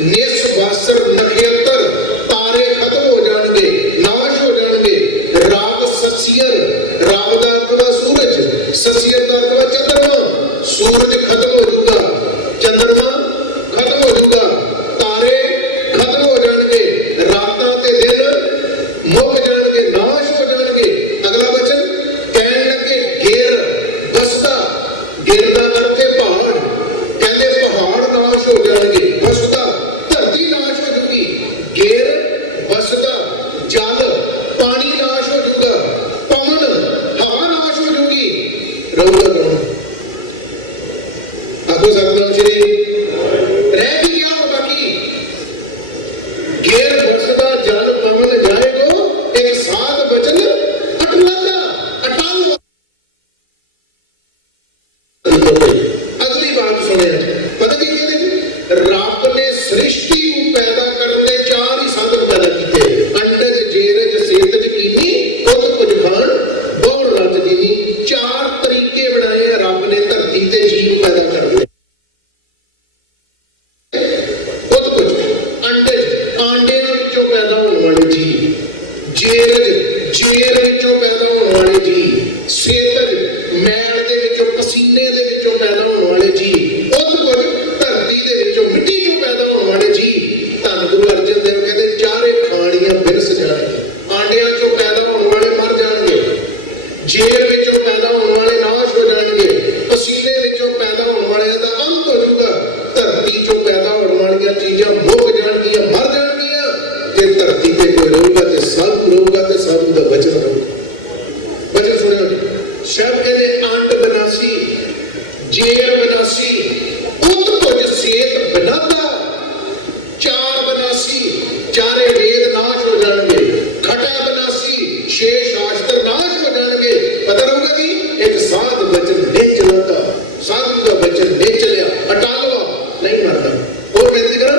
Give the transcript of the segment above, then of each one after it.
ਨਿਸ ਵਾਸਰ ਨਖੇਤਰ ਤਾਰੇ ਖਤਮ ਹੋ ਜਾਣਗੇ, ਨਾਸ਼ ਹੋ ਜਾਣਗੇ। ਰਾਗ ਸਸੀਅਰ, ਰਾਗ ਦਾ ਅਰਥ ਵਾ ਸੂਰਜ, ਸਸੀਅਰ ਦਾ ਅਰਥ ਵਾ ਚੰਦਰਮਾ। ਸੂਰਜ ਖਤਮ ਹੋ ਜਾਊਗਾ, ਚੰਦਰਮਾ ਖਤਮ ਹੋ ਜਾਊਗਾ, ਤਾਰੇ ਖਤਮ ਹੋ ਜਾਣਗੇ, ਰਾਤਾਂ ਤੇ ਦਿਨ ਮੁੱਕ ਜਾਣਗੇ, ਨਾਸ਼ ਹੋ ਜਾਣਗੇ। ਅਗਲਾ ਵਚਨ ਕਹਿਣ ਲੱਗੇ ਗੇਰ ਬਸਦਾ, ਗੇਰ ਦਾ ਅਰਥ ਹੈ ਪਹਾੜ। ਕਹਿੰਦੇ ਪਹਾੜ ਨਾਸ਼ ਹੋ ਜਾਣਗੇ, ਬਸਦਾ ਧਰਤੀ ਨਾਸ਼ ਹੋ ਜਾਊਗੀ। ਗੇਰ ਬਸਦਾ, ਜਲ ਪਾਣੀ ਨਾਸ਼ ਹੋ ਜਾਊਗਾ, ਪਵਨ ਹਵਾ ਨਾਸ਼ ਹੋ ਜਾਊਗੀ। ਰਹੂਗਾ ਕੌਣ? ਆਖੋ ਸਤਿਨਾਮ ਸ਼੍ਰੀ। ਰਹਿ ਵੀ ਗਿਆ ਹੁਣ ਬਾਕੀ। ਗੇਰ ਬਸਦਾ ਜਲ ਪਵਨ ਜਾਏਗੋ, ਇੱਕ ਸਾਧ ਬਚਨ ਅਟਲਦਾ ਅਟਲ। ਅਗਲੀ ਬਾਤ ਸੁਣਿਆ, ਪਤਾ ਕੀ ਕਹਿੰਦੇ? ਰੱਬ ਨੇ ਸ੍ਰਿਸ਼ਟੀ ਨੂੰ ਪੈਦਾ ਕਰਨ ਦੇ ਚਾਰ ਹੀ ਸਾਧਨ ਪੈਦਾ ਕੀਤੇ। ਅੰਡਜ ਜੇਰਜ ਸੇਤਜ ਕੀਨੀ ਕੁਝ ਕੁਝ ਖਾਣ ਬਹੁ ਰਜ ਜੀਨੀ। ਚਾਰ ਤਰੀਕੇ ਬਣਾਏ ਆ ਰੱਬ ਨੇ ਧਰਤੀ ਤੇ ਜੀਵ ਪੈਦਾ ਕਰਨ ਦੇ। ਕੁਝ ਕੁਝ ਅੰਡਜ ਆਂਡਿਆਂ ਵਿੱਚੋਂ ਪੈਦਾ ਹੋਣ ਵਾਲੇ ਜੀਵ, ਜੇਰਜ ਜੇਰ ਵਿੱਚੋਂ ਪੈਦਾ ਹੋਣ ਵਾਲੇ ਜੀਵ, ਸੇਤਜ ਮੈਲ ਦੇ ਵਿੱਚੋਂ ਪਸੀਨੇ ਦੇ ਵਿੱਚੋਂ ਪੈਦਾ ਹੋਣ ਵਾਲੇ ਜੀਵ, ਕੁਝ ਕੁਝ ਧਰਤੀ ਦੇ ਵਿੱਚੋਂ ਮਿੱਟੀ ਚੋਂ ਪੈਦਾ ਹੋਣ ਵਾਲੇ ਜੀਵ। ਧੰਨ ਗੁਰੂ ਅਰਜਨ ਦੇਵ ਕਹਿੰਦੇ ਚਾਰੇ ਖਾਣੀਆਂ ਬਿਰਸ ਜਾਣਗੇ। ਆਂਡਿਆਂ ਚੋਂ ਪੈਦਾ ਹੋਣ ਵਾਲੇ ਮਰ ਜਾਣਗੇ, ਜੇਰ ਵਿੱਚੋਂ ਪੈਦਾ ਹੋਣ ਵਾਲੇ ਨਾਸ਼ ਹੋ ਜਾਣਗੇ, ਪਸੀਨੇ ਵਿੱਚੋਂ ਪੈਦਾ ਹੋਣ ਵਾਲਿਆਂ ਦਾ ਅੰਤ ਹੋ ਜਾਊਗਾ, ਧਰਤੀ ਚੋਂ ਪੈਦਾ ਹੋਣ ਵਾਲੀਆਂ ਚੀਜ਼ਾਂ ਮੁੱਕ ਜਾਣਗੀਆਂ, ਮਰ ਜਾਣਗੀਆਂ। ਤੇ ਧਰਤੀ ਤੇ ਕੋਈ ਰਹੂਗਾ ਤੇ ਸਾਧੂ ਰਹੂਗਾ ਤੇ ਸਾਧੂ ਦਾ ਬਚਨ ਰਹੂਗਾ। ਬਚਨ ਸੁਣਿਓ, ਸ਼ਬਦ ਕਹਿੰਦੇ ਅੰਡ ਬਨਾਸੀ, ਜੇਰ ਬਨਾਸੀ, ਉਤ ਕੁਝ ਸੇਤ ਬਨਾਦਾ, ਚਾਰ ਬਨਾਸੀ, ਚਾਰੇ ਵੇਦ ਨਾਸ਼ ਹੋ ਜਾਣਗੇ, ਖਟਾ ਬਨਾਸੀ, ਛੇ ਸ਼ਾਸਤਰ ਨਾਸ਼ ਹੋ ਜਾਣਗੇ। ਪਤਾ ਰਹੂਗਾ ਕਿ ਇੱਕ ਸਾਧ ਬਚਨ ਨਹੀਂ ਚਲਾਉਂਦਾ, ਸਾਧੂ ਦਾ ਬਚਨ ਨਹੀਂ ਚਲਿਆ, ਅਟਾਲਵਾ ਨਹੀਂ ਮਰਦਾ। ਹੋਰ ਬੇਨਤੀ ਕਰਾਂ,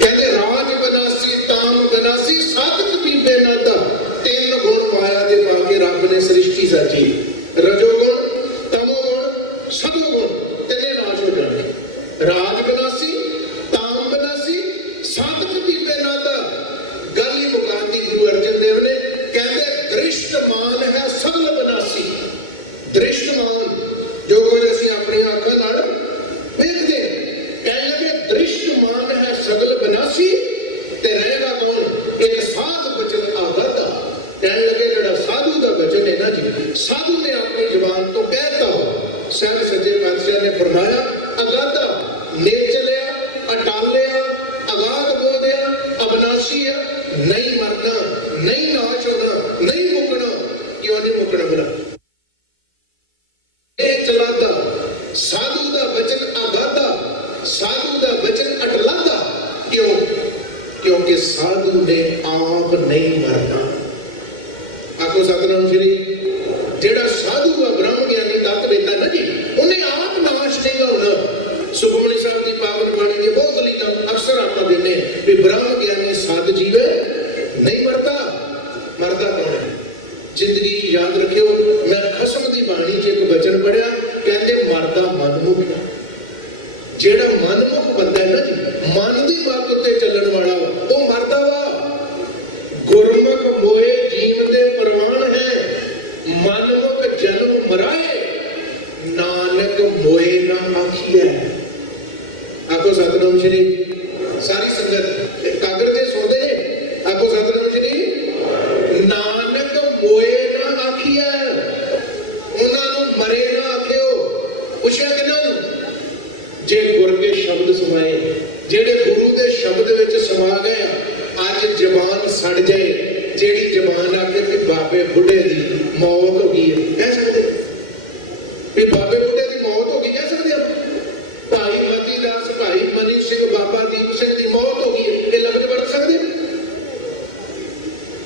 ਕਹਿੰਦੇ ਰਾਜ ਬਨਾਸੀ, ਤਾਮ ਬਨਾਸੀ, ਸਾਧਕ ਪੀਪੇ ਨਾਦਾ। ਤਿੰਨ ਗੁਣ ਮਾਇਆ ਦੇ ਪਾ ਕੇ ਰੱਬ ਨੇ ਸ੍ਰਿਸ਼ਟੀ ਸਾਜੀ। ਰਜੋਗੁਣ, ਤਮੋਗੁਣ, ਸਤੋਗੁਣ, ਤਿੰਨੇ ਨਾਸ਼ ਹੋ ਜਾਣਗੇ। ਰਾਜ ਬਨਾਸੀ, ਤਾਮ ਬਨਾਸੀ, ਸਾਧਕ ਪੀਪੇ ਨਾਦਾ। ਗੱਲ ਹੀ ਮੁਕਾਤੀ ਗੁਰੂ ਅਰਜਨ ਦੇਵ ਨੇ। ਕਹਿੰਦੇ ਦ੍ਰਿਸ਼ਟਮਾਨ ਹੈ ਸਗਲ ਬਨਾਸੀ। ਦ੍ਰਿਸ਼ਟਮਾਨ ਜੋ ਕੁਝ ਅਸੀਂ ਆਪਣੀਆਂ ਅੱਖਾਂ ਨਾਲ ਵੇਖਦੇ, ਕਹਿਣ ਲੱਗੇ ਦ੍ਰਿਸ਼ਟਮਾਨ ਹੈ ਸਗਲ ਬਨਾਸੀ। ਤੇ ਰਹੇਗਾ ਕੌਣ? ਇੱਕ ਸਾਧ ਬਚਨ ਆਗਾਦਾ। ਕਹਿਣ ਲੱਗੇ ਜਿਹੜਾ ਸਾਧੂ ਦਾ ਬਚਨ ਹੈ ਨਾ ਜੀ, ਸਾਧੂ ਨੇ ਆਪਣੀ ਜ਼ੁਬਾਨ ਤੋਂ ਕਹਿਤਾ, ਸਾਹਿਬ ਸੱਚੇ ਪਾਤਸ਼ਾਹ ਨੇ ਫਰਮਾਇਆ ਅਗਾਦਾ, ਨੇਚਲਿਆ, ਅਟਾਲਿਆ, ਅਗਾਧ ਬੋਧਿਆ, ਅਬਨਾਸ਼ੀ ਆ, ਨਹੀਂ ਮਰਨਾ, ਨਹੀਂ ਨਾਸ਼ ਹੋਣਾ, ਨਹੀਂ ਮੁੱਕਣਾ। ਕਿਉਂ ਨਹੀਂ ਮੁੱਕਣਾ ਬੁਲਾ? ਇਹ ਚਲਾਦਾ, ਸਾਧੂ ਦਾ ਬਚਨ ਅਗਾਦਾ, ਸਾਧੂ ਦਾ ਬਚਨ ਅਟਲਾਦਾ। ਕਿਉਂ? ਕਿਉਂਕਿ ਸਾਧੂ ਨੇ ਆਪ ਨਹੀਂ ਮਰਨਾ। ਆਖੋ ਸਤਿਨਾਮ ਸ਼੍ਰੀ। ਜਿਹੜਾ ਸਾਧੂ ਆ ਬ੍ਰਹਮ ਗਿਆਨੀ ਤਤ ਵੇਦਾ ਨਾ ਜੀ, ਉਹਨੇ ਆਪ ਨਾਸ਼ ਨਹੀਂ ਹੋਣਾ। ਸੁਖਮਨੀ ਸਾਹਿਬ ਦੀ ਪਾਵਨ ਬਾਣੀ ਦੀ ਬਹੁਤ ਲੀਲਾ ਅਕਸਰ ਆਪਾਂ ਦਿੰਦੇ ਵੀ ਬ੍ਰਹਮ ਗਿਆਨੀ ਸਦ ਜੀਵੇ ਨਹੀਂ ਮਰਦਾ। ਮਰਦਾ ਕੌਣ ਹੈ? ਜ਼ਿੰਦਗੀ ਯਾਦ ਰੱਖਿਓ, ਮੈਂ ਖਸਮ ਦੀ ਬਾਣੀ 'ਚ ਇੱਕ ਬਚਨ ਪੜਿਆ, ਕਹਿੰਦੇ ਮਰਦਾ ਮਨਮੁਖ। ਜਿਹੜਾ ਮਨਮੁਖ ਬੰਦਾ ਹੈ ਨਾ ਜੀ, ਮਨ ਦੀ ਬਾਤ ਉੱਤੇ ਚੱਲਣ ਵਾਲਾ ਵਾ, ਉਹ ਮਰਦਾ ਵਾ। ਗੁਰਮੁਖ ਮੋਏ ਜੀਵ ਦੇ ਪ੍ਰਵਾਨ ਹੈ, ਮਨਮੁਖ ਜਨਮ ਮਰਾਏ, ਨਾਨਕ ਮੋਏ ਨਾ ਆਖੀਐ। ਆਖੋ ਸਤਿਨਾਮ ਸ਼੍ਰੀ। ਸਾਰੀ ਸੰਗਤ ਕਾਗਰ ਤੇ ਸੌਂਦੇ ਨੇ। ਆਖੋ ਸਤਿਨਾਮ ਸ਼੍ਰੀ। ਨਾਨਕ ਮੋਏ ਨਾ ਆਖੀਐ, ਉਹਨਾਂ ਨੂੰ ਮਰੇ ਨਾ ਆਖਿਓ। ਪੁੱਛਿਆ ਕਿਹਨਾਂ ਨੂੰ? ਜੇ ਗੁਰ ਕੇ ਸ਼ਬਦ ਸਮਾਏ, ਜਿਹੜੇ ਗੁਰੂ ਦੇ ਸ਼ਬਦ ਵਿੱਚ ਸਮਾ ਗਏ। ਅੱਜ ਜ਼ਬਾਨ ਸੜ ਜਾਏ, ਜਿਹੜੀ ਜ਼ਬਾਨ ਆਖੇ ਵੀ ਬਾਬੇ ਬੁੱਢੇ ਦੀ ਮੌਤ ਹੋ ਗਈ ਹੈ, ਕਹਿ ਸਕਦੇ? ਵੀ ਬਾਬੇ ਬੁੱਢੇ ਦੀ ਮੌਤ ਹੋ ਗਈ ਕਹਿ ਸਕਦੇ ਆਪਾਂ? ਭਾਈ ਮਤੀ ਦਾਸ, ਭਾਈ ਮਨੀ ਸਿੰਘ, ਬਾਬਾ ਦੀਪ ਸਿੰਘ ਦੀ ਮੌਤ ਹੋ ਗਈ ਹੈ, ਇਹ ਲਫ਼ਜ਼ ਵਰਤ ਸਕਦੇ?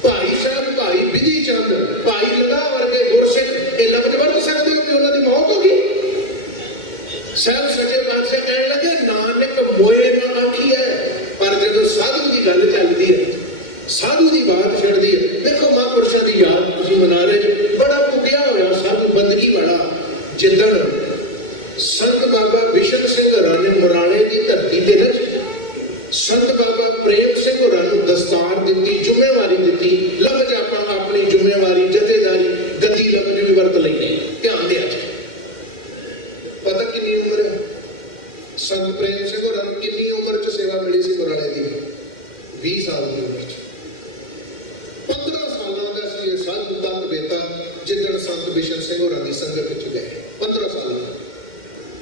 ਭਾਈ ਸਾਹਿਬ, ਭਾਈ ਵਿਧੀ ਚੰਦ, ਭਾਈ ਲਗਾ ਵਰਗੇ ਗੁਰਸਿੱਖ, ਇਹ ਲਫ਼ਜ਼ ਵਰਤ ਸਕਦੇ ਹੋ ਕਿ ਉਹਨਾਂ ਦੀ ਮੌਤ ਹੋ ਗਈ? ਸਾਹਿਬ ਸੱਚੇ ਪਾਤਸ਼ਾਹ ਕਹਿਣ ਲੱਗੇ ਨਾਨਕ ਮੋਏ ਨਾ ਆਖੀਐ। ਪਰ ਜਦੋਂ ਸਾਧੂ ਦੀ ਗੱਲ ਚੱਲਦੀ ਹੈ, ਸਾਧੂ ਦੀ ਬਾਤ ਛੱਡਦੀ ਹੈ। ਦੇਖੋ ਮਹਾਂਪੁਰਸ਼ਾਂ ਦੀ ਯਾਦ ਤੁਸੀਂ ਮਨਾ ਰਹੇ, ਬੜਾ ਪੁੱਗਿਆ ਹੋਇਆ ਸਾਧੂ ਪ੍ਰੇਮ ਸਿੰਘ ਹੋਰਾਂ ਨੂੰ ਕਿੰਨੀ ਉਮਰ 'ਚ ਸੇਵਾ ਮਿਲੀ ਸੀ ਮੁਰਾਲੇ ਦੀ? 20 ਸਾਲ ਦੀ ਉਮਰ 'ਚ। 15 ਸਾਲਾਂ ਦਾ ਸੀ ਇਹ ਸਾਧੂ ਤਤ ਬੇਤਾ ਜਿੱਦਣ ਸੰਤ ਬਿਸ਼ਨ ਸਿੰਘ ਹੋਰਾਂ ਦੀ ਸੰਗਤ ਵਿੱਚ ਗਏ। 15 ਸਾਲਾਂ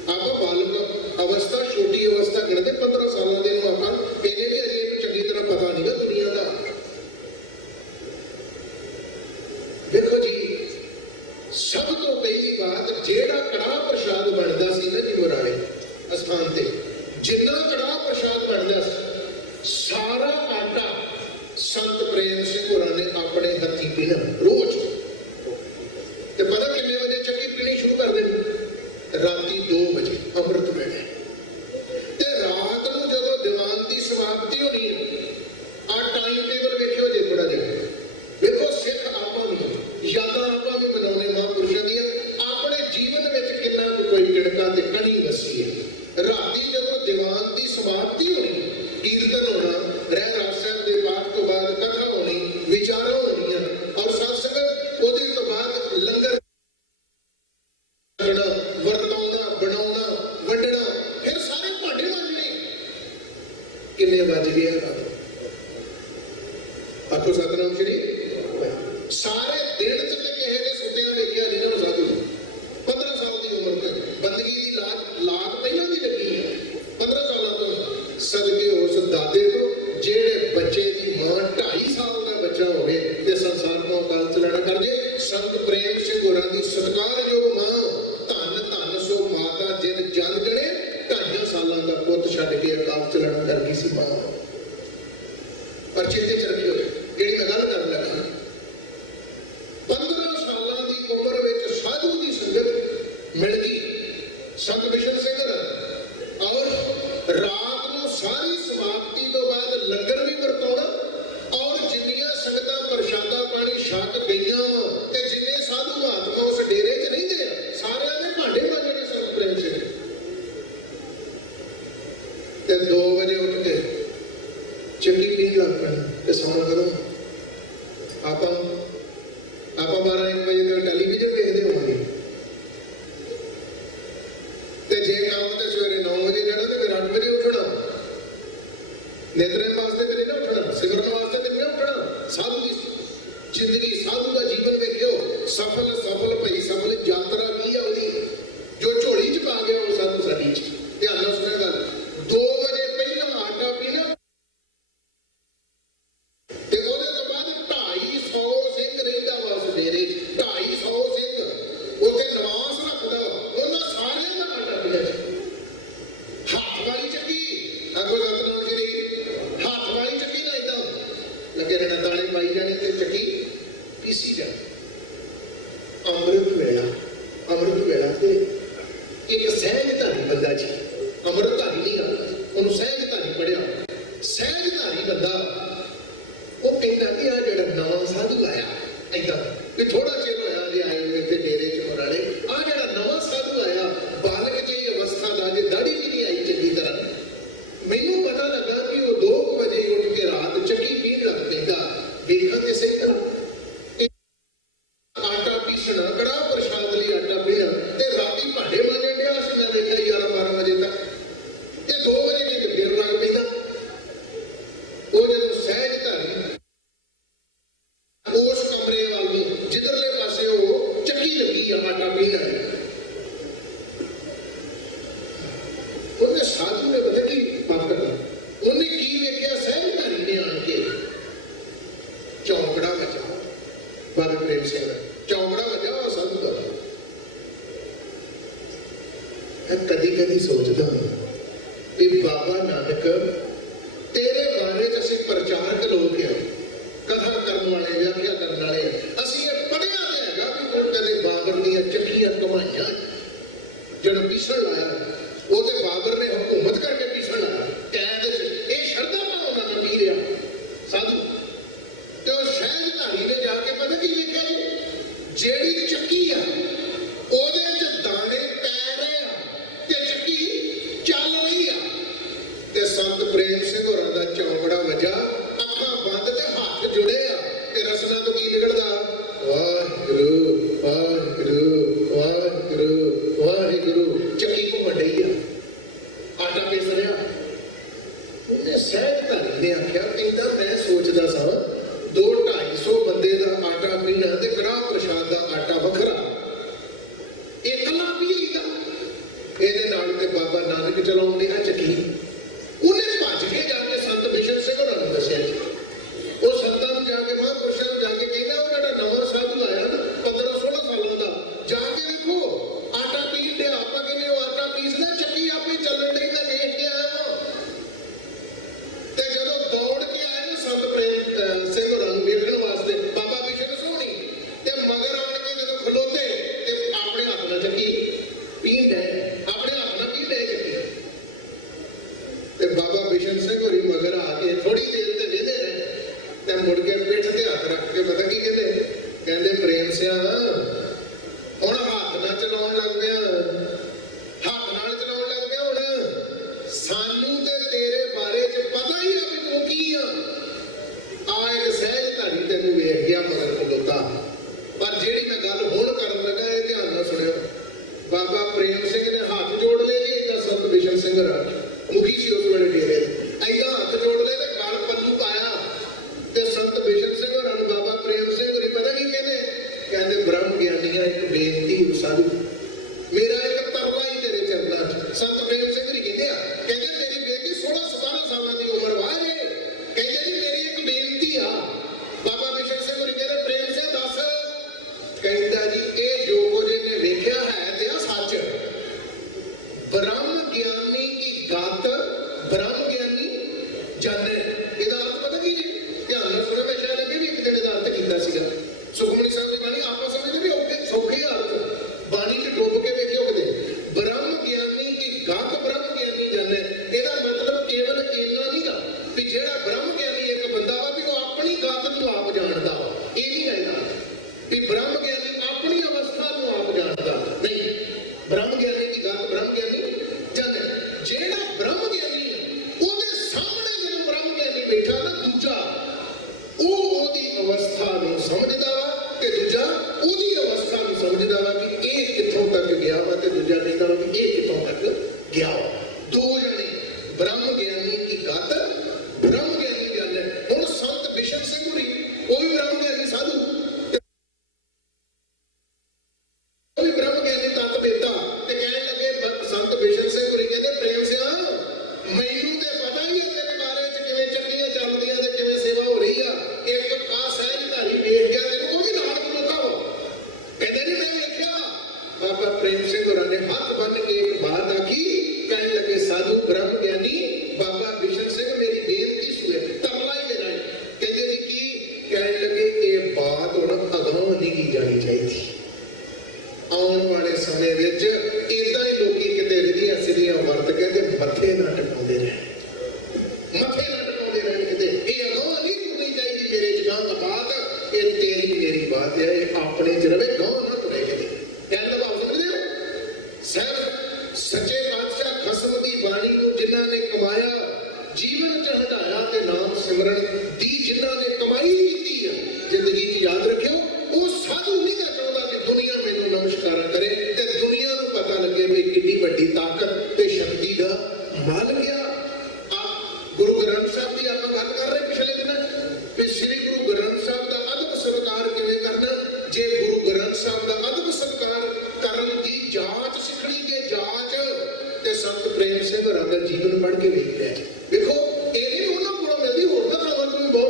ਆਪਾਂ ਬਾਲਕ ਅਵਸਥਾ, ਛੋਟੀ ਅਵਸਥਾ ਗਿਣਦੇ। 15 ਸਾਲਾਂ ਦੇ ਨੂੰ ਆਪਾਂ ਇਹਨੇ ਵੀ ਅਜੇ ਇਹਨੂੰ ਚੰਗੀ ਤਰ੍ਹਾਂ ਪਤਾ ਨਹੀਂ ਗਾ ਦੁਨੀਆ ਦਾ। ਦੇਖੋ ਜੀ, ਸਭ ਤੋਂ ਪਹਿਲੀ ਬਾਤ, ਜਿਹੜਾ ਕੜਾਹ ਪ੍ਰਸ਼ਾਦ ਬਣਦਾ ਸੀ ਨਾ ਜੀ ਮੁਰਾਲੇ ਅਸਥਾਨ ਤੇ, ਜਿੰਨਾ ਕੜਾਹ ਪ੍ਰਸ਼ਾਦ ਬਣਦਾ ਸੀ, ਸਾਰਾ ਆਟਾ ਸੰਤ ਪ੍ਰੇਮ ਸਿੰਘ ਹੋਰਾਂ ਨੇ ਆਪਣੇ ਹੱਥੀਂ ਪੀਣਾ ਰੋਜ਼। ਤੇ ਪਤਾ ਕਿੰਨੇ ਵਜੇ ਚੱਕੀ ਪੀਣੀ ਸ਼ੁਰੂ ਕਰ ਦੇਣੀ? ਰਾਤੀ 2 ਵਜੇ ਅੰਮ੍ਰਿਤ ਵੇਲੇ। ਤੇ ਰਾਤ ਨੂੰ ਜਦੋਂ ਦੀਵਾਨ ਦੀ ਸਮਾਪਤੀ ਹੋਣੀ ਹੈ, ਆ ਟਾਈਮ ਟੇਬਲ ਵੇਖਿਓ ਜੇ ਥੋੜਾ ਜਿਹਾ। ਵੇਖੋ ਸਿੱਖ ਆਪਾਂ ਨੂੰ ਯਾਦਾਂ ਆਪਾਂ ਵੀ ਮਨਾਉਣੇ ਮਹਾਂਪੁਰਸ਼ਾਂ ਦੀਆਂ, ਆਪਣੇ ਜੀਵਨ ਵਿੱਚ ਕਿੰਨਾ ਕੋਈ ਕਿਣਕਾ ਤੇ ਕਣੀ ਵਸੀ ਹੈ। ਰਾਤੀ ਜਦੋਂ ਦੀਵਾਨ ਦੀ ਸਮਾਪਤੀ ਹੋਣੀ, ਕੀਰਤਨ ਹੋਣਾ, ਰਹਿਰਾਸ ਸਾਹਿਬ ਦੇ ਪਾਠ ਤੋਂ ਬਾਅਦ ਕਥਾ ਹੋਣੀ, ਵਿਚਾਰਾਂ ਹੋਣੀਆਂ, ਔਰ ਸਤ ਸੰਗਤ ਉਹਦੇ ਤੋਂ ਬਾਅਦ ਲੰਗਰ ਵਰਤਾਉਣਾ, ਬਣਾਉਣਾ, ਵੰਡਣਾ, ਫਿਰ ਸਾਰੇ ਭਾਂਡੇ ਮਾਂਜਣੇ। ਕਿੰਨੇ ਵੱਜ ਗਏ ਰਾਤ? ਆਖੋ ਸਤਿਨਾਮ ਸ਼੍ਰੀ। ਸਾਰੇ ਦਿਨ ਚ ਤੇ ਕਿਸੇ ਦੇ ਸੁੱਤਿਆਂ ਵੇਖਿਆ ਨਹੀਂ ਨਾ ਸਾਧੂ। 15 ਸਾਲ ਦੀ ਉਮਰ ਤੱਕ ਬੰਦਗੀ ਦੀ ਲਾਗ ਪਹਿਲਾਂ ਦੀ ਲੱਗੀ ਹੈ। 15 ਸਾਲਾਂ ਤੋਂ ਸਦਕੇ ਉਸ ਦਾਦੇ ਤੋਂ, ਜਿਹੜੇ ਬੱਚੇ ਦੀ ਮਾਂ 2.5 ਸਾਲ ਦਾ ਬੱਚਾ ਹੋਵੇ ਤੇ ਸੰਸਾਰ ਤੋਂ ਅਕਾਲ ਚਲਾਣਾ ਕਰ ਜੇ। ਸੰਤ ਪ੍ਰੇਮ ਸਿੰਘ ਹੋਰਾਂ ਦੀ ਸਤਿਕਾਰਯੋਗ ਮਾਂ, ਧੰਨ ਧੰਨ ਸੋ ਮਾਤਾ ਜਿਨ ਜਨ ਜਣੇ, 2.5 ਸਾਲਾਂ ਦਾ ਪੁੱਤ ਛੱਡ ਕੇ ਅਕਾਲ ਚਲਾਣਾ ਕਰ ਗਈ ਸੀ ਮਾਂ। ਪਰ ਚੇਤੇ ਚ ਰੱਖਿਓ ਜਿਹੜੀ ਮੈਂ ਗੱਲ ਕਰਨ ਲੱਗਾ, 15 ਸਾਲਾਂ ਦੀ ਉਮਰ ਵਿੱਚ ਸਾਧੂ ਦੀ ਸੰਗਤ ਮਿਲ ਗਈ ਸੰਤ ਬਿਸ਼ਨ ਸਿੰਘ ਹੋਰਾਂ। ਔਰ ਰਾਤ ਨੂੰ ਸਾਰੀ ਸਮਾਪਤੀ ਤੋਂ ਬਾਅਦ ਲੰਗਰ ਵੀ ਵਰਤਾਉਣਾ, ਔਰ ਜਿੰਨੀਆਂ ਸੰਗਤਾਂ ਪ੍ਰਸ਼ਾਦਾ ਪਾਣੀ ਛਕ ਗਈਆਂ ਤੇ ਜਿੰਨੇ ਸਾਧੂ ਮਹਾਤਮਾ ਉਸ ਡੇਰੇ 'ਚ ਰਹਿੰਦੇ ਆ, ਸਾਰਿਆਂ ਦੇ ਭਾਂਡੇ ਮਾਂਜਣੇ ਸੰਤ ਪ੍ਰੇਮ ਸਿੰਘ। ਤੇ 2 ਵਜੇ ਉੱਠ ਕੇ ਚੱਕੀ ਪੀਣ ਲੱਗ ਪੈਣਾ ਤੇ ਸੌਣਾ ਕਦੋਂ? ਆਪਾਂ 12-1 ਵਜੇ ਤੱਕ ਟੈਲੀਵਿਜ਼ਨ ਵੇਖਦੇ ਹੋਵਾਂਗੇ। ਤੇ ਜੇ ਕੰਮ ਤੇ ਸਵੇਰੇ 9 ਵਜੇ ਜਾਣਾ ਤੇ ਫਿਰ 8 ਵਜੇ ਉੱਠਣਾ। ਨੇਤਰੇਮ ਵਾਸਤੇ ਤੇ ਨਹੀਂ ਨਾ ਉੱਠਣਾ, ਸਿਮਰਨ ਵਾਸਤੇ ਤੇ ਨਹੀਂ ਨਾ ਉੱਠਣਾ। ਸਾਧੂ ਦੀ ਜ਼ਿੰਦਗੀ, ਸਾਧੂ ਦਾ ਜੀਵਨ ਵੇਖਿਓ। ਸਫਲ ਭਈ ਸਫਲ ਯਾਤਰਾ ਕੀ ਆ ਉਹਦੀ, ਜੋ ਝੋਲੀ 'ਚ ਪਾ ਗਿਆ ਉਹ ਸਾਧੂ ਸਾਡੀ 'ਚ। ਧਿਆਨ ਨਾਲ ਸੁਣਿਆ ਗੱਲ। 2 ਵਜੇ ਪਹਿਲਾਂ ਆਟਾ ਪੀਣਾ ਤੇ ਉਹਦੇ ਤੋਂ ਬਾਅਦ 250 ਸਿੰਘ ਰਹਿੰਦਾ ਵਾ ਉਸ ਡੇਰੇ 'ਚ। 250 ਸਿੰਘ ਉੱਥੇ ਨਿਵਾਸ ਰੱਖਦਾ, ਉਹਨਾਂ ਸਾਰਿਆਂ ਦਾ ਆਟਾ ਪੀਣਾ। ਹੱਥ ਵਾਲੀ ਚੱਕੀ, ਆਖੋ ਸਤਿਨਾਮ ਸ਼੍ਰੀ। ਹੱਥ ਵਾਲੀ ਚੱਕੀ ਨਾ ਏਦਾਂ ਲੱਗੇ ਰਹਿਣਾ, ਦਾਣੇ ਪਾਈ ਜਾਣੇ ਤੇ ਚੱਕੀ ਪੀਸੀ ਜਾ। ਅੰਮ੍ਰਿਤ ਵੇਲਾ ਤੇ ਇੱਕ ਸਹਿਜਧਾਰੀ ਬੰਦਾ ਜੀ, ਅੰਮ੍ਰਿਤਧਾਰੀ ਨਹੀਂ ਆ, ਉਹਨੂੰ ਸਹਿਜਧਾਰੀ ਪੜਿਆ। ਸਹਿਜਧਾਰੀ ਬੰਦਾ ਉਹ ਕਹਿੰਦਾ ਕਿ ਆ ਜਿਹੜਾ ਨਵਾਂ ਸਾਧੂ ਆਇਆ, ਏਦਾਂ ਵੀ ਥੋੜਾ ਚਿਰ ਹੋਇਆ ਜੇ ਆਏ ਹੋਏ ਤੇ ਡੇਰੇ 'ਚ ਮੁਰਾਲੇ, ਆ ਜਿਹੜਾ ਨਵਾਂ ਸਾਧੂ ਆਇਆ, ਬਾਲਕ ਜਿਹੀ ਅਵਸਥਾ ਦਾ, ਜੇ ਦਾੜੀ ਵੀ ਨਹੀਂ ਆਈ ਚੰਗੀ ਤਰ੍ਹਾਂ। ਮੈਨੂੰ ਪਤਾ ਲੱਗਾ ਕਿ ਉਹ 2 ਵਜੇ ਉੱਠ ਕੇ ਰਾਤ ਚੱਕੀ ਪੀਣ ਲੱਗ ਪੈਂਦਾ। ਵੇਖਾਂ ਤੇ ਸਹੀ ਤਰ੍ਹਾਂ ਆਟਾ ਪੀਸਣਾ, ਕੜਾਹ ਪ੍ਰਸ਼ਾਦ ਲਈ ਆਟਾ ਪੀਣਾ, ਤੇ ਰਾਤੀ ਭਾਂਡੇ ਮਾਂਜਣ ਡਿਆ ਸੀ। ਮੈਂ ਦੇਖਿਆ 11-12 ਵਜੇ ਤੱਕ। ਤੇ 2 ਵਜੇ ਵੀ ਫਿਰ ਲੱਗ ਪੈਂਦਾ। ਉਹ ਜਦੋਂ ਸਹਿਜਧਾਰੀ ਉਸ ਕਮਰੇ ਵੱਲ ਨੂੰ, ਜਿੱਧਰਲੇ ਪਾਸੇ ਉਹ ਚੱਕੀ ਲੱਗੀ ਆ ਆਟਾ ਪੀਣ ਵਾਲੀ, ਉਹਨੇ ਸਾਧੂ ਨੇ ਪਤਾ ਕੀ ਪਕੜਨਾ, ਉਹਨੇ ਕੀ ਵੇਖਿਆ? ਸਹਿਜਧਾਰੀ ਨੇ ਆਣ ਕੇ ਚੌਂਕੜਾ ਵਜਾ। ਬਾਬਾ ਪ੍ਰੇਮ ਸਿੰਘ ਚੌਂਕੜਾ ਵਜਾ ਸਾਧੂ ਦਾ। ਕਦੀ ਸੋਚਦਾ ਵੀ ਬਾਬਾ ਨਾਨਕ ਤੇਰੇ ਬਾਰੇ 'ਚ ਅਸੀਂ ਪ੍ਰਚਾਰਕ ਲੋਕ ਆ, ਕਥਾ ਕਰਨ ਵਾਲੇ, ਵਿਆਖਿਆ ਕਰਨ ਵਾਲੇ। ਅਸੀਂ ਇਹ ਪੜ੍ਹਿਆ ਤਾਂ ਹੈਗਾ ਵੀ ਹੁਣ ਕਦੇ ਬਾਬਰ ਦੀਆਂ ਚੱਕੀਆਂ ਘੁਮਾਈਆਂ, ਜਿਹੜਾ ਪੀਸਣ ਲਾਇਆ ਉਹ ਤੇ ਬਾਬਰ ਨੇ ਹਕੂਮਤ ਕਰਕੇ ਪੀਸਣ ਲਾਇਆ। ਕੈਦ 'ਚ ਇਹ ਸ਼ਰਧਾ ਭਾਵਨਾ ਨਾਲ ਪੀ ਰਿਹਾ ਸਾਧੂ। ਤੇ ਉਹ ਸਹਿਜਧਾਰੀ ਨੇ ਜਾ ਕੇ ਪਤਾ ਕੀ ਵੇਖਿਆ ਜੀ? ਜਿਹੜੀ ਚੱਕੀ ਆ ਉਹਦੇ 'ਚ ਦਾਣੇ ਪੈ ਰਹੇ ਆ ਤੇ ਚੱਕੀ ਚੱਲ ਰਹੀ ਆ। ਤੇ ਸੰਤ ਪ੍ਰੇਮ ਸਿੰਘ ਹੋਰਾਂ ਦਾ ਚੌਂਕੜਾ ਵਜਾ, ਅੱਖਾਂ ਬੰਦ ਤੇ ਹੱਥ ਜੁੜੇ ਆ, ਤੇ ਰਸਨਾ ਤੋਂ ਕੀ ਨਿਕਲਦਾ? ਵਾਹਿਗੁਰੂ ਵਾਹਿਗੁਰੂ ਵਾਹਿਗੁਰੂ ਵਾਹਿਗੁਰੂ। ਚੱਕੀ ਘੁੰਮਣ ਡਈ ਆ, ਆਟਾ ਪੀਸਣ ਉਹਨੇ ਸਹਿਜ ਧਾਰੀ ਨੇ ਆਖਿਆ, ਕਹਿੰਦਾ ਮੈਂ ਸੋਚਦਾ ਸਾਂ 200-250 ਬੰਦੇ ਦਾ ਆਟਾ ਪੀਣਾ ਤੇ ਕੜਾਹ ਪ੍ਰਸ਼ਾਦ ਦਾ ਆਟਾ ਵੱਖਰਾ, ਇਕੱਲਾ ਪੀ ਲਈਦਾ। ਇਹਦੇ ਨਾਲ ਤੇ ਬਾਬਾ ਨਾਨਕ ਚਲਾਉਂਦੇ ਆ ਚੱਕੀ। ਉਹਨੇ ਭੱਜ ਕੇ ਜਾ ਕੇ ਸੰਤ ਬਿਸ਼ਨ ਸਿੰਘ ਹੋਰਾਂ ਨੂੰ ਦੱਸਿਆ ਜੀ। ਉਹ ਸੰਤਾਂ ਨੂੰ ਜਾ ਕੇ ਮਹਾਂਪੁਰਸ਼ਾਂ ਨੂੰ ਜਾ ਕੇ ਕਹਿੰਦਾ, ਉਹ ਜਿਹੜਾ ਨਵਾਂ ਸਾਧੂ ਆਇਆ ਨਾ 15-16 ਸਾਲਾਂ ਦਾ, ਜਾ ਕੇ ਵੇਖੋ ਆਟਾ ਪੀਣ ਡਿਆ। ਆਪਾਂ ਕਹਿੰਦੇ ਉਹ ਆਟਾ ਪੀਸਦਾ, ਚੱਕੀ ਆਪੇ ਚੱਲਣ ਡਈ, ਮੈਂ ਵੇਖ ਕੇ ਆਇਆ ਵਾਂ। ਤੇ ਜਦੋਂ ਦੌੜ ਕੇ ਆਏ ਨਾ ਸੰਤ ਪ੍ਰੇਮ ਸਿੰਘ ਹੋਰਾਂ ਨੂੰ ਵੇਖਣ ਵਾਸਤੇ ਬਾਬਾ ਬਿਸ਼ਨ ਸੋਹਣੀ, ਤੇ ਮਗਰ ਆਣ ਕੇ ਜਦੋਂ ਖਲੋਤੇ ਤੇ ਆਪਣੇ ਹੱਥ ਨਾਲ ਚੱਕੀ ਪੀਣ ਡਏ, ਆਪਣੇ ਹੱਥ ਨਾਲ ਪੀਣ ਡਏ ਚੱਕੀ। ਤੇ ਬਾਬਾ ਬਿਸ਼ਨ ਸਿੰਘ ਹੋਰੀ ਮਗਰ ਆ ਕੇ ਥੋੜੀ ਦੇਰ ਤੇ ਵੇਹਦੇ ਰਹੇ ਤੇ ਮੁੜ ਕੇ ਪਿੱਠ ਤੇ ਹੱਥ ਰੱਖ ਕੇ ਪਤਾ ਕੀ ਕਹਿੰਦੇ, ਕਹਿੰਦੇ ਪ੍ਰੇਮ ਸਿਆ ਹੁਣ ਹੱਥ ਨਾਲ ਚਲਾਉਣ ਲੱਗ ਪਿਆ, ਹੱਥ ਨਾਲ ਚਲਾਉਣ ਲੱਗ ਪਿਆ। ਹੁਣ ਸਾਨੂੰ ਤੇ ਤੇਰੇ ਬਾਰੇ ਚ ਪਤਾ ਹੀ ਆ ਵੀ ਤੂੰ ਕੀ ਆ। ਆ ਇੱਕ ਸਹਿਜ ਧਾਰੀ ਤੈਨੂੰ ਵੇਖ ਗਿਆ ਮਗਰ ਖਲੋਤਾ। ਪਰ ਜਿਹੜੀ ਮੈਂ ਗੱਲ ਹੁਣ ਕਰਨ ਲੱਗਾ ਇਹ ਧਿਆਨ ਨਾਲ ਸੁਣਿਓ। ਬਾਬਾ ਪ੍ਰੇਮ ਸਿੰਘ ਨੇ ਹੱਥ ਜੋੜ ਲਏ ਜੀ, ਏਦਾਂ ਸੰਤ ਬਿਸ਼ਨ ਸਿੰਘ ਰਾਜ ਮੁਖੀ ਸੀ ਉਸ ਵੇਲੇ ਡੇਰੇ ਦੇ, ਏਦਾਂ ਹੱਥ ਜੋੜ ਲਏ ਤੇ ਗਲ ਪੱਲੂ ਪਾਇਆ। ਤੇ ਸੰਤ ਬਿਸ਼ਨ ਸਿੰਘ ਹੋਰਾਂ ਨੂੰ ਬਾਬਾ ਪ੍ਰੇਮ ਸਿੰਘ ਹੋਰੀ ਪਤਾ ਕੀ ਕਹਿੰਦੇ, ਕਹਿੰਦੇ ਬ੍ਰਹਮ ਗਿਆਨੀਆਂ ਇੱਕ ਬੇਨਤੀ ਸਾਧੂ, ਮੇਰਾ ਇੱਕ ਤਰਲਾ ਹੀ ਤੇਰੇ ਚਰਨਾਂ 'ਚ। ਸੰਤ ਪ੍ਰੇਮ ਸਿੰਘ ਹੋਰੀ ਕਹਿੰਦੇ ਆ, ਕਹਿੰਦੇ ਮੇਰੀ ਬੇਟੀ 16-17 ਸਾਲਾਂ ਦੀ ਉਮਰ ਵਾ ਜੇ, ਕਹਿੰਦੇ ਜੀ ਮੇਰੀ ਇੱਕ ਬੇਨਤੀ ਆ। ਬਾਬਾ ਬਿਸ਼ਨ ਸਿੰਘ ਹੋਰੀ ਕਹਿੰਦੇ ਪ੍ਰੇਮ ਸਿੰਘ ਦੱਸ। ਕਹਿੰਦਾ ਜੀ ਇਹ ਜੋ ਕੁਝ ਇਹਨੇ ਵੇਖਿਆ ਹੈ ਤੇ ਆ ਸੱਚ। ਬ੍ਰਹਮ ਗਿਆਨੀ ਕੀ ਗਤ ਬ੍ਰਹਮ ਗਿਆਨੀ ਜਾਣੇ। ਇਹਦਾ ਅਰਥ ਪਤਾ ਕੀ ਜੀ, ਧਿਆਨ ਨਾਲ ਸੁਣੋ। ਮੈਂ ਸ਼ਾਇਦ ਅੱਗੇ ਵੀ ਇੱਕ ਦਿਨ ਇਹਦਾ ਅਰਥ ਕੀਤਾ ਸੀਗਾ। ਸੁਖਮਨੀ ਸਾਹਿਬ ਦੀ ਬਾਣੀ ਆਪਾਂ ਸਮਝਦੇ ਵੀ ਔਖੇ ਸੌਖੇ ਅਰਥ ਬਾਣੀ 'ਚ ਡੁੱਬ ਕੇ ਵੇਖਿਓ ਕਿਤੇ। ਬ੍ਰਹਮ ਗਿਆਨੀ ਕੀ ਗਤ ਬ੍ਰਹਮ ਗਿਆਨੀ ਜਾਣੇ, ਇਹਦਾ ਮਤਲਬ ਕੇਵਲ ਇੰਨਾ ਨਹੀਂ ਗਾ ਵੀ ਜਿਹੜਾ ਬ੍ਰਹਮ ਗਿਆਨੀ ਇੱਕ ਬੰਦਾ ਵਾ ਵੀ ਉਹ ਆਪਣੀ ਗਤ ਨੂੰ ਆਪ ਜਾਣਦਾ ਵਾ, ਇਹ ਨਹੀਂ ਹੈਗਾ ਵੀ ਬ੍ਰਹਮ ਗਿਆਨੀ ਆਪਣੀ ਅਵਸਥਾ ਨੂੰ ਆਪ ਜਾਣਦਾ ਨਹੀਂ। ਬ੍ਰਹਮ ਗਿਆਨੀ ਦੀ ਗਤ ਬ੍ਰਹਮ ਗਿਆਨੀ ਜਾਣੇ। ਜਿਹੜਾ ਬ੍ਰਹਮ ਗਿਆਨੀ ਉਹਦੇ ਸਾਹਮਣੇ ਜਦੋਂ ਬ੍ਰਹਮ ਗਿਆਨੀ ਬੈਠਾ ਨਾ ਦੂਜਾ, ਉਹ ਉਹਦੀ ਅਵਸਥਾ ਨੂੰ ਸਮਝਦਾ ਵਾ ਤੇ ਦੂਜਾ ਉਹਦੀ ਅਵਸਥਾ ਨੂੰ ਸਮਝਦਾ ਵਾ ਕਿ ਇਹ ਕਿੱਥੋਂ ਤੱਕ ਗਿਆ ਵਾ ਤੇ ਦੂਜਾ ਕਹਿੰਦਾ ਵਾ ਕਿ ਇਹ ਕਿੱਥੋਂ ਤੱਕ ਗਿਆ ਵਾ। ਦੋ ਜਣੇ ਬ੍ਰਹਮ ਗਿਆਨੀ ਕੀ ਗਤ ਬ੍ਰਹਮ ਗਿਆਨੀ ਜਾਣੇ। ਹੁਣ ਸੰਤ ਬਿਸ਼ਨ ਸਿੰਘ ਹੋਰੀ ਉਹ ਵੀ ਬ੍ਰਹਮ ਗਿਆਨੀ ਸਾਧੂ, ਉਹ ਵੀ ਬ੍ਰਹਮ ਗਿਆਨੀ ਤੱਤ ਦੇਤਾ। ਤੇ ਕਹਿਣ ਲੱਗੇ ਸੰਤ ਬਿਸ਼ਨ ਸਿੰਘ ਹੋਰੀ ਕਹਿੰਦੇ ਪ੍ਰੇਮ ਸਿਆ ਮੈਨੂੰ ਤੇ ਪਤਾ ਹੀ ਹੈ ਤੇਰੇ ਬਾਰੇ ਚ ਕਿਵੇਂ ਚੱਕੀਆਂ ਚੱਲਦੀਆਂ ਤੇ ਕਿਵੇਂ ਸੇਵਾ ਹੋ ਰਹੀ ਆ। ਇੱਕ ਆ ਸਹਿਜ ਧਾਰੀ ਵੇਖ ਗਿਆ ਤੈਨੂੰ, ਉਹ ਵੀ ਨਾਲ ਖਲੋਤਾ ਵਾ। ਕਹਿੰਦੇ ਜੀ ਮੈਂ ਵੇਖਿਆ। ਬਾਬਾ ਪ੍ਰੇਮ ਸਿੰਘ ਹੋਰਾਂ ਨੇ ਹੱਥ ਬੰਨ ਕੇ ਇੱਕ ਬਾਤ ਆਖੀ। ਕਹਿਣ ਲੱਗੇ ਸਾਧੂ ਬ੍ਰਹਮ ਗਿਆਨੀ ਬਾਬਾ ਬਿਸ਼ਨ ਸਿੰਘ ਮੇਰੀ ਬੇਨਤੀ ਸੁਣੇ, ਤਰਲਾ ਹੀ ਮੇਰਾ ਹੀ। ਕਹਿੰਦੇ ਜੀ ਕੀ? ਕਹਿਣ ਲੱਗੇ ਇਹ ਬਾਤ ਹੁਣ ਅਗਾਂਹ ਨਹੀਂ ਕੀ ਜਾਣੀ ਚਾਹੀਦੀ। ਆਉਣ ਵਾਲੇ ਸਮੇਂ ਵਿੱਚ ਏਦਾਂ ਹੀ ਲੋਕੀ ਕਿਤੇ ਰਿਧੀਆਂ ਸਿੱਧੀਆਂ ਵਰਤ ਕੇ ਤੇ ਮੱਥੇ ਨਾ ਟਿਕਾਉਂਦੇ ਰਹਿਣ, ਮੱਥੇ ਨਾ ਟਿਕਾਉਂਦੇ ਰਹਿਣ ਕਿਤੇ। ਇਹ ਅਗਾਂਹ ਨਹੀਂ ਤੁਰਨੀ ਚਾਹੀਦੀ ਮੇਰੇ ਚ ਗਾਂ ਬਾਤ। ਇਹ ਤੇਰੀ ਮੇਰੀ ਬਾਤ ਹੈ, ਇਹ ਆਪਣੇ ਚ ਰਵੇ, ਗਾਂਹ ਨਾ ਤੁਰੇ ਕਿਤੇ। ਕਹਿਣ ਦਾ ਭਾਵ ਸਮਝਦੇ ਹੋ? ਸਿਰਫ ਸੱਚੇ ਬਾਦਸ਼ਾਹ ਖਸਮ ਦੀ ਬਾਣੀ ਨੂੰ ਜਿਨ੍ਹਾਂ ਨੇ ਕਮਾਇਆ, ਜੀਵਨ ਚ ਹਟਾਇਆ ਤੇ ਨਾਮ ਸਿਮਰਨ ਦੀ ਜਿਨ੍ਹਾਂ ਨੇ ਕਮਾਈ ਕੀਤੀ ਆ ਜ਼ਿੰਦਗੀ 'ਚ, ਯਾਦ ਰੱਖਿਓ ਉਹ ਸਾਧੂ ਨਹੀਂ ਗਾ ਚਾਹੁੰਦਾ ਕਿ ਦੁਨੀਆ ਮੈਨੂੰ ਨਮਸਕਾਰ ਕਰੇ ਤੇ ਦੁਨੀਆ ਨੂੰ ਪਤਾ ਲੱਗੇ ਵੀ ਕਿੰਨੀ ਵੱਡੀ ਤਾਕਤ ਤੇ ਸ਼ਕਤੀ ਦਾ ਮਾਲਕ ਆ। ਗੁਰੂ ਗ੍ਰੰਥ ਸਾਹਿਬ ਦੀ ਆਪਾਂ ਗੱਲ ਕਰ ਰਹੇ ਪਿਛਲੇ ਦਿਨਾਂ ਕਿ ਸ੍ਰੀ ਗੁਰੂ ਗ੍ਰੰਥ ਸਾਹਿਬ ਦਾ ਅਦਬ ਸਤਿਕਾਰ ਕਿਵੇਂ ਕਰਨਾ। ਜੇ ਗੁਰੂ ਗ੍ਰੰਥ ਸਾਹਿਬ ਦਾ ਅਦਬ ਸਤਿਕਾਰ ਕਰਨ ਦੀ ਜਾਂਚ ਸਿੱਖਣੀ, ਜੇ ਜਾਂਚ ਤੇ ਸੰਤ ਪ੍ਰੇਮ ਸਿੰਘ ਹੋਰਾਂ ਦਾ ਜੀਵਨ ਪੜ੍ਹ ਕੇ ਵੇਖ ਲਿਆ। ਵੇਖੋ ਇਹ ਨਹੀਂ ਉਹਨਾਂ ਕੋਲੋਂ ਮਿਲਦੀ, ਹੋਰ ਤਾਂ ਥਾਵਾਂ ਤੋਂ ਵੀ ਬਹੁਤ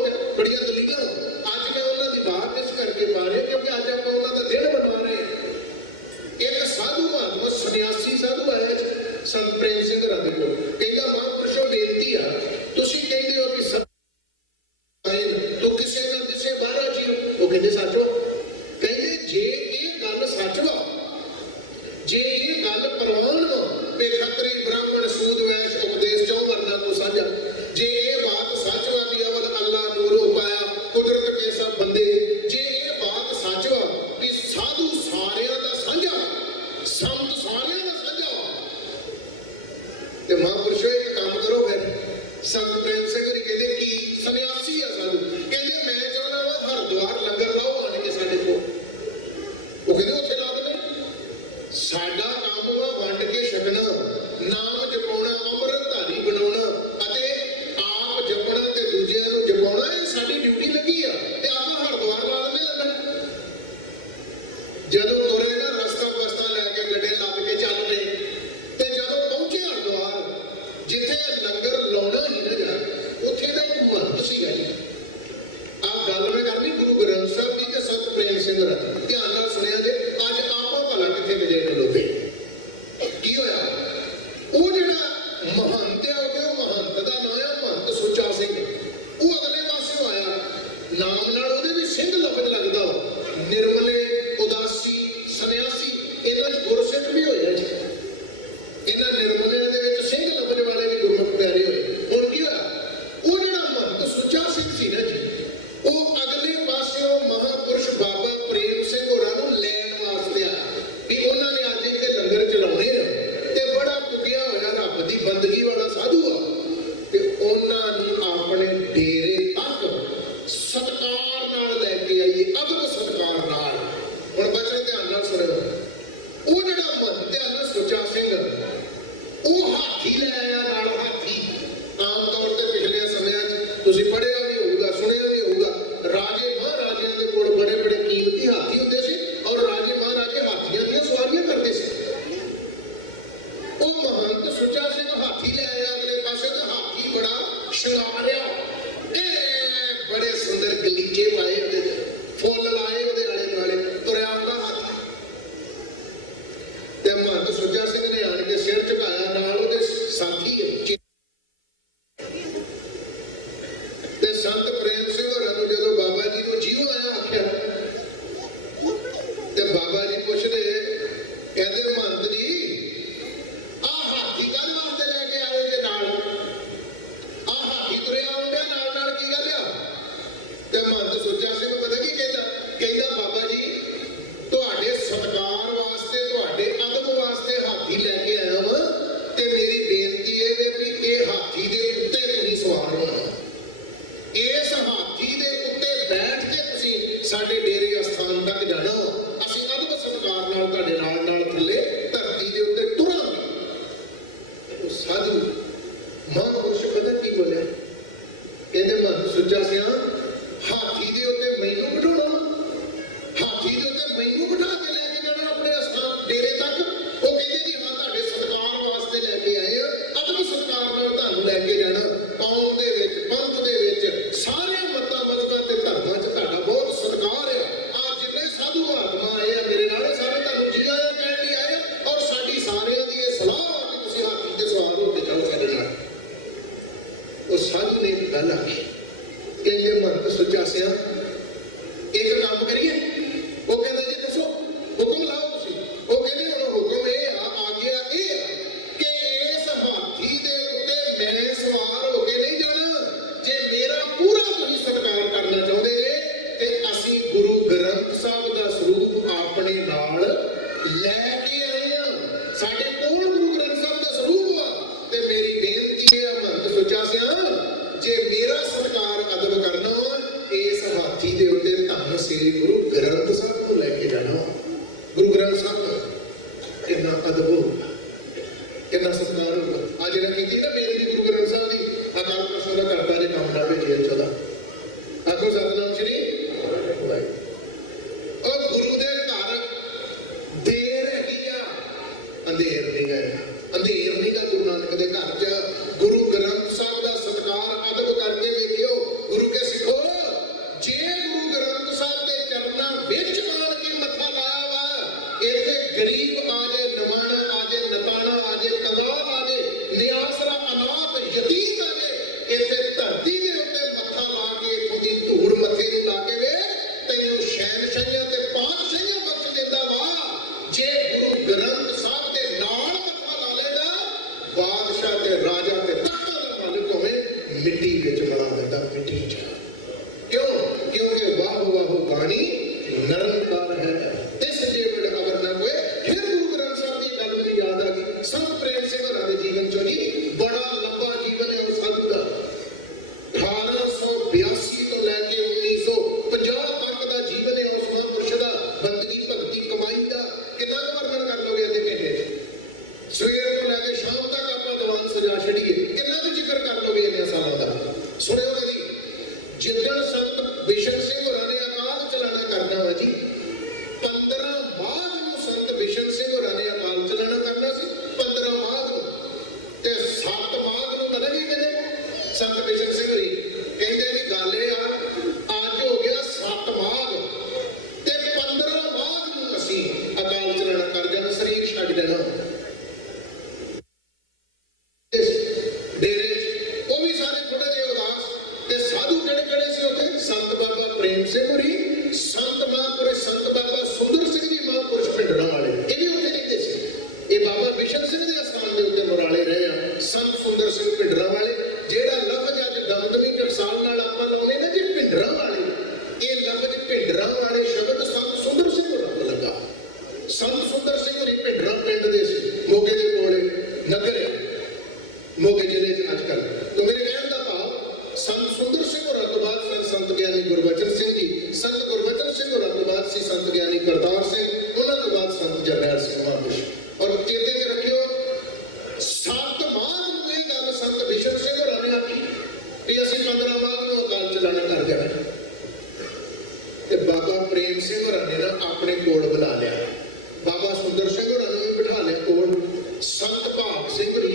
ਲੰਗਰ ਲਾਉਣਾ ਹੀ ਨਾ ਜਾ, ਉੱਥੇ ਦਾ ਇੱਕ ਮਹੰਤ ਸੀਗਾ ਜੀ। ਆਹ ਗੱਲ ਮੈਂ ਕਰਨੀ ਗੁਰੂ ਗ੍ਰੰਥ ਸਾਹਿਬ ਦੀ ਤੇ ਸੰਤ ਪ੍ਰੇਮ ਸਿੰਘ ਦਾ, ਧਿਆਨ ਨਾਲ ਸੁਣਿਆ ਜੇ। ਅੱਜ ਆਪਾਂ ਭਲਾ ਕਿੱਥੇ ਗਏ ਲੋਕੇ, ਕੀ ਹੋਇਆ? ਉਹ ਜਿਹੜਾ ਮਹੰਤ ਆ, ਉਹ ਮਹੰਤ ਦਾ ਨਾਂ ਆ ਮਹੰਤ ਸੁੱਚਾ ਸਿੰਘ। ਉਹ ਅਗਲੇ ਪਾਸਿਓਂ ਆਇਆ, ਨਾਮ ਨਾਲ ਉਹਦੇ ਵੀ ਸਿੰਘ ਲਫ਼ਜ਼ ਲੱਗਦਾ ਵਾ, ਨਿਰਮਲੇ, ਉਦਾਸੀ, ਸੰਨਿਆਸੀ, ਇਹਨਾਂ ਚ ਗੁਰਸਿੱਖ ਵੀ ਹੋਇਆ ਜੀ। ਇਹਨਾਂ ਨਿਰਮਲਿਆਂ ਦੇ ਵਿੱਚ ਸਿੰਘ ਲਫ਼ਜ਼ ਵਾਲੇ ਵੀ ਗੁਰਮੁਖ ਪਿਆਰੇ ਹੋਏ। ਹੁਣ ਕੀ ਹੋਇਆ? ਉਹ ਜਿਹੜਾ ਮਹੰਤ ਸੁੱਚਾ ਸਿੰਘ ਸੀ ਨਾ ਜੀ, ਉਹ ਅਗਲੇ ਪਾਸਿਓਂ ਮਹਾਂਪੁਰਸ਼ ਬਾਬਾ ਪ੍ਰੇਮ ਸਿੰਘ ਹੋਰਾਂ ਨੂੰ ਲੈਣ ਵਾਸਤੇ ਆਇਆ ਵੀ ਉਹਨਾਂ ਨੇ ਅੱਜ ਇੱਥੇ ਲੰਗਰ ਚਲਾਉਣੇ ਆ, ਤੇ ਬੜਾ ਪੁੱਗਿਆ ਹੋਇਆ ਰੱਬ ਦੀ ਬੰਦਗੀ ਵਾਲਾ ਸਾਧੂ ਆ, ਤੇ ਉਹਨਾਂ ਨੂੰ ਆਪਣੇ ਡੇਰੇ ਤੱਕ ਸਤਿਕਾਰ ਨਾਲ ਲੈ ਕੇ ਆਈਏ, ਅਦਬ ਸਤਿਕਾਰ ਨਾਲ। ਹੁਣ ਬੱਚੇ ਧਿਆਨ ਨਾਲ ਸੁਣਿਓ, ਉਹ ਜਿਹੜਾ ਮਹੰਤ ਆ ਨਾ ਸੁੱਚਾ ਸਿੰਘ, ਉਹ ਹਾਥੀ ਲੈ ਆਇਆ ਨਾਲ। ਹਾਥੀ ਆਮ ਤੌਰ ਤੇ ਪਿਛਲੇ ਸਮਿਆਂ 'ਚ ਤੁਸੀਂ ਪੜ੍ਹਿਆ ਵੀ ਹੋਊਗਾ, ਸੁਣਿਆ ਵੀ ਹੋਊਗਾ, ਰਾਜੇ ਮਹਾਰਾਜਿਆਂ ਦੇ ਕੋਲ ਬੜੇ ਬੜੇ ਕੀਮਤੀ ਹਾਥੀ ਹੁੰਦੇ ਸੀ, ਔਰ ਰਾਜੇ ਮਹਾਰਾਜੇ ਹਾਥੀਆਂ ਦੀਆਂ ਸਵਾਰੀਆਂ ਕਰਦੇ ਸੀ। ਉਹ ਮਹੰਤ ਸੁੱਚਾ ਸਿੰਘ ਹਾਥੀ ਲੈ ਆਇਆ ਅਗਲੇ ਪਾਸੇ, ਤੇ ਹਾਥੀ ਬੜਾ ਸ਼ਿੰਗਾਰਿਆ, ਇਹ ਬੜੇ ਸੁੰਦਰ ਗਲੀਚੇ ਪਾਏ ਉਹਦੇ ਤੇ, ਫੁੱਲ ਲਾਏ ਉਹਦੇ ਆਲੇ ਦੁਆਲੇ, ਤੁਰਿਆ ਆਉਂਦਾ ਹਾਥੀ। ਤੇ ਮਹੰਤ ਸੁੱਚਾ ਸਿੰਘ ਨੇ ਆਣ ਕੇ ਸਿਰ ਝੁਕਾਇਆ, ਨਾਲ ਉਹਦੇ ਸਾਥੀ ਤੇ ਸੰਤ ਪ੍ਰੇਮ ਸਿੰਘ ਹੋਰਾਂ ਨੂੰ ਜਦੋਂ ਬਾਬਾ ਜੀ ਨੂੰ ਜੀਓ ਆਇਆ ਆਖਿਆ, ਤੇ ਬਾਬਾ ਜੀ ਪੁੱਛਦੇ, ਕਹਿੰਦੇ ਮਹੰਤ ਜੀ ਆਹ ਹਾਥੀ ਕਾਹਦੇ ਵਾਸਤੇ ਲੈ ਕੇ ਆਏ ਜੇ ਨਾਲ? ਆਹ ਹਾਥੀ ਤੁਰਿਆ ਆਉਂਦਾ ਨਾਲ ਨਾਲ, ਕੀ ਗੱਲ ਆ? ਤੇ ਮਹੰਤ ਸੁੱਚਾ ਸਿੰਘ ਪਤਾ ਕੀ ਕਹਿੰਦਾ? ਕਹਿੰਦਾ ਬਾਬਾ ਜੀ ਤੁਹਾਡੇ ਸਤਿਕਾਰ ਵਾਸਤੇ, ਤੁਹਾਡੇ ਅਦਬ ਵਾਸਤੇ ਹਾਥੀ ਲੈ ਕੇ ਆਇਆ ਵਾਂ, ਤੇ ਮੇਰੀ ਬੇਨਤੀ ਇਹ ਵੇ ਵੀ ਇਹ ਹਾਥੀ ਦੇ ਉੱਤੇ ਤੁਸੀਂ ਸਵਾਰ ਹੋਣਾ, ਇਸ ਹਾਥੀ ਦੇ ਉੱਤੇ ਬੈਠ ਕੇ ਤੁਸੀਂ ਸਾਡੇ ਡੇਰੇ ਅਸਥਾਨ ਤੱਕ ਜਾਣਾ। ਅਸੀਂ ਅਦਬ ਸਤਿਕਾਰ ਨਾਲ ਤੁਹਾਡੇ ਨਾਲ ਥੱਲੇ ਧਰਤੀ ਦੇ ਉੱਤੇ ਤੁਰਾਂਗੇ। ਉਹ ਸਾਧੂ ਮਹਾਂਪੁਰਸ਼ ਪਤਾ ਕੀ ਬੋਲਿਆ? ਕਹਿੰਦੇ ਮਹੰਤ ਸੁੱਚਾ ਸਿੰਘ, ਹਾਥੀ ਦੇ ਉੱਤੇ ਮੈਨੂੰ ਬਿਠਾਉਣਾ? ਹਾਥੀ ਦੇ ਉੱਤੇ ਮੈਨੂੰ ਬਿਠਾ ਕੇ ਲੈ ਕੇ ਜਾਣਾ ਆਪਣੇ ਅਸਥਾਨ ਡੇਰੇ ਤੱਕ? ਉਹ ਕਹਿੰਦੇ ਜੀ ਹਾਂ, ਤੁਹਾਡੇ ਸਤਿਕਾਰ ਵਾਸਤੇ ਲੈ ਕੇ ਆਏ ਆ, ਅਦਬ ਸਤਿਕਾਰ ਨਾਲ ਤੁਹਾਨੂੰ ਲੈ ਕੇ ਜਾਣਾ। ਕੌਮ ਦੇ ਵਿੱਚ, ਪੰਥ ਦੇ ਵਿੱਚ, ਸਾਰੇ ਮਤਾਂ ਮਜ਼ਹਬਾਂ ਤੇ ਧਰਮਾਂ 'ਚ ਤੁਹਾਡਾ ਬਹੁਤ ਸਤਿਕਾਰ ਆ। ਆਹ ਜਿੰਨੇ ਸਾਧੂ ਮਹਾਤਮਾ ਆਏ ਆ ਮੇਰੇ ਨਾਲ, ਸਾਰੇ ਤੁਹਾਨੂੰ ਜੀ ਆਇਆ ਕਹਿਣ ਲਈ ਆਏ, ਔਰ ਸਾਡੀ ਸਾਰਿਆਂ ਦੀ ਇਹ ਸਲਾਹ ਆ ਕਿ ਤੁਸੀਂ ਹਾਥੀ ਤੇ ਸਵਾਰ ਹੋ ਕੇ ਜਾਓ ਸਾਡੇ ਨਾਲ। ਉਹ ਸਾਧੂ ਨੇ ਇੱਕ ਗੱਲ ਆਖੀ, ਕਹਿੰਦੇ ਮਹੰਤ ਸੁੱਚਾ ਸਿੰਘ ਇੱਕ ਕੰਮ ਕਰੀਏ? ਉਹ ਕਹਿੰਦਾ ਜੀ ਦੱਸੋ, ਹੁਕਮ ਲਾਓ ਤੁਸੀਂ। ਉਹ ਕਹਿੰਦੇ ਹੁਣ ਹੁਕਮ ਇਹ ਆ ਗਿਆ ਇਹ ਆ ਕਿ ਇਸ ਹਾਥੀ ਦੇ ਉੱਤੇ ਮੈਂ ਸਵਾਰ ਹੋ ਕੇ ਨਹੀਂ ਜਾਣਾ। ਜੇ ਮੇਰਾ ਪੂਰਾ ਤੁਸੀਂ ਸਤਿਕਾਰ ਕਰਨਾ ਚਾਹੁੰਦੇ ਜੇ, ਤੇ ਅਸੀਂ ਗੁਰੂ ਗ੍ਰੰਥ ਸਾਹਿਬ ਦਾ ਸਰੂਪ ਆਪਣੇ ਨਾਲ ਲੈ ਕੇ ਆਏ ਆ। ਸਾਡੇ ਕੋਲ ਗੁਰੂ ਗ੍ਰੰਥ ਸਾਹਿਬ ਦਾ ਸਰੂਪ ਆ, ਤੇ ਮੇਰੀ ਬੇਨਤੀ ਹੈ ਮਹੰਤ ਸੁੱਚਾ ਸਿੰਘ, ਜੇ ਮੇਰਾ ਸਤਿਕਾਰ ਅਦਬ ਕਰਨਾ, ਇਸ ਹਾਥੀ ਦੇ ਉੱਤੇ ਧੰਨ ਸ੍ਰੀ ਗੁਰੂ ਗ੍ਰੰਥ ਸਾਹਿਬ ਨੂੰ ਲੈ ਕੇ ਜਾਣਾ। ਗੁਰੂ ਗ੍ਰੰਥ ਸਾਹਿਬ ਕਿੰਨਾ ਅਦਬ ਹੋਊਗਾ, ਕਿੰਨਾ ਸਤਿਕਾਰ ਹੋਊਗਾ। ਆ ਜਿਹੜਾ ਕਹਿੰਦੀ ਨਾ ਬੇਨਤੀ ਗੁਰੂ ਗ੍ਰੰਥ ਸਾਹਿਬ ਦੀ, ਅਕਾਲ ਪੁਰਖ ਦਾ ਕਰਤਾ ਜੇ ਕੰਮ ਨਾ ਭੇਜਿਆ ਚੋਦਾ, ਆਖੋ ਸਤਿਨਾਮ ਸ਼੍ਰੀ ਵਾਹਿਗੁਰੂ। ਉਹ ਗੁਰੂ ਦੇ ਘਰ ਦੇਰ ਹੈਗੀ ਆ, ਅੰਧੇਰ ਨਹੀਂ ਗਏ, ਅੰਧੇਰ ਨਹੀਂ ਗਾ ਗੁਰੂ ਨਾਨਕ ਦੇ ਘਰ 'ਚ। ਗੁਰੂ ਗ੍ਰੰਥ ਸਾਹਿਬ ਦਾ ਸਤਿਕਾਰ ਅਦਬ ਕਰਕੇ ਵੇਖਿਓ। ਗੁਰੂ ਕੇ ਸਿੱਖੋ, ਜੇ ਗੁਰੂ ਗ੍ਰੰਥ ਸਾਹਿਬ ਦੇ ਚਰਨਾਂ ਵਿੱਚ ਆਣ ਕੇ ਮੱਥਾ ਲਾਇਆ ਵਾ, ਇੱਥੇ ਗਰੀਬ ਆ ਜੇ, ਨਿਮਾਣਾ ਆ ਜੇ, ਨਤਾਣਾ ਆ ਜੇ, ਕੰਗਾਲ ਆ ਜੇ, ਨਿਆਸਰਾ, ਅਨਾਥ, ਯਤੀਮ ਆ ਜੇ, ਇੱਥੇ ਧਰਤੀ ਦੇ ਉੱਤੇ ਮੱਥਾ ਲਾ ਕੇ ਇੱਥੋਂ ਦੀ ਧੂੜ ਮੱਥੇ ਨੂੰ ਲਾ ਕੇ ਵੇ, ਤੈਨੂੰ ਸ਼ਹਿਨਸ਼ਾਹੀਆਂ ਤੇ ਪਾਤਸ਼ਾਹੀਆਂ ਬਖਸ਼ ਦਿੰਦਾ ਵਾ। ਜੇ ਗੁਰੂ ਗ੍ਰੰਥ ਸਾਹਿਬ ਦੇ ਨਾਲ ਮੱਥਾ ਲਾ ਲੇਗਾ, ਬਾਦਸ਼ਾਹ ਤੇ ਰਾਜਾ ਤੇ ਤਖਤਾਂ ਦਾ ਮਾਲਕ ਹੋਵੇ, ਮਿੱਟੀ ਵਿੱਚ ਬਣਾ ਦਿੰਦਾ, ਮਿੱਟੀ 'ਚ। ਕਿਉਂ? ਕਿਉਂਕਿ ਵਾਹੋ ਵਾਹੋ ਬਾਣੀ ਨਿਰੰਕਾਰ ਹੈ। ਇਸ ਜੀਵਨ ਅਗਰ ਨਾ ਕੋਈ, ਫਿਰ ਗੁਰੂ ਗ੍ਰੰਥ ਸਾਹਿਬ ਦੀ ਗੱਲ ਮੈਨੂੰ ਯਾਦ ਆ ਗਈ। ਸੰਤ ਪ੍ਰੇਮ ਸਿੰਘ ਹੋਰਾਂ ਦੇ ਜੀਵਨ 'ਚੋਂ ਜੀ, ਬੜਾ ਲੰਬਾ ਜੀਵਨ ਹੈ ਉਹ ਸਾਧੂ ਦਾ। 1882 ਤੋਂ ਲੈ ਕੇ 1950 ਤੱਕ ਦਾ ਜੀਵਨ ਹੈ ਉਸ ਮਹਾਂਪੁਰਸ਼ ਦਾ। ਬੰਦਗੀ, ਭਗਤੀ, ਕਮਾਈ ਦਾ ਕਿੰਨਾ ਕੁ ਵਰਣਨ ਕਰ ਲੋਗੇ ਅੱਧੇ ਘੰਟੇ 'ਚ? ਸਵੇਰ ਤੋਂ ਲੈ ਕੇ ਸ਼ਾਮ ਤੱਕ ਆਪਾਂ ਦੀਵਾਨ ਸਜਾ ਛੱਡੀਏ, ਕਿੰਨਾ ਕੁ ਜ਼ਿਕਰ ਕਰ ਲੋਗੇ ਇੰਨੇ ਸਾਲਾਂ ਦਾ? ਸੰਤ ਬਿਸ਼ਨ ਸਿੰਘ ਹੋਰੀ ਕਹਿੰਦੇ ਵੀ ਗੱਲ ਇਹ ਆ, ਅੱਜ ਹੋ ਗਿਆ 7 ਮਾਘ ਤੇ 15 ਮਾਘ ਨੂੰ ਅਸੀਂ ਅਕਾਲ ਚਲਾਣਾ ਕਰ ਜਾਣਾ, ਸਰੀਰ ਛੱਡ ਦੇਣਾ। ਡੇਰੇ 'ਚ ਉਹ ਵੀ ਸਾਰੇ ਥੋੜੇ ਜਿਹੇ ਉਦਾਸ, ਤੇ ਸਾਧੂ ਕਿਹੜੇ ਸੀ ਉੱਥੇ? ਸੰਤ ਬਾਬਾ ਪ੍ਰੇਮ ਸਿੰਘ ਹੋਰੀ, ਸੰਤ ਮਹਾਂਪੁਰਸ਼ ਸੰਤ ਬਾਬਾ ਸੁੰਦਰ ਸਿੰਘ ਜੀ ਮਹਾਂਪੁਰਸ਼ ਭਿੰਡਰਾਂ ਵਾਲੇ, ਇਹ ਵੀ ਉੱਥੇ ਰਹਿੰਦੇ ਸੀ। ਇਹ ਬਾਬਾ ਬਿਸ਼ਨ ਸਿੰਘ ਦੇ ਅਸਥਾਨ ਦੇ ਉੱਤੇ ਮੁਰਾਲੇ ਰਹੇ ਆ। ਸੰਤ ਸੁੰਦਰ ਸਿੰਘ ਭਿੰਡਰਾਂ ਵਾਲੇ, ਜਿਹੜਾ ਲਫ਼ਜ਼ ਅੱਜ ਦਮਦਮੀ ਟਕਸਾਲ ਨਾਲ ਆਪਾਂ ਲਾਉਂਦੇ ਨਾ ਜੀ ਭਿੰਡਰਾਂ ਵਾਲੇ, ਇਹ ਲਫ਼ਜ਼ ਭਿੰਡਰਾਂ ਵਾਲੇ ਸ਼ਬਦ ਸੰਤ ਸੁੰਦਰ ਸਿੰਘ ਹੋਰਾਂ ਨੂੰ ਲੱਗਾ। ਸੰਤ ਸੁੰਦਰ ਸਿੰਘ ਹੋਰੀ ਭਿੰਡਰਾਂ ਪਿੰਡ ਦੇ ਸੀ, ਮੋਗੇ ਦੇ ਕੋਲੇ ਨਗਰ ਹੈ, ਮੋਗੇ ਜ਼ਿਲ੍ਹੇ 'ਚ ਅੱਜ ਕੱਲ੍ਹ। ਤਾਂ ਮੇਰੇ ਕਹਿਣ ਦਾ ਭਾਵ ਸੰਤ ਸੁੰਦਰ ਸਿੰਘ ਹੋਰਾਂ ਤੋਂ ਬਾਅਦ ਸੰਤ ਗਿਆਨੀ ਗੁਰਬਚਨ ਸਿੰਘ ਜੀ, ਸੰਤ ਗੁਰਬਚਨ ਸਿੰਘ ਹੋਰਾਂ ਤੋਂ ਬਾਅਦ ਸੀ ਸੰਤ ਗਿਆਨੀ ਕਰਤਾਰ ਸਿੰਘ, ਉਹਨਾਂ ਤੋਂ ਬਾਅਦ ਸੰਤ ਜਰਨੈਲ ਸਿੰਘ ਮਹਾਂਪੁਰਸ਼। ਔਰ ਚੇਤੇ 'ਚ ਰੱਖਿਓ 7 ਮਾਘ ਨੂੰ ਇਹ ਗੱਲ ਸੰਤ ਬਿਸ਼ਨ ਸਿੰਘ ਹੋਰਾਂ ਨੇ ਆਖੀ ਵੀ ਅਸੀਂ 15 ਮਾਘ ਨੂੰ ਅਕਾਲ ਚਲਾਣਾ ਕਰ ਜਾਣਾ। ਤੇ ਬਾਬਾ ਪ੍ਰੇਮ ਸਿੰਘ ਹੋਰਾਂ ਨੇ ਨਾ ਆਪਣੇ ਕੋਲ ਬੁਲਾ ਲਿਆ, ਬਾਬਾ ਸੁੰਦਰ ਸਿੰਘ ਹੋਰਾਂ ਨੂੰ ਵੀ ਬਿਠਾ ਲਿਆ ਕੋਲ, ਸੰਤ ਭਾਗ ਸਿੰਘ ਹੋਰੀ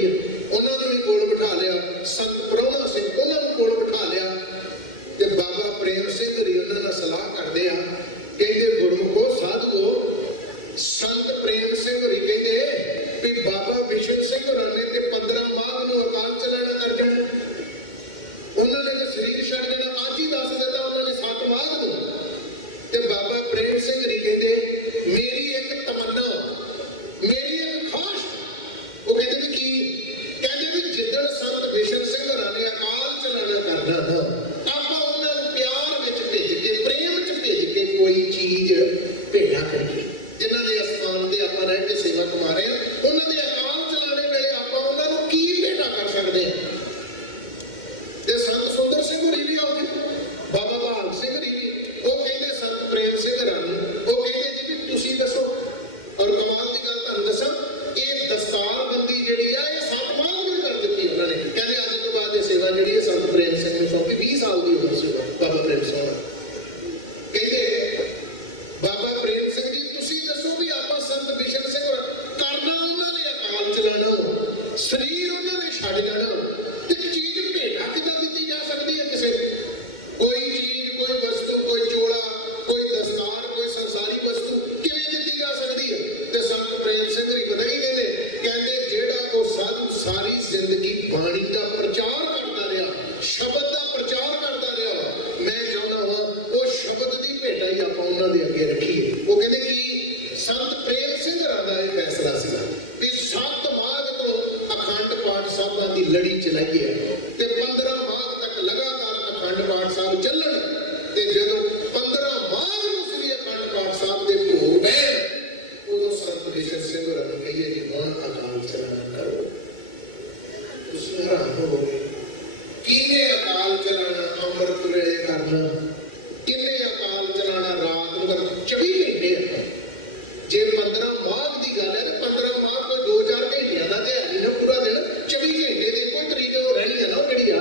ਉਹਨਾਂ ਨੂੰ ਵੀ ਕੋਲ ਬਿਠਾ ਲਿਆ, ਸੰਤ ਪ੍ਰਾਹੁਣਾ ਸਿੰਘ ਉਹਨਾਂ ਨੂੰ ਕੋਲ ਬਿਠਾ ਲਿਆ। ਤੇ ਬਾਬਾ ਪ੍ਰੇਮ ਸਿੰਘ ਹੋਰੀ ਉਹਨਾਂ ਨਾਲ ਸਲਾਹ ਕਰਦੇ ਆ, ਕਹਿੰਦੇ ਗੁਰਮੁਖੋ ਸਾਧੂਓ, ਸੰਤ ਪ੍ਰੇਮ ਸਿੰਘ ਹੋਰੀ ਕਹਿੰਦੇ ਵੀ ਬਾਬਾ ਬਿਸ਼ਨ ਸਿੰਘ ਹੋਰਾਂ ਨੇ ਤੇ 15 ਮਾਘ ਨੂੰ ਅਕਾਲ ਚਲਾਣਾ ਕਰ ਜਾਣਾ, ਉਹਨਾਂ ਨੇ ਤੇ ਸਰੀਰ ਛੱਡ ਦੇਣਾ। ਅੱਜ ਹੀ ਦੱਸ ਦਿੱਤਾ ਉਹਨਾਂ ਨੇ 7 ਮਾਘ ਨੂੰ। ਤੇ ਬਾਬਾ ਪ੍ਰੇਮ ਸਿੰਘ ਹੋਰੀ ਕਹਿੰਦੇ ਮੇਰੀ ਇੱਕ ਤਮੰਨਾ, ਮੇਰੀ ਇੱਕ ਖਾਸ਼। ਉਹ ਕਹਿੰਦੇ ਵੀ ਕੀ? ਕਹਿੰਦੇ ਵੀ ਜਿੱਦਣ ਸੰਤ ਬਿਸ਼ਨ ਸਿੰਘ ਹੋਰਾਂ ਨੇ ਅਕਾਲ ਚਲਾਣਾ ਕਰਨਾ ਨਾ, ਆਪਾਂ ਉਹਨਾਂ ਨੂੰ ਪਿਆਰ ਵਿੱਚ ਭੇਜ ਕੇ, ਪ੍ਰੇਮ 'ਚ ਭੇਜ ਕੇ ਕੋਈ ਚੀਜ਼ ਭੇਟਾ ਕਰੀਏ। ਜਿਨ੍ਹਾਂ ਦੇ ਅਸਥਾਨ ਤੇ ਆਪਾਂ ਰਹਿ ਕੇ ਸੇਵਾ ਕਮਾ ਰਹੇ ਹਾਂ, ਉਹਨਾਂ ਦੇ ਅਕਾਲ ਚਲਾਣੇ ਵੇਲੇ ਆਪਾਂ ਉਹਨਾਂ ਨੂੰ ਕੀ ਭੇਟਾ ਕਰ ਸਕਦੇ ਹਾਂ? ਤੇ ਸੰਤ ਸੁੰਦਰ ਸਿੰਘ ਹੋਰੀ ਵੀ ਆਉਂਦੇ, ਬਾਬਾ ਭਾਗ ਸਿੰਘ ਹੋਰੀ ਵੀ, ਉਹ ਕਹਿੰਦੇ ਸੰਤ ਪ੍ਰੇਮ ਸਿੰਘ ਹੋਰਾਂ ਨੂੰ, ਉਹ ਕਹਿੰਦੇ ਜੀ ਵੀ ਤੁਸੀਂ ਦੱਸੋ। ਔਰ ਕਮਾਲ ਦੀ ਗੱਲ ਤੁਹਾਨੂੰ ਦੱਸਾਂ, ਇਹ ਦਸਤਾਰਬੰਦੀ ਜਿਹੜੀ ਆ ਇਹ 7 ਮਾਘ ਨੂੰ ਕਰ ਦਿੱਤੀ ਉਹਨਾਂ ਨੇ। ਕਹਿੰਦੇ ਅੱਜ ਤੋਂ ਬਾਅਦ ਇਹ ਸੇਵਾ ਜਿਹੜੀ ਹੈ ਸੰਤ ਪ੍ਰੇਮ ਸਿੰਘ ਨੂੰ ਸੌਂਪੀ। 20 ਸਾਲ ਦੀ ਉਮਰ ਸੀ ਬਾਬਾ ਪ੍ਰੇਮ ਸਿੰਘ ਹੋਰਾਂ। ਕਹਿੰਦੇ ਬਾਬਾ ਪ੍ਰੇਮ ਸਿੰਘ ਜੀ ਤੁਸੀਂ ਦੱਸੋ ਵੀ ਆਪਾਂ ਸੰਤ ਬਿਸ਼ਨ ਸਿੰਘ ਹੋਰਾਂ ਕਰਨਾ, ਉਹਨਾਂ ਨੇ ਅਕਾਲ ਚਲਾਣਾ, ਸਰੀਰ ਉਹਨਾਂ ਨੇ ਛੱਡ ਜਾਣਾ, ਤੇ ਚੀਜ਼ ਭੇਟਾ ਕਿੱਦਾਂ ਦਿੱਤੀ ਜਾ ਸਕਦੀ ਹੈ ਕਿਸੇ ਨੂੰ? ਕੋਈ ਚੀਜ਼, ਕੋਈ ਵਸਤੂ, ਕੋਈ ਚੋਲਾ, ਕੋਈ ਦਸਤਾਰ, ਕੋਈ ਸੰਸਾਰੀ ਵਸਤੂ ਕਿਵੇਂ ਦਿੱਤੀ ਜਾ ਸਕਦੀ ਹੈ? ਤੇ ਸੰਤ ਪ੍ਰੇਮ ਸਿੰਘ ਹੋਰੀ ਪਤਾ ਕੀ ਕਹਿੰਦੇ? ਕਹਿੰਦੇ ਜਿਹੜਾ ਉਹ ਸਾਧੂ ਸਾਰੀ ਜ਼ਿੰਦਗੀ ਬਾਣੀ ਦਾ ਪ੍ਰਚਾਰ ਕਰਦਾ ਰਿਹਾ, ਸ਼ਬਦ ਦਾ ਪ੍ਰਚਾਰ ਕਰਦਾ ਰਿਹਾ, ਮੈਂ ਚਾਹੁੰਦਾ ਹਾਂ ਉਹ ਸ਼ਬਦ ਦੀ ਭੇਟਾ ਹੀ ਆਪਾਂ ਉਹਨਾਂ ਦੇ ਅੱਗੇ ਰੱਖੀਏ। ਉਹ ਕਹਿੰਦੇ ਕੀ? ਸੰਤ ਪ੍ਰੇਮ ਸਿੰਘ ਹੋਰਾਂ ਦਾ ਇਹ ਫੈਸਲਾ ਸੀਗਾ ਵੀ 7 ਮਾਘ ਤੋਂ ਅਖੰਡ ਪਾਠ ਸਾਹਿਬਾਂ ਦੀ ਲੜੀ ਚਲਾਈਏ ਤੇ 15 ਮਾਘ ਤੱਕ ਲਗਾਤਾਰ ਅਖੰਡ ਪਾਠ ਸਾਹਿਬ ਚੱਲਣ। ਤੇ ਜਦੋਂ 15 ਮਾਘ ਨੂੰ ਸ੍ਰੀ ਅਖੰਡ ਪਾਠ ਸਾਹਿਬ ਦੇ ਭੋਗ ਪੈਣ, ਉਦੋਂ ਸੰਤ ਬਿਸ਼ਨ ਸਿੰਘ ਹੋਰਾਂ ਨੂੰ ਕਹੀਏ ਜੀ ਹੁਣ ਅਕਾਲ ਚਲਾਣਾ ਕਰੋ। ਤੁਸੀਂ ਹੈਰਾਨ ਹੋਵੋਗੇ ਕਿਵੇਂ ਅਕਾਲ ਚਲਾਣਾ ਅੰਮ੍ਰਿਤ ਵੇਲੇ ਕਰਨਾ, ਕਿਵੇਂ ਅਕਾਲ ਚਲਾਣਾ ਰਾਤ ਨੂੰ ਕਰਨਾ, 24 ਘੰਟੇ। ਜੇ 15 ਮਾਘ ਦੀ ਗੱਲ ਹੈ ਤੇ 15 ਮਾਘ ਕੋਈ 2-4 ਘੰਟਿਆਂ ਦਾ ਤੇ ਹੈ ਨਹੀਂ ਨਾ, ਪੂਰਾ ਦਿਨ 24 ਘੰਟੇ ਦੇ ਕੋਈ ਤਰੀਕੇ ਉਹ ਰਹਿਣੀ ਹੈ ਨਾ, ਉਹ ਕਿਹੜੀ ਆ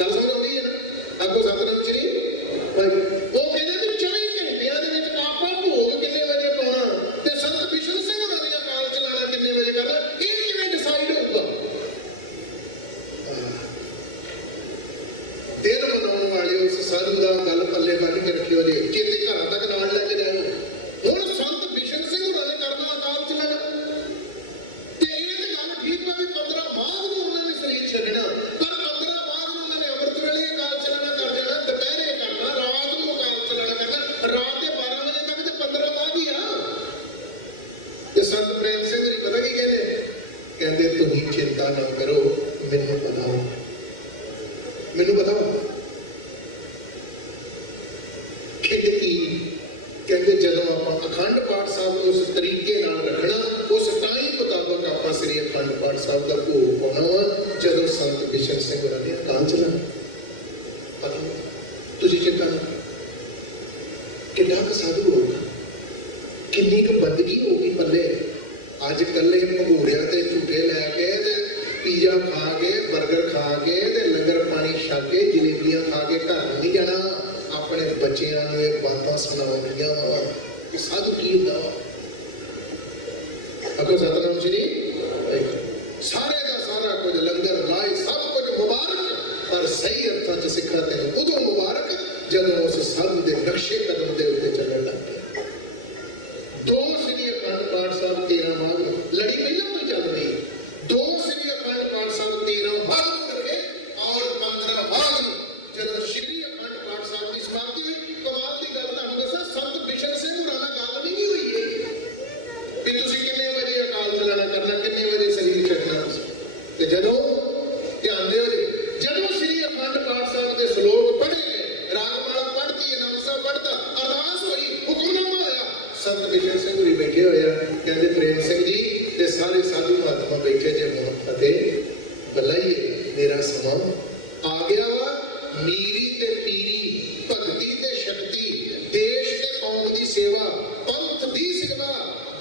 ਗੱਲ ਸਮਝ ਆਉਂਦੀ ਹੈ ਨਾ? ਅੱਗੋਂ ਸਤਿਨਾਮ ਸ਼੍ਰੀ ਉਹ ਕਹਿੰਦੇ ਵੀ 24 ਘੰਟਿਆਂ ਦੇ ਵਿੱਚ ਆਪਾਂ ਭੋਗ ਕਿੰਨੇ ਵਜੇ ਪਾਉਣਾ ਤੇ ਸੰਤ ਬਿਸ਼ਨ ਸਿੰਘ ਹੋਰਾਂ ਦੀ ਅਕਾਲ ਚਲਾਣਾ ਕਿੰਨੇ ਵਜੇ ਕਰਨਾ, ਇਹ ਕਿਵੇਂ ਡਿਸਾਈਡ ਹੋਊਗਾ? ਦਿਨ ਮਨਾਉਣ ਵਾਲੇ ਉਸ ਸਾਧੂ ਦਾ ਗੱਲ ਪੱਲੇ ਬੰਨ ਕੇ ਰੱਖਿਓ ਜੀ, ਚੇਤੇ ਘਰਾਂ ਤੱਕ ਨਾਲ ਲੈ ਕੇ ਜਾਇਓ। ਹੁਣ ਸੰਤ ਬਿਸ਼ਨ ਸਿੰਘ ਹੋਰਾਂ ਨੇ ਕਰਨਾ ਅਕਾਲ ਚਲਾਣਾ, ਤੇ ਇਹ ਤੇ ਗੱਲ ਠੀਕ ਆ ਵੀ 15 ਮਾਘ ਨੂੰ ਉਹਨਾਂ ਨੇ ਸਰੀਰ ਛੱਡਣਾ, ਪਰ 15 ਮਾਘ ਨੂੰ ਉਹਨਾਂ ਨੇ ਅੰਮ੍ਰਿਤ ਵੇਲੇ ਅਕਾਲ ਚਲਾਣਾ ਕਰ ਜਾਣਾ, ਦੁਪਹਿਰੇ ਕਰਨਾ, ਰਾਤ ਨੂੰ ਅਕਾਲ ਚਲਾਣਾ ਕਰਨਾ, ਰਾਤ ਦੇ 12 ਵਜੇ ਤੱਕ ਤੇ 15 ਮਾਘ ਹੀ ਆ। ਤੇ ਸੰਤ ਪ੍ਰੇਮ ਸਿੰਘ ਜੀ ਪਤਾ ਕੀ ਕਹਿੰਦੇ? ਕਹਿੰਦੇ ਤੁਸੀਂ ਚਿੰਤਾ ਨਾ ਕਰੋ, ਮੈਨੂੰ ਪਤਾ, ਮੈਨੂੰ ਪਤਾ। ਕਹਿੰਦੇ ਜਦੋਂ ਆਪਾਂ ਅਖੰਡ ਪਾਠ ਸਾਹਿਬ ਨੂੰ ਉਸ ਤਰੀਕੇ ਨਾਲ ਰੱਖਣਾ, ਉਸ ਟਾਈਮ ਮੁਤਾਬਕ ਆਪਾਂ ਸ੍ਰੀ ਅਖੰਡ ਪਾਠ ਸਾਹਿਬ ਦਾ ਭੋਗ ਪਾਉਣਾ ਵਾ, ਜਦੋਂ ਸੰਤ ਬਿਸ਼ਨ ਸਿੰਘ ਹੋਰਾਂ ਨੇ ਅਕਾਲ ਚਲਾਣਾ। ਪਤਾ ਤੁਸੀਂ ਚਿੰਤਾ ਨਾ, ਕਿੰਨਾ ਕੁ ਸਾਧੂ ਹੋਊਗਾ, ਕਿੰਨੀ ਕੁ ਬੰਦਗੀ ਹੋਊਗੀ ਪੱਲੇ। ਅੱਜ ਕੱਲੇ ਭਗੂੜਿਆਂ ਤੇ ਝੂਟੇ ਲੈ ਕੇ ਤੇ ਪੀਜ਼ਾ ਖਾ ਕੇ, ਬਰਗਰ ਖਾ ਕੇ ਤੇ ਲੰਗਰ ਪਾਣੀ ਛਕ ਕੇ, ਜਲੇਬੀਆਂ ਖਾ ਕੇ ਘਰ ਨਹੀਂ ਜਾਣਾ। ਆਪਣੇ ਬੱਚਿਆਂ ਨੂੰ ਇਹ ਬਾਤਾਂ ਸੁਣਾਉਣੀਆਂ ਵਾ ਕਿ ਸਾਧੂ ਕੀ ਹੁੰਦਾ ਵਾ। ਅੱਗੋਂ ਸਤਿਨਾਮ ਸ਼੍ਰੀ ਸਾਰੇ ਦਾ ਸਾਰਾ ਕੁਝ ਲੰਗਰ ਲਾਏ, ਸਭ ਕੁਝ ਮੁਬਾਰਕ, ਪਰ सही अर्थां च सिखा तैनूं उदों मुबारक जदों उस साधु के नक्शे कदम के उत्ते चलण लग पिया। दो श्री अखंड पाठ साहब 13 माघ नूं लड़ी पहलां तो चल रही है। दो श्री अखंड पाठ साहब 13 माघ नूं रखे और 15 माघ नूं जदों श्री अखंड पाठ साहब की समाप्ति हुई। कमाल की गल तुहानूं दसां, संत बिशन सिंह होरां नाल गल नहीं हुई है कि तुसीं किन्ने बजे अकाल चलाना करना, किन्ने बजे शरीर छड्डना। ते जदों ध्यान दिओ जी, जदों श्री अखंड पाठ साहब के श्लोक पढ़े गए, रागमाला पढ़ती, आनंद साहब पढ़ता, अरदास हुई, हुक्मनामा आया, संत बिशन सिंह होरी बैठे होए आ, कहंदे प्रेम सिंह जी ते सारे साधु महात्मा बैठे जे हुण फतेह बुलाइए, मेरा समा आ गया वा। मीरी ते पीरी, भगती ते शक्ति, देश ते कौम की सेवा, पंथ की सेवा,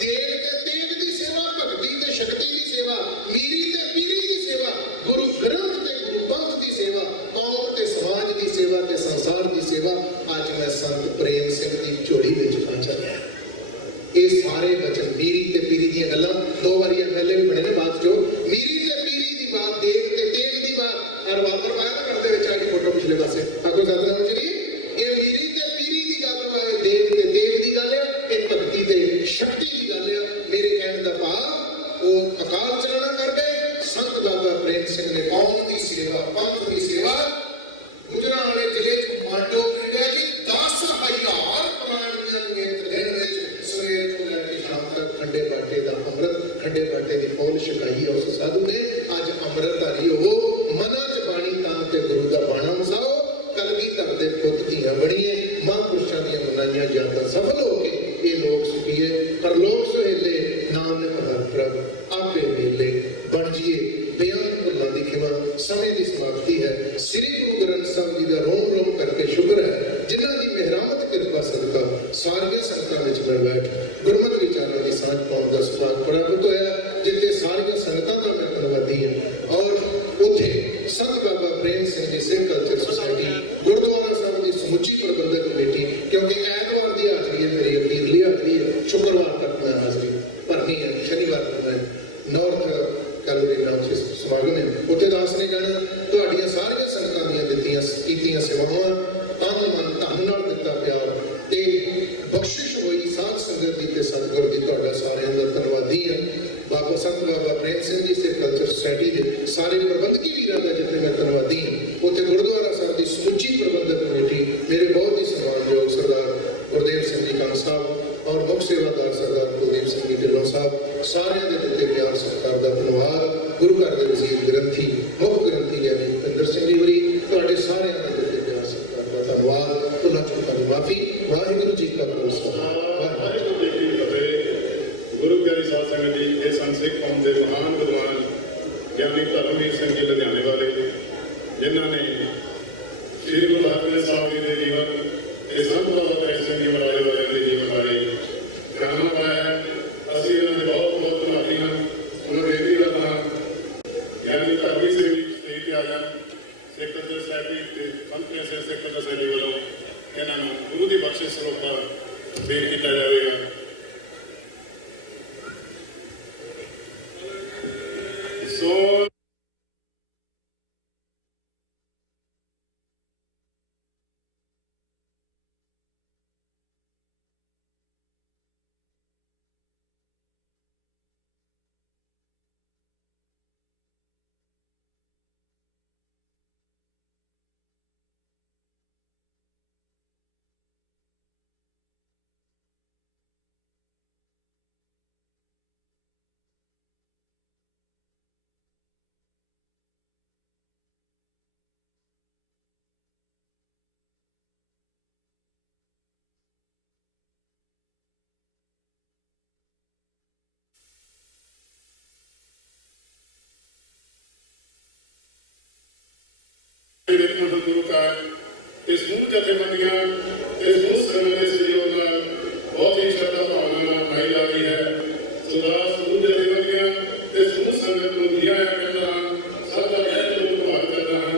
देव ते तेग की सेवा, भगती ते शक्ति की सेवा, मीरी ते पीरी की सेवा, गुरु ग्रंथ ते गुरु पंथ की सेवा, कौम ते समाज की सेवा ते संसार की सेवा। अज मैं संत प्रेम सिंह की झोली में पहुंच गया। ये सारे वचन मीरी ते पीरी दी गल्लां दो बारी पहले भी बने ने बात जो मीरी ते पीरी दी बात, देव ते तेग दी बात, और वापर पाया ना करते विच आके फोटो पिछले पासे आखो सतनाम जी ये मीरी ते पीरी दी गल है, देव ते तेग दी गल है, ये भगती ते शक्ति दी गल है। मेरे कहने का भाव वो अकाल चलाना कर गए संत बाबा प्रेम सिंह ने कौम की सेवा, पंथ की सेवा, गुजरांवाले जिले च मांडो पिंड जी 10,000 प्राणियां ने दिन विच सवेर तो लैके शाम तक खंडे बाटे का अमृत, खंडे बाटे की फौल छकाई उस साधु ने। अज अमृतधारी हो, मना च बाणी तां ते गुरु का बाणा वसाओ, कलगीधर दे पुत धीआं बणीए, महापुरुषां दीआं मनाइयां जातां सफल हो के ये लोक सुखीए, परलोक सुहेले, नानक हर प्रभ आपे मेले, बण जिए बेअंत भुल्लां दी खिमा। समय की समाप्ति है। श्री गुरु ग्रंथ साहब जी का रोम रोम करके शुक्र है जिन्हां दी मेहरामत कृपा सदका सारियां संगतां विच मैं बैठ गुरमत विचारां की सांझ पाउण दा सुभाग प्राप्त होया, जिथे सारियां संगतां दा मैं धन्नवादी हां। और उत्थे संत बाबा प्रेम सिंह जी सिख कल्चर सोसाइटी गुरुद्वारा साहब की समुची प्रबंधक कमेटी, क्योंकि ऐतवार की हाजरी है मेरी अखीरली हाजरी है, शुक्रवार तक मैं हाजरी भरनी है, शनिवार को मैं नॉर्थ कैलोरी नाम से समागम है उत्थे दास ने जाना। तुहाडियां सारियां संगतां दीयां दित्तियां कीतियां सेवावां, तन मन धन नाल दित्ता प्यार ते बख्शिश होई साध संगत दी ते सतगुर दी, तुहाडा सारियां दा धन्नवादी हां। बाबा संत बाबा प्रेम सिंह जी सिख कल्चर सोसाइटी के सारे प्रबंधकी वीरां दा जिथे मैं धन्नवादी हां। उत्थे गुरुद्वारा साहब की समुची प्रबंधक कमेटी, मेरे बहुत ही सम्मानयोग सरदार गुरदेव सिंह जी कंग साहब और मुख सेवादार सरदार कुलदीप सिंह जी ढिल्लों साहब, सारे दे दित्ते प्यार सत्कार दा धन्नवाद। गुरु घर के वजीर ग्रंथी मुख ग्रंथी यानी भुपिंदर सिंह जी होरी, तुहाडे सारियां दे दित्ते प्यार सत्कार दा धन्नवाद। भुल्लां चूकां दी माफी। वाहिगुरू जी का खालसा, वाहिगुरू जी की फतेह। गुरु प्यारी साध संगत जी, ये संत सिख कौम के महान विद्वान ज्ञानी धर्मवीर सिंह जी लुधियाने वाले, जिन्होंने श्री गुरु हरगोबिंद साहब जी के जीवन, ये संत बाबा प्रेम सिंह जी वाले वाले के जीवन बारे ज्ञान पाया है। असीं इन्हां दे बहुत बहुत धन्नवादी हां। उन्होंने बेनती करना ज्ञानी धर्मवीर सिंह जी स्टेज ते आ जाण, सिख कल्चर सोसाइटी संत प्रेम सिंह सिख कल्चर सोसाइटी वालों इन्हों गुरु की बख्शिश सलोका पेश किया जाएगा। सो गुरु का इस मूल जथेबंदियां, इस मूल संघ के सहयोग बहुत ही श्रद्धा भावना भाई जाती है। सुदास मूल जथेबंदियां इस मूल संघ को दिया करना सब प्रभाव करना है।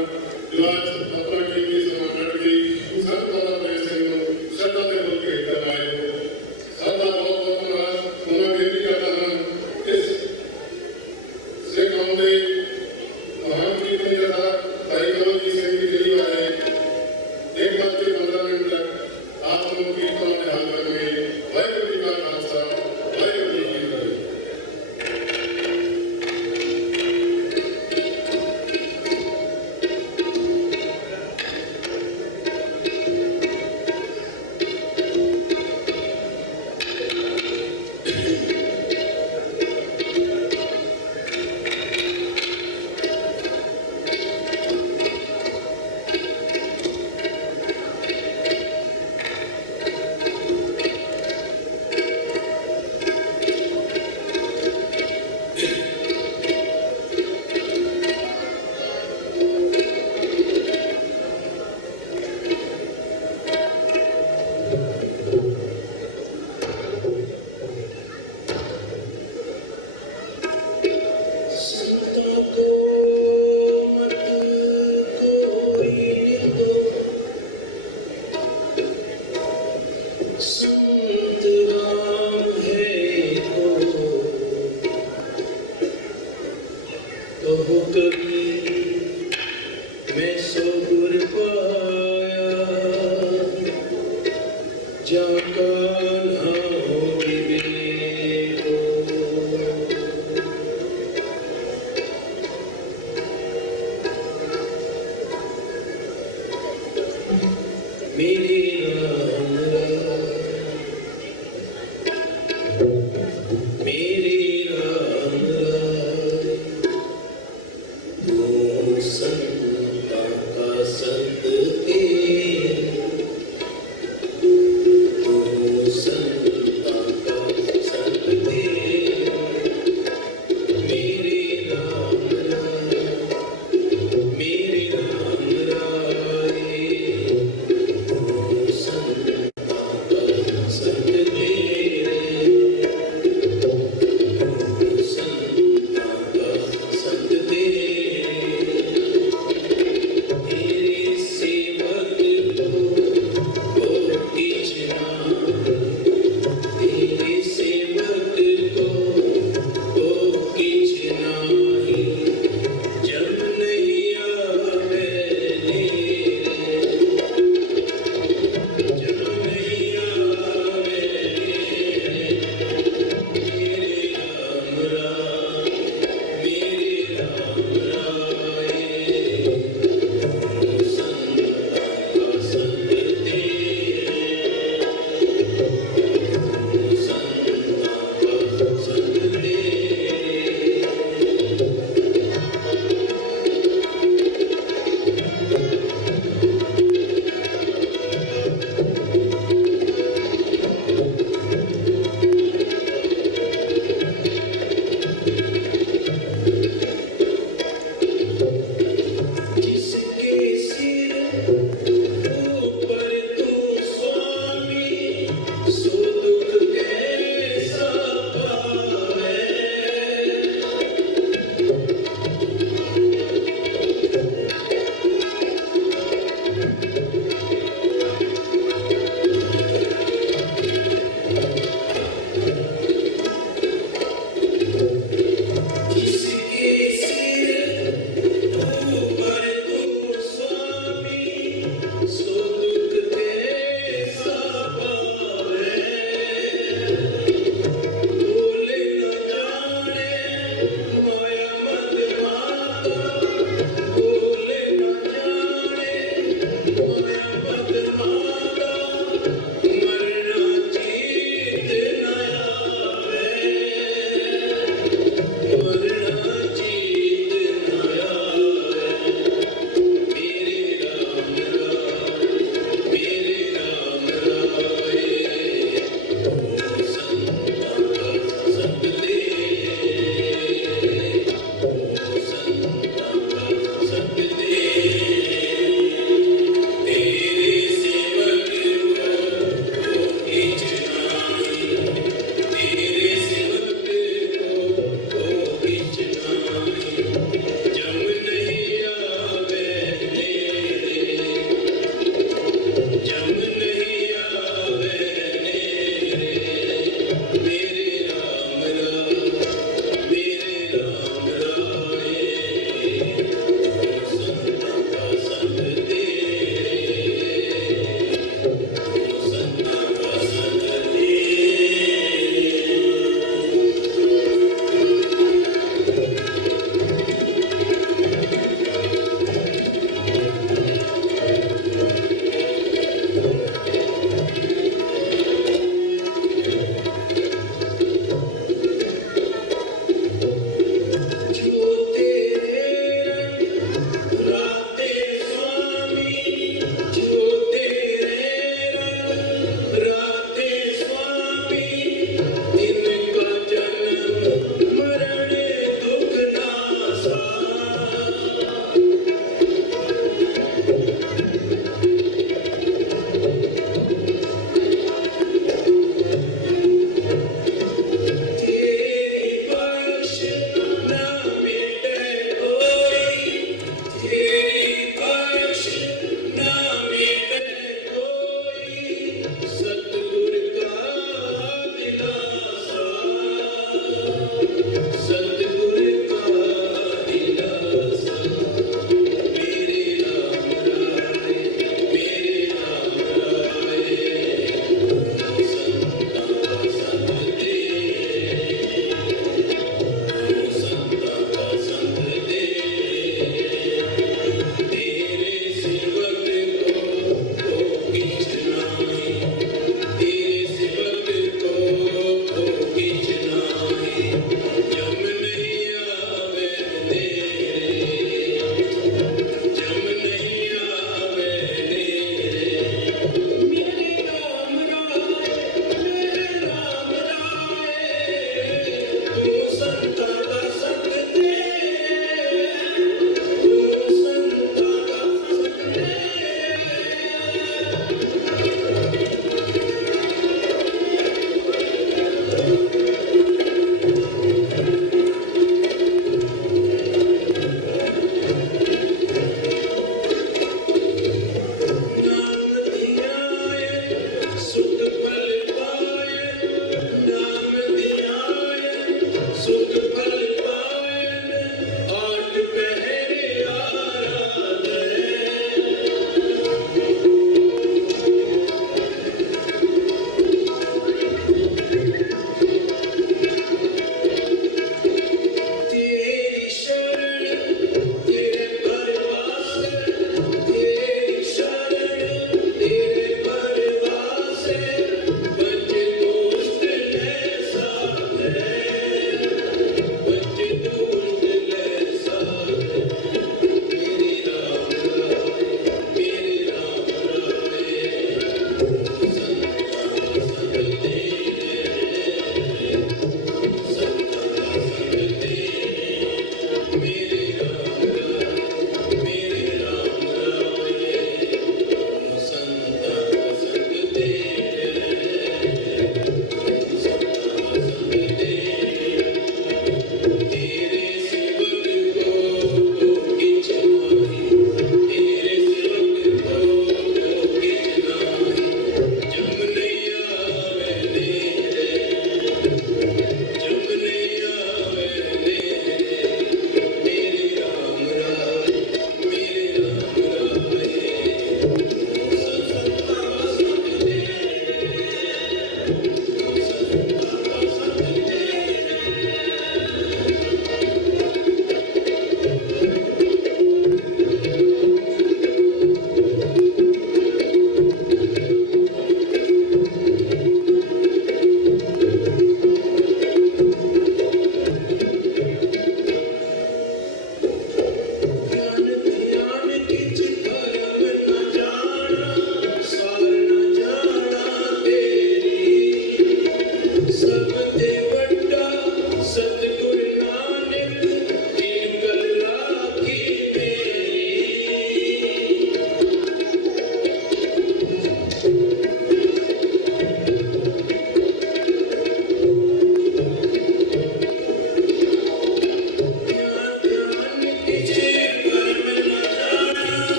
जो आज अपना कीमती समान करके संत बाबा प्रेम सिंह को श्रद्धा से बोल के करवाए सबका बहुत बहुत धन्यवाद। उन्हें बेनती करता हूं इस सिख कौम के महान कीर्तन जथा भाई कमल जी सिंह ऐसो गुर पाया जाका नाम विवेको। मेरे राम मेरे राम तू संता का संत है, तू संता का संत है। मेरे राम राय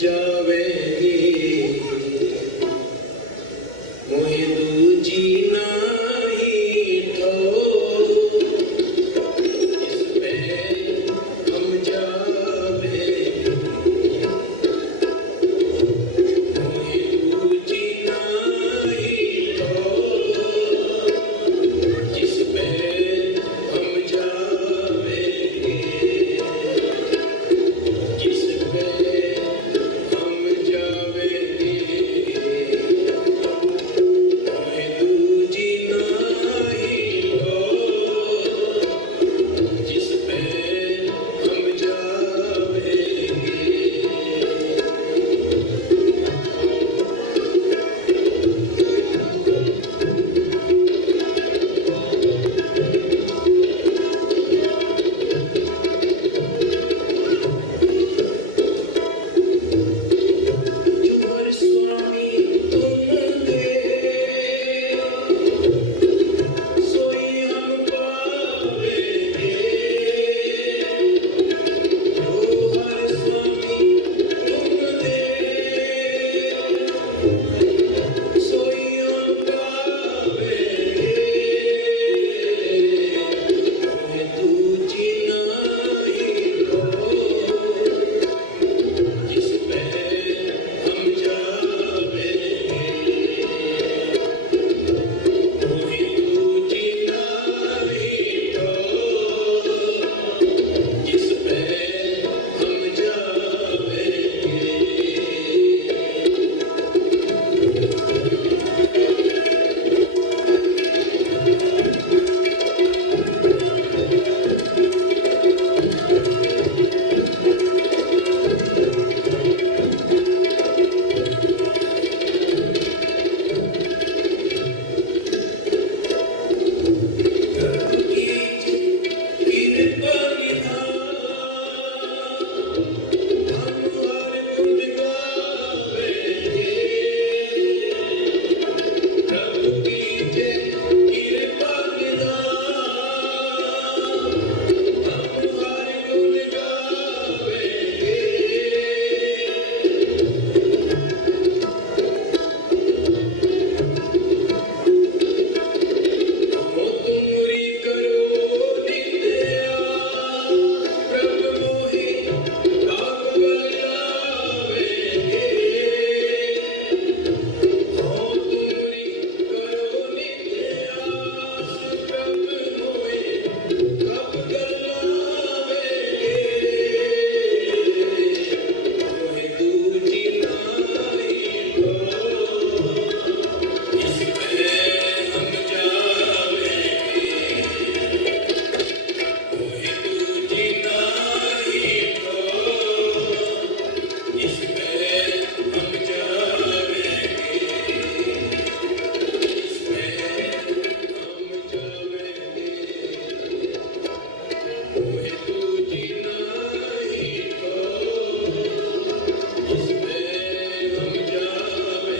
जावेगी मोहि दूजी नाही ठोर इस पे हम जावेगी मोहि दूजी नाही ठोर जिस पे हम जावेगी जिस पे हम जावेगी मोहि दूजी नाही ठोर जिस पे हम जावेगी जुगर स्वामी तुम दे सोई हम पावेंगे जुगर स्वामी तुम दे सोई हम पावेंगे मोहि दूजी नाही ठोर जिस पे हम जावेंगे मोहि दूजी नाही ठोर जिस पे हम जावेंगे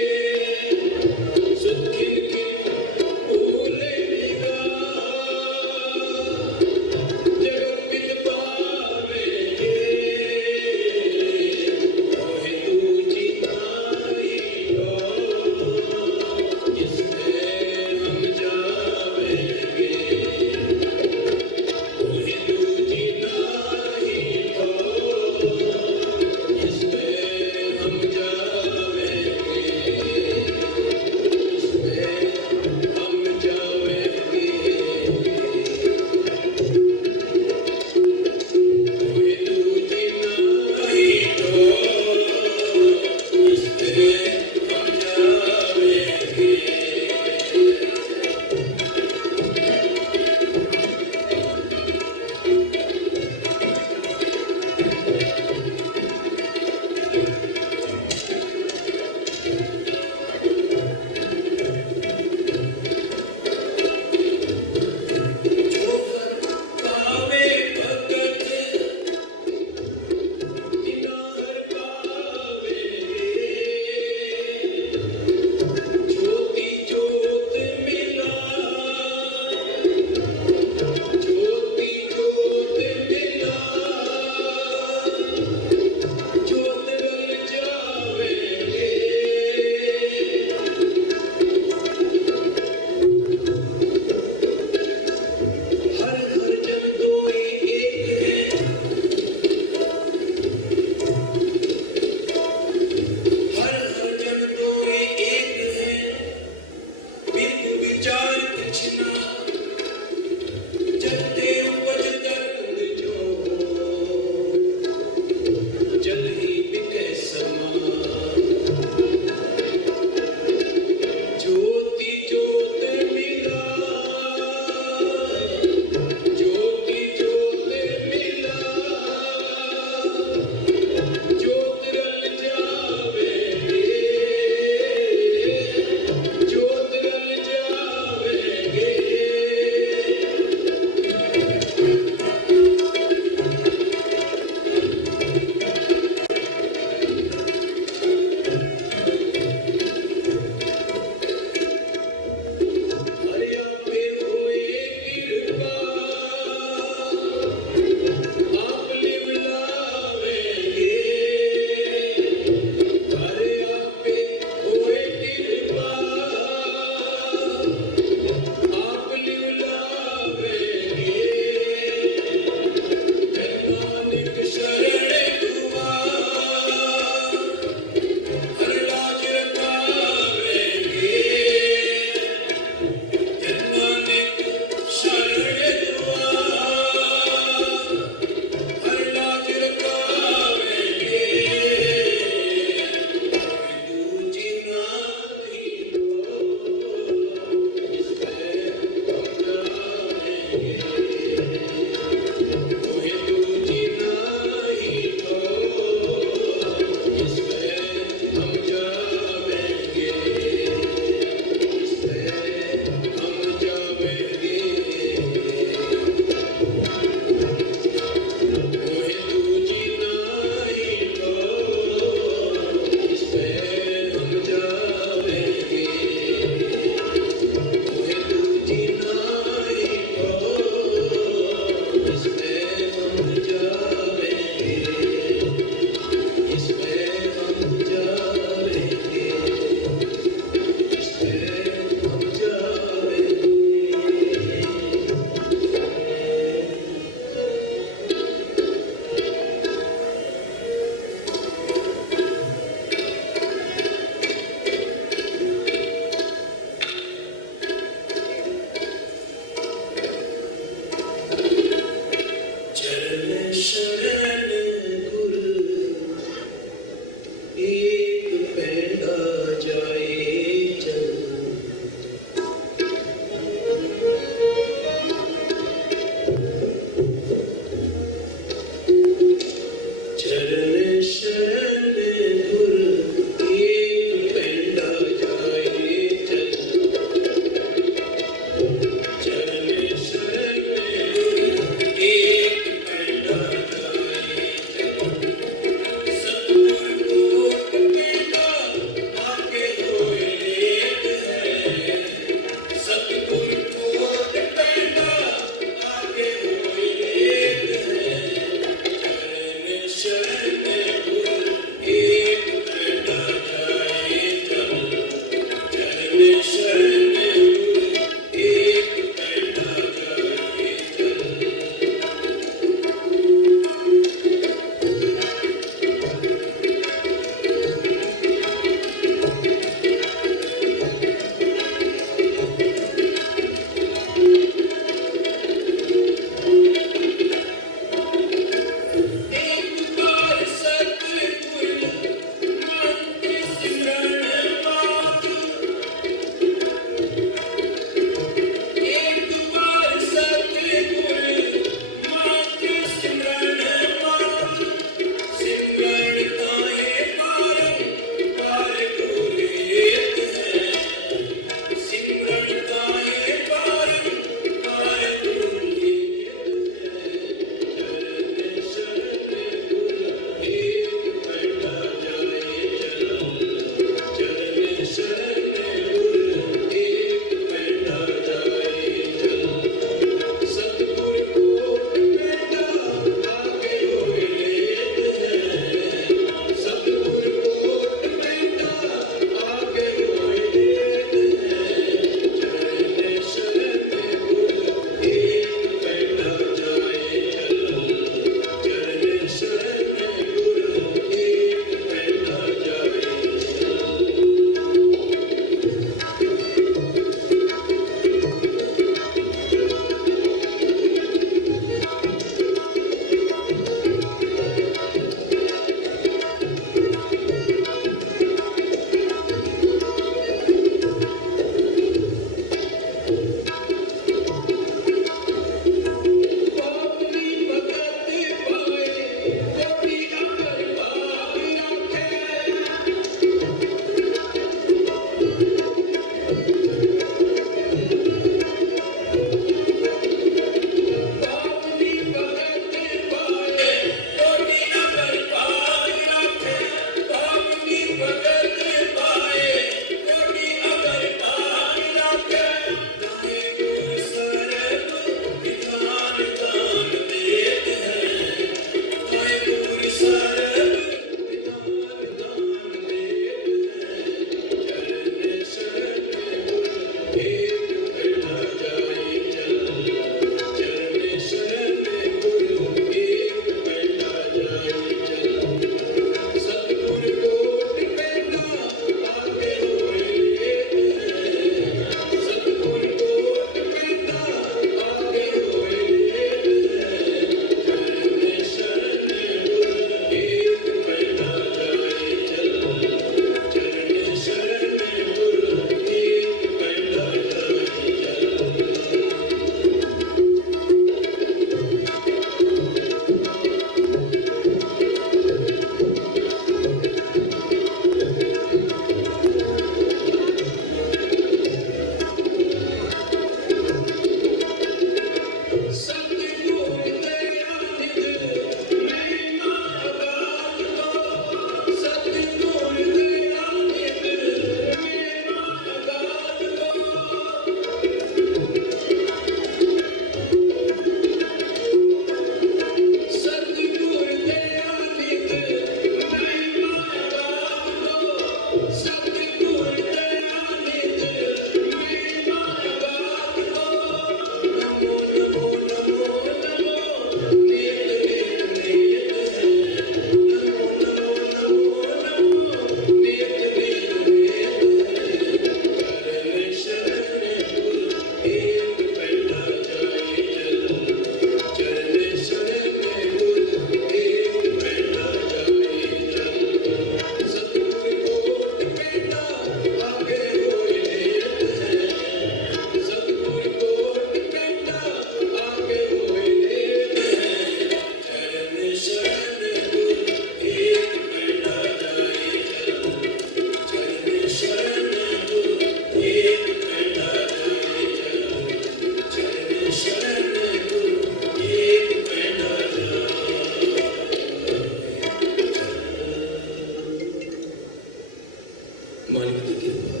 कृपा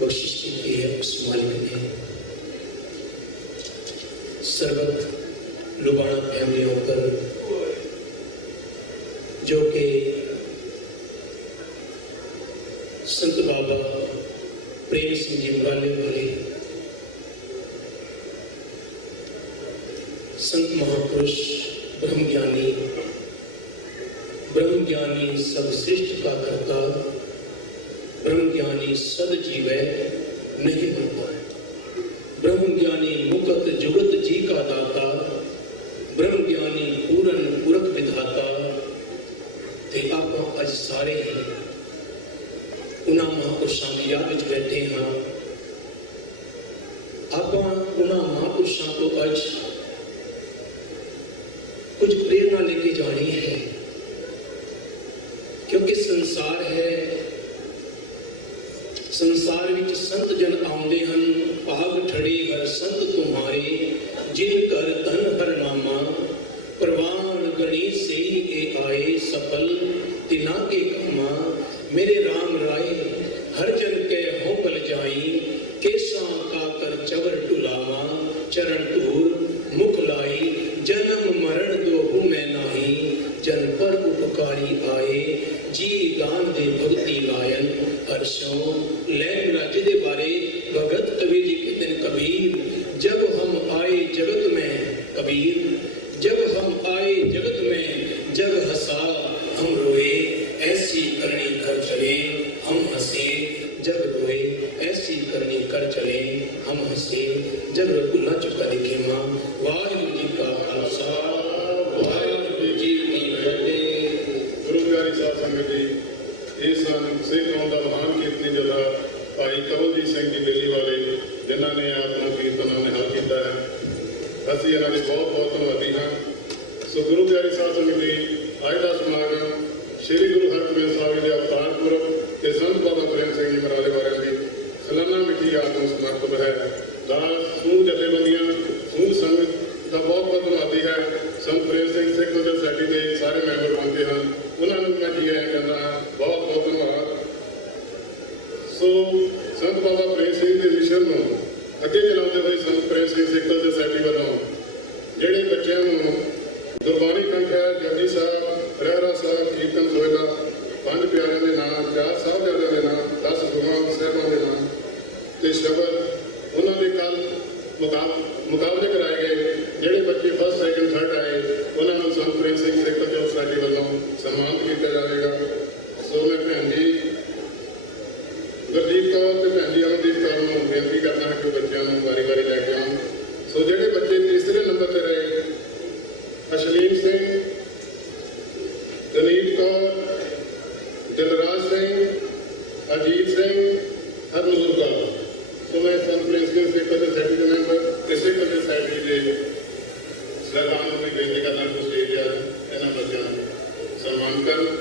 बख्शिश की है उस मालिक ने सर्वत लुबाना फैमिलियों पर जो कि संत बाबा प्रेम सिंह जी मुराले वाले संत महापुरुष ब्रह्म ज्ञानी सब श्रेष्ठ का करता ब्रह्म ज्ञानी सद जीवै नहीं बनता ब्रह्म ज्ञानी मुकत जुगत जी का दाता ब्रह्म ज्ञानी पूरन पुरख विधाता ते ਆਪਾਂ ਅੱਜ ਸਾਰੇ ਉਹਨਾਂ ਮਹਾਂਪੁਰਸ਼ਾਂ ਦੀ ਯਾਦ ਵਿੱਚ ਬੈਠੇ ਹਾਂ ਆਪਾਂ ਉਹਨਾਂ ਮਹਾਂਪੁਰਸ਼ਾਂ ਤੋਂ ਅੱਜ कुछ प्रेरणा लेके जानी है क्योंकि संसार है संसार विच संत जन आउंदे हन भाग ठड़े हर संत तुम्हारे जिन कर धन हर नामा प्रवान गणेश से के आए सफल तिना के कामा मेरे राम राय हर जन के हो बल जाई केसा का कर चवर टुलावा चरण धूर मुख लाई जन्म मरण दोहु मैं नाही जन पर उपकारी आए जी दान दे भक्ति लायन हर्षों लैन राज्य दे बारे भगत कबीर जी कहते हैं कबीर जब हम आए जगत में कबीर जब हम आए जगत में जग हंसा हम रोए ऐसी करनी कर चले हम हंसे जग रोए ऐसी करनी कर चले हम हंसे जग भुला चुका दिखे माँ वाहिगुरु जी का खालसा वाहिगुरु जी की फतेह। गुरु प्यारी साध संगत जी ਇਹ ਸਨ ਸਿੱਖ ਕੌਮ ਦਾ ਮਹਾਨ ਕੀਰਤਨੀ ਜਥਾ ਭਾਈ ਕਵਲਜੀਤ ਸਿੰਘ ਜੀ ਦਿੱਲੀ ਵਾਲੇ ਜਿਨ੍ਹਾਂ ਨੇ ਆਪ ਨੂੰ ਕੀਰਤਨ ਨਾਲ ਨਿਹਾਲ ਕੀਤਾ ਹੈ ਅਸੀਂ ਇਹਨਾਂ ਦੇ ਬਹੁਤ ਬਹੁਤ ਧੰਨਵਾਦੀ ਹਾਂ। ਸੋ ਗੁਰੂ ਪਿਆਰੀ ਸਾਧ ਸੰਗਤ ਜੀ ਅੱਜ ਦਾ ਸਮਾਗਮ ਸ੍ਰੀ ਗੁਰੂ ਹਰਗੋਬਿੰਦ ਸਾਹਿਬ ਜੀ ਦੇ ਅਵਤਾਰ ਪੁਰਬ ਤੇ ਸੰਤ ਬਾਬਾ ਪ੍ਰੇਮ ਸਿੰਘ ਜੀ ਮਰਾਲੇ ਵਾਲਿਆਂ ਦੀ ਸਾਲਾਨਾ ਮਿੱਠੀ ਯਾਦ ਨੂੰ ਸਮਰਪਿਤ ਹੈ। ਨਾਲ ਸਮੂਹ ਜਥੇਬੰਦੀਆਂ ਸਮੂਹ ਸੰਗਤ ਦਾ ਬਹੁਤ ਬਹੁਤ ਧੰਨਵਾਦੀ ਹੈ। ਸੰਤ ਪ੍ਰੇਮ ਸਿੰਘ ਸਿੱਖ ਸੁਸਾਇਟੀ ਦੇ ਸਾਰੇ ਮੈਂਬਰ ਪਹੁੰਚੇ ਹਨ ਉਹਨਾਂ ਨੂੰ ਮੈਂ ਜੀ ਆਇਆਂ ਕਹਿੰਦਾ ਹਾਂ ਬਹੁਤ ਬਹੁਤ ਧੰਨਵਾਦ। ਸੋ ਸੰਤ ਬਾਬਾ ਪ੍ਰੇਮ ਸਿੰਘ ਦੇ ਮਿਸ਼ਨ ਨੂੰ ਅੱਗੇ ਚਲਾਉਂਦੇ ਹੋਏ ਸੰਤ ਪ੍ਰੇਮ ਸਿੰਘ ਸਿੱਖ ਸੁਸਾਇਟੀ ਵੱਲੋਂ ਜਿਹੜੇ ਬੱਚਿਆਂ ਨੂੰ ਗੁਰਬਾਣੀ ਕੰਠ ਹੈ ਜਪਜੀ ਸਾਹਿਬ ਰਹਿਰਾ ਸਾਹਿਬ ਕੀਰਤਨ ਹੋਏਗਾ 5 ਪਿਆਰਿਆਂ ਦੇ ਨਾਮ 4 ਸਾਹਿਬਜ਼ਾਦਿਆਂ ਦੇ ਨਾਮ 10 ਗੁਰੂਆਂ ਸਾਹਿਬਾਂ ਦੇ ਨਾਮ ਤੇ ਸ਼ਬਦ ਉਹਨਾਂ ਦੇ ਕੱਲ ਮੁਕਾਬਲੇ ਕਰਾਏ ਗਏ। ਜਿਹੜੇ ਬੱਚੇ ਫਸਟ ਸੈਕਿੰਡ ਥਰਡ ਆਏ ਉਹਨਾਂ ਨੂੰ ਸੰਤ ਪ੍ਰੇਮ ਸਿੰਘ ਸਿੱਖ ਸੁਸਾਇਟੀ ਵੱਲੋਂ ਸਨਮਾਨਿਤ ਕੀਤਾ ਜਾਵੇਗਾ। ਸੋ ਮੈਂ ਭੈਣ ਜੀ ਗੁਰਦੀਪ ਕੌਰ ਤੇ ਭੈਣ ਜੀ ਅਮਨਦੀਪ ਕੌਰ ਨੂੰ ਬੇਨਤੀ ਕਰਦਾ ਹਾਂ ਕਿ ਬੱਚਿਆਂ ਨੂੰ ਵਾਰੀ-ਵਾਰੀ ਲੈ ਕੇ ਆਉਣ। ਸੋ ਜਿਹੜੇ ਬੱਚੇ ਤੀਸਰੇ ਨੰਬਰ ਤੇ ਰਹੇ ਅਸ਼ਲੀਨ ਸਿੰਘ ਦਲੀਪ ਕੌਰ ਦਿਲਰਾਜ ਸਿੰਘ ਅਜੀਤ ਸਿੰਘ ਹਰਨੂਰ ਕੌਰ ਸੋ ਮੈਂ ਸੰਤ ਪ੍ਰੇਮ ਸਿੰਘ ਸਿੱਖ ਸੁਸਾਇਟੀ ਦੇ ਮੈਂਬਰ ਤੇ ਸਿੱਖ ਸੁਸਾਇਟੀ ਦੇ ਸਰਦਾਰ ਨੂੰ ਵੀ ਬੇਨਤੀ ਕਰਦਾ ਕਿ ਸਟੇਜ ਇਹਨਾਂ ਬੱਚਿਆਂ ਨੂੰ ਸਨਮਾਨ ਕਰਨ।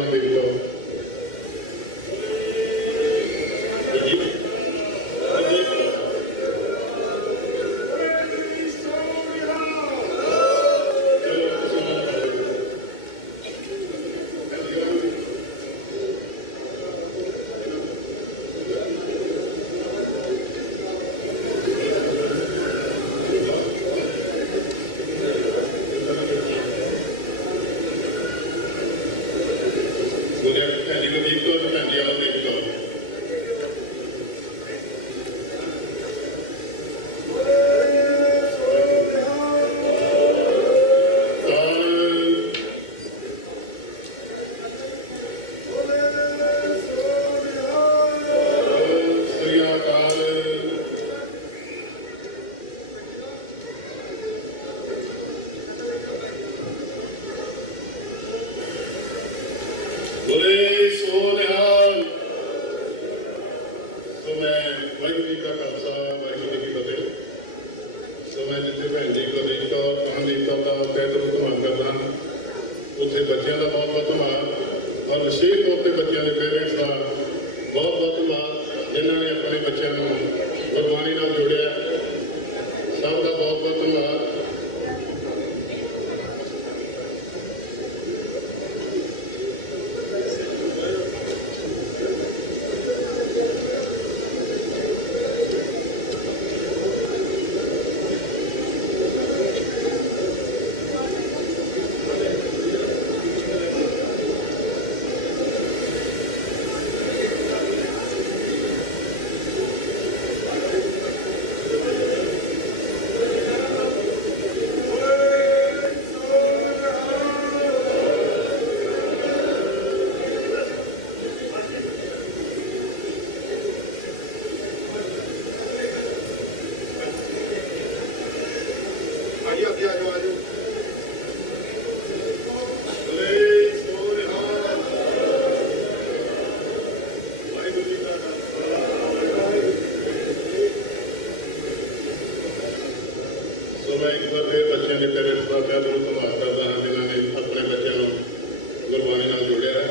ਅਮਨਦੀਪ ਕੌਰ ਉੱਥੇ ਬੱਚਿਆਂ ਦਾ ਬਹੁਤ ਬਹੁਤ ਧੰਨਵਾਦ ਔਰ ਵਿਸ਼ੇਸ਼ ਤੌਰ ਤੇ ਬੱਚਿਆਂ ਦੇ ਪੇਰੈਂਟਸ ਦਾ ਬਹੁਤ ਬਹੁਤ ਧੰਨਵਾਦ ਜਿਨ੍ਹਾਂ ਨੇ ਆਪਣੇ ਬੱਚਿਆਂ ਨੂੰ ਗੁਰਬਾਣੀ ਨਾਲ ਜੋੜਿਆ। ਸਭ ਦਾ ਬਹੁਤ ਬਹੁਤ ਧੰਨਵਾਦ। मैं एक बार फिर बच्चों के पेरेंट्स का बहुत बहुत धन्यवाद करता हाँ जिन्होंने अपने बच्चों को गुरबाणी नाल जोड़िया है।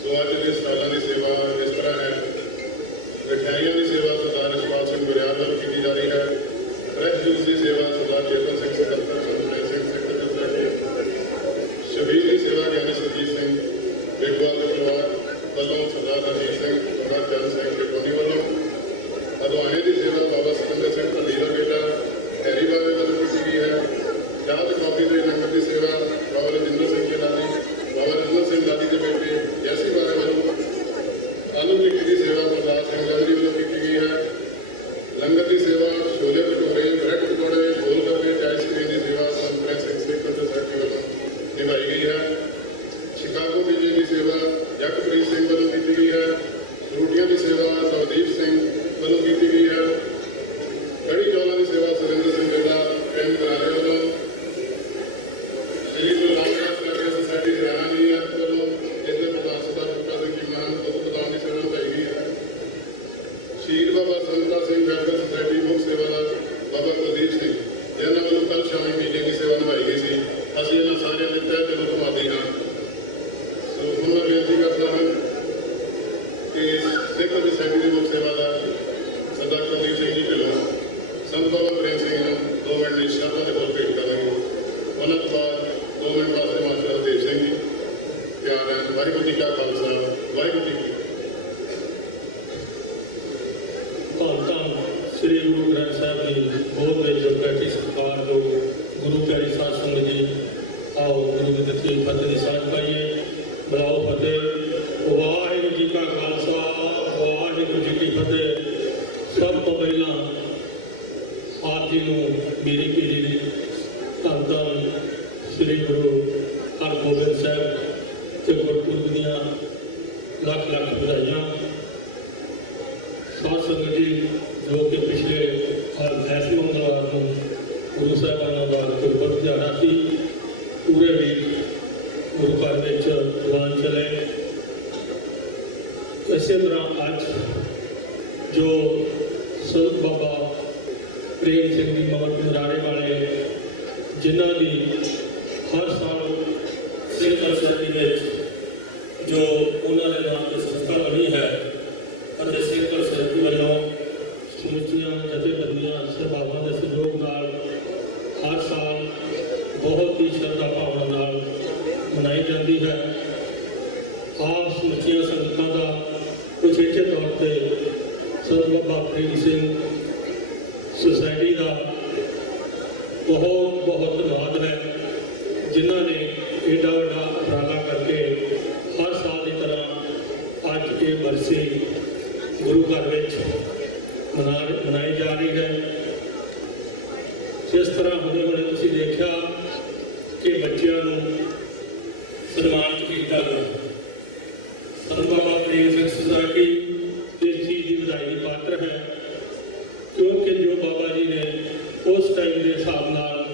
सो अज की सालों की सेवा इस तरह है। मिठाइयों की सेवा सरदार यशपाल सिंह गुरियाल द्वारा की जा रही है। फ्रैश जूस की सेवा सरदार चेतन सिंह सकत्तर संतराय सिंह सेक्रेटरी। शबीर की सेवा ज्ञानी सुरजीत सिंह बेगवाल के परिवार वालों सरदार रजीत सिंह सरदार चरण सिंह टिटोनी वालों। अदवाने की सेवा बाबा सिकंदर सिंह ढली का बेटा हैरी बाबे वालों की गई है। चाह कॉफी के लंगर की सेवा बाबा रजिंदर सिंह के दादी बाबा रजिंदर सिंह दादी के बेटे जैसी बारे वालों। आलू टिक्की की सेवा सरदार सिंह लंगरी वालों की गई है। लंगर की सेवा छोले भटूरे ब्रेड पकौड़े गोलगप्पे आइसक्रीम की सेवा संतराय सिंह सेक्रेटरी सोसाइटी वालों निभाई गई है। शिकागो विजय की सेवा जगप्रीत सिंह वालों की गई है। रोटियां की सेवा नवदीप सिंह वालों की गई है। कड़ी चौलों की सेवा सुरेंद्र सिंह बेला पिंड गरारे वालों। श्री गुरु रामदास करके सोसाइटी हरियाणा की वालों जिसमें प्रधान सरदार बूटा सिंह जी महान दुख बदान की सेवा निभाई गई है। शहीद बाबा संता सिंह वेलफेयर सोसाइटी मुख्य सेवादार बाबा कुलदीप सिंह जिन्होंने वालों कल शामी मीडिया की सेवा निभाई गई थी। असं इन्होंने सारे के तह दिलों धन्यवादी हाँ। सो हम मैं बेनती करता हूँ कि सिख सोसाइटी के मुख्य सेवादार सरदार कुलदीप सिंह जी ढिल्लों संत बाबा प्रेम सिंह ने 2 मिनट की शब्दों के बोल भेंट करेंगे। उन्होंने तो बाद 2 मिनट वास्ते मास्टर हरदेव सिंह जी तैयार हैं। वाहिगुरू जी का खालसा वाहिगुरू जी की श्री गुरु ग्रंथ साहब जी बहुत बेजो बैठी सरकार जो गुरु प्यारी साध संगत जी आओ गुरु की दत्ती फतेह की साथ पाइए बुलाओ फतेह। वाहिगुरू जी का खालसा वाहिगुरू जी की फतेह। सब तो पहला आप जी को मेरी पीढ़ी धन धन श्री गुरु हरगोबिंद साहब के गुरपुरब दियाँ लख लख बधाइयाँ। साध संगत जी जो कि पिछले ऐसे मंगलवार को गुरु साहबानों का गुरपुरब दिहाड़ा सी पूरे भी गुरु घर में दीवान चले। इस तरह अज जो संत बाबा प्रेम सिंह जी मगन गुजारे वाले जिन्हों की हर साल सिख सोसाइटी ਆਪ ਸਮੁੱਚੀਆਂ ਸੰਗਤਾਂ ਦਾ ਉਚੇਚੇ ਤੌਰ ਤੇ ਸੰਤ ਬਾਬਾ ਫਰੀਦ ਸਿੰਘ ਸੁਸਾਇਟੀ ਦਾ ਬਹੁਤ ਬਹੁਤ ਧੰਨਵਾਦ ਹੈ, ਜਿਨ੍ਹਾਂ ਨੇ ਏਡਾ ਵੱਡਾ ਉਪਰਾਲਾ ਕਰਕੇ ਹਰ ਸਾਲ ਦੀ ਤਰ੍ਹਾਂ ਅੱਜ ਇਹ ਬਰਸੀ ਗੁਰੂ ਘਰ ਵਿੱਚ ਮਨਾਈ ਜਾ ਰਹੀ ਹੈ। ਜਿਸ ਤਰ੍ਹਾਂ ਹੁਣੇ ਤੁਸੀਂ ਦੇਖਿਆ ਕਿ ਬੱਚਿਆਂ ਨੂੰ ਸਨਮਾਨਿਤ ਕੀਤਾ ਗਿਆ, ਸੰਤ ਬਾਬਾ ਫਰੀਦ ਸਿੰਘ ਸੁਸਾਇਟੀ ਇਸ ਚੀਜ਼ ਦੀ ਵਧਾਈ ਦੀ ਪਾਤਰ ਹੈ, ਕਿਉਂਕਿ ਜੋ ਬਾਬਾ ਜੀ ਨੇ ਉਸ ਟਾਈਮ ਦੇ ਹਿਸਾਬ ਨਾਲ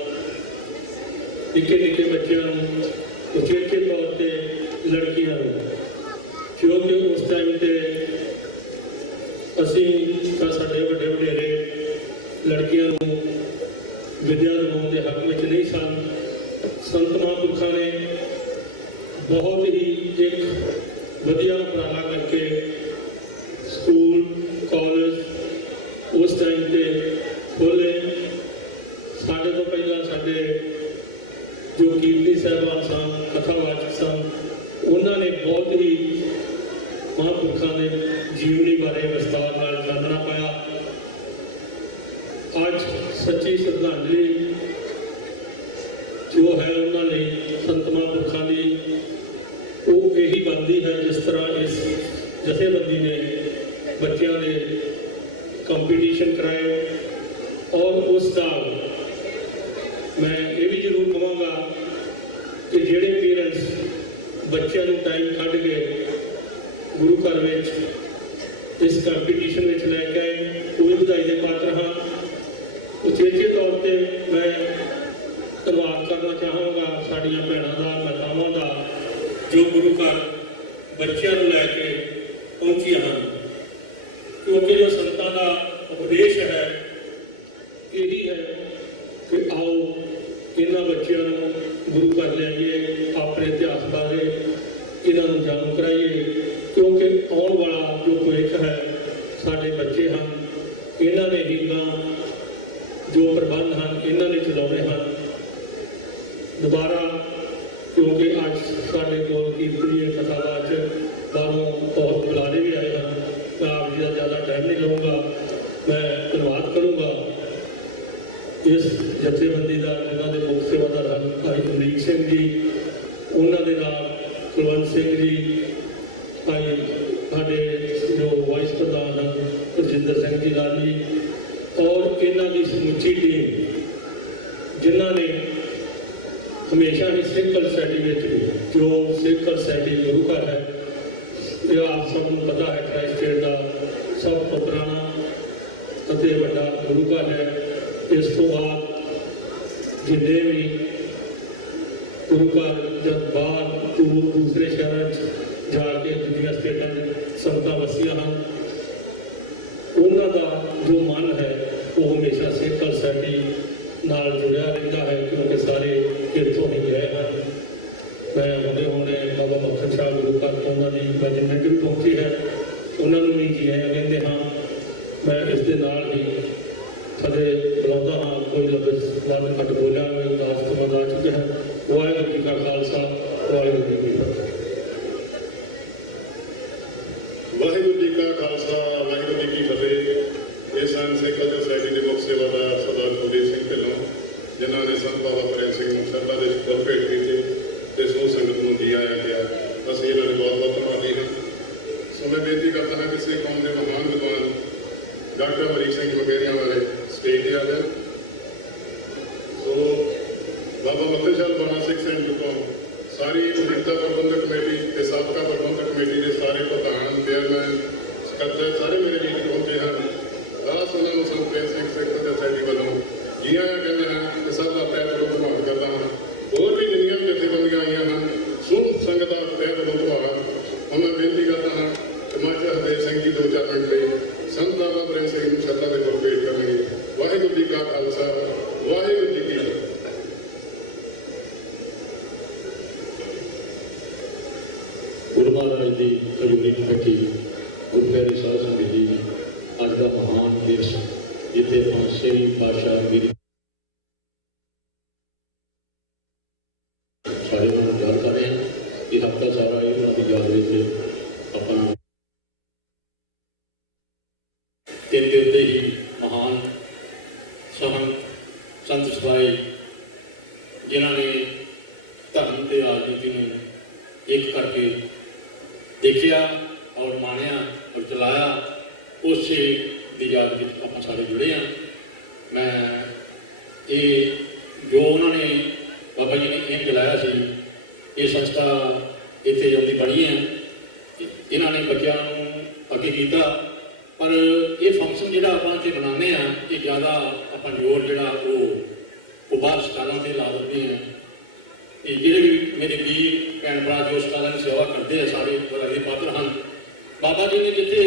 ਨਿੱਕੇ ਨਿੱਕੇ ਬੱਚਿਆਂ ਨੂੰ ਉਚੇਚੇ ਤੌਰ ਤੇ ਲੜਕੀਆਂ ਨੂੰ, ਕਿਉਂਕਿ ਉਸ ਟਾਈਮ ਤੇ ਅਸੀਂ ਤਾਂ ਸਾਡੇ ਵੱਡੇ ਵਡੇਰੇ ਲੜਕੀਆਂ ਨੂੰ ਵਿਦਿਆ ਦਿਵਾਉਣ ਦੇ ਹੱਕ ਵਿੱਚ ਨਹੀਂ ਸਨ। ਸੰਤ ਮਹਾਂਪੁਰਖਾਂ ਨੇ ਬਹੁਤ ਹੀ ਇੱਕ ਵਧੀਆ ਉਪਰਾਲਾ ਕਰਕੇ ਸਕੂਲ ਕਾਲਜ ਉਸ ਟਾਈਮ ਤੇ ਖੋਲ੍ਹੇ। ਸਾਡੇ ਤੋਂ ਪਹਿਲਾਂ ਸਾਡੇ ਜੋ ਕੀਰਤੀ ਸਾਹਿਬਾਨ ਸਨ, ਕਥਾਵਾਚਕ ਸਨ, ਉਹਨਾਂ ਨੇ ਬਹੁਤ ਹੀ ਮਹਾਂਪੁਰਖਾਂ ਦੇ ਜੀਵਨੀ ਬਾਰੇ ਵਿਸਤਾਰ ਨਾਲ ਚਾਨਣਾ ਪਾਇਆ। ਅੱਜ ਸੱਚੀ ਸ਼ਰਧਾਂਜਲੀ ਜੋ ਹੈ ਉਹਨਾਂ ਲਈ ਸੰਤ ਮਹਾਂਪੁਰਖਾਂ ਦੀ, ਉਹ ਇਹੀ ਬਣਦੀ ਹੈ ਜਿਸ ਤਰ੍ਹਾਂ ਇਸ ਜਥੇਬੰਦੀ ਨੇ ਬੱਚਿਆਂ ਦੇ ਕੰਪੀਟੀਸ਼ਨ ਕਰਾਏ। ਔਰ ਉਸ ਦਾ ਮੈਂ ਇਹ ਵੀ ਜ਼ਰੂਰ ਕਹਾਂਗਾ ਕਿ ਜਿਹੜੇ ਪੇਰੈਂਟਸ ਬੱਚਿਆਂ ਨੂੰ ਟਾਈਮ ਕੱਢ ਕੇ ਗੁਰੂ ਘਰ ਵਿੱਚ ਇਸ ਕੰਪੀਟੀਸ਼ਨ ਵਿੱਚ ਲੈ ਕੇ ਆਏ, ਉਹ ਵੀ ਵਧਾਈ ਦੇ ਪਾਤਰ ਹਾਂ। ਉਚੇਚੇ ਤੌਰ ਤੇ ਮੈਂ ਧੰਨਵਾਦ ਕਰਨਾ ਚਾਹਾਂਗਾ ਸਾਡੀਆਂ ਭੈਣਾਂ ਦਾ, ਮਾਤਾਵਾਂ ਦਾ, ਜੋ ਗੁਰੂ ਘਰ ਬੱਚਿਆਂ ਨੂੰ ਲੈ ਕੇ ਪਹੁੰਚੀਆਂ ਹਨ, ਕਿਉਂਕਿ ਜੋ ਸੰਤਾਂ ਦਾ ਉਪਦੇਸ਼ ਹੈ ਇਹੀ ਹੈ ਕਿ ਆਓ ਇਹਨਾਂ ਬੱਚਿਆਂ ਨੂੰ ਗੁਰੂ ਘਰ ਲਿਆਈਏ, ਆਪਣੇ ਇਤਿਹਾਸ ਬਾਰੇ ਇਹਨਾਂ ਨੂੰ ਜਾਣੂ ਕਰਾਈਏ, ਕਿਉਂਕਿ ਆਉਣ ਵਾਲਾ ਜੋ ਭਵਿੱਖ ਹੈ ਸਾਡੇ ਬੱਚੇ ਹਨ, ਇਹਨਾਂ ਨੇ ਰੀਤਾਂ ਜੋ ਪ੍ਰਬੰਧ ਹਨ ਇਹਨਾਂ ਨੇ ਚਲਾਉਣੇ ਹਨ। ਦੁਬਾਰਾ ਕਿਉਂਕਿ ਅੱਜ ਸਾਡੇ ਕੋਲ ਕੀਰਤਨੀਏ ਕਥਾਵਾਚਕ ਬਾਹਰੋਂ ਬਹੁਤ ਬੁਲਾਰੇ ਵੀ ਆਏ ਹਨ, ਮੈਂ ਆਪ ਜੀ ਦਾ ਜ਼ਿਆਦਾ ਟਾਈਮ ਨਹੀਂ ਲਵਾਂਗਾ। ਮੈਂ ਧੰਨਵਾਦ ਕਰੂੰਗਾ ਇਸ ਜਥੇਬੰਦੀ ਦਾ, ਜਿਨ੍ਹਾਂ ਦੇ ਮੁੱਖ ਸੇਵਾਦਾਰ ਹਨ ਭਾਈ ਅਮਰੀਕ ਸਿੰਘ ਜੀ, ਉਹਨਾਂ ਦੇ ਨਾਲ ਕੁਲਵੰਤ ਸਿੰਘ ਜੀ, ਭਾਈ ਸਾਡੇ ਜੋ ਵਾਈਸ ਪ੍ਰਧਾਨ ਹਨ ਰਜਿੰਦਰ ਸਿੰਘ ਜੀ ਲਾਲੀ, ਔਰ ਇਹਨਾਂ ਦੀ ਸਮੁੱਚੀ ਟੀਮ ਜਿਨ੍ਹਾਂ ਨੇ ਹਮੇਸ਼ਾ ਹੀ ਸਿੱਖ ਸੋਸਾਇਟੀ ਵਿੱਚ ਜੋ ਸਿੱਖ ਸੋਸਾਇਟੀ ਗੁਰੂ ਘਰ ਹੈ, ਇਹ ਆਪ ਸਭ ਨੂੰ ਪਤਾ ਹੈ ਕ੍ਰਾਈਸਟ ਚਰਚ ਦਾ ਸਭ ਤੋਂ ਪੁਰਾਣਾ ਅਤੇ ਵੱਡਾ ਗੁਰੂ ਘਰ ਹੈ। ਇਸ ਤੋਂ ਬਾਅਦ ਜਿੰਨੇ ਵੀ ਗੁਰੂ ਘਰ ਜਦ ਬਾਹਰ ਦੂਸਰੇ ਸ਼ਹਿਰਾਂ 'ਚ ਜਾ ਕੇ ਦੂਜੀਆਂ ਸਟੇਟਾਂ 'ਚ ਸੰਗਤਾਂ ਵਸੀਆਂ ਹਨ, ਉਹਨਾਂ ਦਾ ਜੋ ਮਨ ਹੈ ਉਹ ਹਮੇਸ਼ਾ ਸਿੱਖ ਸੋਸਾਇਟੀ ਨਾਲ ਜੁੜਿਆ ਰਹਿੰਦਾ ਹੈ, ਕਿਉਂਕਿ ਸਾਰੇ ਇੱਥੋਂ ਹੀ ਗਏ ਹਨ। ਮੈਂ ਹੁਣੇ ਬਾਬਾ ਮੱਖਣ ਸ਼ਾਹ ਗੁਰੂ ਘਰ ਤੋਂ ਉਹਨਾਂ ਦੀ ਜਿੰਨੀ ਪਹੁੰਚੀ ਹੈ ਉਹਨਾਂ ਨੂੰ ਵੀ ਜੀ ਆਇਆਂ ਕਹਿੰਦੇ ਹਾਂ। ਮੈਂ ਇਸ ਦੇ ਨਾਲ ਹੀ ਕਦੇ ਬੁਲਾਉਂਦਾ ਹਾਂ, ਕੋਈ ਲਫ਼ਜ਼ ਵੱਧ ਘੱਟ ਬੋਲਿਆ ਹੋਵੇ, ਦਾਸ ਤੋਂ ਆ ਚੁੱਕੇ ਹਨ। ਵਾਹਿਗੁਰੂ ਜੀ ਕਾ ਖਾਲਸਾ, ਵਾਹਿਗੁਰੂ ਜੀ ਕੀ ਫਤਿਹ। ਵਾਹਿਗੁਰੂ ਜੀ ਕਾ ਖਾਲਸਾ, ਵਾਹਿਗੁਰੂ ਜੀ ਕੀ ਫਤਿਹ। ਇਹ ਸਨ ਸਿੱਖ ਸੋਸਾਇਟੀ ਦੇ ਮੁੱਖ ਸੇਵਾਦਾਰ ਸਰਦਾਰ ਕੁਲਦੀਪ ਸਿੰਘ ਢਿੱਲੋਂ, ਜਿਨ੍ਹਾਂ ਨੇ ਸੰਤ ਬਾਬਾ ਫਰੀਦ ਸਿੰਘ ਨੂੰ ਸ਼ਰਧਾ ਦੇ ਫੁੱਲ ਭੇਟ ਕੀਤੇ ਤੇ ਸਮੂਹ ਸੰਗਤ ਨੂੰ ਜੀ ਆਇਆ ਗਿਆ। ਅਸੀਂ ਇਹਨਾਂ ਦੇ ਬਹੁਤ ਬਹੁਤ ਧੰਨਵਾਦੀ ਹਾਂ। ਸੋ ਮੈਂ ਬੇਨਤੀ ਕਰਦਾ ਹਾਂ ਕਿ ਸਿੱਖ ਕੌਮ ਦੇ ਮਹਾਨ ਵਿਦਵਾਨ ਡਾਕਟਰ ਅਮਰੀਕ ਸਿੰਘ ਮਗੇਰੀਆਂ ਵਾਲੇ ਸਟੇਜ ਤੇ ਆ ਜਾਣ। ਸੋ ਬਾਬਾ ਮੱਖਣ ਸ਼ਾਹ ਬਾਣਾ ਸਿੱਖ ਸੈਂਟਰ ਤੋਂ ਸਾਰੀ ਮੌਜੂਦਾ ਪ੍ਰਬੰਧਕ ਕਮੇਟੀ ਤੇ ਸਾਬਕਾ ਪ੍ਰਬੰਧਕ ਕਮੇਟੀ ਦੇ ਸਾਰੇ ਪ੍ਰਧਾਨ, ਚੇਅਰਮੈਨ, ਸਕੱਤਰ ਸਾਰੇ ਮੇਰੇ ਵੀਰ ਪਹੁੰਚੇ ਹਨ। ਖਾਸ ਉਹਨਾਂ ਨੂੰ ਸੰਤ ਪ੍ਰਿੰਸ ਸਿੰਘ ਸਿੱਖ ਸੋਸਾਇਟੀ ਵੱਲੋਂ ਜੀ ਆਇਆਂ ਕਹਿੰਦੇ ਹਨ ਤੇ ਸਭ ਦਾ ਤਹਿ ਦਿਲੋਂ ਧੰਨਵਾਦ ਕਰਦਾ ਹਾਂ। ਹੋਰ ਵੀ ਜਿੰਨੀਆਂ ਵੀ ਜਥੇਬੰਦੀਆਂ ਆਈਆਂ ਹਨ, ਸਭ ਸੰਗਤ ਦਾ ਤਹਿ ਦਿਲੋਂ ਧੰਨਵਾਦ। ਹੁਣ ਮੈਂ ਬੇਨਤੀ ਕਰਦਾ ਹਾਂ ਕਿ ਮਾਝਾ ਹਰਦੇਵ ਸਿੰਘ ਜੀ 2-4 ਮਿੰਟ ਲਈ ਸੰਤ ਬਾਬਾ ਪ੍ਰਿੰਸ ਸਿੰਘ ਨੂੰ ਸ਼ਰਧਾ ਦੇ ਫੁੱਲ ਭੇਟ ਕਰਨਗੇ। ਵਾਹਿਗੁਰੂ ਜੀ ਕਾ ਖਾਲਸਾ, ਵਾਹਿਗੁਰੂ ਜੀ ਕੀ ਫਤਿਹ। ਗੁਰੂ ਮਹਾਰਾਜ ਦੀ ਕਲਯੁਗੀ ਫੱਟੀ ਗੁਰੂ ਪਿਆਰੀ ਸਾਧ ਸੰਗਤ ਜੀ, ਅੱਜ ਦਾ ਮਹਾਨ ਦਿਵਸ ਜਿੱਥੇ ਪੰਜਵੇਂ ਪਾਤਸ਼ਾਹ ਮੇਰੀ ਸਾਰੇ ਨੂੰ ਯਾਦ ਕਰ ਰਹੇ ਹਾਂ। ਇਹ ਹਫ਼ਤਾ ਸਾਰਾ ਇਹਨਾਂ ਦੀ ਯਾਦ ਵਿੱਚ ਦੇਖਿਆ ਔਰ ਮਾਣਿਆ ਔਰ ਚਲਾਇਆ, ਉਸੇ ਦੀ ਯਾਦ ਵਿੱਚ ਆਪਾਂ ਸਾਰੇ ਜੁੜੇ ਹਾਂ। ਮੈਂ ਇਹ ਜੋ ਉਹਨਾਂ ਨੇ ਬਾਬਾ ਜੀ ਨੇ ਇਹ ਚਲਾਇਆ ਸੀ, ਇਹ ਸੰਸਥਾ ਇੱਥੇ ਜਾਂਦੀ ਬੜੀ ਹੈ। ਇਹਨਾਂ ਨੇ ਬੱਚਿਆਂ ਨੂੰ ਅੱਗੇ ਕੀਤਾ, ਪਰ ਇਹ ਫੰਕਸ਼ਨ ਜਿਹੜਾ ਆਪਾਂ ਇੱਥੇ ਮਨਾਉਂਦੇ ਹਾਂ, ਇਹ ਜ਼ਿਆਦਾ ਆਪਾਂ ਜ਼ੋਰ ਜਿਹੜਾ ਉਹ ਬਾਹਰ ਸਟਾਲਾਂ 'ਤੇ ਲਾ ਦਿੰਦੇ ਹਾਂ। ਇਹ ਜਿਹੜੇ ਵੀ ਮੇਰੇ ਵੀਰ ਭੈਣ ਭਰਾ ਜੋ ਸਟਾਲਾਂ ਦੀ ਸੇਵਾ ਕਰਦੇ ਆ, ਸਾਰੇ ਵਧਾਈ ਦੇ ਪਾਤਰ ਹਨ। ਬਾਬਾ ਜੀ ਨੇ ਜਿੱਥੇ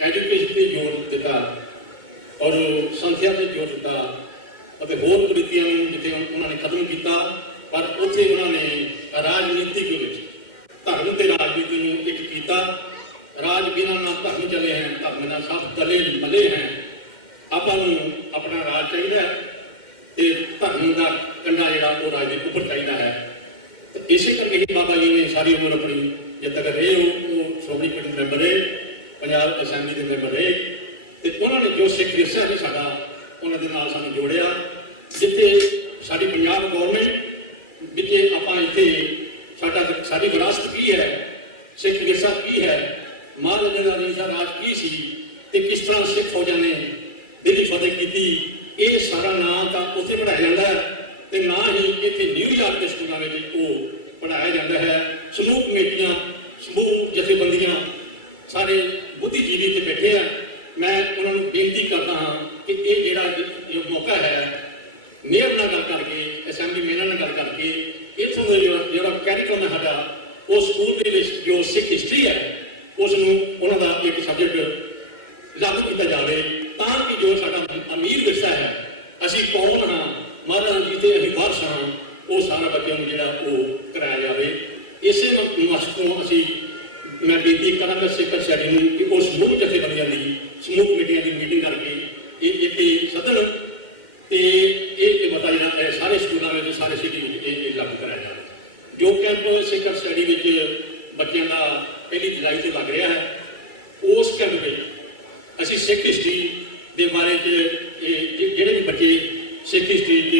ਐਜੂਕੇਸ਼ਨ 'ਤੇ ਜ਼ੋਰ ਦਿੱਤਾ ਔਰ ਸੰਥਿਆ 'ਤੇ ਜ਼ੋਰ ਦਿੱਤਾ ਅਤੇ ਹੋਰ ਕੁਰੀਤੀਆਂ ਨੂੰ ਜਿੱਥੇ ਉਹਨਾਂ ਨੇ ਖਤਮ ਕੀਤਾ, ਪਰ ਉੱਥੇ ਉਹਨਾਂ ਨੇ ਰਾਜਨੀਤੀ ਦੇ ਵਿੱਚ ਧਰਮ ਤੇ ਰਾਜਨੀਤੀ ਨੂੰ ਇੱਕ ਕੀਤਾ। ਰਾਜ ਬਿਨਾਂ ਨਾ ਧਰਮ ਚਲੇ ਹੈ, ਧਰਮ ਨਾਲ ਸਭ ਤਲੇ ਮਲੇ ਹੈ। ਆਪਾਂ ਨੂੰ ਆਪਣਾ ਰਾਜ ਚਾਹੀਦਾ ਹੈ ਤੇ ਧਰਮ ਦਾ ਕੰਡਾ ਜਿਹੜਾ ਉਹ ਰਾਜ ਦੇ ਉੱਪਰ ਚਾਹੀਦਾ ਹੈ। ਤੇ ਇਸੇ ਕਰਕੇ ਹੀ ਬਾਬਾ ਜੀ ਨੇ ਸਾਰੀ ਉਮਰ ਆਪਣੀ ਜਦ ਤੱਕ ਰਹੇ ਉਹ ਸ਼੍ਰੋਮਣੀ ਕਮੇਟੀ ਦੇ ਮੈਂਬਰ ਰਹੇ, ਪੰਜਾਬ ਅਸੈਂਬਲੀ ਦੇ ਮੈਂਬਰ ਰਹੇ, ਤੇ ਉਹਨਾਂ ਨੇ ਜੋ ਸਿੱਖ ਵਿਰਸਾ ਹੈ ਸਾਡਾ, ਉਹਨਾਂ ਦੇ ਨਾਲ ਸਾਨੂੰ ਜੋੜਿਆ। ਜਿੱਥੇ ਸਾਡੀ ਪੰਜਾਬ ਗੌਰਮੈਂਟ ਵਿੱਚ ਆਪਾਂ ਇੱਥੇ ਸਾਡੀ ਵਿਰਾਸਤ ਕੀ ਹੈ, ਸਿੱਖ ਵਿਰਸਾ ਕੀ ਹੈ, ਮਹਾਰਾਜਾ ਰਣਜੀਤ ਦਾ ਰਾਜ ਕੀ ਸੀ ਤੇ ਕਿਸ ਤਰ੍ਹਾਂ ਸਿੱਖ ਫੌਜਾਂ ਨੇ ਦਿੱਲੀ ਫਤਿਹ ਕੀਤੀ, ਇਹ ਸਾਰਾ ਨਾਂ ਤਾਂ ਉੱਥੇ ਪੜ੍ਹਾਇਆ ਜਾਂਦਾ ਹੈ ਤੇ ਨਾ ਹੀ ਇੱਥੇ ਨਿਊਯਾਰਕ ਦੇ ਸਕੂਲਾਂ ਵਿੱਚ ਉਹ ਪੜ੍ਹਾਇਆ ਜਾਂਦਾ ਹੈ। ਸਮੂਹ ਕਮੇਟੀਆਂ, ਸਮੂਹ ਜਥੇਬੰਦੀਆਂ, ਸਾਰੇ ਬੁੱਧੀਜੀਵੀ ਤੇ ਬੈਠੇ ਆ। ਮੈਂ ਉਹਨਾਂ ਨੂੰ ਬੇਨਤੀ ਕਰਦਾ ਹਾਂ ਕਿ ਇਹ ਜਿਹੜਾ ਮੌਕਾ ਹੈ, ਮੇਅਰ ਨਾਲ ਗੱਲ ਕਰਕੇ, ਅਸੈਂਬਲੀ ਮੈਂਬਰ ਨਾਲ ਗੱਲ ਕਰਕੇ, ਇੱਥੋਂ ਦਾ ਜਿਹੜਾ ਕੈਰੀਕੁਲਮ ਹੈ ਸਾਡਾ, ਉਹ ਸਕੂਲ ਦੇ ਵਿੱਚ ਜੋ ਸਿੱਖ ਹਿਸਟਰੀ ਹੈ ਉਸ ਨੂੰ ਉਹਨਾਂ ਦਾ ਇੱਕ ਸਬਜੈਕਟ ਲਾਗੂ ਕੀਤਾ ਜਾਵੇ, ਤਾਂ ਕਿ ਜੋ ਸਾਡਾ ਅਮੀਰ ਵਿਰਸਾ ਹੈ, ਅਸੀਂ ਕੌਣ ਹਾਂ, ਮਹਾਰਾਜ ਜੀ ਦੇ ਅਸੀਂ ਵਾਰਸ ਹਾਂ, ਉਹ ਸਾਰਾ ਬੱਚਿਆਂ ਨੂੰ ਜਿਹੜਾ ਉਹ ਕਰਾਇਆ ਜਾਵੇ। ਇਸੇ ਮਕਸਦ ਤੋਂ ਅਸੀਂ ਮੈਂ ਬੇਨਤੀ ਕਰਾਂਗਾ ਸਿੱਖ ਸੈਡੀ ਨੂੰ ਕਿ ਉਹ ਸਮੂਹ ਜਥੇਬੰਦੀਆਂ ਦੀ, ਸਮੂਹ ਕਮੇਟੀਆਂ ਦੀ ਮੀਟਿੰਗ ਕਰਕੇ ਇਹ ਇੱਥੇ ਸੱਦਣ ਤੇ ਇਹ ਮਤਾ ਜਿਹੜਾ ਸਾਰੇ ਸਕੂਲਾਂ ਵਿੱਚ, ਸਾਰੇ ਸਿਟੀ ਵਿੱਚ ਇਹ ਲਾਗੂ ਕਰਾਇਆ ਜਾਵੇ। ਜੋ ਕੈਂਪ ਸਿੱਖ ਸਟੱਡੀ ਵਿੱਚ ਬੱਚਿਆਂ ਦਾ 1 ਜੁਲਾਈ ਤੋਂ ਲੱਗ ਰਿਹਾ ਹੈ, ਉਸ ਕੈਂਪ ਵਿੱਚ ਅਸੀਂ ਸਿੱਖ ਹਿਸਟਰੀ ਦੇ ਬਾਰੇ 'ਚ ਜਿਹੜੇ ਵੀ ਬੱਚੇ ਸਿੱਖ ਹਿਸਟਰੀ 'ਚ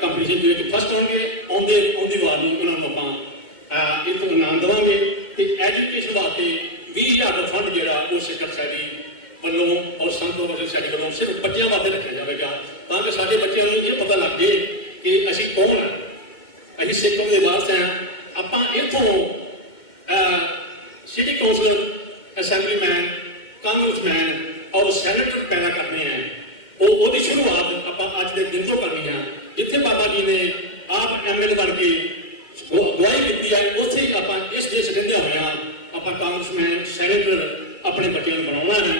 ਕੰਪੀਟੀਸ਼ਨ ਦੇ ਵਿੱਚ ਫਸਟ ਹੋਣਗੇ, ਆਉਂਦੀ ਵਾਰ ਨੂੰ ਉਹਨਾਂ ਨੂੰ ਆਪਾਂ ਇੱਥੋਂ ਇਨਾਮ ਦੇਵਾਂਗੇ। ਤੇ ਐਜੂਕੇਸ਼ਨ ਵਾਸਤੇ 20,000 ਦਾ ਫੰਡ ਜਿਹੜਾ ਉਹ ਸਿੱਖ ਸਟੱਡੀ ਵੱਲੋਂ ਔਰ ਸੰਤ ਬਾਬਾ ਸੈਡੀ ਵੱਲੋਂ ਸਿਰਫ ਬੱਚਿਆਂ ਵਾਸਤੇ ਰੱਖਿਆ ਜਾਵੇਗਾ, ਤਾਂ ਕਿ ਸਾਡੇ ਬੱਚਿਆਂ ਨੂੰ ਇਹ ਪਤਾ ਲੱਗ ਜੇ ਕਿ ਅਸੀਂ ਕੌਣ ਹਾਂ, ਅਸੀਂ ਸਿੱਖ ਕੌਮ ਦੇ ਵਾਰਸ ਹਾਂ। ਆਪਾਂ ਇੱਥੋਂ ਸਿਟੀ ਕੌਂਸਲਰ, ਅਸੈਂਬਲੀਮੈਨ, ਕਾਂਗਰਸਮੈਨ ਔਰ ਸੈਨੇਟਰ ਪੈਦਾ ਕਰਨੇ ਆ। ਉਹਦੀ ਸ਼ੁਰੂਆਤ ਆਪਾਂ ਅੱਜ ਦੇ ਦਿਨ ਤੋਂ ਕਰਨੀ ਹੈ। ਜਿੱਥੇ ਬਾਬਾ ਜੀ ਨੇ ਆਪ ਐਮਐਲਏ ਬਣ ਕੇ ਅਗਵਾਈ ਕੀਤੀ ਹੈ, ਉੱਥੇ ਹੀ ਆਪਾਂ ਇਸ ਦੇਸ਼ ਰਹਿੰਦੇ ਹੋਇਆ ਆਪਾਂ ਕਾਂਗਰਸਮੈਨ, ਸੈਨੇਟਰ ਆਪਣੇ ਬੱਚਿਆਂ ਨੂੰ ਬਣਾਉਣਾ ਹੈ।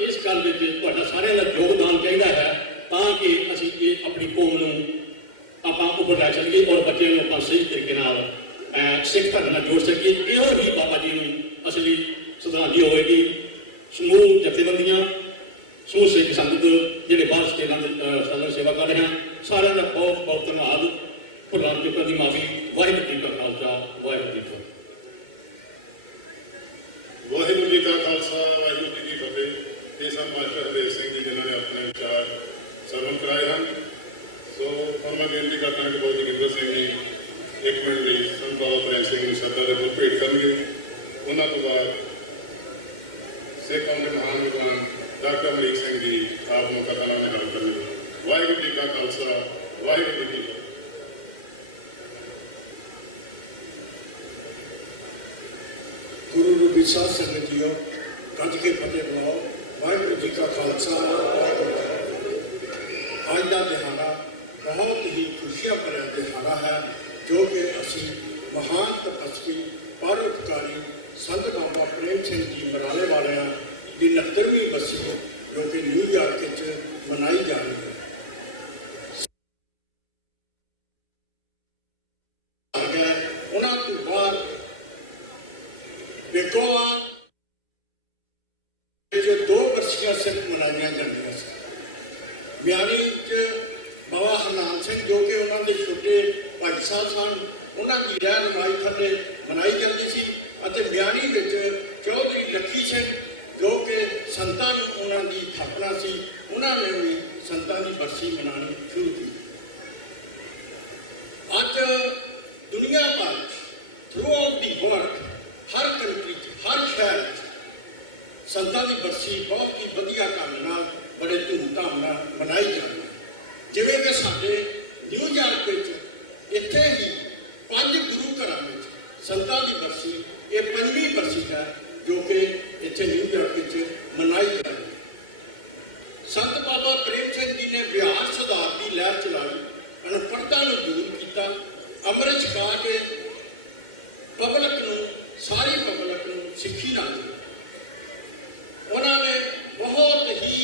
ਇਸ ਗੱਲ ਵਿੱਚ ਤੁਹਾਡਾ ਸਾਰਿਆਂ ਦਾ ਯੋਗਦਾਨ ਚਾਹੀਦਾ ਹੈ, ਤਾਂ ਕਿ ਅਸੀਂ ਇਹ ਆਪਣੀ ਕੌਮ ਨੂੰ ਆਪਾਂ ਉੱਪਰ ਲੈ ਸਕੀਏ ਔਰ ਬੱਚਿਆਂ ਨੂੰ ਆਪਾਂ ਸਹੀ ਤਰੀਕੇ ਨਾਲ ਸਿੱਖ ਧਰਮ ਨਾਲ ਜੋੜ ਸਕੀਏ। ਇਹੋ ਹੀ ਬਾਬਾ ਜੀ ਨੂੰ ਅਸਲੀ ਸ਼ਰਧਾਂਜਲੀ ਹੋਵੇਗੀ। ਸਮੂਹ ਜਥੇਬੰਦੀਆਂ, ਸਮੂਹ ਸਿੱਖ ਸੰਗਤ ਜਿਹੜੇ ਬਾਹਰ ਸਟੇਲਾਂ ਸੇਵਾ ਕਰ ਰਹੇ ਹਨ, ਸਾਰਿਆਂ ਦਾ ਬਹੁਤ ਬਹੁਤ ਧੰਨਵਾਦ। ਭੁੱਲਾਂ ਚੁੱਕਾਂ ਦੀ ਮਾਫੀ। ਵਾਹਿਗੁਰੂ ਜੀ ਕਾ ਖਾਲਸਾ, ਵਾਹਿਗੁਰੂ ਜੀ ਕੀ ਫਤਿਹ। ਵਾਹਿਗੁਰੂ ਜੀ ਕਾ ਖਾਲਸਾ, ਵਾਹਿਗੁਰੂ ਜੀ ਕੀ ਫਤਿਹ। ਇਹ ਸਨ ਮਾਸਟਰ ਹਰਦੇਵ ਸਿੰਘ ਜੀ ਜਿਨ੍ਹਾਂ ਨੇ ਆਪਣੇ ਵਿਚਾਰ ਸਰਵਨ ਕਰਾਏ ਹਨ। ਸੋ ਹੁਣ ਮੈਂ ਬੇਨਤੀ ਕਰਦਾ ਹਾਂ ਕਿ ਬਾਬਾ ਜੋਗਿੰਦਰ ਸਿੰਘ ਜੀ 1 ਮਿੰਟ ਲਈ ਸੰਤ ਬਾਬਾ ਪ੍ਰੈਮ ਸਿੰਘ ਨੂੰ ਸ਼ਬਦਾਂ ਦੇ ਫੁੱਲ ਭੇਟ ਕਰਨਗੇ। ਉਹਨਾਂ ਤੋਂ ਬਾਅਦ ਸਿੱਖ ਕੌਮ ਦੇ ਮਹਾਨ ਵਿਦਵਾਨ ਡਾਕਟਰ ਅਮਰੀਕ ਸਿੰਘ ਜੀ ਆਪ ਨੂੰ ਕਥਾ ਨਾਲ ਗੱਲ ਕਰਨਗੇ। ਵਾਹਿਗੁਰੂ ਜੀ ਕਾ ਖਾਲਸਾ, ਵਾਹਿਗੁਰੂ ਜੀ ਕੀ ਫਤਿਹ। ਗੁਰੂ ਰੂਪੀ ਸਾਧ ਸੰਗਤ ਜੀਓ, ਗੱਜ ਕੇ ਫਤਿਹ ਬੁਲਾਓ। ਵਾਹਿਗੁਰੂ ਜੀ ਕਾ ਖਾਲਸਾ, ਵਾਹਿਗੁਰੂ ਜੀ ਕੀ ਫਤਿਹ। ਅੱਜ ਦਾ ਦਿਹਾੜਾ ਬਹੁਤ ਹੀ ਖੁਸ਼ੀਆਂ ਭਰਿਆ ਦਿਹਾੜਾ ਹੈ, ਜੋ ਕਿ ਅਸੀਂ ਮਹਾਨ ਤਪਸਵੀ ਪਰਉਪਕਾਰੀ ਸੰਤ ਬਾਬਾ ਪ੍ਰੇਮ ਸਿੰਘ ਜੀ ਮਰਾਲੇ ਵਾਲਿਆਂ ਦੀ 69ਵੀਂ ਬਰਸੀ ਜੋ ਕਿ ਨਿਊਯਾਰਕ ਵਿੱਚ ਮਨਾਈ ਜਾ ਰਹੀ ਹੈ। ਉਹਨਾਂ ਤੋਂ ਬਾਅਦ ਦੇਖੋ ਜੋ 2 ਬਰਸੀਆਂ ਸਿਰਫ ਮਨਾਈਆਂ ਜਾਂਦੀਆਂ ਸਨ। ਮਿਆਣੀ 'ਚ ਬਾਬਾ ਹਰਨਾਮ ਸਿੰਘ ਜੋ ਕਿ ਉਹਨਾਂ ਦੇ ਛੋਟੇ ਭਾਈ ਸਾਹਿਬ ਸਨ, ਉਹਨਾਂ ਦੀ ਰਹਿਨੁਮਾਈ ਥੱਲੇ ਮਨਾਈ ਜਾਂਦੀ ਸੀ। ਅਤੇ ਮਿਆਣੀ ਵਿੱਚ ਚੌਧਰੀ ਲੱਖੀ ਸਿੰਘ ਜੋ ਕਿ ਸੰਤਾਂ ਨੂੰ ਉਹਨਾਂ ਦੀ ਥਾਪਨਾ ਸੀ, ਉਹਨਾਂ ਨੇ ਵੀ ਸੰਤਾਂ ਦੀ ਬਰਸੀ ਮਨਾਉਣੀ ਸ਼ੁਰੂ ਕੀਤੀ। ਅੱਜ ਦੁਨੀਆ ਭਰ ਥਰੂ ਆਊਟ ਦੀ ਵਰਲਡ ਸੰਤਾਂ ਦੀ ਬਰਸੀ ਬਹੁਤ ਹੀ ਵਧੀਆ ਢੰਗ ਨਾਲ ਬੜੇ ਧੂਮ-ਧਾਮ ਨਾਲ ਮਨਾਈ ਜਾਂਦੀ ਹੈ। ਜਿਵੇਂ ਕਿ ਸਾਡੇ ਨਿਊਯਾਰਕ ਵਿੱਚ ਇੱਥੇ ਹੀ 5 ਗੁਰੂ ਘਰਾਂ ਵਿੱਚ ਸੰਤਾਂ ਦੀ ਬਰਸੀ ਇਹ 5ਵੀਂ ਬਰਸੀ ਹੈ ਜੋ ਕਿ ਇੱਥੇ ਨਿਊਯਾਰਕ ਵਿੱਚ ਮਨਾਈ ਜਾਂਦੀ ਹੈ। ਸੰਤ ਬਾਬਾ ਪ੍ਰੇਮ ਸਿੰਘ ਜੀ ਨੇ ਬਿਹਾਰ ਸੁਧਾਰ ਦੀ ਲਹਿਰ ਚਲਾਈ, ਅਨਪੜ੍ਹਤਾ ਨੂੰ ਦੂਰ ਕੀਤਾ, ਅੰਮ੍ਰਿਤ ਛਕਾ ਕੇ ਪਬਲਿਕ ਨੂੰ, ਸਾਰੀ ਪਬਲਿਕ ਨੂੰ ਸਿੱਖੀ ਨਾਲ ਜੋੜਿਆ। ਉਹਨਾਂ ਨੇ ਬਹੁਤ ਹੀ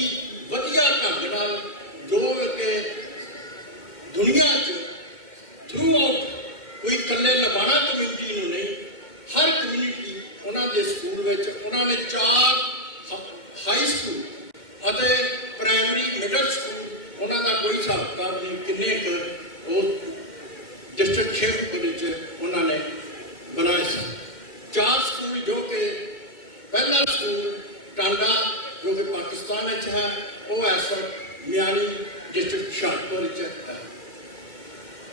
ਵਧੀਆ ਢੰਗ ਨਾਲ ਜੋ ਕਿ ਦੁਨੀਆ 'ਚ ਥਰੂ ਆਊਟ ਕੋਈ ਇਕੱਲੇ ਲਬਾਣਾ ਕਮਿਊਨਿਟੀ ਨੂੰ ਨਹੀਂ, ਹਰ ਕਮਿਊਨਿਟੀ ਉਹਨਾਂ ਦੇ ਸਕੂਲ ਵਿੱਚ ਉਹਨਾਂ ਨੇ 4 ਹਾਈ ਸਕੂਲ ਅਤੇ ਪ੍ਰਾਇਮਰੀ ਮਿਡਲ ਸਕੂਲ, ਉਹਨਾਂ ਦਾ ਕੋਈ ਹਿਸਾਬ ਕਿਤਾਬ ਨਹੀਂ ਕਿੰਨੇ ਕੁ ਉਹ ਡਿਸਟ੍ਰਿਕਟ ਸ਼ਿਫਟ ਵਿੱਚ ਉਹਨਾਂ ਨੇ ਬਣਾਏ ਸਨ। 4 ਸਕੂਲ ਜੋ ਕਿ ਪਹਿਲਾ ਸਕੂਲ ਟਾਂਡਾ ਜੋ ਕਿ ਪਾਕਿਸਤਾਨ ਵਿੱਚ ਹੈ, ਉਹ ਇਸ ਵਕਤ ਮਿਆਣੀ ਡਿਸਟ੍ਰਿਕਟ ਹੁਸ਼ਿਆਰਪੁਰ ਵਿੱਚ ਹੈ।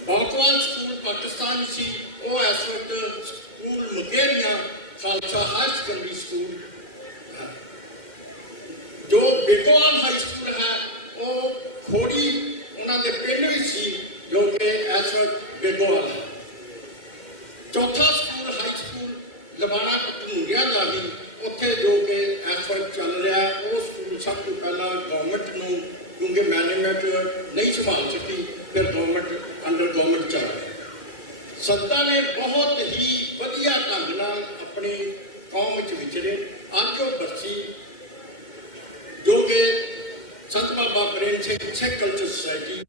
ਬਾਕਵਾਲ ਸਕੂਲ ਪਾਕਿਸਤਾਨ ਸੀ, ਉਹ ਇਸ ਵਕਤ school Mukerian Khalsa high secondary school ਹੈ। ਜੋ ਬੇਗੋਵਾਲ ਹਾਈ ਸਕੂਲ ਹੈ ਉਹ ਖੋੜੀ ਉਹਨਾਂ ਦੇ ਪਿੰਡ ਵਿੱਚ ਸੀ ਜੋ ਕਿ ਇਸ ਵਕਤ ਬੇਗੋਵਾਲ ਹੈ। ਚੌਥਾ ਸਕੂਲ ਹਾਈ ਸਕੂਲ ਲਬਾਣਾ ਕਤਨੂਰਿਆ ਦਾ ਵੀ ਉੱਥੇ ਜੋ ਕਿ ਇਸ ਵਕਤ ਚੱਲ ਰਿਹਾ, ਉਹ ਸਕੂਲ ਸਭ ਤੋਂ ਪਹਿਲਾਂ ਗਵਰਨਮੈਂਟ ਨੂੰ, ਕਿਉਂਕਿ ਮੈਨੇਜਮੈਂਟ ਨਹੀਂ ਸੰਭਾਲ ਸਕੀ, ਫਿਰ ਗਵਰਨਮੈਂਟ ਅੰਡਰ ਗਵਰਨਮੈਂਟ ਚੱਲ ਰਿਹਾ। ਸੰਤਾਂ ਨੇ ਬਹੁਤ ਹੀ ਵਧੀਆ ਢੰਗ ਨਾਲ ਆਪਣੀ ਕੌਮ ਵਿੱਚ ਵਿਚਰੇ। ਅੱਜ ਉਹ ਬਰਸੀ ਜੋ ਕਿ ਸੰਤ ਬਾਬਾ ਪ੍ਰੇਮ ਸਿੰਘ ਸਿੱਖ ਕਲਚਰ ਸੁਸਾਇਟੀ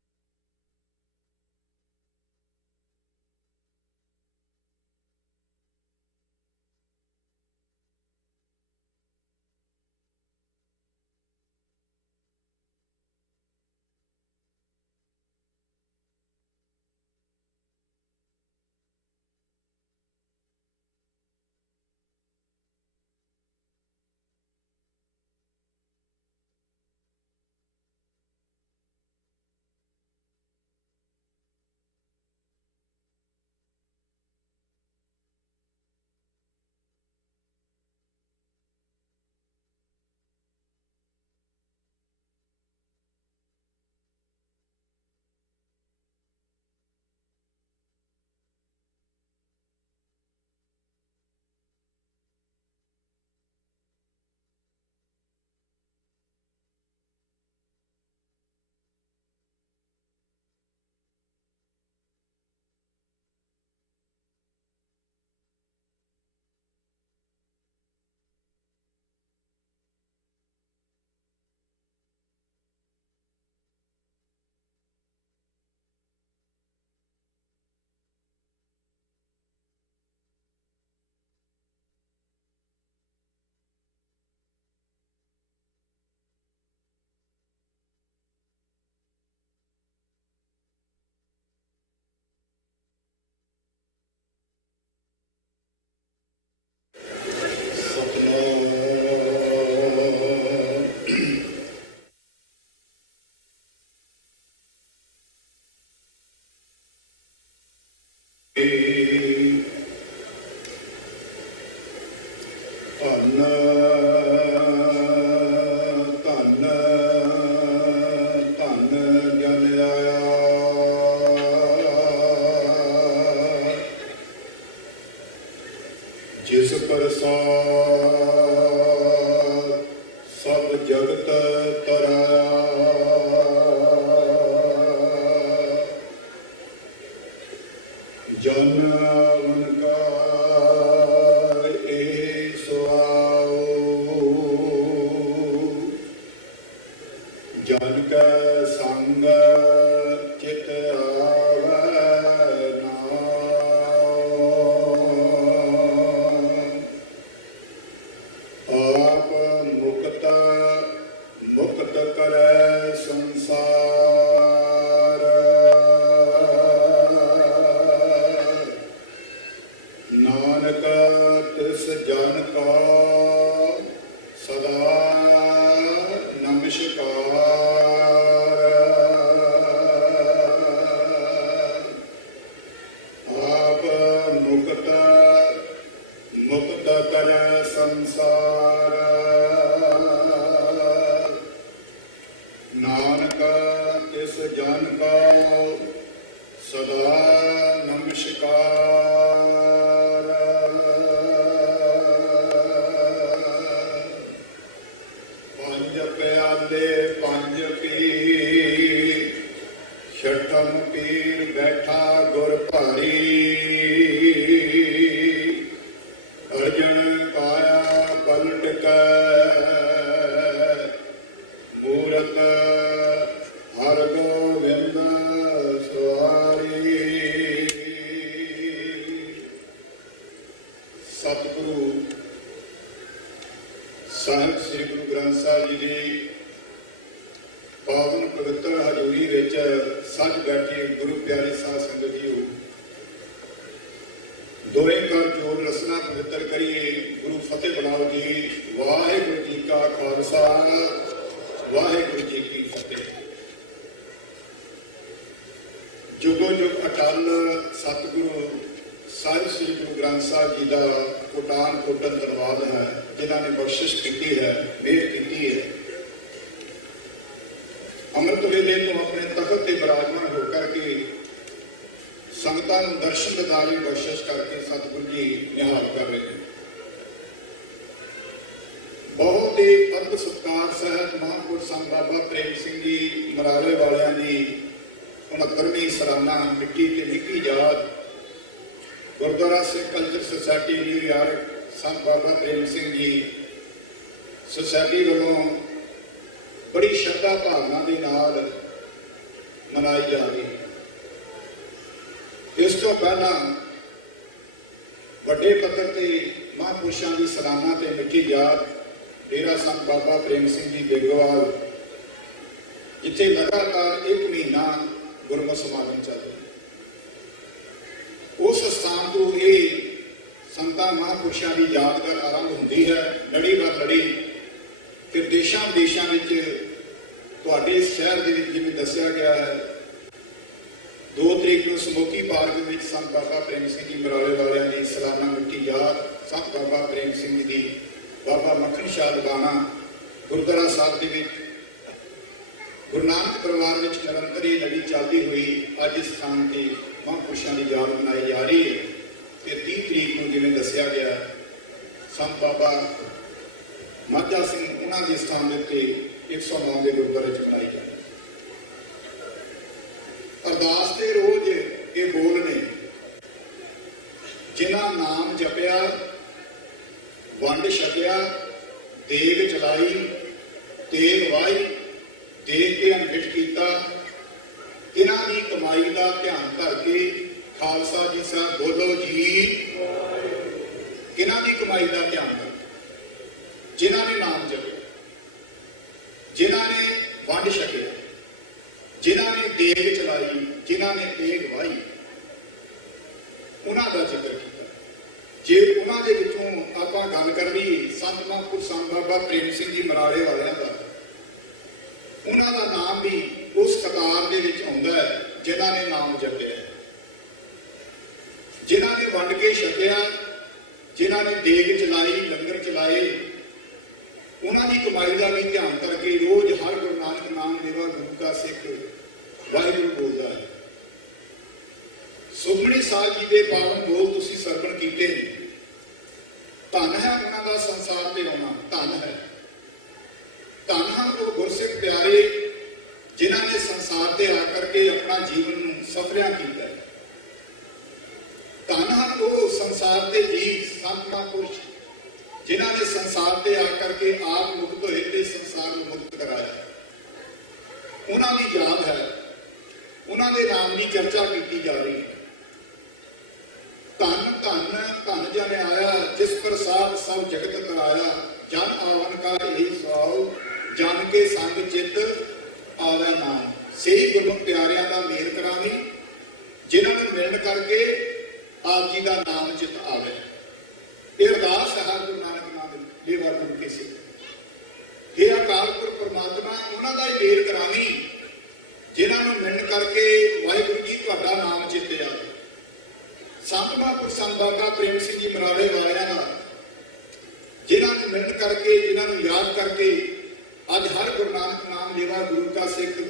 ਜਿਸ ਪ੍ਰਸਾਦ ਸਭ ਜਗਤ ਤਰਾਇਆ, ਜਨ ਮਨ ਕਾ ਇਹ ਸੁਆਉ, ਜਨ ਕਾ ਸੰਗ ਚਿਤ ਮੁਕਤ ਕਰੈ ਸੰਸਾਰ, ਨਾਨਕ ਤਿਸ ਜਨ ਕਾ ਸਦਾ ਨਮਸਕਾਰ। ਆਪ ਮੁਕਤ ਕਰੈ ਸੰਸਾਰ, ਸਤਿਗੁਰੂ ਸਾਹਿਬ ਸ੍ਰੀ ਗੁਰੂ ਗ੍ਰੰਥ ਸਾਹਿਬ ਜੀ ਦੀ ਪਾਵਨ ਪਵਿੱਤਰ ਹਜ਼ੂਰੀ ਵਿੱਚ ਸੱਜ ਬੈਠੇ ਗੁਰੂ ਪਿਆਰੇ ਸਾਧ ਸੰਗਤ ਜੀਓ, ਦੋਏ ਕਰ ਜੋੜ ਰਸਨਾ ਪਵਿੱਤਰ ਕਰੀਏ। ਗੁਰੂ ਫਤਿਹ ਬੁਲਾਓ ਜੀ। ਵਾਹਿਗੁਰੂ ਜੀ ਕਾ ਖਾਲਸਾ, ਵਾਹਿਗੁਰੂ ਜੀ ਕੀ ਫਤਿਹ। ਜੁਗੋ ਜੁਗ ਅਟਲ ਸਤਿਗੁਰੂ ਸਾਹਿਬ ਸ੍ਰੀ ਗੁਰੂ ਗ੍ਰੰਥ ਸਾਹਿਬ ਜੀ ਦਾ ਕੋਟਾਨ ਕੋਟਨ ਧੰਨਵਾਦ ਹੈ, ਜਿਨ੍ਹਾਂ ਨੇ ਬਖਸ਼ਿਸ਼ ਕੀਤੀ ਹੈ, ਮਿਹਰ ਕੀਤੀ ਹੈ। ਅੰਮ੍ਰਿਤ ਵੇਲੇ ਤੋਂ ਆਪਣੇ ਤਖਤ ਤੇ ਬਿਰਾਜਮਾਨ ਹੋ ਕਰਕੇ ਸੰਗਤਾਂ ਨੂੰ ਦਰਸ਼ਨ ਦਿਦਾਰੇ ਬਖਸ਼ਿਸ਼ ਕਰਕੇ ਸਤਿਗੁਰੂ ਜੀ ਨਿਹਾਲ ਕਰ ਰਹੇ ਨੇ। ਬਹੁਤ ਹੀ ਅੰਤ ਸਤਿਕਾਰ ਸਹਿਤ ਮਹਾਂਪੁਰਖ ਸੰਤ ਬਾਬਾ ਪ੍ਰੇਮ ਸਿੰਘ ਜੀ ਮਰਾਲੇ ਵਾਲਿਆਂ ਦੀ 69ਵੀਂ ਸਾਲਾਨਾ ਮਿੱਟੀ ਤੇ ਨਿੱਕੀ ਯਾਦ ਗੁਰਦੁਆਰਾ ਸਿੱਖ ਕਲਚਰ ਸੁਸਾਇਟੀ ਨਿਊਯਾਰਕ ਸੰਤ ਬਾਬਾ ਪ੍ਰੇਮ ਸਿੰਘ ਜੀ ਸੁਸਾਇਟੀ ਵੱਲੋਂ ਬੜੀ ਸ਼ਰਧਾ ਭਾਵਨਾ ਦੇ ਨਾਲ ਮਨਾਈ ਜਾ ਰਹੀ ਹੈ। ਇਸ ਤੋਂ ਪਹਿਲਾਂ ਵੱਡੇ ਪੱਧਰ ਤੇ ਮਹਾਂਪੁਰਸ਼ਾਂ ਦੀ ਸਾਲਾਨਾ ਤੇ ਮਿੱਟੀ ਯਾਦ ਡੇਰਾ ਸੰਤ ਬਾਬਾ ਪ੍ਰੇਮ ਸਿੰਘ ਜੀ ਬੇਗੋਵਾਲ, ਜਿੱਥੇ ਲਗਾਤਾਰ 1 ਮਹੀਨਾ ਗੁਰਮਤਿ ਸਮਾਗਮ ਚੱਲ ਰਿਹਾ। ਉਸ ਸਥਾਨ ਤੋਂ ਇਹ ਸੰਤਾਂ ਮਹਾਂਪੁਰਸ਼ਾਂ ਦੀ ਯਾਦਗਾਰ ਆਰੰਭ ਹੁੰਦੀ ਹੈ। ਲੜੀ ਬਰ ਲੜੀ ਫਿਰ ਦੇਸ਼ਾਂ ਵਿਦੇਸ਼ਾਂ ਵਿੱਚ ਤੁਹਾਡੇ ਸ਼ਹਿਰ ਦੇ ਵਿੱਚ ਜਿਵੇਂ ਦੱਸਿਆ ਗਿਆ ਹੈ 2 ਤਰੀਕ ਨੂੰ ਸਮੋਕੀ ਪਾਰਕ ਵਿੱਚ ਸੰਤ ਬਾਬਾ ਪ੍ਰੇਮ ਸਿੰਘ ਜੀ ਮਰਾਲੇ ਵਾਲਿਆਂ ਦੀ ਸਾਲਾਨਾ ਮਿੱਟੀ ਯਾਦ, ਸੰਤ ਬਾਬਾ ਪ੍ਰੇਮ ਸਿੰਘ ਜੀ ਦੀ ਬਾਬਾ ਮੱਖਣ ਸ਼ਾਹ ਲਗਾਣਾ ਗੁਰਦੁਆਰਾ ਸਾਹਿਬ ਦੇ ਵਿੱਚ ਗੁਰੂ ਨਾਨਕ ਪਰਿਵਾਰ ਵਿੱਚ ਨਿਰੰਤਰ ਹੀ ਲੜੀ ਚੱਲਦੀ ਹੋਈ ਅੱਜ ਇਸ ਸਥਾਨ ਤੇ ਮਹਾਂਪੁਰਸ਼ਾਂ ਦੀ ਯਾਦ ਮਨਾਈ ਜਾ ਰਹੀ ਹੈ। ਤੇ 30 ਤਰੀਕ ਨੂੰ ਜਿਵੇਂ ਦੱਸਿਆ ਗਿਆ ਸੰਤ ਬਾਬਾ ਮਾਝਾ ਸਿੰਘ ਉਹਨਾਂ ਦੇ ਸਥਾਨ ਦੇ ਉੱਤੇ 109 ਦੇ ਗੁਰਦੁਆਰੇ 'ਚ ਮਨਾਈ ਜਾਂਦੀ। ਅਰਦਾਸ ਦੇ ਰੋਜ਼ ਇਹ ਬੋਲ ਨੇ, ਜਿਨ੍ਹਾਂ ਨਾਮ ਜਪਿਆ, ਵੰਡ ਛਕਿਆ, ਦੇਗ ਚਲਾਈ, ਤੇਗ ਵਾਹੀ, ਦੇਖ ਕੇ ਅਣਗਿਠ ਕੀਤਾ, ਇਹਨਾਂ ਦੀ ਕਮਾਈ ਦਾ ਧਿਆਨ ਧਰ ਕੇ ਖਾਲਸਾ ਜੀ ਸਾਹਿਬ ਬੋਲੋ ਜੀ। ਇਹਨਾਂ ਦੀ ਕਮਾਈ ਦਾ ਧਿਆਨ ਧਰ, ਜਿਨ੍ਹਾਂ ਨੇ ਨਾਮ ਜਪਿਆ, ਜਿਨ੍ਹਾਂ ਨੇ ਵੰਡ ਛਕਿਆ, ਜਿਨ੍ਹਾਂ ਨੇ ਦੇਗ ਚਲਾਈ, ਜਿਨ੍ਹਾਂ ਨੇ ਤੇਗ ਵਾਹੀ, ਉਹਨਾਂ ਦਾ ਜ਼ਿਕਰ ਕੀਤਾ। ਜੇ ਉਹਨਾਂ ਦੇ ਵਿੱਚੋਂ ਆਪਾਂ ਗੱਲ ਕਰੀਏ ਸੰਤ ਮਹਾਂਪੁਰਖ ਸੰਤ ਬਾਬਾ ਪ੍ਰੇਮ ਸਿੰਘ ਜੀ ਮਰਾਲੇ ਵਾਲਿਆਂ ਦਾ, ਉਹਨਾਂ ਦਾ ਨਾਮ ਵੀ ਉਸ ਕਤਾਰ ਦੇ ਵਿੱਚ ਆਉਂਦਾ ਹੈ ਜਿਨ੍ਹਾਂ ਨੇ ਨਾਮ ਜਪਿਆ, ਜਿਨ੍ਹਾਂ ਨੇ ਵੰਡ ਕੇ ਛਕਿਆ, ਜਿਨ੍ਹਾਂ ਨੇ ਦੇਗ ਚਲਾਈ, ਲੰਗਰ ਚਲਾਏ, ਉਹਨਾਂ ਦੀ ਕਮਾਈ ਦਾ ਵੀ ਧਿਆਨ ਕਰਕੇ ਰੋਜ਼ ਹਰ ਗੁਰੂ ਨਾਨਕ ਨਾਮ ਲੇਵਾ ਗੁਰੂ ਕਾ ਸਿੱਖ ਵਾਹਿਗੁਰੂ ਬੋਲਦਾ ਹੈ। ਸੁਖਮਨੀ ਸਾਹਿਬ ਜੀ ਦੇ ਪਾਵਨ ਬੋਲ ਤੁਸੀਂ ਸਰਵਣ ਕੀਤੇ ਨੇ। ਧੰਨ ਹੈ ਉਹਨਾਂ ਦਾ ਸੰਸਾਰ ਤੇ ਆਉਣਾ, ਧੰਨ ਹੈ। ਧੰਨ ਹਨ ਉਹ ਗੁਰਸਿੱਖ ਪਿਆਰੇ ਜਿਨ੍ਹਾਂ ਨੇ ਸੰਸਾਰ ਤੇ ਆ ਕਰਕੇ ਆਪਣਾ ਜੀਵਨ ਨੂੰ ਸਫਲਿਆ ਕੀਤਾ ਹੈ। ਧੰਨ ਹਨ ਉਹ ਸੰਸਾਰ ਦੇ ਜੀਵ ਸੰਤ ਮਹਾਂਪੁਰਸ਼ ਜਿਨ੍ਹਾਂ ਨੇ ਸੰਸਾਰ ਤੇ ਆ ਕਰਕੇ ਆਪ ਮੁਕਤ ਹੋਏ ਤੇ ਸੰਸਾਰ ਨੂੰ ਮੁਕਤ ਕਰਾਇਆ। ਉਹਨਾਂ ਦੀ ਯਾਦ ਹੈ, ਉਹਨਾਂ ਦੇ ਨਾਮ ਦੀ ਚਰਚਾ ਕੀਤੀ ਜਾ ਰਹੀ ਹੈ। ਧੰਨ ਧੰਨ ਧੰਨ ਜਨ ਆਇਆ, ਜਿਸ ਪ੍ਰਸਾਦ ਸਭ ਜਗਤ ਕਰਾਇਆ, ਜਨ ਆਵਨ ਕਾ ਇਹੀ ਸਵਾਉ, ਜਨ ਕੇ ਸੰਗ ਚਿੱਤ ਆਵੇ ਨਾਮ। ਸਹੀ ਗੁਰਮੁਖ ਪਿਆਰਿਆਂ ਦਾ ਮੇਲ ਕਰਾਵੀਂ, ਜਿਨ੍ਹਾਂ ਨੂੰ ਮਿਲਣ ਕਰਕੇ ਆਪ ਜੀ ਦਾ ਨਾਮ ਚਿੱਤ ਆਵੇ। ਇਹ ਅਰਦਾਸ ਹੈ ਹਰ ਗੁਰੂ ਨਾਨਕ ਨਾਮ ਲੇਵਾ ਗੁਰੂ ਕੇ ਸਿੱਖ। ਇਹ ਅਕਾਲ ਪੁਰਖ ਪਰਮਾਤਮਾ ਉਹਨਾਂ ਦਾ ਹੀ ਮੇਲ ਕਰਾਵੀਂ, ਜਿਨ੍ਹਾਂ ਨੂੰ ਮਿਲਣ ਕਰਕੇ ਵਾਹਿਗੁਰੂ ਜੀ ਤੁਹਾਡਾ ਨਾਮ ਚਿੱਤੇ ਆਵੇ। ਸੰਤ ਮਹਾਂਪੁਰਖ ਸੰਤ ਬਾਬਾ ਪ੍ਰੇਮ ਸਿੰਘ ਜੀ ਮਰਾਲੇ ਵਾਲਿਆਂ ਦਾ, ਜਿਨ੍ਹਾਂ ਨੂੰ ਮਿਲਣ ਕਰਕੇ, ਜਿਨ੍ਹਾਂ ਨੂੰ ਯਾਦ ਕਰਕੇ ਅੱਜ ਹਰ ਗੁਰੂ ਨਾਨਕ ਨਾਮ ਲੇਵਾ ਗੁਰੂ ਕਾ ਸਿੱਖ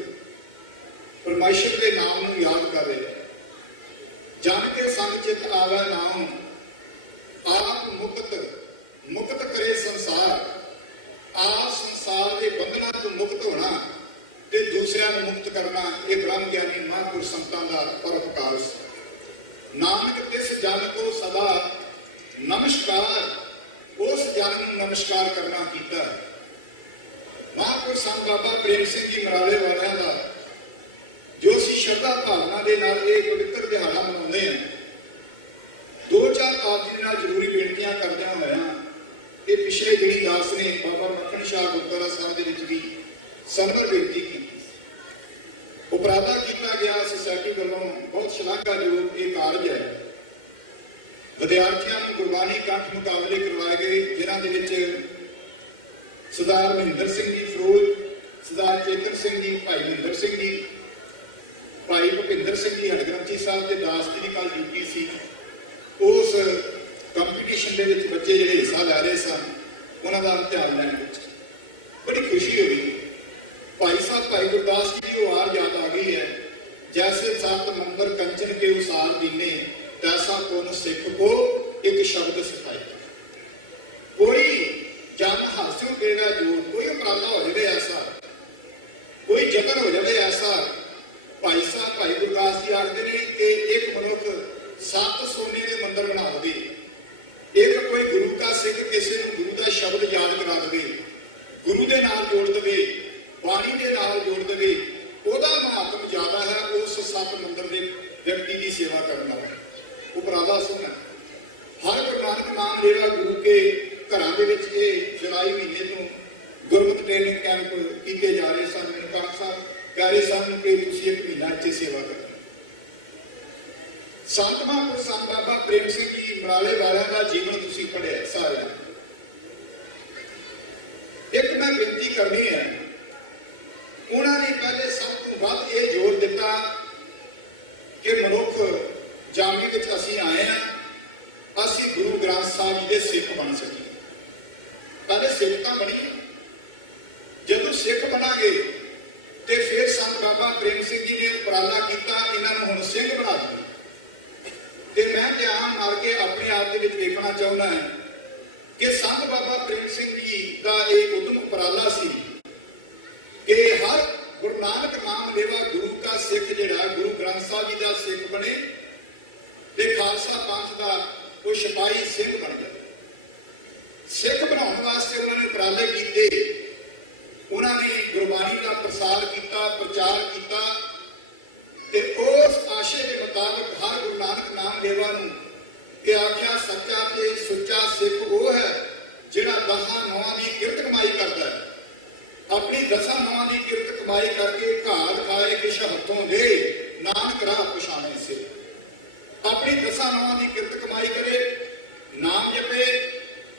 ਪਰਮੇਸ਼ਰ ਦੇ ਨਾਮ ਨੂੰ ਯਾਦ ਕਰ ਰਹੇ। ਜਨ ਕੇ ਸੰਗ ਚਿਤ ਆਵੇ ਨਾਮ, ਆਪ ਮੁਕਤ ਕਰੇ ਸੰਸਾਰ। ਆਪ ਸੰਸਾਰ ਦੇ ਬੰਧਨਾਂ ਤੋਂ ਮੁਕਤ ਹੋਣਾ ਤੇ ਦੂਸਰਿਆਂ ਨੂੰ ਮੁਕਤ ਕਰਨਾ, ਇਹ ਬ੍ਰਹਮ ਗਿਆਨੀ ਮਹਾਂਪੁਰਖ ਸੰਤਾਂ ਦਾ ਪਰਉਪਕਾਰ ਸੀ। ਨਾਨਕ ਤਿਸ ਜਨ ਕੋ ਸਦਾ ਨਮਸਕਾਰ, ਉਸ ਜਨ ਨੂੰ ਨਮਸਕਾਰ ਕਰਨਾ ਕੀਤਾ। ਮਹਾਂਪੁਰਖ ਸੰਤ ਬਾਬਾ ਪ੍ਰੇਮ ਸਿੰਘ ਜੀ ਮਰਾਲੇ ਵਾਲਿਆਂ ਦਾ ਜੋ ਅਸੀਂ ਸ਼ਰਧਾ ਭਾਵਨਾ ਦੇ ਨਾਲ ਇਹ ਪਵਿੱਤਰ ਦਿਹਾੜਾ ਮਨਾਉਂਦੇ ਹਾਂ, 2-4 ਆਪ ਜੀ ਨਾਲ ਜ਼ਰੂਰੀ ਬੇਨਤੀਆਂ ਕਰ ਨੇ ਬਾਬਾ ਮੱਖਣ ਸ਼ਾਹ ਗੁਰਦੁਆਰਾ ਸਾਹਿਬ ਦੇ ਵਿੱਚ ਵੀ ਸੰਮਰ ਬੇਨਤੀ ਕੀਤੀ। ਉਪਰਾਲਾ ਕੀਤਾ ਗਿਆ ਸੁਸਾਇਟੀ ਵੱਲੋਂ ਬਹੁਤ ਸ਼ਲਾਘਾਯੋਗ ਇਹ ਕਾਰਜ ਹੈ। ਵਿਦਿਆਰਥੀਆਂ ਨੂੰ ਗੁਰਬਾਣੀ ਕੰਠ ਮੁਕਾਬਲੇ ਕਰਵਾਏ ਗਏ, ਜਿਨ੍ਹਾਂ ਦੇ ਵਿੱਚ ਸਰਦਾਰ ਮਹਿੰਦਰ ਸਿੰਘ ਜੀ ਫਿਰੋਜ਼, ਸਰਦਾਰ ਚੇਤਨ ਸਿੰਘ ਜੀ, ਭਾਈ ਮਹਿੰਦਰ ਸਿੰਘ ਜੀ, ਭਾਈ ਭੁਪਿੰਦਰ ਸਿੰਘ ਜੀ ਹਰਗ੍ਰੰਥੀ ਸਾਹਿਬ ਦੇ ਦਾਸ ਜੀ ਦੀ ਕੱਲ ਡਿਊਟੀ ਸੀ। ਉਸ ਕੰਪੀਟੀਸ਼ਨ ਦੇ ਵਿੱਚ ਬੱਚੇ ਜਿਹੜੇ ਹਿੱਸਾ ਲੈ ਰਹੇ ਸਨ, ਉਹਨਾਂ ਦਾ ਇਮਤਿਹਾਨ ਲੈਣ ਵਿੱਚ ਬੜੀ ਖੁਸ਼ੀ ਹੋਈ। ਭਾਈ ਸਾਹਿਬ ਭਾਈ ਗੁਰਦਾਸ ਜੀ ਦੀ ਉਹ ਆਰ ਯਾਦ ਆ ਗਈ ਹੈ, ਜੈਸੇ ਸਤ ਮੰਦਰ ਕੰਚਨ ਕੇ ਉਸਾਰ ਦੀਨੇ ਤੈਸਾ ਕੋਨ ਸਿੱਖ ਕੋ ਇੱਕ ਸ਼ਬਦ ਸਿਖਾਈ। ਕੋਈ ਜਨ ਹਾਸਿਓ ਕਿਹੜਾ ਜੋੜ, ਕੋਈ ਉਪਰਾਲਾ ਹੋ ਜਾਵੇ ਐਸਾ, ਕੋਈ ਯਤਨ ਹੋ ਜਾਵੇ ਐਸਾ। ਭਾਈ ਸਾਹਿਬ ਭਾਈ ਗੁਰਦਾਸ ਜੀ ਆਖਦੇ ਨੇ ਕਿ ਇੱਕ ਮਨੁੱਖ 7 ਸੋਨੇ ਦੇ ਮੰਦਰ ਬਣਾ ਦੇਵੇ, ਇੱਕ ਕੋਈ ਗੁਰੂ ਦਾ ਸਿੱਖ ਕਿਸੇ ਨੂੰ ਗੁਰੂ ਦਾ ਸ਼ਬਦ ਯਾਦ ਕਰਾ ਦੇਵੇ, ਗੁਰੂ ਦੇ ਨਾਲ ਜੋੜ ਦੇਵੇ, ਬਾਣੀ ਦੇ ਨਾਲ ਜੋੜ ਦੇਵੇ, ਉਹਦਾ ਮਹੱਤਵ ਜ਼ਿਆਦਾ ਹੈ ਉਸ 7 ਮੰਦਰ ਦੇ ਵਿਅਕਤੀ ਦੀ ਸੇਵਾ ਕਰਨ ਦਾ। ਉਪਰਾਲਾ ਸੁਣਾ ਹਰ ਗੁਰੂ ਨਾਨਕ ਨਾਮ ਲੇਵਾ ਗੁਰੂ ਕੇ ਘਰਾਂ ਦੇ ਵਿੱਚ ਇਹ ਜੁਲਾਈ ਮਹੀਨੇ ਤੋਂ ਗੁਰਮਤਿ ਟ੍ਰੇਨਿੰਗ ਕੈਂਪ ਕੀਤੇ ਜਾ ਰਹੇ ਸਨ। ਮੈਨੂੰ ਕਾਕ ਸਾਹਿਬ ਕਹਿ ਰਹੇ ਸਨ ਕਿ ਤੁਸੀਂ 1 ਮਹੀਨਾ ਇੱਥੇ ਸੇਵਾ ਕਰੋ। ਸੰਤ ਮਹਾਂਪੁਰਖ ਸੰਤ ਬਾਬਾ ਪ੍ਰੇਮ ਸਿੰਘ ਜੀ ਮਰਾਲੇ ਵਾਲਿਆਂ ਦਾ ਜੀਵਨ ਤੁਸੀਂ ਪੜ੍ਹਿਆ ਸਾਰਿਆਂ। ਇੱਕ ਮੈਂ ਬੇਨਤੀ ਕਰਨੀ ਹੈ, ਉਹਨਾਂ ਨੇ ਪਹਿਲੇ ਸਭ ਤੋਂ ਵੱਧ ਇਹ ਜ਼ੋਰ ਦਿੱਤਾ ਕਿ ਮਨੁੱਖ ਜਾਮੇ ਵਿੱਚ ਅਸੀਂ ਆਏ ਹਾਂ, ਅਸੀਂ ਗੁਰੂ ਗ੍ਰੰਥ ਸਾਹਿਬ ਜੀ ਦੇ ਸਿੱਖ ਬਣ ਸਕੀਏ। ਪਹਿਲੇ ਸਿੱਖ ਤਾਂ ਬਣੀਏ, ਜਦੋਂ ਸਿੱਖ ਬਣਾਂਗੇ ਤੇ ਫਿਰ ਸੰਤ ਬਾਬਾ ਪ੍ਰੇਮ ਸਿੰਘ ਜੀ ਨੇ ਉਪਰਾਲਾ ਕੀਤਾ, ਇਹਨਾਂ ਨੂੰ ਹੁਣ ਸਿੰਘ ਬਣਾ ਦਿਓ। ਤੇ ਮੈਂ ਧਿਆਨ ਮਾਰ ਕੇ ਆਪਣੇ ਆਪ ਦੇ ਵਿੱਚ ਦੇਖਣਾ ਚਾਹੁੰਦਾ ਹਾਂ ਕਿ ਸੰਤ ਬਾਬਾ ਪ੍ਰੇਮ ਸਿੰਘ ਜੀ ਦਾ ਇਹ ਉਦਮ ਉਪਰਾਲਾ ਸੀ ਕਿ ਹਰ ਗੁਰੂ ਨਾਨਕ ਨਾਮ ਲੇਵਾ ਗੁਰੂ ਦਾ ਸਿੱਖ ਜਿਹੜਾ ਗੁਰੂ ਗ੍ਰੰਥ ਸਾਹਿਬ ਜੀ ਦਾ ਸਿੱਖ ਬਣੇ ਤੇ ਖਾਲਸਾ ਪੰਥ ਦਾ ਉਹ ਸਿਪਾਹੀ ਸਿੰਘ ਬਣ ਜਾਏ। ਸਿੱਖ ਬਣਾਉਣ ਵਾਸਤੇ ਉਹਨਾਂ ਨੇ ਉਪਰਾਲੇ ਕੀਤੇ, ਉਹਨਾਂ ਨੇ ਗੁਰਬਾਣੀ ਦਾ ਪ੍ਰਸਾਰ ਕੀਤਾ, ਪ੍ਰਚਾਰ ਕੀਤਾ ਤੇ ਉਸ ਆਸ਼ੇ ਦੇ ਮੁਤਾਬਕ ਹਰ ਗੁਰੂ ਨਾਨਕ ਨਾਮ ਲੇਵਾ ਨੂੰ ਇਹ ਆਖਿਆ ਸੱਚਾ ਤੇ ਸੁੱਚਾ ਸਿੱਖ ਉਹ ਹੈ ਜਿਹੜਾ 10 ਨੌਆਂ ਦੀ ਕਿਰਤ ਕਮਾਈ ਕਰਦਾ ਹੈ। ਆਪਣੀ 10 ਨੌਆਂ ਦੀ ਕਿਰਤ ਕਮਾਈ ਕਰਕੇ ਘਾਤ ਖਾਏ ਕਿਛ ਹੱਥੋਂ ਦੇ ਨਾਨਕ ਰਾਹ ਪਛਾਣੇ ਸੇ। ਆਪਣੀ 10 ਨੌਆਂ ਦੀ ਕਿਰਤ ਕਮਾਈ ਕਰੇ, ਨਾਮ ਜਪੇ,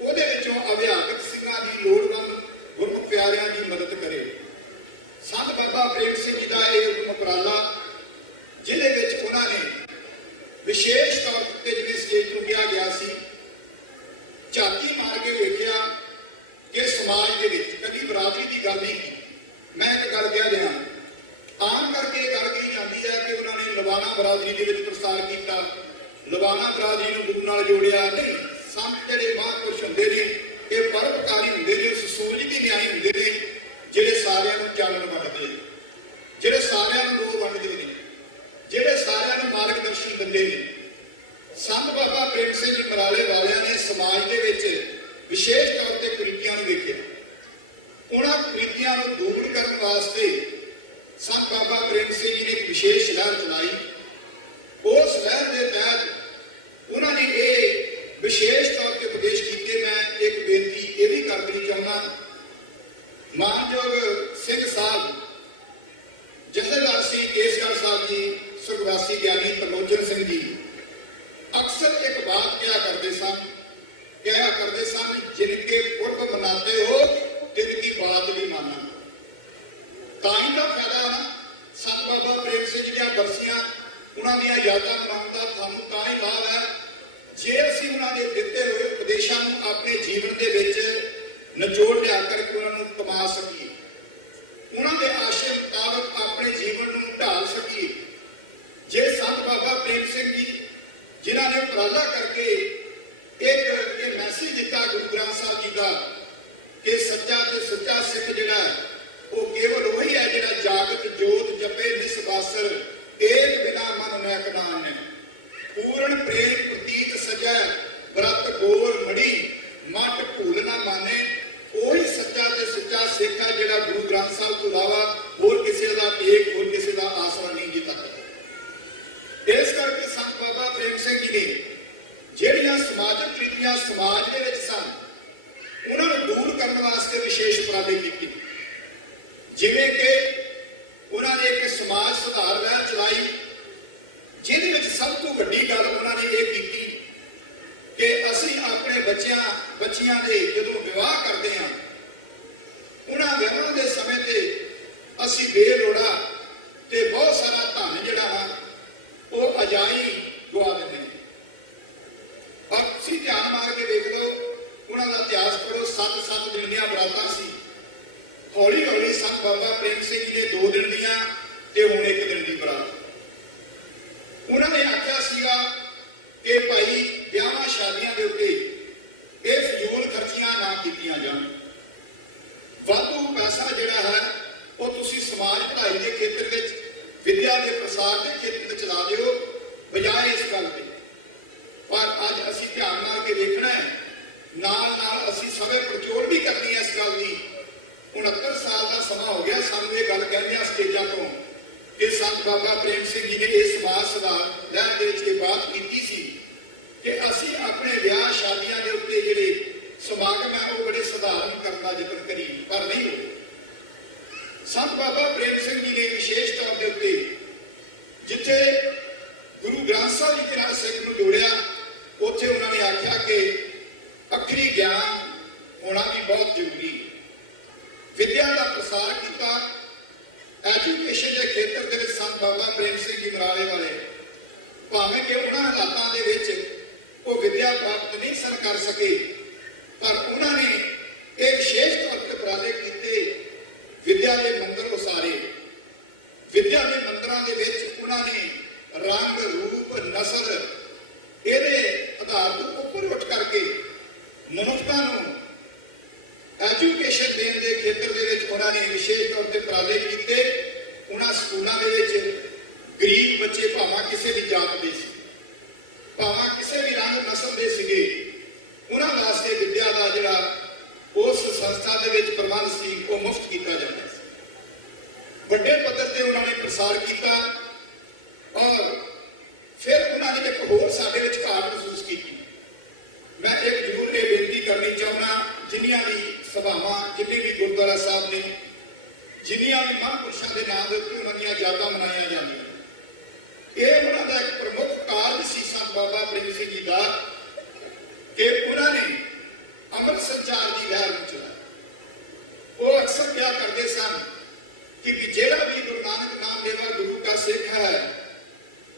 ਉਹਦੇ ਵਿੱਚੋਂ ਅਭਿਆਗਤ ਸਿੰਘਾਂ ਦੀ ਲੋੜਵੰਦ ਗੁਰਮੁਖ ਪਿਆਰਿਆਂ ਦੀ ਮਦਦ ਕਰੇ। ਸੰਤ ਬਾਬਾ ਪ੍ਰੇਮ ਸਿੰਘ ਜੀ ਦਾ ਇਹ ਉਦਮ ਉਪਰਾਲਾ ਜਿਹਦੇ ਵਿੱਚ ਉਹਨਾਂ ਨੇ ਵਿਸ਼ੇਸ਼ ਤੌਰ ਤੇ ਜਿਵੇਂ ਸਟੇਜ ਨੂੰ ਕਿਹਾ ਗਿਆ ਸੀ, ਝਾਤੀ ਮਾਰ ਕੇ ਵੇਖਿਆ ਕਿ ਸਮਾਜ ਦੇ ਵਿੱਚ ਕਦੀ ਬਰਾਦਰੀ ਦੀ ਗੱਲ ਨਹੀਂ ਕੀਤੀ। ਮੈਂ ਇੱਕ ਗੱਲ ਕਹਿ ਦਿਆਂ, ਆਮ ਕਰਕੇ ਇਹ ਗੱਲ ਕਹੀ ਜਾਂਦੀ ਹੈ ਕਿ ਉਹਨਾਂ ਨੇ ਲਵਾਣਾ ਬਰਾਦਰੀ ਦੇ ਵਿੱਚ ਪ੍ਰਸਾਰ ਕੀਤਾ, ਲਵਾਣਾ ਬਰਾਦਰੀ ਨੂੰ ਗੁਰੂ ਨਾਲ ਜੋੜਿਆ। ਨਹੀਂ, ਸੰਤ ਜਿਹੜੇ ਮਹਾਂਪੁਰਸ਼ ਹੁੰਦੇ ਨੇ ਇਹ ਪਰਉਪਕਾਰੀ ਹੁੰਦੇ ਨੇ, ਸੂਰਜ ਦੀ ਨਿਆਈ ਹੁੰਦੇ ਨੇ, ਜਿਹੜੇ ਸਾਰਿਆਂ ਨੂੰ ਚਾਨਣ ਵੰਡਦੇ ਨੇ, ਜਿਹੜੇ ਸਾਰਿਆਂ ਨੂੰ ਲੋਹ ਵੰਡਦੇ ਨੇ, ਜਿਹੜੇ ਸਾਰਿਆਂ ਨੂੰ ਮਾਰਗਦਰਸ਼ਨ ਦਿੰਦੇ ਨੇ। ਸੰਤ ਬਾਬਾ ਪ੍ਰੇਮ ਸਿੰਘ ਜੀ ਮਰਾਲੇ ਵਾਲਿਆਂ ਨੇ ਸਮਾਜ ਦੇ ਵਿੱਚ ਵਿਸ਼ੇਸ਼ ਤੌਰ ਤੇ ਕੁਰੀਤੀਆਂ ਨੂੰ ਵੇਖਿਆ। ਉਹਨਾਂ ਕੁਰੀਤੀਆਂ ਨੂੰ ਦੂਰ ਕਰਨ ਵਾਸਤੇ ਸੰਤ ਬਾਬਾ ਪ੍ਰੇਮ ਸਿੰਘ ਜੀ ਨੇ ਇੱਕ ਵਿਸ਼ੇਸ਼ ਲਹਿਰ ਚਲਾਈ। ਉਸ ਲਹਿਰ ਦੇ ਤਹਿਤ ਉਹਨਾਂ ਨੇ ਇਹ ਵਿਸ਼ੇਸ਼ ਤੌਰ ਤੇ ਉਪਦੇਸ਼ ਕੀਤੇ। ਮੈਂ ਇੱਕ ਬੇਨਤੀ ਇਹ ਵੀ ਕਰਨੀ ਚਾਹੁੰਦਾ, ਮਾਨਯੋਗ ਸਿੰਘ ਸਾਹਿਬ ਜਥੇਦਾਰ ਸੀ ਕੇਸਗੜ੍ਹ ਸਾਹਿਬ ਜੀ, ਸੁਰਗਵਾਸੀ ਗਿਆਨੀ ਤਰਲੋਚਨ ਸਿੰਘ ਜੀ ਅਕਸਰ ਇੱਕ ਬਾਤ ਕਿਹਾ ਕਰਦੇ ਸਨ, ਜਿਨਕੇ ਪੁਰਬ ਮਨਾਤੇ ਹੋ ਤਿਨਕੀ ਬਾਤ ਵੀ ਮਾਨਾ। ਤਾਂ ਹੀ ਤਾਂ ਫਾਇਦਾ ਹੈ ਨਾ, ਸੰਤ ਬਾਬਾ ਪ੍ਰੇਮ ਸਿੰਘ ਜੀ ਦੀਆਂ ਬਰਸੀਆਂ, ਉਹਨਾਂ ਦੀਆਂ ਯਾਦਾਂ ਮਨਾਉਣ ਦਾ ਸਾਨੂੰ ਤਾਂ ਹੀ ਲਾਭ ਹੈ ਜੇ ਅਸੀਂ ਉਹਨਾਂ ਦੇ ਦਿੱਤੇ ਹੋਏ ਉਪਦੇਸ਼ਾਂ ਨੂੰ ਆਪਣੇ ਜੀਵਨ ਦੇ ਵਿੱਚ ਨਿਚੋੜ ਲਿਆ ਕਰਕੇ ਉਹਨਾਂ ਨੂੰ ਕਮਾ ਸਕੀਏ, ਉਹਨਾਂ ਦੇ ਆਸ਼ੇ ਮੁਤਾਬਕ ਆਪਣੇ ਜੀਵਨ ਨੂੰ ਢਾਲ ਸਕੀਏ। ਜੇ ਸੰਤ ਬਾਬਾ ਪ੍ਰੇਮ ਸਿੰਘ ਜੀ ਜਿਨ੍ਹਾਂ ਨੇ ਉਪਰਾਲਾ ਕਰਕੇ ਇੱਕ ਇਹ ਮੈਸੇਜ ਦਿੱਤਾ ਗੁਰੂ ਗ੍ਰੰਥ ਸਾਹਿਬ ਜੀ ਦਾ ਕਿ ਸੱਚਾ ਤੇ ਸੁੱਚਾ ਸਿੱਖ ਜਿਹੜਾ ਉਹ ਕੇਵਲ ਉਹੀ ਹੈ ਜਿਹੜਾ ਜਾਗਤ ਜੋਤ ਜਪੇ ਨਿਸਬਾਸਰ ਏਕ ਬਿਨਾ ਮਨ ਮੈਂ ਕਨਾਨ ਹੈ, ਪੂਰਨ ਪ੍ਰੇਮ ਪ੍ਰਤੀਤ ਸਜੈ ਬ੍ਰਤ ਗੋਰ ਮੜੀ ਮਟ ਭੂਲ ਨਾ ਮਾਨੇ। ਉਹੀ ਸੱਚਾ ਤੇ ਸੁੱਚਾ ਸਿੱਖ ਹੈ ਜਿਹੜਾ ਗੁਰੂ ਗ੍ਰੰਥ ਸਾਹਿਬ ਤੋਂ ਇਲਾਵਾ ਹੋਰ ਕਿਸੇ ਦਾ ਟੇਕ, ਹੋਰ ਕਿਸੇ ਦਾ ਆਸਰਾ ਨਹੀਂ ਕੀਤਾ। ਇਸ ਕਰਕੇ ਸੰਤ ਬਾਬਾ ਪ੍ਰੇਮ ਸਿੰਘ ਜੀ ਨੇ ਜਿਹੜੀਆਂ ਸਮਾਜਿਕ ਕੁਰੀਤੀਆਂ ਸਮਾਜ ਦੇ ਵਿੱਚ ਸਨ ਉਹਨਾਂ ਨੂੰ ਦੂਰ ਕਰਨ ਵਾਸਤੇ ਬੱਚੀਆਂ ਦੇ ਜਦੋਂ ਵਿਆਹ ਕਰਦੇ ਹਾਂ, ਉਹਨਾਂ ਵਿਆਹਾਂ ਦੇ ਸਮੇਂ ਤੇ ਅਸੀਂ ਬੇਲੋੜਾ ਤੇ ਬਹੁਤ ਸਾਰਾ ਧਨ ਜਿਹੜਾ ਵਾ ਉਹ ਅਜਾਈ ਗਵਾ ਦਿੰਦੇ ਹਾਂ। ਪਰ ਤੁਸੀਂ ਧਿਆਨ ਮਾਰ ਕੇ ਵੇਖ ਲਓ, ਉਹਨਾਂ ਦਾ ਇਤਿਹਾਸ ਪੜ੍ਹੋ। 7 ਦਿਨ ਦੀਆਂ ਬਰਾਤਾਂ ਸੀ। ਹੌਲੀ ਹੌਲੀ ਸੰਤ ਬਾਬਾ ਪ੍ਰੇਮ ਸਿੰਘ ਜੀ ਨੇ 2 ਦਿਨ ਦੀਆਂ ਤੇ ਹੁਣ 1 ਦਿਨ ਦੀ ਬਰਾਤ। ਉਹਨਾਂ ਨੇ ਆਖਿਆ ਸੀਗਾ ਕਿ ਭਾਈ ਵਿਆਹਾਂ ਸ਼ਾਦੀਆਂ ਦੇ ਉੱਤੇ ਇਹ ਫਜ਼ੂਲ ਖਰਚੀਆਂ ਨਾ ਕੀਤੀਆਂ ਜਾਣ। ਵਾਧੂ ਪੈਸਾ ਜਿਹੜਾ ਹੈ ਉਹ ਤੁਸੀਂ ਸਮਾਜ ਭਲਾਈ ਦੇ ਖੇਤਰ ਵਿੱਚ, ਵਿਦਿਆ ਦੇ ਪ੍ਰਸਾਰ ਦੇ ਖੇਤਰ ਵਿੱਚ ਲਾ ਦਿਓ, ਬਜਾਏ ਇਸ ਗੱਲ ਦੇ। ਪਰ ਅੱਜ ਅਸੀਂ ਧਿਆਨ ਨਾਲ ਕੇ ਦੇਖਣਾ ਹੈ, ਨਾਲ ਅਸੀਂ ਸਭੇ ਪੜਚੋਲ ਵੀ ਕਰਨੀ ਹੈ ਇਸ ਗੱਲ ਦੀ। 69 ਸਾਲ ਦਾ ਸਮਾਂ ਹੋ ਗਿਆ ਸਾਨੂੰ ਇਹ ਗੱਲ ਕਹਿੰਦਿਆਂ ਸਟੇਜਾਂ ਤੋਂ ਕਿ ਸੰਤ ਬਾਬਾ ਪ੍ਰੇਮ ਸਿੰਘ ਜੀ ਨੇ ਇਹ ਸਮਾਜ ਸੁਧਾਰ ਲਹਿਰ ਦੇ ਵਿੱਚ ਇਹ ਬਾਤ ਕੀਤੀ ਸੀ ਕਿ ਅਸੀਂ ਆਪਣੇ ਵਿਆਹ ਸ਼ਾਦੀਆਂ ਦੇ ਉੱਤੇ ਜਿਹੜੇ ਸਮਾਗਮ ਹੈ ਉਹ ਬੜੇ ਸਧਾਰਨ ਕਰਨ ਦਾ ਯਤਨ ਕਰੀ, ਪਰ ਨਹੀਂ ਹੋਏ। ਸੰਤ ਬਾਬਾ ਪ੍ਰੇਮ ਸਿੰਘ ਜੀ ਨੇ ਵਿਸ਼ੇਸ਼ ਤੌਰ ਦੇ ਉੱਤੇ ਜਿੱਥੇ ਗੁਰੂ ਗ੍ਰੰਥ ਸਾਹਿਬ ਜੀ ਦੇ ਨਾਲ ਸਿੱਖ ਨੂੰ ਜੋੜਿਆ, ਉੱਥੇ ਉਹਨਾਂ ਨੇ ਆਖਿਆ ਕਿ ਅੱਖਰੀ ਗਿਆਨ ਹੋਣਾ ਵੀ ਬਹੁਤ ਜ਼ਰੂਰੀ। ਵਿਦਿਆ ਦਾ ਪ੍ਰਸਾਰ ਕੀਤਾ। ਐਜੂਕੇਸ਼ਨ ਦੇ ਖੇਤਰ ਦੇ ਵਿੱਚ ਸੰਤ ਬਾਬਾ ਪ੍ਰੇਮ ਸਿੰਘ ਜੀ ਮਰਾਲੇ ਵਾਲੇ, ਭਾਵੇਂ ਕਿ ਉਹਨਾਂ ਹਾਲਾਤਾਂ ਦੇ ਵਿੱਚ ਉਹ ਵਿਦਿਆ ਪ੍ਰਾਪਤ ਨਹੀਂ ਸਨ ਕਰ ਸਕੇ, ਪਰ ਉਹਨਾਂ ਨੇ ਇਹ ਵਿਸ਼ੇਸ਼ ਤੌਰ ਤੇ ਉਪਰਾਲੇ ਕੀਤੇ। ਵਿਦਿਆ ਦੇ ਮੰਦਰ ਉਸਾਰੇ। ਵਿਦਿਆ ਦੇ ਮੰਦਰਾਂ ਦੇ ਵਿੱਚ ਉਹਨਾਂ ਨੇ ਰੰਗ, ਰੂਪ, ਨਸਲ ਇਹਦੇ ਆਧਾਰ ਤੋਂ ਉੱਪਰ ਉੱਠ ਕਰਕੇ ਮਨੁੱਖਤਾ ਨੂੰ ਐਜੂਕੇਸ਼ਨ ਦੇਣ ਦੇ ਖੇਤਰ ਦੇ ਵਿੱਚ ਉਹਨਾਂ ਨੇ ਵਿਸ਼ੇਸ਼ ਤੌਰ ਤੇ ਉਪਰਾਲੇ ਕੀਤੇ। ਉਹਨਾਂ ਸਕੂਲਾਂ ਦੇ ਵਿੱਚ ਗਰੀਬ ਬੱਚੇ ਭਾਵੇਂ ਕਿਸੇ ਵੀ ਜਾਤ ਦੇ ਸੀ, ਭਾਵੇਂ ਕਿਸੇ ਵੀ ਰੰਗ ਨਸਲ ਦੇ ਸੀਗੇ, ਉਹਨਾਂ ਵਾਸਤੇ ਵਿਦਿਆ ਦਾ ਜਿਹੜਾ ਉਸ ਸੰਸਥਾ ਦੇ ਵਿੱਚ ਪ੍ਰਬੰਧ ਸੀ ਉਹ ਮੁਫਤ ਕੀਤਾ ਜਾਂਦਾ ਸੀ। ਵੱਡੇ ਪੱਧਰ ਤੇ ਉਹਨਾਂ ਨੇ ਪ੍ਰਸਾਰ ਕੀਤਾ। ਔਰ ਫਿਰ ਉਹਨਾਂ ਨੇ ਇੱਕ ਹੋਰ ਸਾਡੇ ਵਿੱਚ ਘਾਟ ਮਹਿਸੂਸ ਕੀਤੀ। ਮੈਂ ਇੱਕ ਜ਼ਰੂਰ ਇਹ ਬੇਨਤੀ ਕਰਨੀ ਚਾਹੁੰਦਾ, ਜਿੰਨੀਆਂ ਵੀ ਸਭਾਵਾਂ, ਜਿੰਨੇ ਵੀ ਗੁਰਦੁਆਰਾ ਸਾਹਿਬ ਨੇ, ਜਿੰਨੀਆਂ ਵੀ ਮਹਾਂਪੁਰਸ਼ਾਂ ਦੇ ਨਾਮ ਦੇ ਉੱਤੇ ਉਹਨਾਂ ਦੀਆਂ ਯਾਦਾਂ ਮਨਾਈਆਂ ਜਾਂਦੀਆਂ, ਇਹ ਉਹਨਾਂ ਦਾ ਇੱਕ ਪ੍ਰਮੁੱਖ ਕਾਰਜ ਸੀ ਸੰਤ ਬਾਬਾ ਪ੍ਰੇਮ ਸਿੰਘ ਜੀ ਦਾ ਕਿ ਉਹਨਾਂ ਨੇ ਅੰਮ੍ਰਿਤ ਸੰਚਾਰ ਦੀ ਲਹਿਰ ਨੂੰ ਚਲਾਇਆ। ਉਹ ਅਕਸਰ ਕਿਹਾ ਕਰਦੇ ਸਨ ਕਿ ਜਿਹੜਾ ਵੀ ਗੁਰੂ ਨਾਨਕ ਨਾਮ ਲੈਵਾ ਗੁਰੂ ਦਾ ਸਿੱਖ ਹੈ,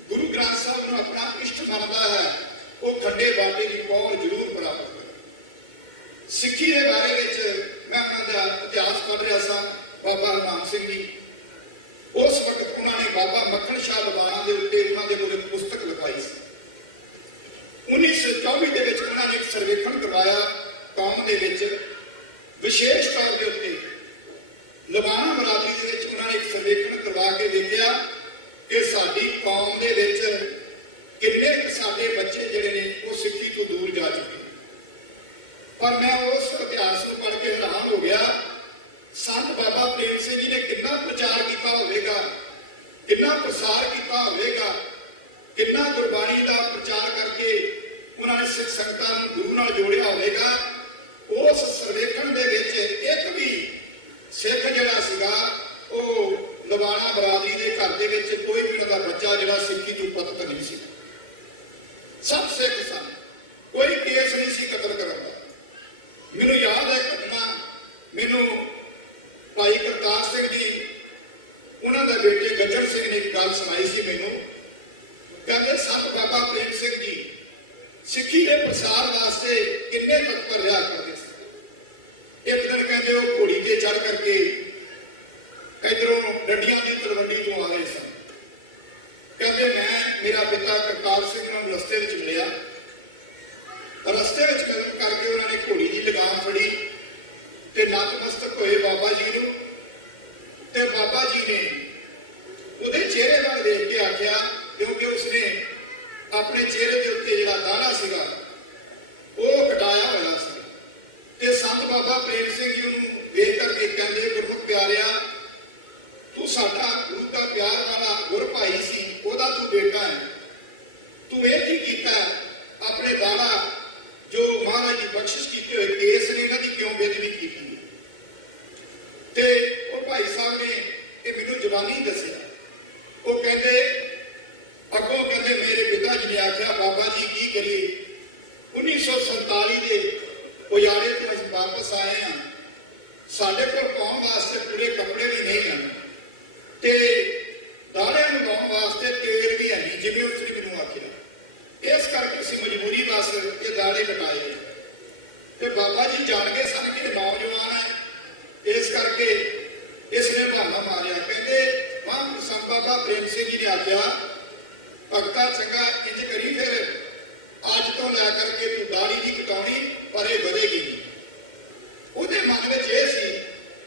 ਗੁਰੂ ਗ੍ਰੰਥ ਸਾਹਿਬ ਨੂੰ ਆਪਣਾ ਇਸ਼ਟ ਮੰਨਦਾ ਹੈ, ਉਹ ਖੰਡੇ ਬਾਟੇ ਦੀ ਪੌੜ ਜ਼ਰੂਰ ਪ੍ਰਾਪਤ ਕਰੇ। ਸਿੱਖੀ ਦੇ ਬਾਰੇ ਵਿੱਚ ਮੈਂ ਉਹਨਾਂ ਦਾ ਇਤਿਹਾਸ ਪੜ੍ਹ ਰਿਹਾ ਸਾਂ। ਬਾਬਾ ਹਰਨਾਮ ਸਿੰਘ ਜੀ, ਉਸ ਵਕਤ ਉਹਨਾਂ ਨੇ ਬਾਬਾ ਮੱਖਣ ਸ਼ਾਹ ਲਵਾਣਾ ਦੇ ਉੱਤੇ ਉਹਨਾਂ ਦੇ ਕੋਲ ਇੱਕ ਪੁਸਤਕ ਲਿਖਾਈ ਸੀ। 1924 ਦੇ ਵਿੱਚ ਉਹਨਾਂ ਨੇ ਇੱਕ ਸਰਵੇਖਣ ਕਰਵਾਇਆ ਕੌਮ ਦੇ ਵਿੱਚ। ਵਿਸ਼ੇਸ਼ ਤੌਰ ਦੇ ਉੱਤੇ ਲਵਾਣਾ ਬਰਾਦਰੀ ਦੇ ਵਿੱਚ ਉਹਨਾਂ ਨੇ ਇੱਕ ਸਰਵੇਖਣ ਕਰਵਾ ਕੇ ਦੇਖਿਆ ਕਿ ਸਾਡੀ ਕੌਮ ਦੇ ਵਿੱਚ ਕਿੰਨੇ ਕੁ ਸਾਡੇ ਬੱਚੇ ਜਿਹੜੇ ਨੇ ਉਹ ਸਿੱਖੀ ਤੋਂ ਦੂਰ ਜਾ ਚੁੱਕੇ। ਪਰ ਮੈਂ ਉਸ ਇਤਿਹਾਸ ਨੂੰ ਪੜ੍ਹ ਕੇ ਹੈਰਾਨ ਹੋ ਗਿਆ। ਸੰਤ ਬਾਬਾ ਪ੍ਰੇਮ ਸਿੰਘ ਜੀ ਨੇ ਕਿੰਨਾ ਪ੍ਰਚਾਰ ਕੀਤਾ ਹੋਵੇਗਾ, ਕਿੰਨਾ ਪ੍ਰਸਾਰ ਕੀਤਾ ਹੋਵੇਗਾ, ਕਿੰਨਾ ਗੁਰਬਾਣੀ ਦਾ ਪ੍ਰਚਾਰ ਕਰਕੇ ਉਹਨਾਂ ਨੇ ਸਿੱਖ ਸੰਗਤਾਂ ਨੂੰ ਗੁਰੂ ਨਾਲ ਜੋੜਿਆ ਹੋਵੇਗਾ। ਉਸ ਸਰਵੇਖਣ ਦੇ ਵਿੱਚ ਇੱਕ ਵੀ ਸਿੱਖ ਜਿਹੜਾ ਸੀਗਾ ਉਹ ਲਵਾਣਾ ਬਰਾਦਰੀ ਦੇ ਘਰ ਦੇ ਵਿੱਚ ਕੋਈ ਵੀ ਉਹਨਾਂ ਦਾ ਬੱਚਾ ਜਿਹੜਾ ਸਿੱਖੀ ਤੋਂ ਪਤਤ ਨਹੀਂ ਸੀ। ਸਭ ਸਿੱਖ ਸਨ, ਕੋਈ ਕੇਸ ਨਹੀਂ ਸੀ ਕਤਲ ਕਰਨ ਦਾ। ਮੈਨੂੰ ਯਾਦ ਹੈ ਘਟਨਾ, ਮੈਨੂੰ ਭਾਈ ਕਰਤਾਰ ਸਿੰਘ ਜੀ ਉਹਨਾਂ ਦਾ ਬੇਟੇ ਗੱਜਣ ਸਿੰਘ ਨੇ ਇੱਕ ਗੱਲ ਸੁਣਾਈ ਸੀ ਮੈਨੂੰ। ਕਹਿੰਦੇ ਸੰਤ ਬਾਬਾ ਪ੍ਰੇਮ ਸਿੰਘ ਜੀ ਸਿੱਖੀ ਦੇ ਪ੍ਰਸਾਰ ਵਾਸਤੇ ਕਿੰਨੇ ਤਤਪਰ ਰਿਹਾ ਕਰਦੇ ਸੀ। ਇੱਕ ਦਿਨ ਕਹਿੰਦੇ ਉਹ ਘੋੜੀ ਤੇ ਚੜ੍ਹ ਕਰਕੇ ਇਧਰੋਂ ਡੱਡੀਆਂ ਦੀ ਤਲਵੰਡੀ ਤੋਂ ਆ ਰਹੇ ਸਨ। ਕਹਿੰਦੇ ਮੇਰਾ ਪਿਤਾ ਕਰਤਾਰ ਸਿੰਘ ਨੂੰ ਰਸਤੇ ਵਿੱਚ ਮਿਲਿਆ। ਰਸਤੇ ਵਿੱਚ ਕਦਮ ਕਰਕੇ ਉਹਨਾਂ ਨੇ ਘੋੜੀ ਦੀ ਲਗਾਮ ਫੜੀ ਤੇ ਨਤਮਸਤਕ ਹੋਏ ਬਾਬਾ ਜੀ ਨੂੰ। ਤੇ ਬਾਬਾ ਜੀ ਨੇ ਉਹਦੇ ਚਿਹਰੇ ਵੱਲ ਦੇਖ ਕੇ ਆਖਿਆ, ਕਿਉਂਕਿ ਉਸਨੇ ਆਪਣੇ ਚਿਹਰੇ ਦੇ ਉੱਤੇ ਜਿਹੜਾ ਦਾਣਾ ਸੀਗਾ ਉਹ ਕਟਾਇਆ ਹੋਇਆ ਸੀ। ਸਾਡੇ ਕੋਲ ਪਾਉਣ ਵਾਸਤੇ ਪੂਰੇ ਕੱਪੜੇ ਵੀ ਨਹੀਂ ਹਨ ਤੇ ਦਾੜਿਆਂ ਨੂੰ ਲਾਉਣ ਵਾਸਤੇ ਤੇਲ ਵੀ ਹੈ ਨਹੀਂ, ਜਿਵੇਂ ਉਸਨੇ ਮੈਨੂੰ ਆਖਿਆ। ਇਸ ਕਰਕੇ ਅਸੀਂ ਮਜਬੂਰੀ ਬਸ ਇਹ ਦਾੜੇ ਕਟਾਏ ਤੇ ਬਾਬਾ ਜੀ ਜਾਣ ਕੇ ਸਨ ਕਿ ਨੌਜਵਾਨ ਹੈ, ਇਸ ਕਰਕੇ ਇਸ ਨੇ ਬਹਾਨਾ ਮਾਰਿਆ। ਕਹਿੰਦੇ ਮਹਾਂਪੁਰਖ ਸੰਤ ਬਾਬਾ ਪ੍ਰੇਮ ਸਿੰਘ ਜੀ ਨੇ ਆਖਿਆ, ਭਗਤਾ ਚੰਗਾ ਇੰਜ ਕਰੀ, ਫਿਰ ਅੱਜ ਤੋਂ ਲੈ ਕਰਕੇ ਤੂੰ ਦਾੜੀ ਨਹੀਂ ਕਟਾਉਣੀ, ਪਰ ਇਹ ਵਧੇਗੀ ਨਹੀਂ। ਉਹਦੇ ਮਨ ਵਿੱਚ ਇਹ ਸੀ,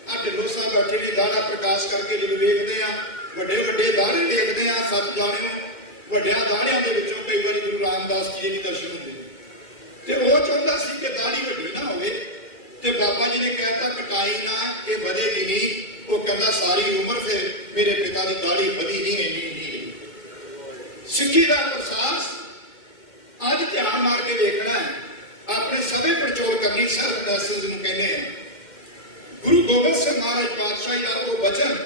ਆ ਢਿੱਲੋਂ ਸਾਹਿਬ ਬੈਠੇ ਨੇ ਦਾੜਾ ਪ੍ਰਕਾਸ਼ ਕਰਕੇ ਜਦੋਂ ਵੇਖਦੇ ਆ ਵੱਡੇ ਵੱਡੇ ਦਾੜੇ ਵੇਖਦੇ ਆ, ਸੱਚ ਜਾਣਿਓ ਵੱਡਿਆਂ ਦਾੜਿਆਂ ਦੇ ਵਿੱਚੋਂ ਕਈ ਵਾਰੀ ਗੁਰੂ ਰਾਮਦਾਸ ਜੀ ਦੇ ਦਰਸ਼ਨ ਹੁੰਦੇ ਤੇ ਉਹ ਚਾਹੁੰਦਾ ਸੀ ਕਿ ਦਾੜੀ ਵੱਡੀ ਨਾ ਹੋਵੇ ਤੇ ਬਾਬਾ ਜੀ ਨੇ ਕਹਿਤਾ ਕਟਾਈ ਨਾ, ਇਹ ਵਧੇਗੀ ਨਹੀਂ। ਉਹ ਕਹਿੰਦਾ ਸਾਰੀ ਉਮਰ ਫਿਰ ਮੇਰੇ ਪਿਤਾ ਦੀ ਦਾੜੀ ਵਧੀ ਨਹੀਂ, ਇੰਨੀ ਨਹੀਂ। ਸਿੱਖੀ ਦਾ ਪ੍ਰਸਾਸ ਅੱਜ ਧਿਆਨ ਮਾਰ ਕੇ ਵੇਖਣਾ ਹੈ, ਆਪਣੇ ਸਭੇ ਪੜਚੋਲ ਕਰਨੀ ਸਰ ਦਰਸ਼ਨ ਨੂੰ ਕਹਿੰਦੇ ਆ। ਗੁਰੂ ਗੋਬਿੰਦ ਸਿੰਘ ਮਹਾਰਾਜ ਪਾਤਸ਼ਾਹੀ ਦਾ ਉਹ ਵਚਨ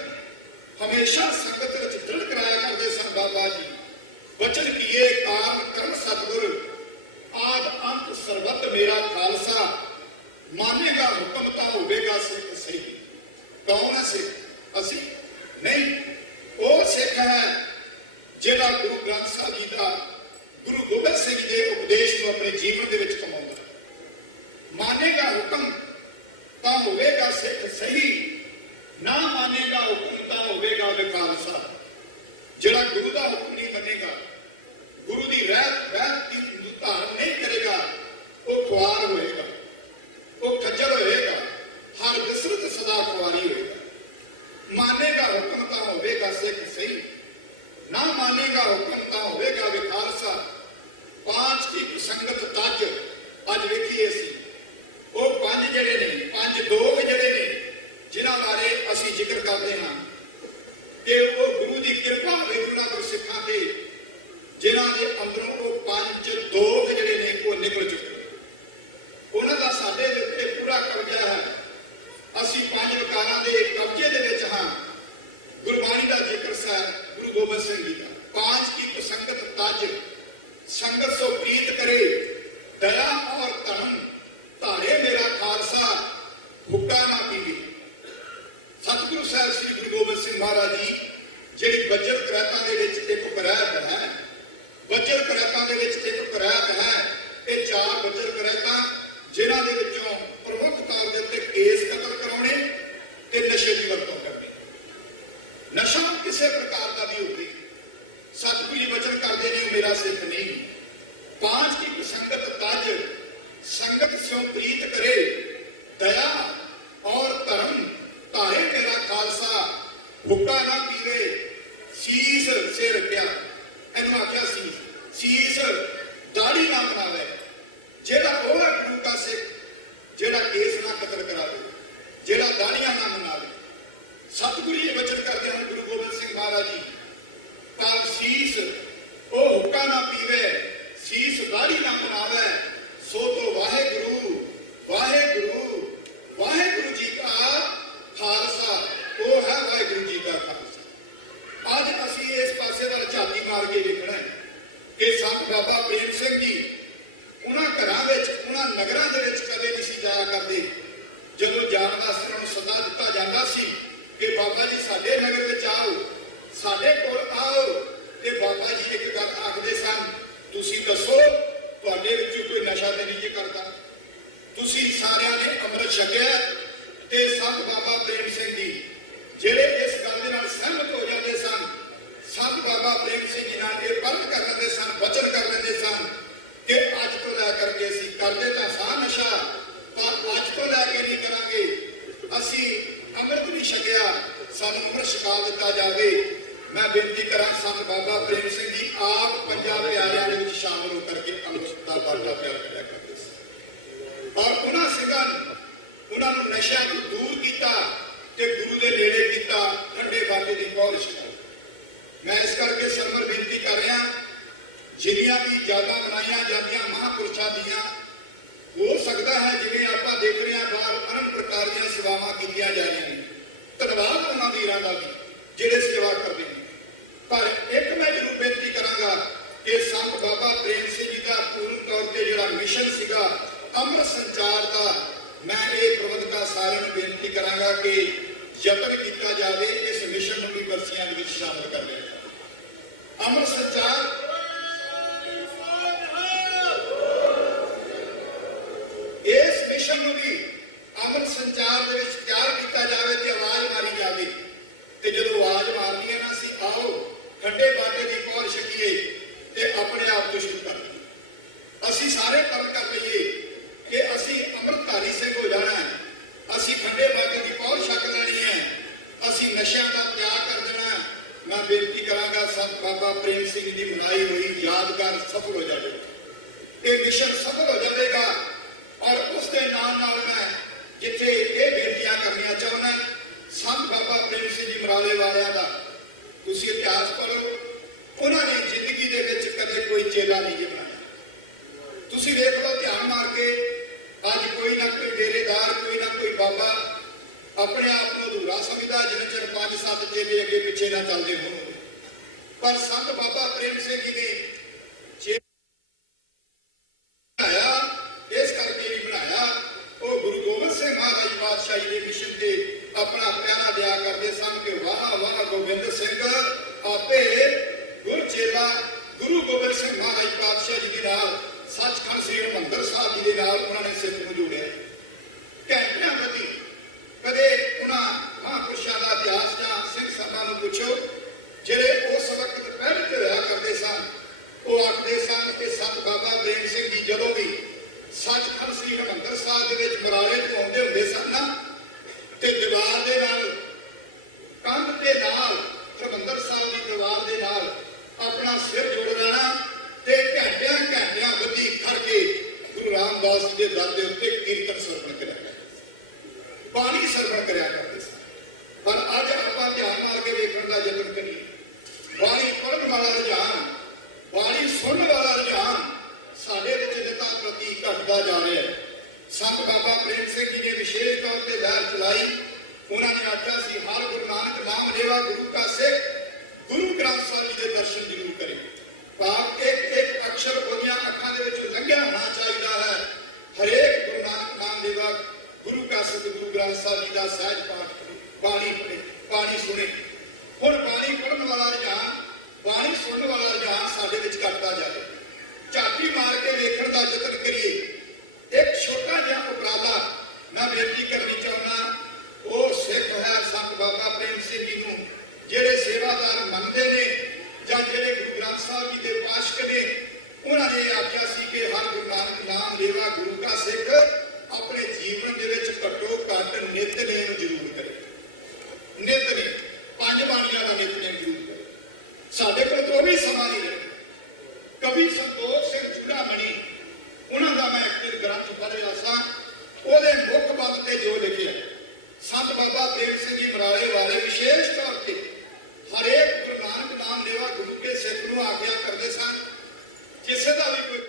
ਹਮੇਸ਼ਾ ਸੰਗਤ ਵਿੱਚ ਦ੍ਰਿੜ ਕਰਾਇਆ ਕਰਦੇ ਸਨ ਬਾਬਾ ਜੀ। ਵਚਨ ਕੀਏ ਕਾਰਨ ਕਰਮ ਸਤਿਗੁਰ, ਆਦ ਅੰਤ ਸਰਬੱਤ ਮੇਰਾ ਖਾਲਸਾ, ਮਾਨੇਗਾ ਹੁਕਮ ਤਾਂ ਹੋਵੇਗਾ ਸਿੱਖ ਸਹੀ। ਕੌਣ ਹੈ ਸਿੱਖ? ਅਸੀਂ ਨਹੀਂ, ਉਹ ਸਿੱਖ ਹੈ ਜਿਹੜਾ ਗੁਰੂ ਗ੍ਰੰਥ ਸਾਹਿਬ ਜੀ ਦਾ, ਗੁਰੂ ਗੋਬਿੰਦ ਸਿੰਘ ਜੀ ਦੇ ਉਪਦੇਸ਼ ਨੂੰ ਆਪਣੇ ਜੀਵਨ ਦੇ ਵਿੱਚ ਕਮਾਉਂਦਾ। ਮਾਨੇਗਾ ਹੁਕਮ ਤਾਂ ਹੋਵੇਗਾ ਸਿੱਖ ਸਹੀ, ਨਾ ਮਾਨੇਗਾ ਹੁਕਮ ਤਾਂ ਹੋਵੇਗਾ ਖਾਲਸਾ। ਜਿਹੜਾ ਗੁਰੂ ਦਾ ਹੁਕਮ ਨਹੀਂ ਮੰਨੇਗਾ, ਗੁਰੂ ਦੀ ਰਹਿਤ ਦੀ ਧਾਰਨ ਨਹੀਂ ਕਰੇਗਾ, ਉਹ ਖੁਆਰ ਹੋਏਗਾ, ਉਹ ਖੱਜਲ ਹੋਏਗਾ, ਹਰ ਬਿਸਰਤ ਸਦਾ ਖੁਆਰੀ ਹੋਏਗਾ। ਮਾਨੇਗਾ ਹੁਕਮ ਤਾਂ ਹੋਵੇਗਾ ਸਿੱਖ ਸਹੀ, ਨਾ ਮਾਨੇਗਾ ਹੁਕਮ ਤਾਂ ਹੋਵੇਗਾ ਖਾਲਸਾ। ਪਾਂਚ ਕੀ ਸੰਗਤ ਤਜ, ਅੱਜ ਵੇਖੀਏ ਅਸੀਂ ਉਹ ਪੰਜ ਜਿਹੜੇ ਨੇ, ਪੰਜ ਦੋਗ ਜਿਹੜੇ ਨੇ ਜਿਨ੍ਹਾਂ ਬਾਰੇ ਅਸੀਂ ਜ਼ਿਕਰ ਕਰਦੇ ਹਾਂ ਕਿ ਉਹ ਗੁਰੂ ਦੀ ਕਿਰਪਾ ਹੋਵੇ ਗੁਰਾਂ ਗੁਰਸਿੱਖਾਂ ਤੇ, ਜਿਨ੍ਹਾਂ ਦੇ ਅੰਦਰੋਂ ਉਹ ਪੰਜ ਦੋਗ ਜਿਹੜੇ ਨੇ ਉਹ ਨਿਕਲ ਚੁੱਕੇ, ਉਹਨਾਂ ਦਾ ਸਾਡੇ ਦੇ ਉੱਤੇ ਪੂਰਾ ਕਬਜ਼ਾ ਹੈ। ਅਸੀਂ ਪੰਜ ਵਿਕਾਰਾਂ ਦੇ ਕਬਜ਼ੇ ਦੇ ਵਿੱਚ ਹਾਂ। ਗੁਰਬਾਣੀ ਦਾ ਜ਼ਿਕਰ ਹੈ ਗੁਰੂ ਗੋਬਿੰਦ ਸਿੰਘ ਜੀ ਦਾ, ਪਾਂਚ ਕੀ ਸੰਗਤ ਤਜ, ਸੰਗਤ ਸੋ ਪ੍ਰੀਤ ਕਰੇ, ਦਇਆ ਔਰ ਧਰਮ ਧਾਰੇ ਮੇਰਾ ਖਾਲਸਾ, ਹੁੱਕਾ ਨਾ ਪੀਵੇ। ਸਤਿਗੁਰੂ ਸਾਹਿਬ ਸ੍ਰੀ ਗੁਰੂ ਗੋਬਿੰਦ ਸਿੰਘ ਮਹਾਰਾਜ ਜੀ ਜਿਹੜੀ ਬੱਜਰ ਕਰਾਤਾਂ ਦੇ ਵਿੱਚ ਇੱਕ ਕਰਾਤ ਹੈ, ਬੱਜਰ ਕਰਾਤਾਂ ਦੇ ਵਿੱਚ ਇੱਕ ਕਰਾਤ ਹੈ। ਇਹ ਚਾਰ ਬੱਜਰ ਕਰਾਤਾਂ ਜਿਨ੍ਹਾਂ ਦੇ ਵਿੱਚੋਂ ਪ੍ਰਮੁੱਖ ਤੌਰ ਦੇ ਉੱਤੇ ਕੇਸ ਕਤਲ ਕਰਾਉਣੇ ਤੇ ਨਸ਼ੇ ਦੀ ਵਰਤੋਂ ਕਰਨੀ। ਨਸ਼ਾ ਕਿਸੇ ਪ੍ਰਕਾਰ ਦਾ ਵੀ ਹੋਵੇ, ਸਤਿਗੁਰੂ ਜੀ ਵਚਨ ਕਰਦੇ ਨੇ ਮੇਰਾ ਸਿੱਖ ਨਹੀਂ। ਪਾਂਚ ਕੀ ਸੰਗਤ ਤਜ, ਸੰਗਤ ਸਿਉ ਪ੍ਰੀਤ ਕਰੇ, ਦਇਆ ਔਰ ਧਰਮ ਧਾਰੇ ਮੇਰਾ ਖਾਲਸਾ, ਹੁੱਕਾ ਨਾ ਪੀਵੇ, ਸੀਸ ਸਿਰ ਪਿਆ। ਇਹਨੂੰ ਆਖਿਆ ਸੀਸ ਦਾੜੀ ਨਾ ਬਣਾਵੇ। ਜਿਹੜਾ ਉਹ ਹੈ ਗੁਰੂ ਦਾ ਸਿੱਖ, ਜਿਹੜਾ ਕੇਸ ਨਾ ਕਤਲ ਕਰਾਵੇ, ਜਿਹੜਾ ਦਾੜੀਆਂ ਨਾ ਬਣਾਵੇ। ਸਤਿਗੁਰੂ ਜੀ ਵਚਨ ਕਰਦੇ ਹਨ ਗੁਰੂ ਗੋਬਿੰਦ ਸਿੰਘ ਮਹਾਰਾਜ ਜੀ, ਪਰ ਸੀਸ ਉਹ ਹੁੱਕਾ ਨਾ ਪੀਵੇ, ਸੀਸ ਦਾੜੀ ਨਾ ਬਣਾਵੇ, ਸੋ ਤੋਂ ਵਾਹਿਗੁਰੂ ਵਾਹਿਗੁਰੂ ਵਾਹਿਗੁਰੂ ਜੀ ਕਾ ਖਾਲਸਾ। ਉਹ ਹੈ ਵਾਹਿਗੁਰੂ ਜੀ ਦਾ ਖਾਲਸਾ। ਅੱਜ ਅਸੀਂ ਇਸ ਪਾਸੇ ਵੱਲ ਝਾਤੀ ਮਾਰ ਕੇ ਵੇਖਣਾ ਹੈ ਕਿ ਸੰਤ ਬਾਬਾ ਪ੍ਰੇਮ ਸਿੰਘ ਜੀ ਉਹਨਾਂ ਘਰਾਂ ਵਿੱਚ, ਉਹਨਾਂ ਨਗਰਾਂ ਦੇ ਵਿੱਚ ਕਦੇ ਨਹੀਂ ਸੀ ਜਾਇਆ ਕਰਦੇ। ਜਦੋਂ ਜਾਣ ਵਾਸਤੇ ਉਹਨਾਂ ਨੂੰ ਸੱਦਾ ਦਿੱਤਾ ਜਾਂਦਾ ਸੀ ਕਿ ਬਾਬਾ ਜੀ ਸਾਡੇ ਨਗਰ ਵਿੱਚ ਆਓ, ਸਾਡੇ ਕੋਲ ਆਓ, ਤੇ ਬਾਬਾ ਜੀ ਇੱਕ ਗੱਲ ਆਖਦੇ ਸਨ, ਤੁਸੀਂ ਦੱਸੋ ਤੁਹਾਡੇ ਵਿੱਚੋਂ ਕੋਈ ਨਸ਼ਾ ਤੇ ਨਹੀਂ ਕਰਦਾ? ਤੁਸੀਂ ਸਾਰਿਆਂ ਨੇ ਅੰਮ੍ਰਿਤ ਛਕਿਆ? ਤੇ ਸੰਤ ਬਾਬਾ ਪ੍ਰੇਮ ਸਿੰਘ ਜੀ ਜਿਹੜੇ ਇਸ ਗੱਲ ਦੇ ਨਾਲ ਸਹਿਮਤ ਹੋ ਜਾਂਦੇ ਸਨ, ਸੰਤ ਬਾਬਾ ਪ੍ਰੇਮ ਸਿੰਘ ਜੀ ਨਾਲ ਇਹ ਪਰਖ ਕਰ ਲੈਂਦੇ ਸਨ, ਵਚਨ ਕਰ ਲੈਂਦੇ ਸਨ ਕਿ ਅੱਜ ਤੋਂ ਲੈ ਕਰਕੇ ਅਸੀਂ ਕਰਦੇ ਤਾਂ ਸਾਂ ਨਸ਼ਾ, ਪਰ ਅੱਜ ਤੋਂ ਲੈ ਕੇ ਨਹੀਂ ਕਰਾਂਗੇ। ਅਸੀਂ ਅੰਮ੍ਰਿਤ ਨਹੀਂ ਛਕਿਆ, ਸਾਨੂੰ ਅੰਮ੍ਰਿਤ ਛਕਾ ਦਿੱਤਾ ਜਾਵੇ। ਮੈਂ ਬੇਨਤੀ ਕਰਾਂ ਸੰਤ ਬਾਬਾ ਪ੍ਰੇਮ ਸਿੰਘ ਜੀ ਆਪ ਪੰਜਾਬ ਪਿਆਰਿਆਂ ਦੇ ਵਿੱਚ ਸ਼ਾਮਲ ਹੋ ਕਰਕੇ ਅੰਮ੍ਰਿਤ ਦਾ ਬਾਟਾ ਪਿਆਰ ਕਰਿਆ ਕਰਦੇ ਸੀ, ਔਰ ਉਹਨਾਂ ਸਿੰਘਾਂ ਨੇ ਉਹਨਾਂ ਨੂੰ ਨਸ਼ਿਆਂ ਤੋਂ ਦੂਰ ਕੀਤਾ ਤੇ ਗੁਰੂ ਦੇ ਨੇੜੇ ਕੀਤਾ, ਠੰਡੇ ਬਾਟੇ ਦੀ ਪੌਲਿਸ਼ ਨਾਲ। ਮੈਂ ਇਸ ਕਰਕੇ ਸਰਵਰ ਬੇਨਤੀ ਕਰ ਰਿਹਾ, ਜਿੰਨੀਆਂ ਵੀ ਯਾਦਾਂ ਬਣਾਈਆਂ ਜਾਂਦੀਆਂ ਮਹਾਂਪੁਰਸ਼ਾਂ ਦੀਆਂ, ਹੋ ਸਕਦਾ ਹੈ ਜਿਵੇਂ ਆਪਾਂ ਦੇਖ ਰਹੇ ਹਾਂ ਬਾਹਰ ਅਨੰਦ ਪ੍ਰਕਾਰ ਦੀਆਂ ਸੇਵਾਵਾਂ ਕੀਤੀਆਂ ਜਾ ਰਹੀਆਂ ਨੇ, ਧੰਨਵਾਦ ਉਹਨਾਂ ਵੀਰਾਂ ਦਾ ਵੀ ਜਿਹੜੇ ਸੇਵਾ ਕਰਦੇ ਨੇ। ਪਰ ਇੱਕ ਮੈਂ ਜ਼ਰੂਰ ਬੇਨਤੀ ਕਰਾਂਗਾ ਕਿ ਸੰਤ ਬਾਬਾ ਪ੍ਰੇਮ ਸਿੰਘ ਜੀ ਦਾ ਪੂਰਨ ਤੌਰ ਤੇ ਜਿਹੜਾ ਮਿਸ਼ਨ ਸੀਗਾ ਅੰਮ੍ਰਿਤ ਸੰਚਾਰ ਦਾ, ਮੈਂ ਇਹ ਪ੍ਰਬੰਧਕਾਂ ਸਾਰਿਆਂ ਨੂੰ ਬੇਨਤੀ ਕਰਾਂਗਾ ਕਿ ਯਤਨ ਕੀਤਾ ਜਾਵੇ ਇਸ ਮਿਸ਼ਨ ਨੂੰ ਵੀ ਬਰਸੀਆਂ ਦੇ ਵਿੱਚ ਸ਼ਾਮਲ ਕਰ ਲਿਆ ਜਾਵੇ। ਅਮਰ ਸੰਚਾਰ ਇਸ ਮਿਸ਼ਨ ਨੂੰ ਵੀ ਅਮਰ ਸੰਚਾਰ ਦੇ ਵਿੱਚ ਤਿਆਰ ਕੀਤਾ ਜਾਵੇ ਤੇ ਆਵਾਜ਼ ਮਾਰੀ ਜਾਵੇ ਤੇ ਜਦੋਂ ਆਵਾਜ਼ ਮਾਰਨੀ ਹੈ ਨਾ ਅਸੀਂ ਆਓ ਖੰਡੇ ਬਾਟੇ ਦੀ ਪੌੜ ਛਕੀਏ ਤੇ ਆਪਣੇ ਆਪ ਤੋਂ ਸ਼ੁਰੂ ਕਰ ਲਈਏ। ਅਸੀਂ ਸਾਰੇ ਕੰਮ ਕਰ ਲਈਏ ਕਿ ਅਸੀਂ ਅੰਮ੍ਰਿਤਧਾਰੀ ਸਿੰਘ ਹੋ ਜਾਣਾ ਹੈ, ਅਸੀਂ ਖੰਡੇ ਬਾਟੇ ਦੀ ਪੌੜ ਛਕ ਲੈਣੀ ਹੈ, ਅਸੀਂ ਨਸ਼ਿਆਂ ਦਾ ਤਿਆਗ ਕਰ ਦੇਣਾ ਹੈ। ਮੈਂ ਬੇਨਤੀ ਕਰਾਂਗਾ ਸੰਤ ਬਾਬਾ ਪ੍ਰੇਮ ਸਿੰਘ ਦੀ ਮਨਾਈ ਹੋਈ ਯਾਦਗਾਰ ਸਫਲ ਹੋ ਜਾਵੇ, ਇਹ ਮਿਸ਼ਨ ਸਫਲ ਹੋ ਜਾਵੇਗਾ। ਔਰ ਉਸ ਦੇ ਨਾਲ ਨਾਲ ਮੈਂ ਜਿੱਥੇ ਇਹ ਬੇਨਤੀਆਂ ਕਰਨੀਆਂ ਚਾਹੁੰਦਾ, ਸੰਤ ਬਾਬਾ ਪ੍ਰੇਮ ਸਿੰਘ ਜੀ ਮਰਾਲੇ ਵਾਲਿਆਂ ਦਾ ਤੁਸੀਂ ਇਤਿਹਾਸ ਪੜ੍ਹੋ, ਉਹਨਾਂ ਨੇ ਜ਼ਿੰਦਗੀ ਦੇ ਵਿੱਚ ਕਦੇ ਕੋਈ ਚੇਲਾ ਨਹੀਂ ਜੀ ਬਣਾਇਆ। ਤੁਸੀਂ ਦੇਖ ਲਓ ਧਿਆਨ ਮਾਰ ਕੇ, ਅੱਜ ਕੋਈ ਨਾ ਕੋਈ ਡੇਰੇਦਾਰ, ਕੋਈ ਨਾ ਕੋਈ ਬਾਬਾ ਆਪਣੇ ਆਪ ਨੂੰ ਅਧੂਰਾ ਸਮਝਦਾ ਜਿੰਨੇ ਚਿਰ 5-7 ਚੇਲੇ ਅੱਗੇ ਪਿੱਛੇ ਨਾ ਚੱਲਦੇ ਹੋਣ। ਪਰ ਸੰਤ ਬਾਬਾ ਪ੍ਰੇਮ ਸਿੰਘ ਜੀ ਨੇ ਬਣਾਇਆ, ਇਸ ਕਰਕੇ ਨਹੀਂ ਬਣਾਇਆ, ਉਹ ਗੁਰੂ ਗੋਬਿੰਦ ਸਿੰਘ ਮਹਾਰਾਜ ਪਾਤਸ਼ਾਹੀ ਦੇ ਮਿਸ਼ਨ ਤੇ ਆਪਣਾ ਪਿਆਰਾ ਦਿਆ ਕਰਦੇ ਸਨ ਕਿ ਵਾਹ ਵਾਹ ਗੋਬਿੰਦ ਸਿੰਘ ਆਪੇ ਗੁਰ ਚੇਲਾ ਗੁਰੂ ਗੋਬਿੰਦ ਸਿੰਘ ਮਹਾਰਾਜ ਪਾਤਸ਼ਾਹ ਜੀ ਦੇ ਨਾਲ ਸੱਚਖੰਡ ਸ੍ਰੀ ਹਰਿਮੰਦਰ ਸਾਹਿਬ ਜੀ ਦੇ ਨਾਲ ਉਹਨਾਂ ਨੇ ਸਿੱਖ ਨੂੰ ਜੋੜਿਆ। ਘੰਟਿਆਂ ਬੱਧੀ ਕਦੇ ਉਹਨਾਂ ਮਹਾਂਪੁਰਸ਼ਾਂ ਦਾ ਇਤਿਹਾਸ ਜਾਂ ਸਿੰਘ ਸਭਾ ਨੂੰ ਪੁੱਛੋ ਜਿਹੜੇ ਉਸ ਵਕਤ ਪਹਿਲੇ ਤੇ ਹੋਇਆ ਕਰਦੇ ਸਨ, ਉਹ ਆਖਦੇ ਸਨ ਕਿ ਸੰਤ ਬਾਬਾ ਪ੍ਰੇਮ ਸਿੰਘ ਜੀ ਜਦੋਂ ਵੀ ਸੱਚਖੰਡ ਸ੍ਰੀ ਹਰਿਮੰਦਰ ਸਾਹਿਬ ਦੇ ਵਿੱਚ ਮਰਾਲੇ ਤੋਂ ਆਉਂਦੇ ਹੁੰਦੇ ਸਨ ਨਾ ਤੇ ਦੀਵਾਰ ਦੇ ਨਾਲ ਕੰਧ ਦੇ ਨਾਲ ਹਰਿਮੰਦਰ ਸਾਹਿਬ ਦੀ ਦੀਵਾਰ ਦੇ ਨਾਲ ਆਪਣਾ ਸਿਰ ਜੋੜ ਲੈਣਾ ਤੇ ਘੰਟਿਆਂ ਘੰਟਿਆਂ ਬੱਧੀ ਖੜ ਕੇ ਗੁਰੂ ਰਾਮਦਾਸ ਜੀ ਦੇ ਦਰ ਦੇ ਉੱਤੇ ਕੀਰਤਨ ਸਰਵਣ ਕਰਿਆ ਕਰਦੇ, ਬਾਣੀ ਸਰਵਣ ਕਰਿਆ ਕਰਦੇ ਸਨ। ਪਰ ਅੱਜ ਆਪਾਂ ਧਿਆਨ ਮਾਰ ਕੇ ਵੇਖਣ ਦਾ ਯਤਨ ਕਰੀਏ, ਬਾਣੀ ਪੜ੍ਹਨ ਵਾਲਾ ਰੁਝਾਨ, ਬਾਣੀ ਸੁਣਨ ਵਾਲਾ ਰੁਝਾਨ ਸਾਡੇ ਵਿੱਚ ਨਿਤਾਂ ਪ੍ਰਤੀ ਘਟਦਾ ਜਾ ਰਿਹਾ ਹੈ। ਸੰਤ ਬਾਬਾ ਪ੍ਰੇਮ ਸਿੰਘ ਜੀ ਨੇ ਵਿਸ਼ੇਸ਼ ਤੌਰ ਤੇ ਲਹਿਰ ਚਲਾਈ। ਉਹਨਾਂ ਨੇ ਆਖਿਆ ਸੀ ਹਰ ਗੁਰੂ ਨਾਨਕ ਨਾਮ ਲੇਵਾ ਗੁਰੂ ਕਾ ਸਿੱਖ ਗੁਰੂ ਗ੍ਰੰਥ ਸਾਹਿਬ ਜੀ ਦੇ ਦਰਸ਼ਨ ਜ਼ਰੂਰ ਕਰੇ। ਭਾਵ ਇੱਕ ਇੱਕ ਅਕਸ਼ਰ ਉਹਦੀਆਂ ਅੱਖਾਂ ਦੇ ਵਿੱਚ ਲੰਘਿਆ ਹੋਣਾ ਚਾਹੀਦਾ ਹੈ। ਹਰੇਕ ਗੁਰੂ ਨਾਨਕ ਨਾਮ ਲੇਵਾ ਗੁਰੂ ਕਾ ਸਿੱਖ ਗੁਰੂ ਗ੍ਰੰਥ ਸਾਹਿਬ ਜੀ ਦਾ ਸਹਿਜ ਪਾਠ ਕਰੇ, ਬਾਣੀ ਪੜ੍ਹੇ, ਬਾਣੀ ਸੁਣੇ। ਹੁਣ ਬਾਣੀ ਪੜ੍ਹਨ ਵਾਲਾ ਰੁਝਾਨ, ਬਾਣੀ ਸੁਣਨ ਵਾਲਾ ਰੁਝਾਨ ਸਾਡੇ ਵਿੱਚ ਘਟਦਾ ਜਾਵੇ। ਝਾਤੀ ਮਾਰ ਕੇ ਵੇਖਣ ਦਾ ਯਤਨ ਕਰੀਏ। ਇੱਕ ਛੋਟਾ ਜਿਹਾ ਉਪਰਾਲਾ ਮੈਂ ਬੇਨਤੀ ਕਰਨੀ ਚਾਹੁੰਦਾ, ਉਹ ਸਿੱਖ ਹੈ ਸੰਤ ਬਾਬਾ ਪ੍ਰੇਮ ਸਿੰਘ ਜੀ ਨੂੰ ਜਿਹੜੇ ਸੇਵਾਦਾਰ ਮੰਨਦੇ ਨੇ ਜਾਂ ਜਿਹੜੇ ਗੁਰੂ ਗ੍ਰੰਥ ਸਾਹਿਬ ਜੀ ਦੇ ਪਾਸ਼ਕ ਨੇ, ਉਹਨਾਂ ਨੇ ਆਖਿਆ ਸੀ ਕਿ ਹਰ ਗੁਰੂ ਨਾਨਕ ਨਾਮ ਲੇਵਾ ਗੁਰੂ ਕਾ ਸਿੱਖ ਆਪਣੇ ਜੀਵਨ ਦੇ ਵਿੱਚ ਘੱਟੋ ਘੱਟ ਨਿਤਨੇਮ ਜ਼ਰੂਰ ਕਰੇ। ਨਿਤਨੇਮ 5 ਬਾਣੀਆਂ ਦਾ ਨਿਤਨੇਮ ਜ਼ਰੂਰ ਕਰੇ। ਸਾਡੇ ਕੋਲ ਤਾਂ ਉਹ ਵੀ ਸਮਾਂ ਨਹੀਂ ਰਿਹਾ। ਕਵੀ ਸੰਤੋਖ ਸਿੰਘ ਚੂੜਾਮਣੀ, ਉਹਨਾਂ ਦਾ ਮੈਂ ਇੱਕ ਗ੍ਰੰਥ ਪੜ੍ਹਿਆ ਸਾਂ, ਉਹਦੇ ਮੁੱਖ ਬੰਦ ਤੇ ਜੋ ਲਿਖਿਆ ਸੰਤ ਬਾਬਾ ਪ੍ਰੇਮ ਸਿੰਘ ਜੀ ਮਰਾਲੇ ਵਾਲੇ ਵਿਸ਼ੇਸ਼ ਤੌਰ ਤੇ ਹਰੇਕ ਗੁਰੂ ਨਾਨਕ ਨਾਮ ਲੇਵਾ ਗੁਰੂ ਕੇ ਸਿੱਖ ਨੂੰ ਆਗਿਆ ਕਰਦੇ ਸਨ, ਕਿਸੇ ਦਾ ਵੀ ਕੋਈ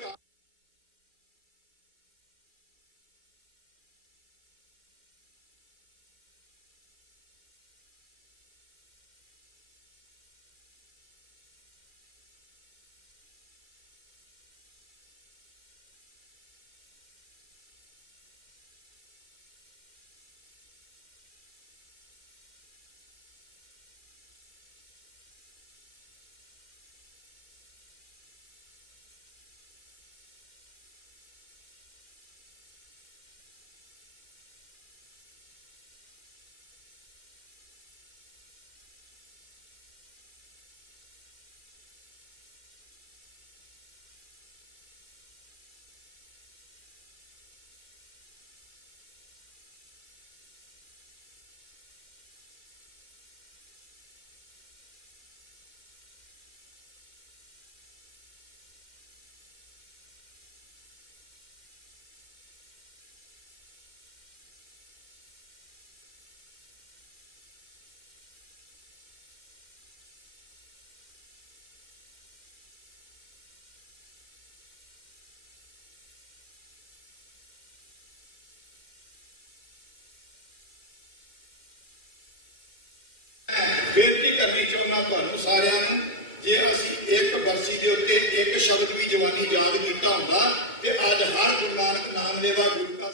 ਤੁਹਾਨੂੰ ਸਾਰਿਆਂ ਨੂੰ, ਜੇ ਅਸੀਂ ਇੱਕ ਬਰਸੀ ਦੇ ਉੱਤੇ ਇੱਕ ਸ਼ਬਦ ਵੀ ਜਵਾਨੀ ਯਾਦ ਕੀਤਾ ਹੁੰਦਾ ਤੇ ਅੱਜ ਹਰ ਗੁਰੂ ਨਾਨਕ ਨਾਮ ਲੇਵਾ ਗੁਰੂ ਦਾ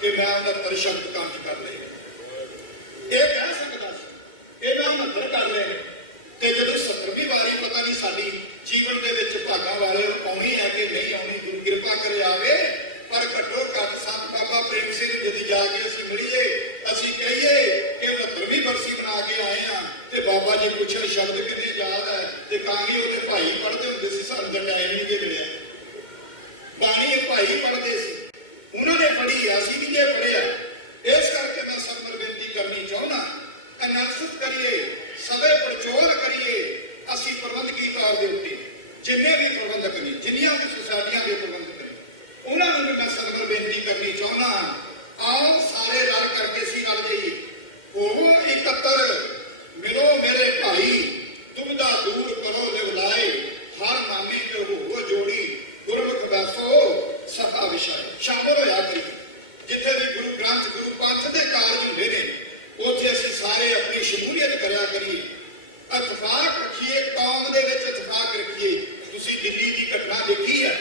ਕਿ ਮੈਂ 69 ਸ਼ਬਦ ਕੰਠ ਕਰ ਲਏ। ਇਹ ਕਹਿ ਸਕਦਾ ਸੀ ਇਹ ਮੈਂ 69 ਕਰ ਲਏ, ਤੇ ਜਦੋਂ 70ਵੀਂ ਵਾਰੀ ਪਤਾ ਨਹੀਂ ਸਾਡੀ ਜੀਵਨ ਦੇ ਵਿੱਚ ਭਾਗਾਂ ਵਾਲੇ ਆਉਣੀ ਹੈ ਕਿ ਨਹੀਂ ਆਉਣੀ, ਗੁਰੂ ਕਿਰਪਾ ਕਰੇ ਆਵੇ, ਪਰ ਘੱਟੋ ਘੱਟ ਸੰਤ ਬਾਬਾ ਪ੍ਰੇਮ ਸਿੰਘ ਜੀ ਜਾ ਕੇ ਅਸੀਂ ਮਿਲੀਏ, ਅਸੀਂ ਕਹੀਏ ਕਿ 69ਵੀਂ ਬਰਸੀ ਬਣਾ ਕੇ ਆਏ ਹਾਂ, ਤੇ ਬਾਬਾ ਜੀ ਪੁੱਛਣ ਸ਼ਬਦ ਕਿੰਨੇ ਯਾਦ ਹੈ, ਤੇ ਕਾਂਗੀ ਉਹਦੇ ਭਾਈ ਪੜ੍ਹਦੇ ਹੁੰਦੇ ਸੀ, ਸਾਨੂੰ ਤਾਂ ਟਾਈਮ ਨਹੀਂ ਮਿਲਿਆ। ਬਾਣੀ ਭਾਈ ਪੜ੍ਹਦੇ ਸੀ, ਉਹਨਾਂ ਨੇ ਪੜ੍ਹੀ, ਅਸੀਂ ਵੀ ਜੇ ਪੜ੍ਹਿਆ। ਇਸ ਕਰਕੇ ਮੈਂ ਸਰਵਰ ਬੇਨਤੀ ਕਰਨੀ ਚਾਹੁੰਦਾ, ਅਨਰਸਤ ਕਰੀਏ, ਸਵੇ ਪ੍ਰਚੋਰ ਕਰੀਏ। ਅਸੀਂ ਪ੍ਰਬੰਧਕੀ ਤੌਰ ਦੇ ਉੱਤੇ ਜਿੰਨੇ ਵੀ ਪ੍ਰਬੰਧਕ ਨੇ, ਜਿੰਨੀਆਂ ਵੀ ਸੁਸਾਇਟੀਆਂ ਦੇ ਪ੍ਰਬੰਧਕ ਨੇ, ਉਹਨਾਂ ਨੂੰ ਵੀ ਮੈਂ ਸਰਵਰ ਬੇਨਤੀ ਕਰਨੀ ਚਾਹੁੰਦਾ, ਆਓ ਸਾਰੇ ਰਲ ਕਰਕੇ ਅਸੀਂ ਰਲ ਜਾਈਏ, ਹੋਵੋ ਇਕੱਤਰ, ਮਿਲੋ ਮੇਰੇ ਭਾਈ, ਦੁਬਿਧਾ ਦੂਰ ਕਰੋ ਲਿਵਲਾਏ, ਹਰ ਨਾਮੇ ਤੇ ਹੋਵੋ ਜੋੜੀ, ਗੁਰਮੁਖ ਬੈਸੋ ਸਭਾ ਵਿਸ਼ਾਏ। ਸ਼ਾਮਲ ਹੋਇਆ ਕਰੀ, ਜਿੱਥੇ ਵੀ ਗੁਰੂ ਗ੍ਰੰਥ ਗੁਰੂ ਪੰਥ ਦੇ ਕਾਰਜ ਹੁੰਦੇ ਨੇ, ਉੱਥੇ ਅਸੀਂ ਸਾਰੇ ਆਪਣੀ ਸ਼ਮੂਲੀਅਤ ਕਰਿਆ ਕਰੀਏ, ਇਤਫਾਕ ਰੱਖੀਏ, ਕੌਮ ਦੇ ਵਿੱਚ ਇਤਫਾਕ ਰੱਖੀਏ। ਤੁਸੀਂ ਦਿੱਲੀ ਦੀ ਘਟਨਾ ਦੇਖੀ ਹੈ,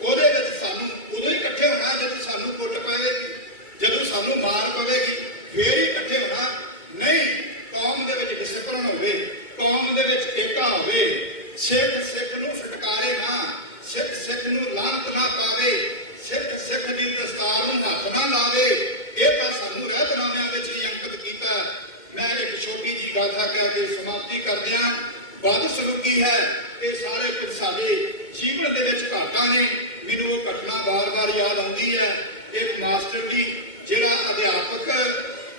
ਉਹਦੇ ਵਿੱਚ ਸਾਨੂੰ ਉਦੋਂ ਹੀ ਇਕੱਠੇ ਹੋਣਾ ਜਦੋਂ ਸਾਨੂੰ ਕੁੱਟ ਪਵੇਗੀ, ਜਦੋਂ ਸਾਨੂੰ ਮਾਰ ਪਵੇਗੀ, ਫੇਰ ਹੀ ਇਕੱਠੇ ਹੋਣਾ। ਨਹੀਂ, ਕੌਮ ਦੇ ਵਿੱਚ ਡਿਸਪਲਿਨ ਹੋਵੇ, ਕੌਮ ਦੇ ਵਿੱਚ ਏਕਾ ਹੋਵੇ, ਸਿੱਖ ਸਿੱਖ ਨੂੰ ਫਟਕਾਰੇ ਨਾ, ਸਿੱਖ ਸਿੱਖ ਨੂੰ ਲਾਹਨਤ ਨਾ ਪਾਵੇ, ਸਿੱਖ ਸਿੱਖ ਦੀ ਦਸਤਾਰ ਨੂੰ ਹੱਥ ਨਾ ਲਾਵੇ। ਇਹ ਤਾਂ ਸਾਨੂੰ ਰਹਿਤਨਾਮਿਆਂ ਵਿੱਚ ਹੀ ਅੰਕਿਤ ਕੀਤਾ। ਮੈਂ ਇੱਕ ਛੋਟੀ ਜੀ ਗਾਥਾ ਕਹਿ ਕੇ ਸਮਾਪਤੀ ਕਰਦਿਆਂ, ਬਦ ਸਲੂਕੀ ਹੈ, ਇਹ ਸਾਰੇ ਕੁਝ ਸਾਡੇ ਜੀਵਨ ਦੇ ਵਿੱਚ ਘਾਟਾਂ ਨੇ। ਮੈਨੂੰ ਉਹ ਘਟਨਾ ਵਾਰ-ਵਾਰ ਯਾਦ ਆਉਂਦੀ ਹੈ। ਇੱਕ ਮਾਸਟਰ ਜੀ ਜਿਹੜਾ ਅਧਿਆਪਕ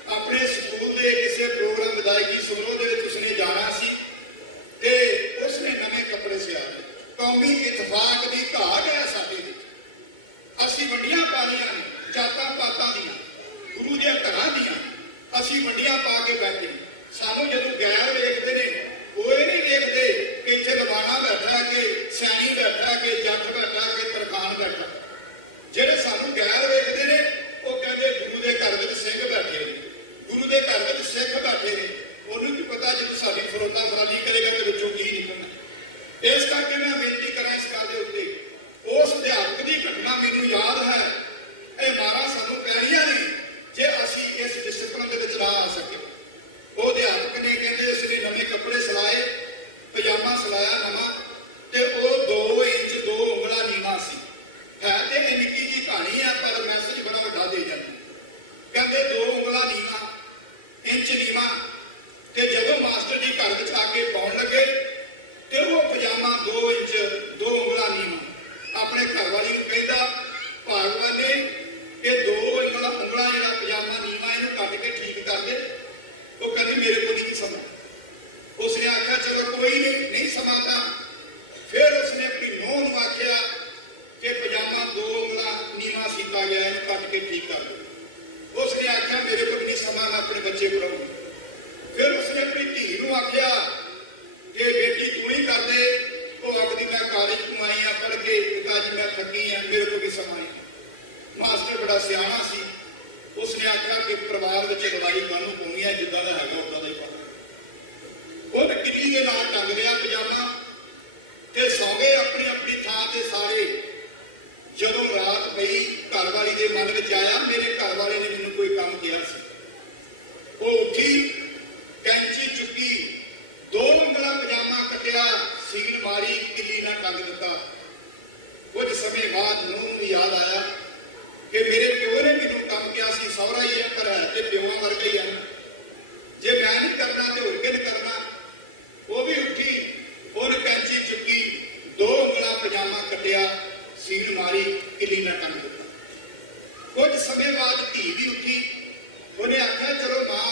ਆਪਣੇ ਸਕੂਲ ਦੇ ਕਿਸੇ ਪ੍ਰੋਗਰਾਮ ਵਿਦਾਇਗੀ ਸਮਾਰੋਹ ਦੇ ਵਿੱਚ ਉਸਨੇ ਜਾਣਾ ਸੀ, ਤੇ ਉਸਨੇ ਨਵੇਂ ਕੱਪੜੇ ਸਿਆਏ। ਕੌਮੀ ਇਤਫਾਕ ਦੀ ਘਾਟ ਹੈ ਸਾਡੇ ਵਿੱਚ। ਅਸੀਂ ਵੰਡੀਆਂ ਪਾ ਲਈਆਂ ਨੇ, ਜਾਤਾਂ ਪਾਤਾਂ ਦੀਆਂ, ਗੁਰੂ ਦੇ ਘਰਾਂ ਦੀਆਂ, ਅਸੀਂ ਵੰਡੀਆਂ ਪਾ ਕੇ ਬੈਠੇ। ਸਾਨੂੰ ਜਦੋਂ ਗੈਰ ਵੇਖਦੇ ਨੇ, ਉਹ ਇਹ ਨਹੀਂ ਵੇਖਦੇ ਕਿ ਇੱਥੇ ਲਵਾਣਾ ਬੈਠਾ, ਕਿ ਸੈਣੀ ਬੈਠਾ, ਕਿ ਜੱਟ ਬੈਠਾ, ਕਿ ਤਰਖਾਨ ਬੈਠਾ। ਜਿਹੜੇ ਸਾਨੂੰ ਗੈਰ ਵੇਖਦੇ ਨੇ, ਉਹ ਕਹਿੰਦੇ ਗੁਰੂ ਦੇ ਘਰ ਵਿੱਚ ਸਿੰਘ ਬੈਠੇ ਨੇ, ਗੁਰੂ ਦੇ ਘਰ ਵਿੱਚ ਸਿੱਖ ਬੈਠੇ ਨੇ। ਉਹਨੂੰ ਕੀ ਪਤਾ ਜਦੋਂ ਸਾਡੀ ਫਰੋਤਾ ਫਰਾਲੀ ਕਰੇਗਾ ਤੇ ਵਿੱਚੋਂ ਕੀ ਨਿਕਲਣਾ। ਇਸ ਕਰਕੇ ਮੈਂ ਬੇਨਤੀ ਕਰਾਂ ਇਸ ਗੱਲ ਦੇ ਉੱਤੇ, ਉਸ ਅਧਿਆਪਕ ਦੀ ਘਟਨਾ ਮੈਨੂੰ ਯਾਦ ਹੈ। ਇਹ ਮਾਰਾਂ ਸਾਨੂੰ ਪੈਣੀਆਂ ਨੇ ਜੇ ਅਸੀਂ ਇਸ ਡਿਸਪਲਿਨ ਦੇ ਵਿੱਚ ਨਾ ਆ ਸਕੇ। ਉਹ ਅਧਿਆਪਕ ਨੇ ਕਹਿੰਦੇ ਉਸਨੇ ਨਵੇਂ ਕੱਪੜੇ ਸਿਲਾਏ, ਪਜਾਮਾ ਸਿਲਾਇਆ ਨਵਾਂ, ਤੇ ਉਹ 2 ਇੰਚ 2 ਉਂਗਲਾਂ ਨੀਵਾਂ ਸੀ। ਹੈ ਤੇ ਇਹ ਨਿੱਕੀ ਜੀ ਕਹਾਣੀ ਆ, ਪਰ ਮੈਸੇਜ ਬੜਾ ਵੱਡਾ ਦੇ ਜਾਂਦੀ। ਕਹਿੰਦੇ 2 ਉਂਗਲਾਂ ਨੀਵਾਂ, ਇੰਚ ਨੀਵਾਂ, ਤੇ ਜਦੋਂ ਮਾਸਟਰ ਜੀ ਘਰ ਵਿੱਚ ਆ ਕੇ ਪਾਉਣ ਲੱਗੇ, ਤੇ ਉਹ ਪਜਾਮਾ 2 ਇੰਚ 2 ਉਂਗਲਾਂ ਨੀਵਾਂ। ਆਪਣੇ ਘਰ ਵਾਲੀ ਨੂੰ ਕਹਿੰਦਾ, ਭਾਗਵਾਨ ਨੇ ਇਹ 2 ਉਂਗਲਾਂ ਜਿਹੜਾ ਪਜਾਮਾ ਨੀਵਾਂ, ਇਹਨੂੰ ਕੱਟ ਕੇ ਠੀਕ ਕਰ ਦੇ। ਉਹ ਕਹਿੰਦੀ ਮੇਰੇ ਕੋਲ ਨਹੀਂ ਸਮਾਂ। ਉਸਨੇ ਆਖਿਆ ਚਲੋ ਕੋਈ ਨਹੀਂ ਸਮਾਤਾ। ਫਿਰ ਉਸਨੇ ਆਪਣੀ ਨੂੰਹ ਨੂੰ ਆਖਿਆ ਕਿ ਪਜਾਮਾ 2 ਉਂਗਲਾਂ ਨੀਵਾਂ ਸੀਤਾ ਗਿਆ, ਇਹਨੂੰ ਕੱਟ ਕੇ ਠੀਕ ਕਰ ਦਿਓ। ਉਸਨੇ ਆਖਿਆ ਮੇਰੇ ਕੋਲ ਨਹੀਂ ਸਮਾਂ, ਮੈਂ ਆਪਣੇ ਬੱਚੇ ਪੜਾਉਂਗਾ। ਫਿਰ ਉਸਨੇ ਆਪਣੀ ਧੀ ਨੂੰ ਆਖਿਆ ਕਿ ਬੇਟੀ ਤੂੰ ਹੀ ਕਰ ਦੇ। ਉਹ ਆਖਦੀ ਮੈਂ ਕਾਲਜ ਤੋਂ ਆਈ ਆ ਪੜ੍ਹ ਕੇ, ਪਿਤਾ ਜੀ ਮੈਂ ਥੱਕੀ ਆ, ਮੇਰੇ ਕੋਲ ਵੀ ਸਮਾਂ ਨਹੀਂ। ਮਾਸਟਰ ਬੜਾ ਸਿਆਣਾ ਸੀ, ਉਸਨੇ ਆਖਿਆ ਕਿ ਪਰਿਵਾਰ ਵਿੱਚ ਲੜਾਈ ਕਾਹਨੂੰ ਪਾਉਣੀ ਹੈ, ਜਿੱਦਾਂ ਦਾ ਹੈਗਾ ਉਦਾਂ ਦਾ ਹੀ ਪਾ। ਉਹ ਕਿੱਲੀ ਦੇ ਨਾਲ ਟੰਗ ਲਿਆ ਪਜਾਮਾ, ਤੇ ਸੌਂ ਗਏ ਆਪਣੀ ਆਪਣੀ ਥਾਂ ਤੇ ਸਾਰੇ। ਜਦੋਂ ਰਾਤ ਪਈ, ਘਰ ਵਾਲੀ ਦੇ ਮਨ ਵਿੱਚ ਆਇਆ ਮੇਰੇ ਘਰ ਵਾਲੇ ਨੇ ਮੈਨੂੰ ਕੋਈ ਕੰਮ ਕਿਹਾ ਸੀ। ਉਹ ਉੱਠੀ, ਕੈਂਚੀ ਚੁੱਕੀ, 2 ਉਂਗਲਾਂ ਪਜਾਮਾ ਕੱਟਿਆ, ਸੀਨ ਮਾਰੀ, ਕਿੱਲੀ ਨਾਲ ਟੰਗ ਦਿੱਤਾ। ਕੁਝ ਸਮੇਂ ਬਾਅਦ ਨੂੰਹ ਨੂੰ ਯਾਦ ਆਇਆ ਕਿ ਮੇਰੇ ਪਿਓ ਨੇ ਮੈਨੂੰ ਕੰਮ ਕਿਹਾ ਸੀ, ਸਹੁਰਾ ਹੀ ਇੱਕ ਹੈ ਤੇ ਪਿਓਾਂ ਵਰਗੇ ਹੀ ਹਨ। ਜੇ ਮੈਂ ਨਹੀਂ ਕਰਨਾ ਤੇ ਹੋਰ ਕਿਹਨੇ ਕਰਨਾ। ਉਹ ਵੀ ਉੱਠੀ, ਉਹਨੇ ਕੈਂਚੀ ਚੁੱਕੀ, 2 ਉਂਗਲਾਂ ਪਜਾਮਾ ਕੱਟਿਆ, ਸੀਨ ਮਾਰੀ, ਕਿੱਲੀ ਨਾਲ ਟੰਗ ਦਿੱਤਾ। ਕੁਝ ਸਮੇਂ ਬਾਅਦ ਧੀ ਵੀ ਉੱਠੀ, ਉਹਨੇ ਆਖਿਆ ਚਲੋ ਮਾਂ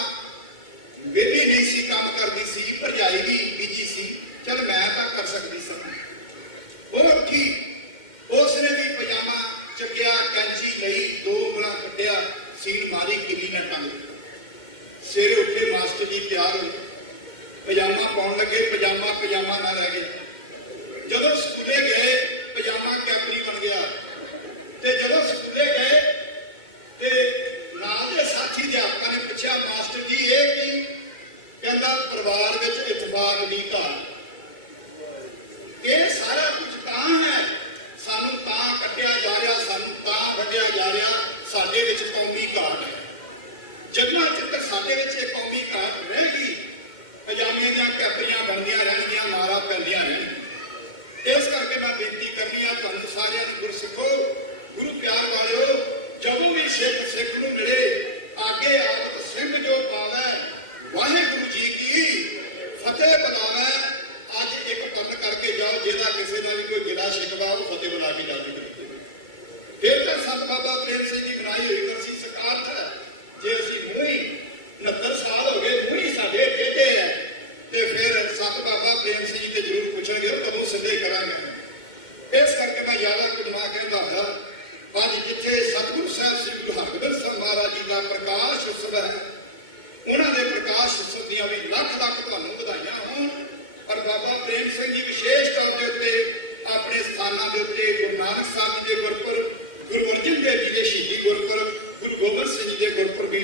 ਵਿਹਲੀ ਨਹੀਂ ਸੀ, ਕੰਮ ਕਰਦੀ ਸੀ, ਭਰਜਾਈ ਵੀ ਬੀਜੀ ਸੀ, ਚਲ ਮੈਂ ਤਾਂ ਕਰ ਸਕਦੀ ਸਾਂ। ਉਹ ਉੱਠੀ, ਉਸਨੇ ਵੀ ਪਜਾਮਾ ਚੱਕਿਆ, ਕੈਂਚੀ ਲਈ, 2 ਉਂਗਲਾਂ ਕੱਟਿਆ, ਸੀਨ ਮਾਰੀ, ਕਿੱਲੀ ਨਾਲ ਟੰਗ ਦਿੱਤਾ। ਸਵੇਰੇ ਉੱਠੇ ਮਾਸਟਰ ਜੀ ਤਿਆਰ ਹੋਏ, ਪਜਾਮਾ ਪਾਉਣ ਲੱਗੇ, ਪਜਾਮਾ ਨਾ ਰਹਿ ਗਿਆ। ਜਦੋਂ ਸਕੂਲੇ ਗਏ, ਪਜਾਮਾ ਕੈਪਰੀ ਬਣ ਗਿਆ। ਤੇ ਜਦੋਂ ਸਕੂਲੇ ਗਏ ਤੇ ਨਾਲ ਦੇ ਸਾਥੀ ਅਧਿਆਪਕਾਂ ਨੇ ਪੁੱਛਿਆ ਮਾਸਟਰ ਜੀ ਇਹ ਕੀ? ਕਹਿੰਦਾ ਪਰਿਵਾਰ ਵਿੱਚ ਇਤਫਾਕ ਦੀ ਘਾਟ। ਇਹ ਸਾਰਾ ਕੁਝ ਤਾਂ ਹੈ, ਸਾਨੂੰ ਤਾਂ ਕੱਟਿਆ ਜਾ ਰਿਹਾ, ਸਾਨੂੰ ਤਾਂ ਵੱਢਿਆ ਜਾ ਰਿਹਾ, ਸਾਡੇ ਵਿੱਚ ਕੌਮੀ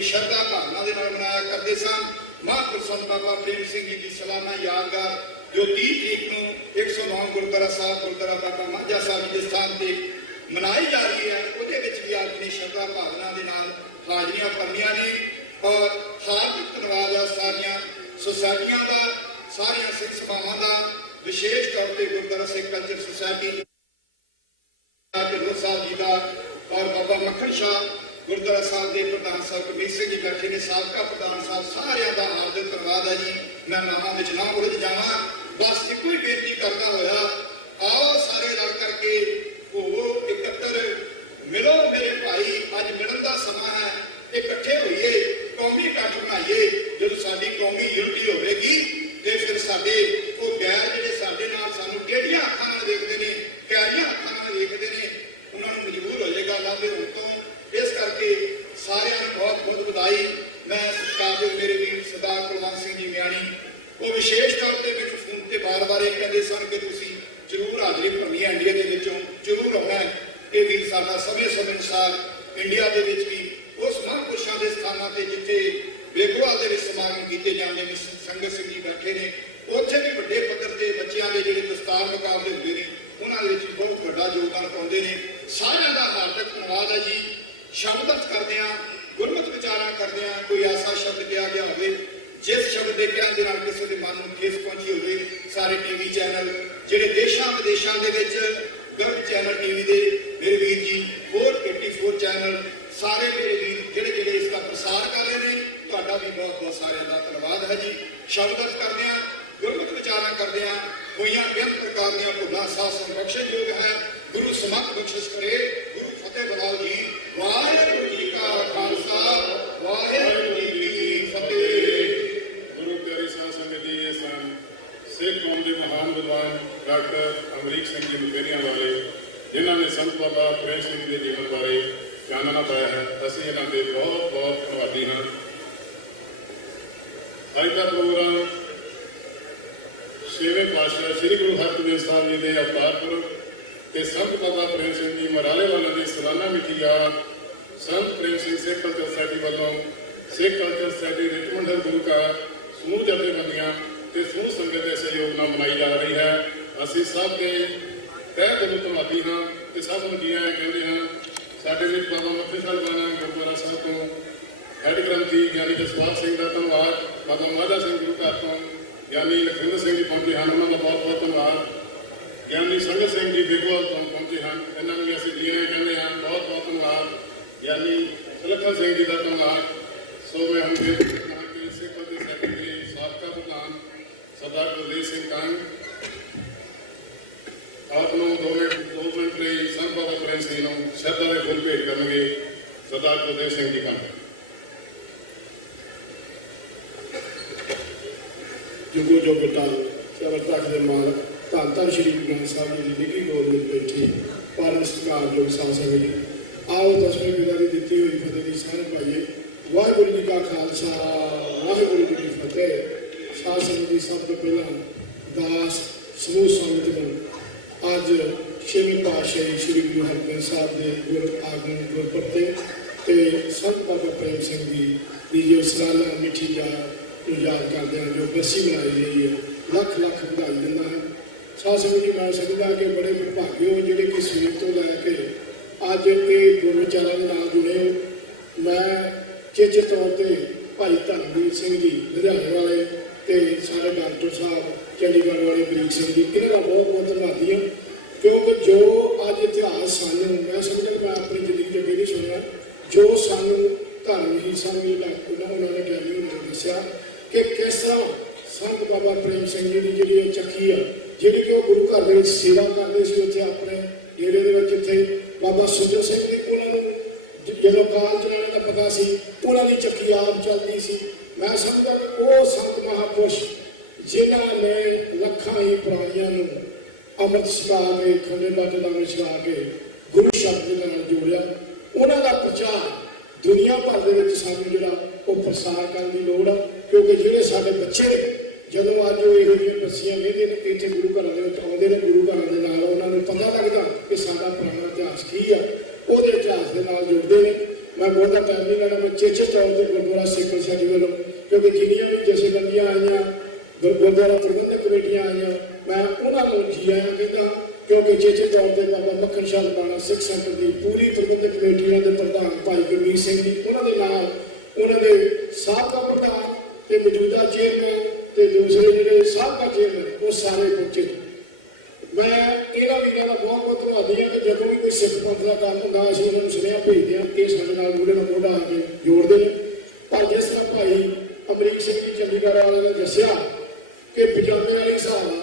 ਸ਼ਰਧਾ ਭਾਵਨਾ ਦੇ ਨਾਲ ਮਨਾਇਆ ਕਰਦੇ ਸਨ। ਮਹਾਂਪੁਰਖ ਸੰਤ ਬਾਬਾ ਪ੍ਰੇਮ ਸਿੰਘ ਜੀ ਦੀ ਸਾਲਾਨਾ ਯਾਦਗਾਰ ਜੋ 30 ਤਰੀਕ ਨੂੰ 109 ਗੁਰਦੁਆਰਾ ਸਾਹਿਬ ਗੁਰਦੁਆਰਾ ਬਾਬਾ ਮਾਝਾ ਸਾਹਿਬ ਜੀ ਦੇ ਸਥਾਨ ਤੇ ਮਨਾਈ ਜਾ ਰਹੀ ਹੈ, ਉਹਦੇ ਵਿੱਚ ਵੀ ਆਪ ਨੇ ਸ਼ਰਧਾ ਭਾਵਨਾ ਦੇ ਨਾਲ ਹਾਜ਼ਰੀਆਂ ਭਰਨੀਆਂ ਨੇ। ਔਰ ਹਾਰਦਿਕ ਧੰਨਵਾਦ ਹੈ ਸਾਰੀਆਂ ਸੁਸਾਇਟੀਆਂ ਦਾ, ਸਾਰੀਆਂ ਸਿੱਖ ਸਭਾਵਾਂ ਦਾ, ਵਿਸ਼ੇਸ਼ ਤੌਰ ਤੇ ਗੁਰਦੁਆਰਾ ਸਿੱਖ ਕਲਚਰ ਸੁਸਾਇਟੀ ਢਿੱਲੋਂ ਸਾਹਿਬ ਜੀ ਦਾ ਔਰ ਬਾਬਾ ਮੱਖਣ ਸ਼ਾਹ ਗੁਰਦੁਆਰਾ ਸਾਹਿਬ ਦੇ ਪ੍ਰਧਾਨ ਸਾਹਿਬ ਕਬੀਰ ਸਿੰਘ ਜੀ ਬੈਠੇ ਨੇ, ਸਾਬਕਾ ਪ੍ਰਧਾਨ ਸਾਹਿਬ, ਸਾਰਿਆਂ ਦਾ ਹਾਰਦਿਕ ਧੰਨਵਾਦ ਹੈ ਜੀ। ਮੈਂ ਨਾਮਾਂ ਵਿੱਚ ਨਾ ਉਲਝ ਜਾਵਾਂ, ਬਸ ਇੱਕੋ ਹੀ ਬੇਨਤੀ ਕਰਦਾ ਹੋਇਆ, ਆਓ ਸਾਰੇ ਰਲ ਕਰਕੇ ਹੋਵੋ ਇਕੱਤਰ, ਮਿਲੋ ਮੇਰੇ ਭਾਈ, ਅੱਜ ਮਿਲਣ ਦਾ ਸਮਾਂ ਹੈ, ਇਕੱਠੇ ਹੋਈਏ, ਕੌਮੀ ਇਕੱਠ ਬਣਾਈਏ। ਜਦੋਂ ਸਾਡੀ ਕੌਮੀ ਯੂਨਿਟੀ ਹੋਵੇਗੀ ਤੇ ਫਿਰ ਸਾਡੇ ਉਹ ਗੈਰ ਜਿਹੜੇ ਸਾਡੇ ਨਾਲ ਸਾਨੂੰ ਕਿਹੜੀਆਂ ਅੱਖਾਂ ਨਾਲ ਦੇਖਦੇ ਨੇ, ਕਿਹੜੀਆਂ ਅੱਖਾਂ ਨਾਲ ਦੇਖਦੇ ਨੇ, ਉਹਨਾਂ ਨੂੰ ਮਜਬੂਰ ਹੋ ਜਾਏਗਾ ਲਾਂਭੇ ਹੋਣ ਤੋਂ। ਇਸ ਕਰਕੇ ਸਾਰਿਆਂ ਨੂੰ ਬਹੁਤ ਬਹੁਤ ਵਧਾਈ। ਮੈਂ ਸਤਿਕਾਰਯੋਗ ਮੇਰੇ ਵੀਰ ਸਰਦਾਰ ਕੁਲਵੰਤ ਸਿੰਘ ਜੀ ਮਿਆਣੀ, ਉਹ ਵਿਸ਼ੇਸ਼ ਤੌਰ ਤੇ ਮੈਨੂੰ ਫੋਨ ਤੇ ਬਾਰ-ਬਾਰ ਇਹ ਕਹਿੰਦੇ ਸਨ ਕਿ ਤੁਸੀਂ ਜ਼ਰੂਰ ਹਾਜ਼ਰੀ ਭਰਨੀ ਹੈ, ਇੰਡੀਆ ਦੇ ਵਿੱਚੋਂ ਜ਼ਰੂਰ ਆਉਣਾ ਹੈ। ਇਹ ਵੀਰ ਸਾਡਾ ਸਮੇਂ ਅਨੁਸਾਰ ਇੰਡੀਆ ਦੇ ਵਿੱਚ ਵੀ ਉਸ ਮਹਾਂਪੁਰਸ਼ਾਂ ਦੇ ਸਥਾਨਾਂ ਤੇ ਜਿੱਥੇ ਵੇਗੋਵਾਲ ਦੇ ਵਿੱਚ ਸਮਾਗਮ ਕੀਤੇ ਜਾਂਦੇ ਨੇ, ਸੰਗਤ ਸਿੰਘ ਜੀ ਬੈਠੇ ਨੇ, ਉੱਥੇ ਵੀ ਵੱਡੇ ਪੱਧਰ ਤੇ ਬੱਚਿਆਂ ਦੇ ਜਿਹੜੇ ਦਸਤਾਰ ਮੁਕਾਬਲੇ ਹੁੰਦੇ ਨੇ, ਉਹਨਾਂ ਦੇ ਵਿੱਚ ਬਹੁਤ ਵੱਡਾ ਯੋਗਦਾਨ ਪਾਉਂਦੇ ਨੇ। ਸਾਰਿਆਂ ਦਾ ਹਾਰਦਿਕ ਧੰਨਵਾਦ ਹੈ ਜੀ। ਸ਼ਬਦਤ ਕਰਦੇ ਹਾਂ, ਗੁਰਮਤਿ ਵਿਚਾਰਾਂ ਕਰਦੇ ਹਾਂ, ਕੋਈ ਐਸਾ ਸ਼ਬਦ ਕਿਹਾ ਗਿਆ ਹੋਵੇ ਜਿਸ ਸ਼ਬਦ ਦੇ ਕਹਿਣ ਦੇ ਨਾਲ ਕਿਸੇ ਦੇ ਮਨ ਨੂੰ ਠੇਸ ਪਹੁੰਚੀ ਹੋਵੇ, ਸਾਰੇ ਟੀਵੀ ਚੈਨਲ ਜਿਹੜੇ ਦੇਸ਼ਾਂ ਵਿਦੇਸ਼ਾਂ ਦੇ ਵਿੱਚ ਗਰਭ ਚੈਨਲ ਟੀਵੀ ਦੇ ਮੇਰੇ ਵੀਰ ਜੀ, 484 ਚੈਨਲ, ਸਾਰੇ ਮੇਰੇ ਵੀਰ ਜਿਹੜੇ ਇਸ ਦਾ ਪ੍ਰਸਾਰ ਕਰ ਰਹੇ ਨੇ, ਤੁਹਾਡਾ ਵੀ ਬਹੁਤ ਬਹੁਤ ਸਾਰਿਆਂ ਦਾ ਧੰਨਵਾਦ ਹੈ ਜੀ। ਸ਼ਬਦਤ ਕਰਦੇ ਹਾਂ, ਗੁਰਮਤਿ ਵਿਚਾਰਾਂ ਕਰਦੇ ਹਾਂ, ਹੋਈਆਂ ਬੇਅੰਤ ਪ੍ਰਕਾਰ ਦੀਆਂ ਭੁੱਲਾਂ ਸਾਹ ਬਖਸ਼ਣਯੋਗ ਹੈ। ਗੁਰੂ ਸਮਤ ਬਖਸ਼ਿਸ਼ ਕਰੇ, ਗੁਰੂ ਫਤਿਹ ਬੁਲਾਓ ਜੀ। ਵਾਹਿਗੁਰੂ ਜੀ ਕਾ ਖਾਲਸਾ, ਵਾਹਿਗੁਰੂ ਜੀ ਕੀ ਫਤਿਹ। ਗੁਰੂ ਪਿਆਰੀ ਸਾਧ ਸੰਗਤ ਜੀ, ਇਹ ਸਨ ਸਿੱਖ ਕੌਮ ਦੇ ਮਹਾਨ ਵਿਦਵਾਨ ਡਾਕਟਰ ਅਮਰੀਕ ਸਿੰਘ ਜੀ ਮੁਕੇਰੀਆਂ ਵਾਲੇ, ਜਿਨ੍ਹਾਂ ਨੇ ਸੰਤ ਬਾਬਾ ਪ੍ਰੇਮ ਸਿੰਘ ਦੇ ਜੀਵਨ ਬਾਰੇ ਚਾਨਣਾ ਪਾਇਆ ਹੈ। ਅਸੀਂ ਇਹਨਾਂ ਦੇ ਬਹੁਤ ਬਹੁਤ ਧੰਨਵਾਦੀ ਹਾਂ। ਅੱਜ ਦਾ ਪ੍ਰੋਗਰਾਮ 6ਵੇਂ ਪਾਤਸ਼ਾਹ ਸ੍ਰੀ ਗੁਰੂ ਹਰਗੋਬਿੰਦ ਸਾਹਿਬ ਜੀ ਦੇ ਅਵਤਾਰ ਪੁਰਬ ਤੇ ਸੰਤ ਬਾਬਾ ਪ੍ਰੇਮ ਸਿੰਘ ਜੀ ਮਰਾਲੇ ਵਾਲਿਆਂ ਦੀ ਸਾਲਾਨਾ ਮਿੱਥੀ ਯਾਦ ਸੰਤ ਪ੍ਰੇਮ ਸਿੰਘ ਸਿੱਖ ਕਲਚਰ ਸੁਸਾਇਟੀ ਵੱਲੋਂ ਸਿੱਖ ਕਲਚਰ ਸੁਸਾਇਟੀ ਰਿਚਮੰਡ ਗੁਰੂ ਘਰ ਸਮੂਹ ਜਥੇਬੰਦੀਆਂ ਤੇ ਸਮੂਹ ਸੰਗਤ ਦੇ ਸਹਿਯੋਗ ਨਾਲ ਮਨਾਈ ਜਾ ਰਹੀ ਹੈ। ਅਸੀਂ ਸਭ ਦੇ ਤਹਿ ਦਿਲੋਂ ਧੰਨਵਾਦੀ ਹਾਂ ਤੇ ਸਭ ਨੂੰ ਜੀ ਆਇਆਂ ਕਹਿੰਦੇ ਹਾਂ। ਸਾਡੇ ਵਿੱਚ ਬਾਬਾ ਮੱਖਣ ਸ਼ਾਹ ਲਵਾਣਾ ਗੁਰਦੁਆਰਾ ਸਾਹਿਬ ਤੋਂ ਹੈਡ ਗ੍ਰੰਥੀ ਗਿਆਨੀ ਜਸਪਾਲ ਸਿੰਘ ਦਾ ਧੰਨਵਾਦ, ਬਾਬਾ ਮਾਧਾ ਸਿੰਘ ਗੁਰੂ ਘਰ ਤੋਂ ਗਿਆਨੀ ਲਖਵਿੰਦਰ ਸਿੰਘ ਜੀ ਪਹੁੰਚੇ ਹਨ, ਉਹਨਾਂ ਦਾ ਬਹੁਤ ਬਹੁਤ ਧੰਨਵਾਦ। ਗਿਆਨੀ ਸੰਗਤ ਸਿੰਘ ਜੀ ਬੇਗੋਵਾਲ ਤੋਂ ਪਹੁੰਚੇ ਹਨ, ਇਹਨਾਂ ਨੂੰ ਵੀ ਅਸੀਂ ਜੀ ਆਇਆਂ ਕਹਿੰਦੇ ਹਾਂ, ਬਹੁਤ ਬਹੁਤ ਧੰਨਵਾਦ। ਗਿਆਨੀ ਸੁਲੱਖਣ ਸਿੰਘ ਜੀ ਦਾ ਧੰਨਵਾਦ। ਸੋ ਮੈਂ ਹੁਣ ਬੇਨਤੀ ਕਰਦਾ ਹਾਂ ਕਿ ਸਿੱਖ ਕਲਚਰ ਸੁਸਾਇਟੀ ਦੇ ਸਾਬਕਾ ਪ੍ਰਧਾਨ ਸਰਦਾਰ ਗੁਰਦੀਪ ਸਿੰਘ ਕੰਗ ਆਪ ਨੂੰ 2 ਮਿੰਟ ਲਈ ਸੰਤ ਬਾਬਾ ਪ੍ਰੇਮ ਸਿੰਘ ਨੂੰ ਸ਼ਰਧਾ ਦੇ ਫੁੱਲ ਭੇਟ ਕਰਨਗੇ। ਸਰਦਾਰ ਗੁਰਦੀਪ ਸਿੰਘ ਜੀ ਕੰਗ। ਜੁਗੋ ਜੁਗ ਟਲ ਚਵਰ ਤੱਕ ਦੇ ਮਾਲਕ ਧੰਨ ਧੰਨ ਸ਼੍ਰੀ ਗੁਰੂ ਗ੍ਰੰਥ ਸਾਹਿਬ ਜੀ ਦੀ ਨਿੱਘੀ ਗੋਦ ਵਿੱਚ ਬੈਠੀ ਪਰਮ ਸਤਿਕਾਰਯੋਗ ਸਾਧ ਸੰਗਤ ਜੀ, ਆਓ ਦਸਵੇਂ ਪਿਤਾ ਦੀ ਦਿੱਤੀ ਹੋਈ ਫਤਿਹ ਦੀ ਸਾਂਝ ਪਾਈਏ। ਵਾਹਿਗੁਰੂ ਜੀ ਕਾ ਖਾਲਸਾ, ਵਾਹਿਗੁਰੂ ਜੀ ਕੀ ਫਤਿਹ। ਸਾਧ ਸੰਗਤ ਜੀ, ਸਭ ਤੋਂ ਪਹਿਲਾਂ ਦਾਸ ਸਮੂਹ ਸੰਗਤ ਨੂੰ ਅੱਜ 6ਵੇਂ ਪਾਤਸ਼ਾਹੀ ਸ੍ਰੀ ਗੁਰੂ ਹਰਗੋਬਿੰਦ ਸਾਹਿਬ ਦੇ ਗੁਰ ਆਗਮਨ ਗੁਰਪੁਰਬ ਤੇ ਸੰਤ ਬਾਬਾ ਪ੍ਰੇਮ ਸਿੰਘ ਜੀ ਦੀ ਜੋ ਸਾਲਾਨਾ ਮਿੱਠੀ ਯਾਦ ਕਰਦੇ ਹਨ, ਜੋ ਬਰਸੀ ਮਨਾਈ ਗਈ ਹੈ, ਲੱਖ ਲੱਖ ਵਧਾਈ ਦਿੰਦਾ ਹੈ। ਸਾਧ ਸੰਗਤ ਜੀ, ਮੈਂ ਸਮਝਦਾ ਕਿ ਬੜੇ ਵਿਭਾਗੇ ਹੋ ਜਿਹੜੇ ਕਿ ਸਵੇਰ ਤੋਂ ਲੈ ਕੇ ਅੱਜ ਇਹ ਗੁਰ ਵਿਚਾਰਾਂ ਦੇ ਨਾਲ ਜੁੜੇ ਹੋ। ਮੈਂ ਚੇਚੇ ਤੌਰ ਤੇ ਭਾਈ ਧਰਮਵੀਰ ਸਿੰਘ ਜੀ ਲੁਧਿਆਣੇ ਵਾਲੇ ਤੇ ਸਾਰੇ ਡਾਕਟਰ ਸਾਹਿਬ ਚੰਡੀਗੜ੍ਹ ਵਾਲੇ ਬਰੀਕ ਸਿੰਘ ਜੀ, ਇਹਨਾਂ ਦਾ ਬਹੁਤ ਬਹੁਤ ਧੰਨਵਾਦੀ ਹਾਂ, ਕਿਉਂਕਿ ਜੋ ਅੱਜ ਇਤਿਹਾਸ ਸਾਨੂੰ, ਮੈਂ ਸਮਝਦਾ ਮੈਂ ਆਪਣੀ ਜ਼ਿੰਦਗੀ 'ਚ ਅੱਗੇ ਨਹੀਂ ਸੁਣਿਆ, ਜੋ ਸਾਨੂੰ ਧਰਮਵੀਰ ਸਾਹਿਬ ਜੀ ਉਹਨਾਂ ਨੇ ਗਿਆਨੀ ਹੋਣਾ ਦੱਸਿਆ ਕਿ ਕਿਸ ਤਰ੍ਹਾਂ ਸੰਤ ਬਾਬਾ ਪ੍ਰੇਮ ਸਿੰਘ ਜੀ ਦੀ ਜਿਹੜੀ ਇਹ ਚੱਕੀ ਆ, ਜਿਹੜੀ ਕਿ ਉਹ ਗੁਰੂ ਘਰ ਦੇ ਵਿੱਚ ਸੇਵਾ ਕਰਦੇ ਸੀ, ਉੱਥੇ ਆਪਣੇ ਡੇਰੇ ਦੇ ਵਿੱਚ, ਜਿੱਥੇ ਬਾਬਾ ਸੁੰਦਰ ਸਿੰਘ ਜੀ ਉਹਨਾਂ ਨੂੰ ਜਦੋਂ ਕਾਲ ਚਲਾਉਣ ਦਾ ਪਤਾ ਸੀ, ਉਹਨਾਂ ਦੀ ਚੱਕੀ ਆਪ ਚੱਲਦੀ ਸੀ। ਮੈਂ ਸਮਝਦਾ ਕਿ ਉਹ ਸੰਤ ਮਹਾਂਪੁਰਸ਼ ਜਿਨ੍ਹਾਂ ਨੇ ਲੱਖਾਂ ਹੀ ਪ੍ਰਾਣੀਆਂ ਨੂੰ ਅੰਮ੍ਰਿਤ ਛਕਾ ਕੇ, ਖੰਡੇ ਬਾਟੇ ਦਾ ਛਕਾ ਕੇ ਗੁਰੂ ਸ਼ਬਦ ਦੇ ਨਾਲ ਜੋੜਿਆ, ਉਹਨਾਂ ਦਾ ਪ੍ਰਚਾਰ ਦੁਨੀਆ ਭਰ ਦੇ ਵਿੱਚ ਸਾਨੂੰ ਜਿਹੜਾ ਉਹ ਪ੍ਰਸਾਰ ਕਰਨ ਦੀ ਲੋੜ ਆ। ਕਿਉਂਕਿ ਜਿਹੜੇ ਸਾਡੇ ਬੱਚੇ ਜਦੋਂ ਅੱਜ ਉਹ ਇਹੋ ਜਿਹੀਆਂ ਬੱਸੀਆਂ ਵੇਖਦੇ ਨੇ, ਇੱਥੇ ਗੁਰੂ ਘਰਾਂ ਦੇ ਵਿੱਚ ਆਉਂਦੇ ਨੇ, ਗੁਰੂ ਘਰਾਂ ਦੇ ਨਾਲ ਉਹਨਾਂ ਨੂੰ ਪਤਾ ਲੱਗਦਾ ਕਿ ਸਾਡਾ ਪੁਰਾਣਾ ਇਤਿਹਾਸ ਕੀ ਆ, ਉਹਦੇ ਇਤਿਹਾਸ ਦੇ ਨਾਲ ਜੁੜਦੇ ਨੇ। मैं बहुता टाइम नहीं लेना, मैं चेचे तौर पर गुरुद्वारा सिख सोसाइटी वालों, क्योंकि जिन्नियां भी जथेबंदियां आईयां, गुरुद्वारा प्रबंधक कमेटियां आईयां, मैं उन्होंने जी आया कहता, क्योंकि चेचे तौर पर बाबा मक्खन शाह लबाना सिख सेंटर की पूरी प्रबंधक कमेटी उन्होंने प्रधान भाई गुरमीत सिंह जी, उन्होंने साबका प्रधान ते मौजूदा चेयरमैन ते दूसरे जिहड़े साबका चेयरमैन वो सारे पहुंचे। मैं इन्हां वीरां दा बहुत बहुत धन्नवादी हां कि जदों भी कोई सिख पंथ का काम होंदा असीं उन्हां नूं सुनेहा भेजदे हां, ये साडे नाल मोढे नाल मोढा आ के जोड़दे ने। पर जिस तरह भाई अमरीक सिंह जी चंडीगढ़ वाले ने दस्सिया कि पजामे वाली हिसाब आ,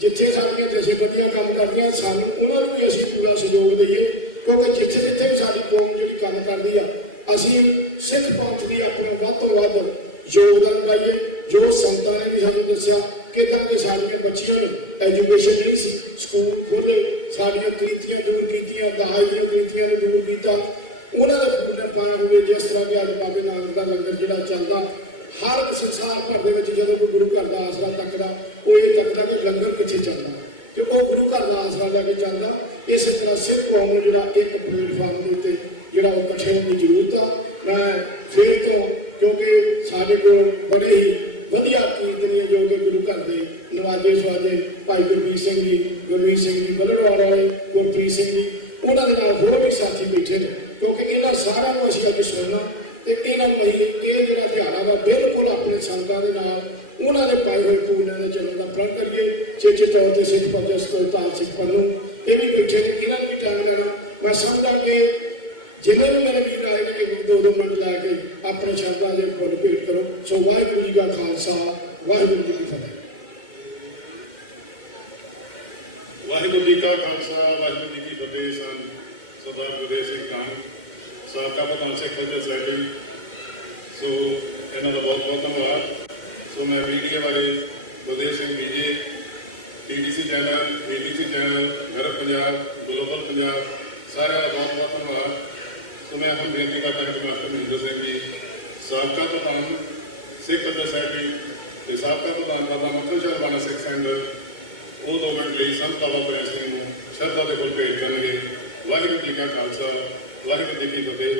जिथे साडियां जथेबंदियां काम करदियां सानूं उन्हां नूं भी असीं पूरा सहयोग दईए, क्योंकि जिथे जिथे भी साडी कौम जिहड़ी काम करदी आ असीं सिख पंथ दी अपना वध तो वध योगदान पाइए। जो संतां ने भी सानूं दस्सिया किदां कि साडियां बच्चियां नूं एजुकेशन नहीं सी, स्कूल खोले, साडियां करीतियां दूर कीतियां, दहाई ਦੀਆਂ करीतियां ਨੂੰ दूर ਕੀਤਾ, ਉਹਨਾਂ ਦੇ ਫੁੱਲ ਨੇ ਪਾਇਆ ਹੋਵੇ। जिस तरह कि ਅੱਜ ਬਾਬੇ ਨਾਨਕ ਦਾ ਲੰਗਰ ਜਿਹੜਾ ਚੱਲਦਾ, ਹਰ ਸੰਸਾਰ ਭਰ ਦੇ ਵਿੱਚ ਜਦੋਂ ਕੋਈ ਗੁਰੂ ਘਰ ਦਾ ਆਸਰਾ ਤੱਕਦਾ ਉਹ ਇਹ ਤੱਕਦਾ ਕਿ ਲੰਗਰ ਕਿੱਥੇ ਚੱਲਦਾ ਤੇ ਉਹ ਗੁਰੂ ਘਰ ਦਾ ਆਸਰਾ ਲੈ ਕੇ ਚੱਲਦਾ। ਇਸੇ ਤਰ੍ਹਾਂ ਸਿੱਖ ਕੌਮ ਨੂੰ ਜਿਹੜਾ ਇੱਕ ਪਲੇਟਫਾਰਮ ਦੇ ਉੱਤੇ ਜਿਹੜਾ ਉਹ ਇਕੱਠੇ ਹੋਣ ਦੀ ਜ਼ਰੂਰਤ ਆ। ਮੈਂ ਫਿਰ ਤੋਂ ਕਿਉਂਕਿ ਸਾਡੇ ਕੋਲ ਬੜੇ ਹੀ ਵਧੀਆ ਕੀਰਤਨੀਏ ਜੋ ਕਿ ਗੁਰੂ ਘਰ ਦੇ ਨਵਾਜੇ ਸਵਾਜੇ ਭਾਈ ਗੁਰਮੀਤ ਸਿੰਘ ਜੀ ਬਲੜਵਾਲ ਵਾਲੇ, ਗੁਰਪ੍ਰੀਤ ਸਿੰਘ ਜੀ, ਉਹਨਾਂ ਦੇ ਨਾਲ ਹੋਰ ਵੀ ਸਾਥੀ ਬੈਠੇ ਨੇ, ਕਿਉਂਕਿ ਇਹਨਾਂ ਸਾਰਿਆਂ ਨੂੰ ਅਸੀਂ ਅੱਜ ਸੁਣਨਾ ਤੇ ਇਹਨਾਂ ਨੂੰ ਅਸੀਂ ਇਹ ਜਿਹੜਾ ਦਿਹਾੜਾ ਵਾ ਬਿਲਕੁਲ ਆਪਣੇ ਸੰਗਤਾਂ ਦੇ ਨਾਲ ਉਹਨਾਂ ਦੇ ਪਾਏ ਹੋਏ ਪੂਰਿਆਂ ਦੇ ਚੱਲਣ ਦਾ ਪ੍ਰਣ ਕਰੀਏ। ਚੇਚੇ ਤੌਰ ਤੇ ਸਿੱਖ ਪੰਥ ਸਤਿਕਾਰ ਸਿੱਖ ਪੰਥ ਨੂੰ ਇਹ ਵੀ ਬੈਠੇ ਨੇ, ਇਹਨਾਂ ਨੂੰ ਵੀ ਟਾਈਮ ਦੇਣਾ। ਮੈਂ ਸਮਝਦਾ ਕਿ ਜਿਵੇਂ ਵੀ ਮੇਰੇ ਵੀਰ ਆਏ ਨੇ ਕਿ 2-2 ਮਿੰਟ ਲੈ ਕੇ ਆਪਣੇ ਸ਼ਬਦਾਂ ਦੇ ਫੁੱਲ ਭੇਟ ਕਰੋ। ਸੋ ਵਾਹਿਗੁਰੂ ਜੀ ਕਾ ਖਾਲਸਾ, ਵਾਹਿਗੁਰੂ ਜੀ ਕੀ ਫਤਿਹ। ਵਾਹਿਗੁਰੂ ਜੀ ਕਾ ਖਾਲਸਾ, ਵਾਹਿਗੁਰੂ ਜੀ ਕੀ ਫਤਿਹ। ਸਰਦਾਰ ਗੁਰਦੇਵ ਸਿੰਘ ਕਾਨ ਸਾਬਕਾ ਪ੍ਰਧਾਨ ਸਿੱਖ ਸੋਸਾਇਟੀ, ਸੋ ਇਹਨਾਂ ਦਾ ਬਹੁਤ ਬਹੁਤ ਧੰਨਵਾਦ। ਸੋ ਮੈਂ ਮੀਡੀਆ ਵਾਲੇ ਗੁਰਦੇਵ ਸਿੰਘ ਬੀਜੇ, TDC channel, BBC channel, Garv Punjab, global Punjab, ਸਾਰਿਆਂ ਦਾ ਬਹੁਤ ਬਹੁਤ ਧੰਨਵਾਦ। ਸੋ ਮੈਂ ਹੁਣ ਬੇਨਤੀ ਕਰਦਾ ਹਾਂ ਕਿ ਮਾਸਟਰ ਮਹਿੰਦਰ ਸਿੰਘ ਜੀ ਸਾਬਕਾ ਪ੍ਰਧਾਨ ਸਿੱਖ ਸੋਸਾਇਟੀ ਤੇ ਸਾਬਕਾ ਪ੍ਰਧਾਨ ਬਾਬਾ ਮੱਖਣ ਸ਼ਾਹ ਲਬਾਣਾ ਸਿੱਖ ਸੈਂਟਰ ਉਹ 2 ਮਿੰਟ ਲਈ ਸੰਤ ਬਾਬਾ ਪ੍ਰੈਸ ਸਿੰਘ ਨੂੰ ਸ਼ਰਧਾ ਦੇ ਫੁੱਲ ਭੇਟ ਕਰਨਗੇ। ਵਾਹਿਗੁਰੂ ਜੀ ਕਾ ਖਾਲਸਾ, ਵਾਹਿਗੁਰੂ ਜੀ ਕੀ ਫਤਿਹ।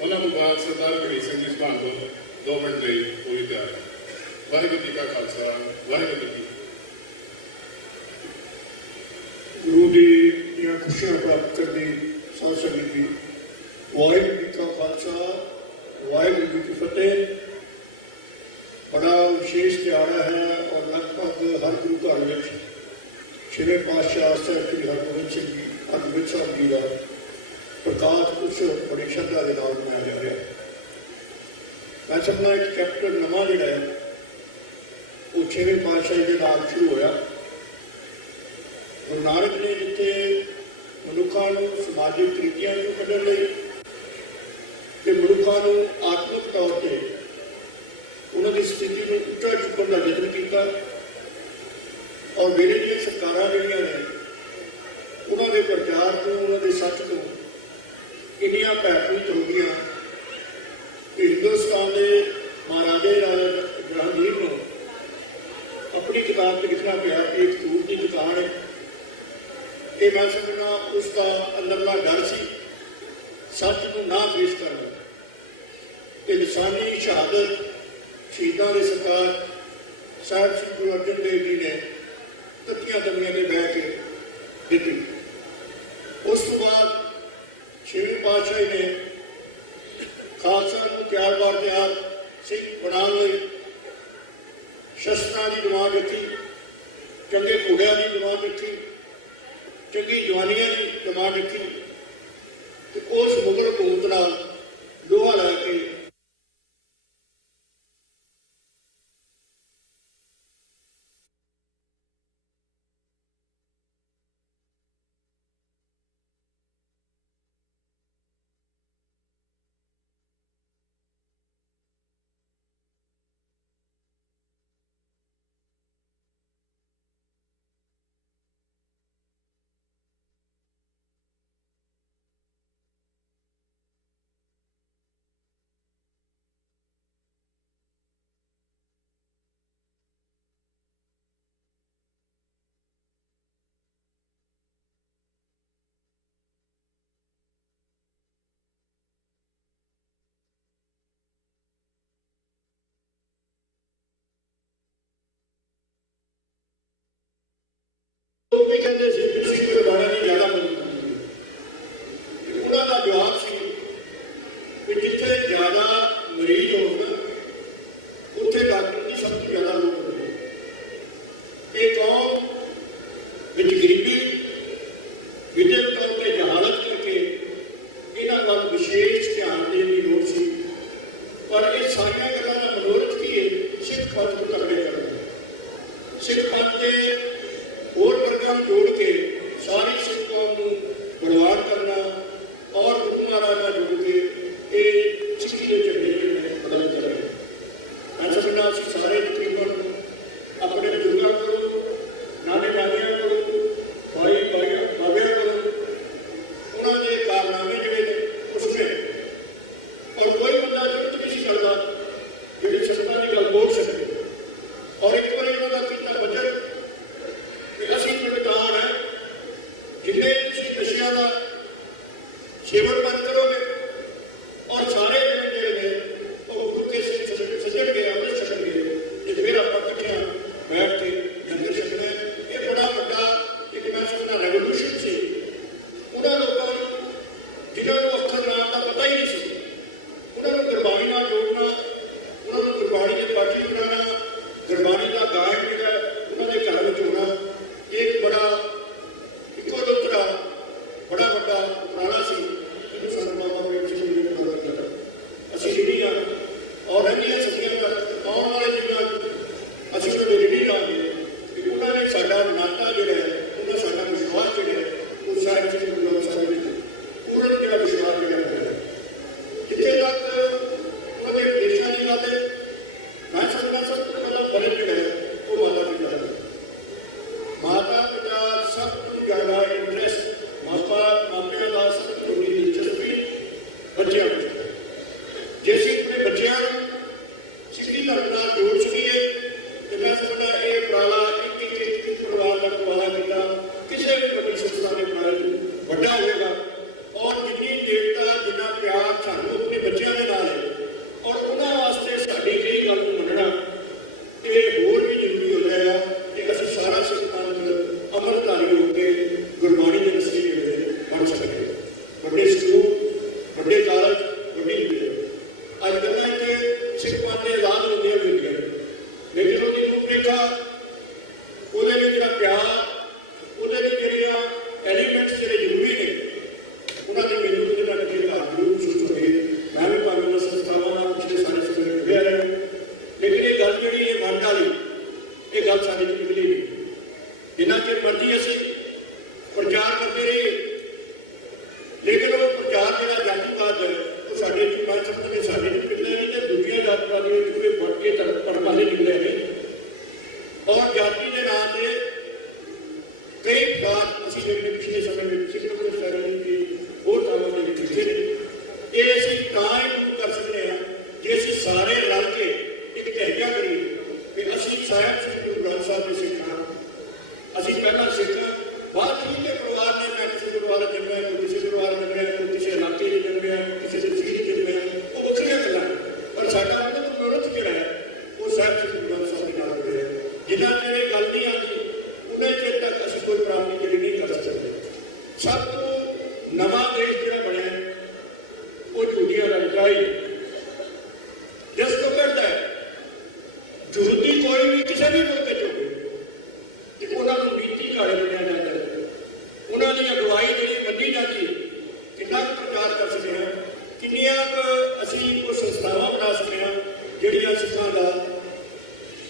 ਉਹਨਾਂ ਤੋਂ ਬਾਅਦ ਸਰਦਾਰ ਗੁਰਮੀਤ ਸਿੰਘ ਜੀ ਸੁਭਾਨ ਤੋਂ 2 ਮਿੰਟ ਲਈ ਪੂਰੀ ਤਿਆਰ ਹੈ। ਵਾਹਿਗੁਰੂ ਜੀ ਕਾ ਖਾਲਸਾ, ਵਾਹਿਗੁਰੂ ਜੀ ਕੀ ਗੁਰੂ ਦੀ ਦੀਆਂ ਖੁਸ਼ੀਆਂ ਪ੍ਰਾਪਤ ਕਰਦੀ ਸਾਧ ਸੰਗਤ ਜੀ, ਵਾਹਿਗੁਰੂ ਜੀ ਕਾ ਖਾਲਸਾ, ਵਾਹਿਗੁਰੂ ਜੀ ਕੀ ਫਤਿਹ। ਬੜਾ ਵਿਸ਼ੇਸ਼ ਤਿਉਹਾਰ ਹੈ ਔਰ ਲਗਭਗ ਹਰ ਗੁਰੂ ਘਰ ਵਿੱਚ ਛੇਵੇਂ ਪਾਤਸ਼ਾਹ ਸਾਹਿਬ ਸ੍ਰੀ ਹਰਗੋਬਿੰਦ ਸਿੰਘ ਜੀ ਹਰਗੋਬਿੰਦ ਸਾਹਿਬ ਜੀ ਦਾ ਪ੍ਰਕਾਸ਼ ਉਤਸਵ ਬੜੀ ਸ਼ਰਧਾ ਦੇ ਨਾਲ ਮਨਾਇਆ ਜਾ ਰਿਹਾ। ਮੈਂ ਸਮਝਦਾ ਇੱਕ ਚੈਪਟਰ ਨਵਾਂ ਜਿਹੜਾ ਹੈ ਉਹ ਛੇਵੇਂ ਪਾਤਸ਼ਾਹ ਦੇ ਨਾਲ ਸ਼ੁਰੂ ਹੋਇਆ। ਗੁਰੂ ਨਾਨਕ ਨੇ ਜਿੱਥੇ ਮਨੁੱਖਾਂ ਨੂੰ ਸਮਾਜਿਕ ਤਰੀਕਿਆਂ ਨੂੰ ਕੱਢਣ ਲਈ ਤੇ ਮਨੁੱਖਾਂ ਨੂੰ ਆਤਮਿਕ ਤੌਰ ਤੇ ਉਹਨਾਂ ਦੀ ਸਥਿਤੀ ਨੂੰ ਉੱਚਾ ਚੁੱਕਣ ਦਾ ਯਤਨ ਕੀਤਾ ਔਰ ਵੇਲੇ ਦੀਆਂ ਸਰਕਾਰਾਂ ਜਿਹੜੀਆਂ ਨੇ ਉਹਨਾਂ ਦੇ ਪ੍ਰਚਾਰ ਤੋਂ, ਉਹਨਾਂ ਦੇ ਸੱਚ ਤੋਂ ਇੰਨੀਆਂ ਭੈਭੀਤ ਹੋ ਗਈਆਂ ਕਿ ਹਿੰਦੁਸਤਾਨ ਦੇ ਮਹਾਰਾਜੇ ਰਾਜਾ ਜਹਾਂਗੀਰ ਨੂੰ ਆਪਣੀ ਕਿਤਾਬ 'ਚ ਲਿਖਣਾ ਪਿਆ ਕਿ ਇੱਕ ਧੂਪ ਦੀ ਦੁਕਾਨ ਹੈ। ਇਹ ਮੈਂ ਸਮਝਣਾ ਉਸ ਦਾ ਅੰਦਰਲਾ ਡਰ ਸੀ ਸੱਚ ਨੂੰ ਨਾ ਪੇਸ਼ ਕਰਨ ਤੇ ਇਨਸਾਨੀ ਸ਼ਹਾਦਤ ਸ਼ਹੀਦਾਂ ਦੇ ਸਰਕਾਰ ਸਾਹਿਬ ਸ੍ਰੀ ਗੁਰੂ ਅਰਜਨ ਦੇਵ ਜੀ ਨੇ ਤੱਤੀਆਂ ਦਮੀਆਂ ਤੇ ਬਹਿ ਕੇ ਦਿੱਤੀ। ਉਸ ਤੋਂ ਬਾਅਦ ਛੇਵੀਂ ਪਾਤਸ਼ਾਹੀ ਨੇ ਖਾਲਸਾ ਨੂੰ ਤਿਆਰ ਸਿੰਘ ਬਣਾਉਣ ਲਈ ਸ਼ਸਤਰਾਂ ਦੀ ਡਿਮਾਂਡ ਰੱਖੀ, ਚੰਗੇ ਘੋੜਿਆਂ ਦੀ ਡਿਮਾਂਡ ਰੱਖੀ, ਚੰਗੀ ਜਵਾਨੀਆਂ ਦੀ ਡਿਮਾਂਡ ਰੱਖੀ ਤੇ ਉਸ ਮੁਗਲ ਹਕੂਮਤ ਨਾਲ ਲੋਹਾ ਲੈ ਕੇ ਮਰੀਜ਼ ਹੋਣ ਨਾ, ਉੱਥੇ ਡਾਕਟਰ ਦੀ ਸਭ ਤੋਂ ਜ਼ਿਆਦਾ ਲੋੜ ਹੁੰਦੀ ਹੈ। ਇਹ ਕੌਮ ਵਿੱਚ ਗਰੀਬੀ, ਵਿਦਿਅਕ ਤੌਰ ਤੇ ਜਹਾਲਤ ਕਰਕੇ ਇਹਨਾਂ ਵੱਲ ਵਿਸ਼ੇਸ਼ ਧਿਆਨ ਦੇਣ ਦੀ ਲੋੜ ਸੀ। ਪਰ ਇਹ ਸਾਰੀਆਂ ਗੱਲਾਂ ਦਾ ਮਨੋਰਥ ਕੀ ਹੈ? ਸਿੱਖ ਪੰਥ ਨੂੰ ਤਕੜੇ ਕਰਨਾ, ਸਿੱਖ ਪੰਥ ਦੇ ਹੋਰ ਵਰਗਾਂ ਨੂੰ ਜੋੜ ਕੇ ਸਾਰੀ ਸਿੱਖ ਕੌਮ ਨੂੰ ਬਰਬਾਦ ਕਰਨਾ ਔਰ ਗੁਰੂ ਮਹਾਰਾਜ ਨਾਲ ਜੁੜ ਕੇ ਇਹ ਸਿੱਖੀ ਦੇ ਝੰਡੇ ਜਿਹੜੇ ਬਦਲ ਕਰਨੇ। ਮੈਂ ਸਮਝਦਾ ਅਸੀਂ ਸਾਰੇ ਤਕਰੀਬਨ ਆਪਣੇ ਬਜ਼ੁਰਗਾਂ ਕੋਲੋਂ, ਨਾਨੇ ਨਾਨੀਆਂ ਕੋਲੋਂ, ਬਾਬਿਆਂ ਕੋਲੋਂ ਉਹਨਾਂ ਦੇ ਕਾਰਨਾਮੇ ਜਿਹੜੇ ਨੇ ਉਸਨੇ, ਔਰ ਕੋਈ ਬੰਦਾ ਜੁਰਤ ਨਹੀਂ ਸੀ ਕਰਦਾ ਜਿਹੜੇ ਸੱਤਾਂ ਦੀ ਗੱਲ ਬੋਲ ਸਕੇ। ਔਰ ਇੱਕ ਵਾਰੀ ਉਹਨਾਂ ਦਾ ਕੀਤਾ ਬਜਟ ਕਿ ਅਸੀਂ ਜ਼ਿੰਮੇਦਾਰ ਹੈ, ਜਿੰਨੇ ਤੁਸੀਂ ਨਸ਼ਿਆਂ ਦਾ ਸੇਵਨ ਬੰਦ ਕਰੋਗੇ ਔਰ ਸਾਰੇ ਜਿਹੜੇ ਨੇ ਉਹ ਗੁਰੂ ਕੇ ਸੱਜਣਗੇ, ਅੰਮ੍ਰਿਤ ਛਕਣਗੇ, ਤੇ ਫਿਰ ਆਪਾਂ ਇਕੱਠਿਆਂ ਬੈਠ ਕੇ ਲੰਗਰ ਛਕਣਾ। ਇਹ ਬੜਾ ਵੱਡਾ ਇੱਕ ਮੈਂ ਸਮਝਦਾ ਰੈਵੋਲੂਸ਼ਨ ਸੀ ਉਹਨਾਂ ਲੋਕਾਂ ਨੂੰ ਜਿਨ੍ਹਾਂ ਨੂੰ ਅੱਖਰ ਨਾਮ ਦਾ ਪਤਾ ਹੀ ਨਹੀਂ ਸੀ। ਉਹਨਾਂ ਨੂੰ ਗੁਰਬਾਣੀ ਨਾਲ ਜੋੜਨਾ, ਉਹਨਾਂ ਨੂੰ ਗੁਰਬਾਣੀ ਦੇ ਪਾਠੀ ਬਣਾਉਣਾ, ਗੁਰਬਾਣੀ ਦਾ ਗਾਇਕ ਜਿਹੜਾ ਉਹਨਾਂ ਦੇ ਘਰ ਵਿੱਚ ਹੋਣਾ, ਇਹ ਬੜਾ ਇੱਕੋ ਦੂਜਾ ਬੜਾ ਵੱਡਾ ਉਪਰਾਲਾ ਸੀ ਜਿਹਨੂੰ ਸਾਨੂੰ ਬਾਬਾ ਪ੍ਰੇਮ ਸਿੰਘ ਜੀ ਨੇ ਬਣਾ ਦਿੱਤਾ। ਅਸੀਂ ਜਿਹੜੀ ਆ ਔਰ ਰਹਿੰਦੀਆਂ ਸਦੀਆਂ ਤੱਕ ਆਉਣ ਵਾਲੇ ਦਿਨਾਂ ਅਸੀਂ ਉਹ ਜਿਹੜੀ ਲਾਂਗੇ ਕਿ ਉਹਨਾਂ ਨੇ ਸਾਡਾ ਨਾਤਾ ਜਿਹੜਾ ਹੈ, ਉਹਨਾਂ ਸਾਡਾ ਵਿਸ਼ਵਾਸ ਜਿਹੜਾ ਹੈ, ਉਹ ਸਾਰੇ ਜਿਹੜੇ ਗੁਰੂ ਸਾਹਿਬ ਨੇ ਪੂਰਨ ਜਿਹੜਾ ਵਿਸ਼ਵਾਸ ਜਿਹੜਾ ਹੈ। ਜਿੱਥੇ ਤੱਕ ਉਹਨਾਂ ਦੇ ਦੇਸ਼ਾਂ ਦੀ ਗੱਲ ਹੈ, ਮੈਂ ਸਮਝਦਾ ਸਭ ਤੋਂ ਪਹਿਲਾਂ ਬੜੇ ਜਿਹੜਾ ਹੈ ਉਹ ਮਾਤਾ ਪਿਤਾ ਹੈ। ਮਾਤਾ ਪਿਤਾ ਸਭ ਤੋਂ ਜ਼ਿਆਦਾ ਇੰਟਰਸਟ, ਮਾਪਿਆਂ ਦਾ ਸਭ ਤੋਂ ਵੱਡੀ ਦਿਲਚਸਪੀ ਬੱਚਿਆਂ ਵਿੱਚ। ਜੇ ਅਸੀਂ ਆਪਣੇ ਬੱਚਿਆਂ ਨੂੰ ਸਿੱਖੀ ਧਰਮ ਨਾਲ ਜੋੜ ਸਕੀਏ ਤੇ ਮੈਂ ਸਮਝਦਾ ਇਹ ਉਪਰਾਲਾ ਇੱਕ ਪਰਿਵਾਰ ਦਾ ਉਪਰਾਲਾ ਕੀਤਾ ਕਿਸੇ ਵੀ ਵੱਡੀ ਸੰਸਥਾ ਦੇ ਨਾਲ ਵੱਡਾ ਹੋਵੇਗਾ। ਔਰ ਜਿੰਨੀ ਨੇੜਤਾ, ਜਿੰਨਾ ਪਿਆਰ ਸਾਨੂੰ ਆਪਣੇ ਬੱਚਿਆਂ ਦੇ ਨਾਲ ਹੈ ਔਰ ਉਹਨਾਂ ਵਾਸਤੇ ਸਾਡੀ ਕਈ ਗੱਲ ਨੂੰ ਮੰਨਣਾ ਇਹ ਹੋਰ ਵੀ ਜ਼ਰੂਰੀ ਹੋ ਜਾਏਗਾ ਕਿ ਅਸੀਂ ਸਾਰਾ ਸਿੱਖ ਪੰਥ ਅਮਲਧਾਰੀ ਹੋ ਕੇ ਗੁਰਬਾਣੀ ਦੇ ਰਸਤੇ ਜਿਹੜੇ ਬਣ ਸਕਦੇ। ਵੱਡੇ ਸਕੂਲ, ਵੱਡੇ ਕਾਲਜ, ਵੱਡੀ ਅੱਜ ਗੱਲਾਂ ਇੱਥੇ ਸਿੱਖ ਪੰਥ ਦੇ ਆਜ਼ਾਦ ਹੁੰਦੀਆਂ ਹੁੰਦੀਆਂ, ਲੇਕਿਨ ਉਹਦੀ ਰੂਪਰੇਖਾ, ਉਹਦੇ ਲਈ ਜਿਹੜਾ ਪਿਆਰ, ਉਹਦੇ ਲਈ ਜਿਹੜੀਆਂ ਐਲੀਮੈਂਟਸ ਜਿਹੜੇ ਜ਼ਰੂਰੀ ਨੇ ਉਹਨਾਂ ਦੀ ਮੈਨੂੰ ਉਹਦੇ ਨਾਲ ਜਿਹੜੀ ਘਰ ਜ਼ਰੂਰ ਸੁਣ ਹੋਈ। ਮੈਂ ਵੀ ਭਾਵੇਂ ਉਹਨਾਂ ਸੰਸਥਾਵਾਂ ਨਾਲ ਪਿਛਲੇ ਸਾਰੇ ਸਮੇਂ ਜੁੜਿਆ ਰਿਹਾ, ਲੇਕਿਨ ਇਹ ਗੱਲ ਜਿਹੜੀ ਹੈ ਮਨ ਵਾਲੀ, ਇਹ ਗੱਲ ਸਾਡੇ ਤੋਂ ਨਿਕਲੀ ਨਹੀਂ। ਜਿੰਨਾ ਚਿਰ ਮਰਜ਼ੀ ਅਸੀਂ ਪ੍ਰਚਾਰ ਕਰਦੇ ਰਹੀਏ, ਲੇਕਿਨ ਉਹ ਪ੍ਰਚਾਰ ਜਿਹੜਾ ਜਾਤੀਵਾਦ ਹੈ ਉਹ ਸਾਡੇ ਜੀਵਨ ਚ ਸਾਡੇ ਨਿਕਲਿਆ ਨਹੀਂ ਤੇ ਦੂਜੀਆਂ ਜਾਤੀਵਾਦ ਦੇ ਵਿੱਚ ਵੱਟ ਕੇ ਤੜਕਾਲੇ ਨਿਕਲੇ ਨੇ। ਔਰ ਜਾਤੀ ਦੇ ਨਾਂ ਤੇ ਕਈ ਬਾਤ ਅਸੀਂ ਜਿਹੜੇ ਪਿਛਲੇ ਸਮੇਂ ਵਿੱਚ ਸਿੱਖ ਸੈਰਨੀ ਦੀ ਹੋਰ ਕਾਮਾਂ ਦੇ ਵਿੱਚ ਕੀਤੇ ਨੇ। ਇਹ ਅਸੀਂ ਤਾਂ ਹੀ ਦੂਰ ਕਰ ਸਕਦੇ ਹਾਂ ਜੇ ਅਸੀਂ ਸਾਰੇ ਰਲ ਕੇ ਇੱਕ ਧਿਆਨ ਕਰੀਏ ਕਿ ਅਸੀਂ ਸਾਹਿਬ ਸ੍ਰੀ ਗੁਰੂ ਗ੍ਰੰਥ ਸਾਹਿਬ ਦੇ ਸਿੱਖ ਹਾਂ। ਅਸੀਂ ਪਹਿਲਾਂ ਸਿੱਖ ਬਾਅਦ ਠੀਕ ਹੈ ਪਰਿਵਾਰ ਨੇ, ਮੈਂ ਕਿਸੇ ਪਰਿਵਾਰ ਚ ਜੰਮਿਆ, ਕੋਈ ਕਿਸੇ ਪਰਿਵਾਰ ਚ ਜੰਮਿਆ, ਕੋਈ ਕਿਸੇ ਇਲਾਕੇ ਚ ਜੰਮਿਆ, ਕਿਸੇ ਦੇ ਚੀਜ਼ ਚ ਜੰਮਿਆ, ਉਹ ਵੱਖਰੀਆਂ ਗੱਲਾਂ। ਪਰ ਸਾਡਾ ਉਹਨਾਂ ਨੂੰ ਮਨੋਰਥ ਜਿਹੜਾ ਹੈ ਉਹ ਸਾਹਿਬ ਸ੍ਰੀ ਗੁਰੂ ਗ੍ਰੰਥ ਸਾਹਿਬ ਦੇ ਨਾਲ ਜੁੜਿਆ ਹੈ। ਜਿੰਨਾ ਚਿਰ ਇਹ ਗੱਲ ਨਹੀਂ ਆਉਂਦੀ ਉਹਨਾਂ ਚਿਰ ਤੱਕ ਅਸੀਂ ਕੋਈ ਪ੍ਰਾਪਤੀ ਜਿਹੜੀ ਨਹੀਂ ਕਰ ਸਕਦੇ। ਸਭ ਤੋਂ ਨਵਾਂ ਦੇਸ਼ ਜਿਹੜਾ ਬਣਿਆ ਉਹ ਝੂਠੀਆਂ ਰਜਾਈ ਜਿਸ ਤੋਂ ਕਰਦਾ ਹੈ। ਝੂਠੀ ਕੋਈ ਵੀ ਕਿਸੇ ਵੀ ਮੁਲਕ ਚ ਹੋਵੇ ਤੇ ਉਹਨਾਂ ਨੂੰ ਨੀਤੀ ਘਾੜੇ ਬਣਿਆ ਜਾਂਦਾ ਹੈ। ਉਹਨਾਂ ਦੀ ਅਗਵਾਈ ਜਿਹੜੀ ਮੰਨੀ ਜਾਂਦੀ ਹੈ। ਕਿੰਨਾ ਕੁ ਪ੍ਰਚਾਰ ਕਰ ਸਕਦੇ ਹਾਂ, ਕਿੰਨੀਆਂ ਕੁ ਅਸੀਂ ਉਹ ਸੰਸਥਾਵਾਂ ਬਣਾ ਸਕਦੇ ਹਾਂ ਜਿਹੜੀਆਂ ਸਿੱਖਾਂ ਦਾ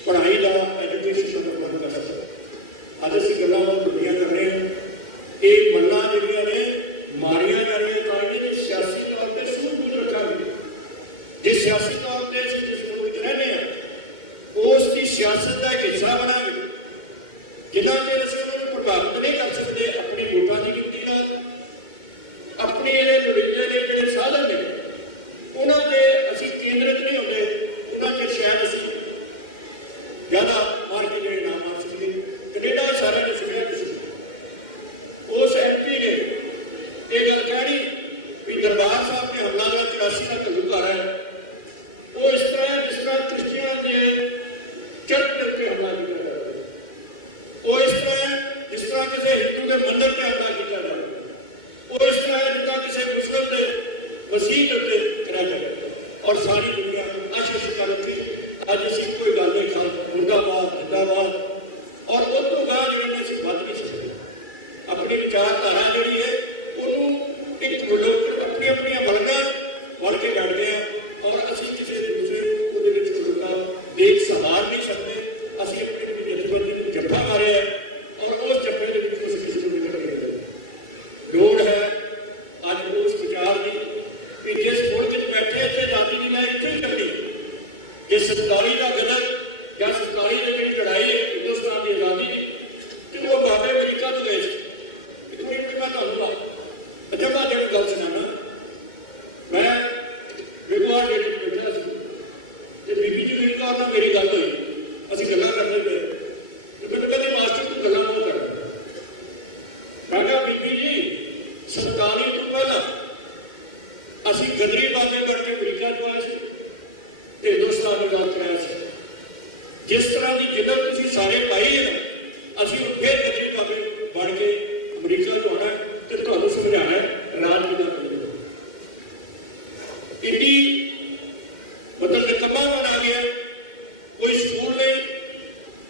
ਪੜ੍ਹਾਈ ਦਾ ਐਜੂਕੇਸ਼ਨ ਦਾ ਪ੍ਰਬੰਧ ਕਰ ਸਕਦਾ। ਅੱਜ ਅਸੀਂ ਗੱਲਾਂ ਬਹੁਤ ਵੱਡੀਆਂ ਕਰ ਰਹੇ ਹਾਂ। ਇਹ ਮੱਲਾਂ ਜਿਹੜੀਆਂ ਨੇ ਮਾਰੀਆਂ ਜਾ ਰਹੀਆਂ ਤਾਂ ਇਹਦੇ ਸਿਆਸੀ ਤੌਰ ਤੇ ਸੂਝ-ਬੂਝ ਰੱਖਾਂਗੇ। ਜੇ ਸਿਆਸੀ ਤੌਰ ਤੇ ਅਸੀਂ ਜਿਸ ਮੁਲਕ ਵਿੱਚ ਰਹਿੰਦੇ ਹਾਂ ਉਸ ਦੀ ਸਿਆਸਤ ਦਾ ਹਿੱਸਾ ਬਣਾਂਗੇ। ਜਿੰਨਾ ਚਿਰ ਅਸੀਂ ਉਹਨਾਂ ਨੂੰ ਪ੍ਰਭਾਵਿਤ ਨਹੀਂ ਕਰ ਸਕਦੇ ਆਪਣੀ ਵੋਟਾਂ ਦੀ ਗਿਣਤੀ ਨਾਲ, ਆਪਣੇ ਜਿਹੜੇ ਲੋੜੀਂਦੇ ਨੇ ਜਿਹੜੇ ਸਾਧਨ ਨੇ ਉਹਨਾਂ ਦੇ ਅਸੀਂ ਕੇਂਦਰਿਤ ਨਹੀਂ ਹੁੰਦੇ, ਉਹਨਾਂ ਚਿਰ ਸ਼ਾਇਦ ਅਸੀਂ ਜ਼ਿਆਦਾ ਮਾਰ ਕੇ ਜਿਹੜੇ ਨਾਮ ਆ ਸਕਦੇ। ਕੈਨੇਡਾ ਸਾਰੇ ਨੇ ਸੁਣਿਆ ਤੁਸੀਂ, ਉਸ ਐਮਪੀ ਨੇ ਇਹ ਗੱਲ ਕਹਿਣੀ ਵੀ ਦਰਬਾਰ ਸਾਹਿਬ ਨੇ ਹਮਲਾ ਦਾ 84 ਦਾ ਘੱਲੂਘਾਰਾ ਹੈ। ਉਹ ਇਸ ਤਰ੍ਹਾਂ ਜਿਸ ਤਰ੍ਹਾਂ ਕ੍ਰਿਸਚੀਅਨਾਂ ਦੇ ਚਰਚ ਦੇ ਉੱਤੇ ਹਮਲਾ ਕੀਤਾ ਜਾਂਦਾ, ਉਹ ਇਸ ਤਰ੍ਹਾਂ ਜਿਸ ਤਰ੍ਹਾਂ ਕਿਸੇ ਹਿੰਦੂ ਦੇ ਮੰਦਿਰ ਤੇ ਹਮਲਾ ਕੀਤਾ ਜਾਂਦਾ, ਉਹ ਇਸ ਤਰ੍ਹਾਂ ਜਿੱਦਾਂ ਕਿਸੇ ਮੁਸਲਮਾਨ ਦੇ ਮਸੀਹ ਦੇ ਉੱਤੇ ਕਰਿਆ ਜਾਂਦਾ। ਔਰ ਸਾਰੀ ਦੁਨੀਆ ਅੱਜ ਅਸੀਂ ਕੋਈ ਗੱਲ ਨਹੀਂ ਖਾਂ ਮੁਰਦਾਬਾਦ ਜਿੰਦਾਬਾਦ ਔਰ ਉਹ ਤੋਂ ਬਾਅਦ ਜਿਹੜੇ ਅਸੀਂ ਵੱਧ ਨਹੀਂ ਸਕਦੇ ਆਪਣੀ ਵਿਚਾਰਧਾਰਾ ਜਿਹੜੀ ਹੈ ਉਹਨੂੰ ਇੱਕ ਲੋਕ ਆਪਣੀਆਂ ਆਪਣੀਆਂ ਵੜ ਕੇ ਬੈਠਦੇ ਆ ਔਰ ਅਸੀਂ ਕਿਸੇ ਦੂਸਰੇ ਉਹਦੇ ਵਿੱਚ ਕੋਈ ਦੇਖ ਸਹਾਰ ਨਹੀਂ ਸਕਦੇ ਅਸੀਂ ਆਪਣੀ ਜਜ਼ਬਾਤ ਨੂੰ ਜੱਫਾ ਮਾਰਿਆ ਔਰ ਉਸ ਜੱਫੇ ਦੇ ਵਿੱਚ ਕੁਝ ਕਿਸੇ ਨੂੰ ਨਿਕਲ ਗਏ ਲੋੜ ਹੈ ਅੱਜ ਉਸ ਵਿਚਾਰ ਦੀ ਕਿ ਜਿਸ ਮੁਲਕ ਵਿੱਚ ਬੈਠੇ ਇੱਥੇ ਆਜ਼ਾਦੀ ਦੀ ਮੈਂ ਇੱਥੇ ਹੀ ਕਰਨੀ ਜੇ 47 ਦਾ ਗਦਰ ਜਾਂ 47 ਦੀ ਜਿਹੜੀ ਲੜਾਈ ਹੈ ਹਿੰਦੁਸਤਾਨ ਦੀ ਆਜ਼ਾਦੀ ਦੀ ਤੇ ਉਹ ਬਾਬੇ ਅਮਰੀਕਾ ਤੋਂ ਗਏ ਸੀ ਇੱਕ ਮਿੰਟ ਮੈਂ ਤੁਹਾਨੂੰ ਅਜਾ ਜਿਹੜੀ ਗੱਲ ਸੁਣਾਉਣਾ ਮੈਂ ਵਿਗਵਾਰ ਜਿਹੜੀ ਬੈਠਾ ਸੀ ਤੇ ਬੀਬੀ ਜੀ ਵੀਰ ਕੌਰ ਨਾਲ ਮੇਰੀ ਗੱਲ ਹੋਈ ਅਸੀਂ ਗੱਲਾਂ ਕਰਦੇ ਪਏ ਤੇ ਮੈਨੂੰ ਕਹਿੰਦੇ ਮਾਸਟਰ ਤੂੰ ਗੱਲਾਂ ਕਿਉਂ ਕਰਦਾ ਮੈਂ ਕਿਹਾ ਬੀਬੀ ਜੀ 47 ਤੋਂ ਪਹਿਲਾਂ ਅਸੀਂ ਗਦਰੀ ਬਾਬੇ ਬਣ ਕੇ ਅਮਰੀਕਾ ਤੋਂ ਆਏ ਸੀ ਤੇ ਹਿੰਦੁਸਤਾਨ ਨੂੰ ਆਜ਼ਾਦ ਕਰਾਇਆ ਸੀ ਜਿਸ ਤਰ੍ਹਾਂ ਦੀ ਜਿੱਦਤ ਤੁਸੀਂ ਸਾਰੇ ਪਾਈ ਹੈ ਅਸੀਂ ਉਹ ਫਿਰ ਗਦਰੀ ਬਾਬੇ ਬਣ ਕੇ ਅਮਰੀਕਾ ਤੋਂ ਆਉਣਾ ਤੇ ਤੁਹਾਨੂੰ ਸਮਝਾਉਣਾ ਰਾਜ ਕਿੱਦਾਂ ਕਰਨਾ ਇੰਡੀ ਮਤਲਬ ਨਿਕੰਮਾ ਬਣਾ ਗਿਆ ਕੋਈ ਸਕੂਲ ਨਹੀਂ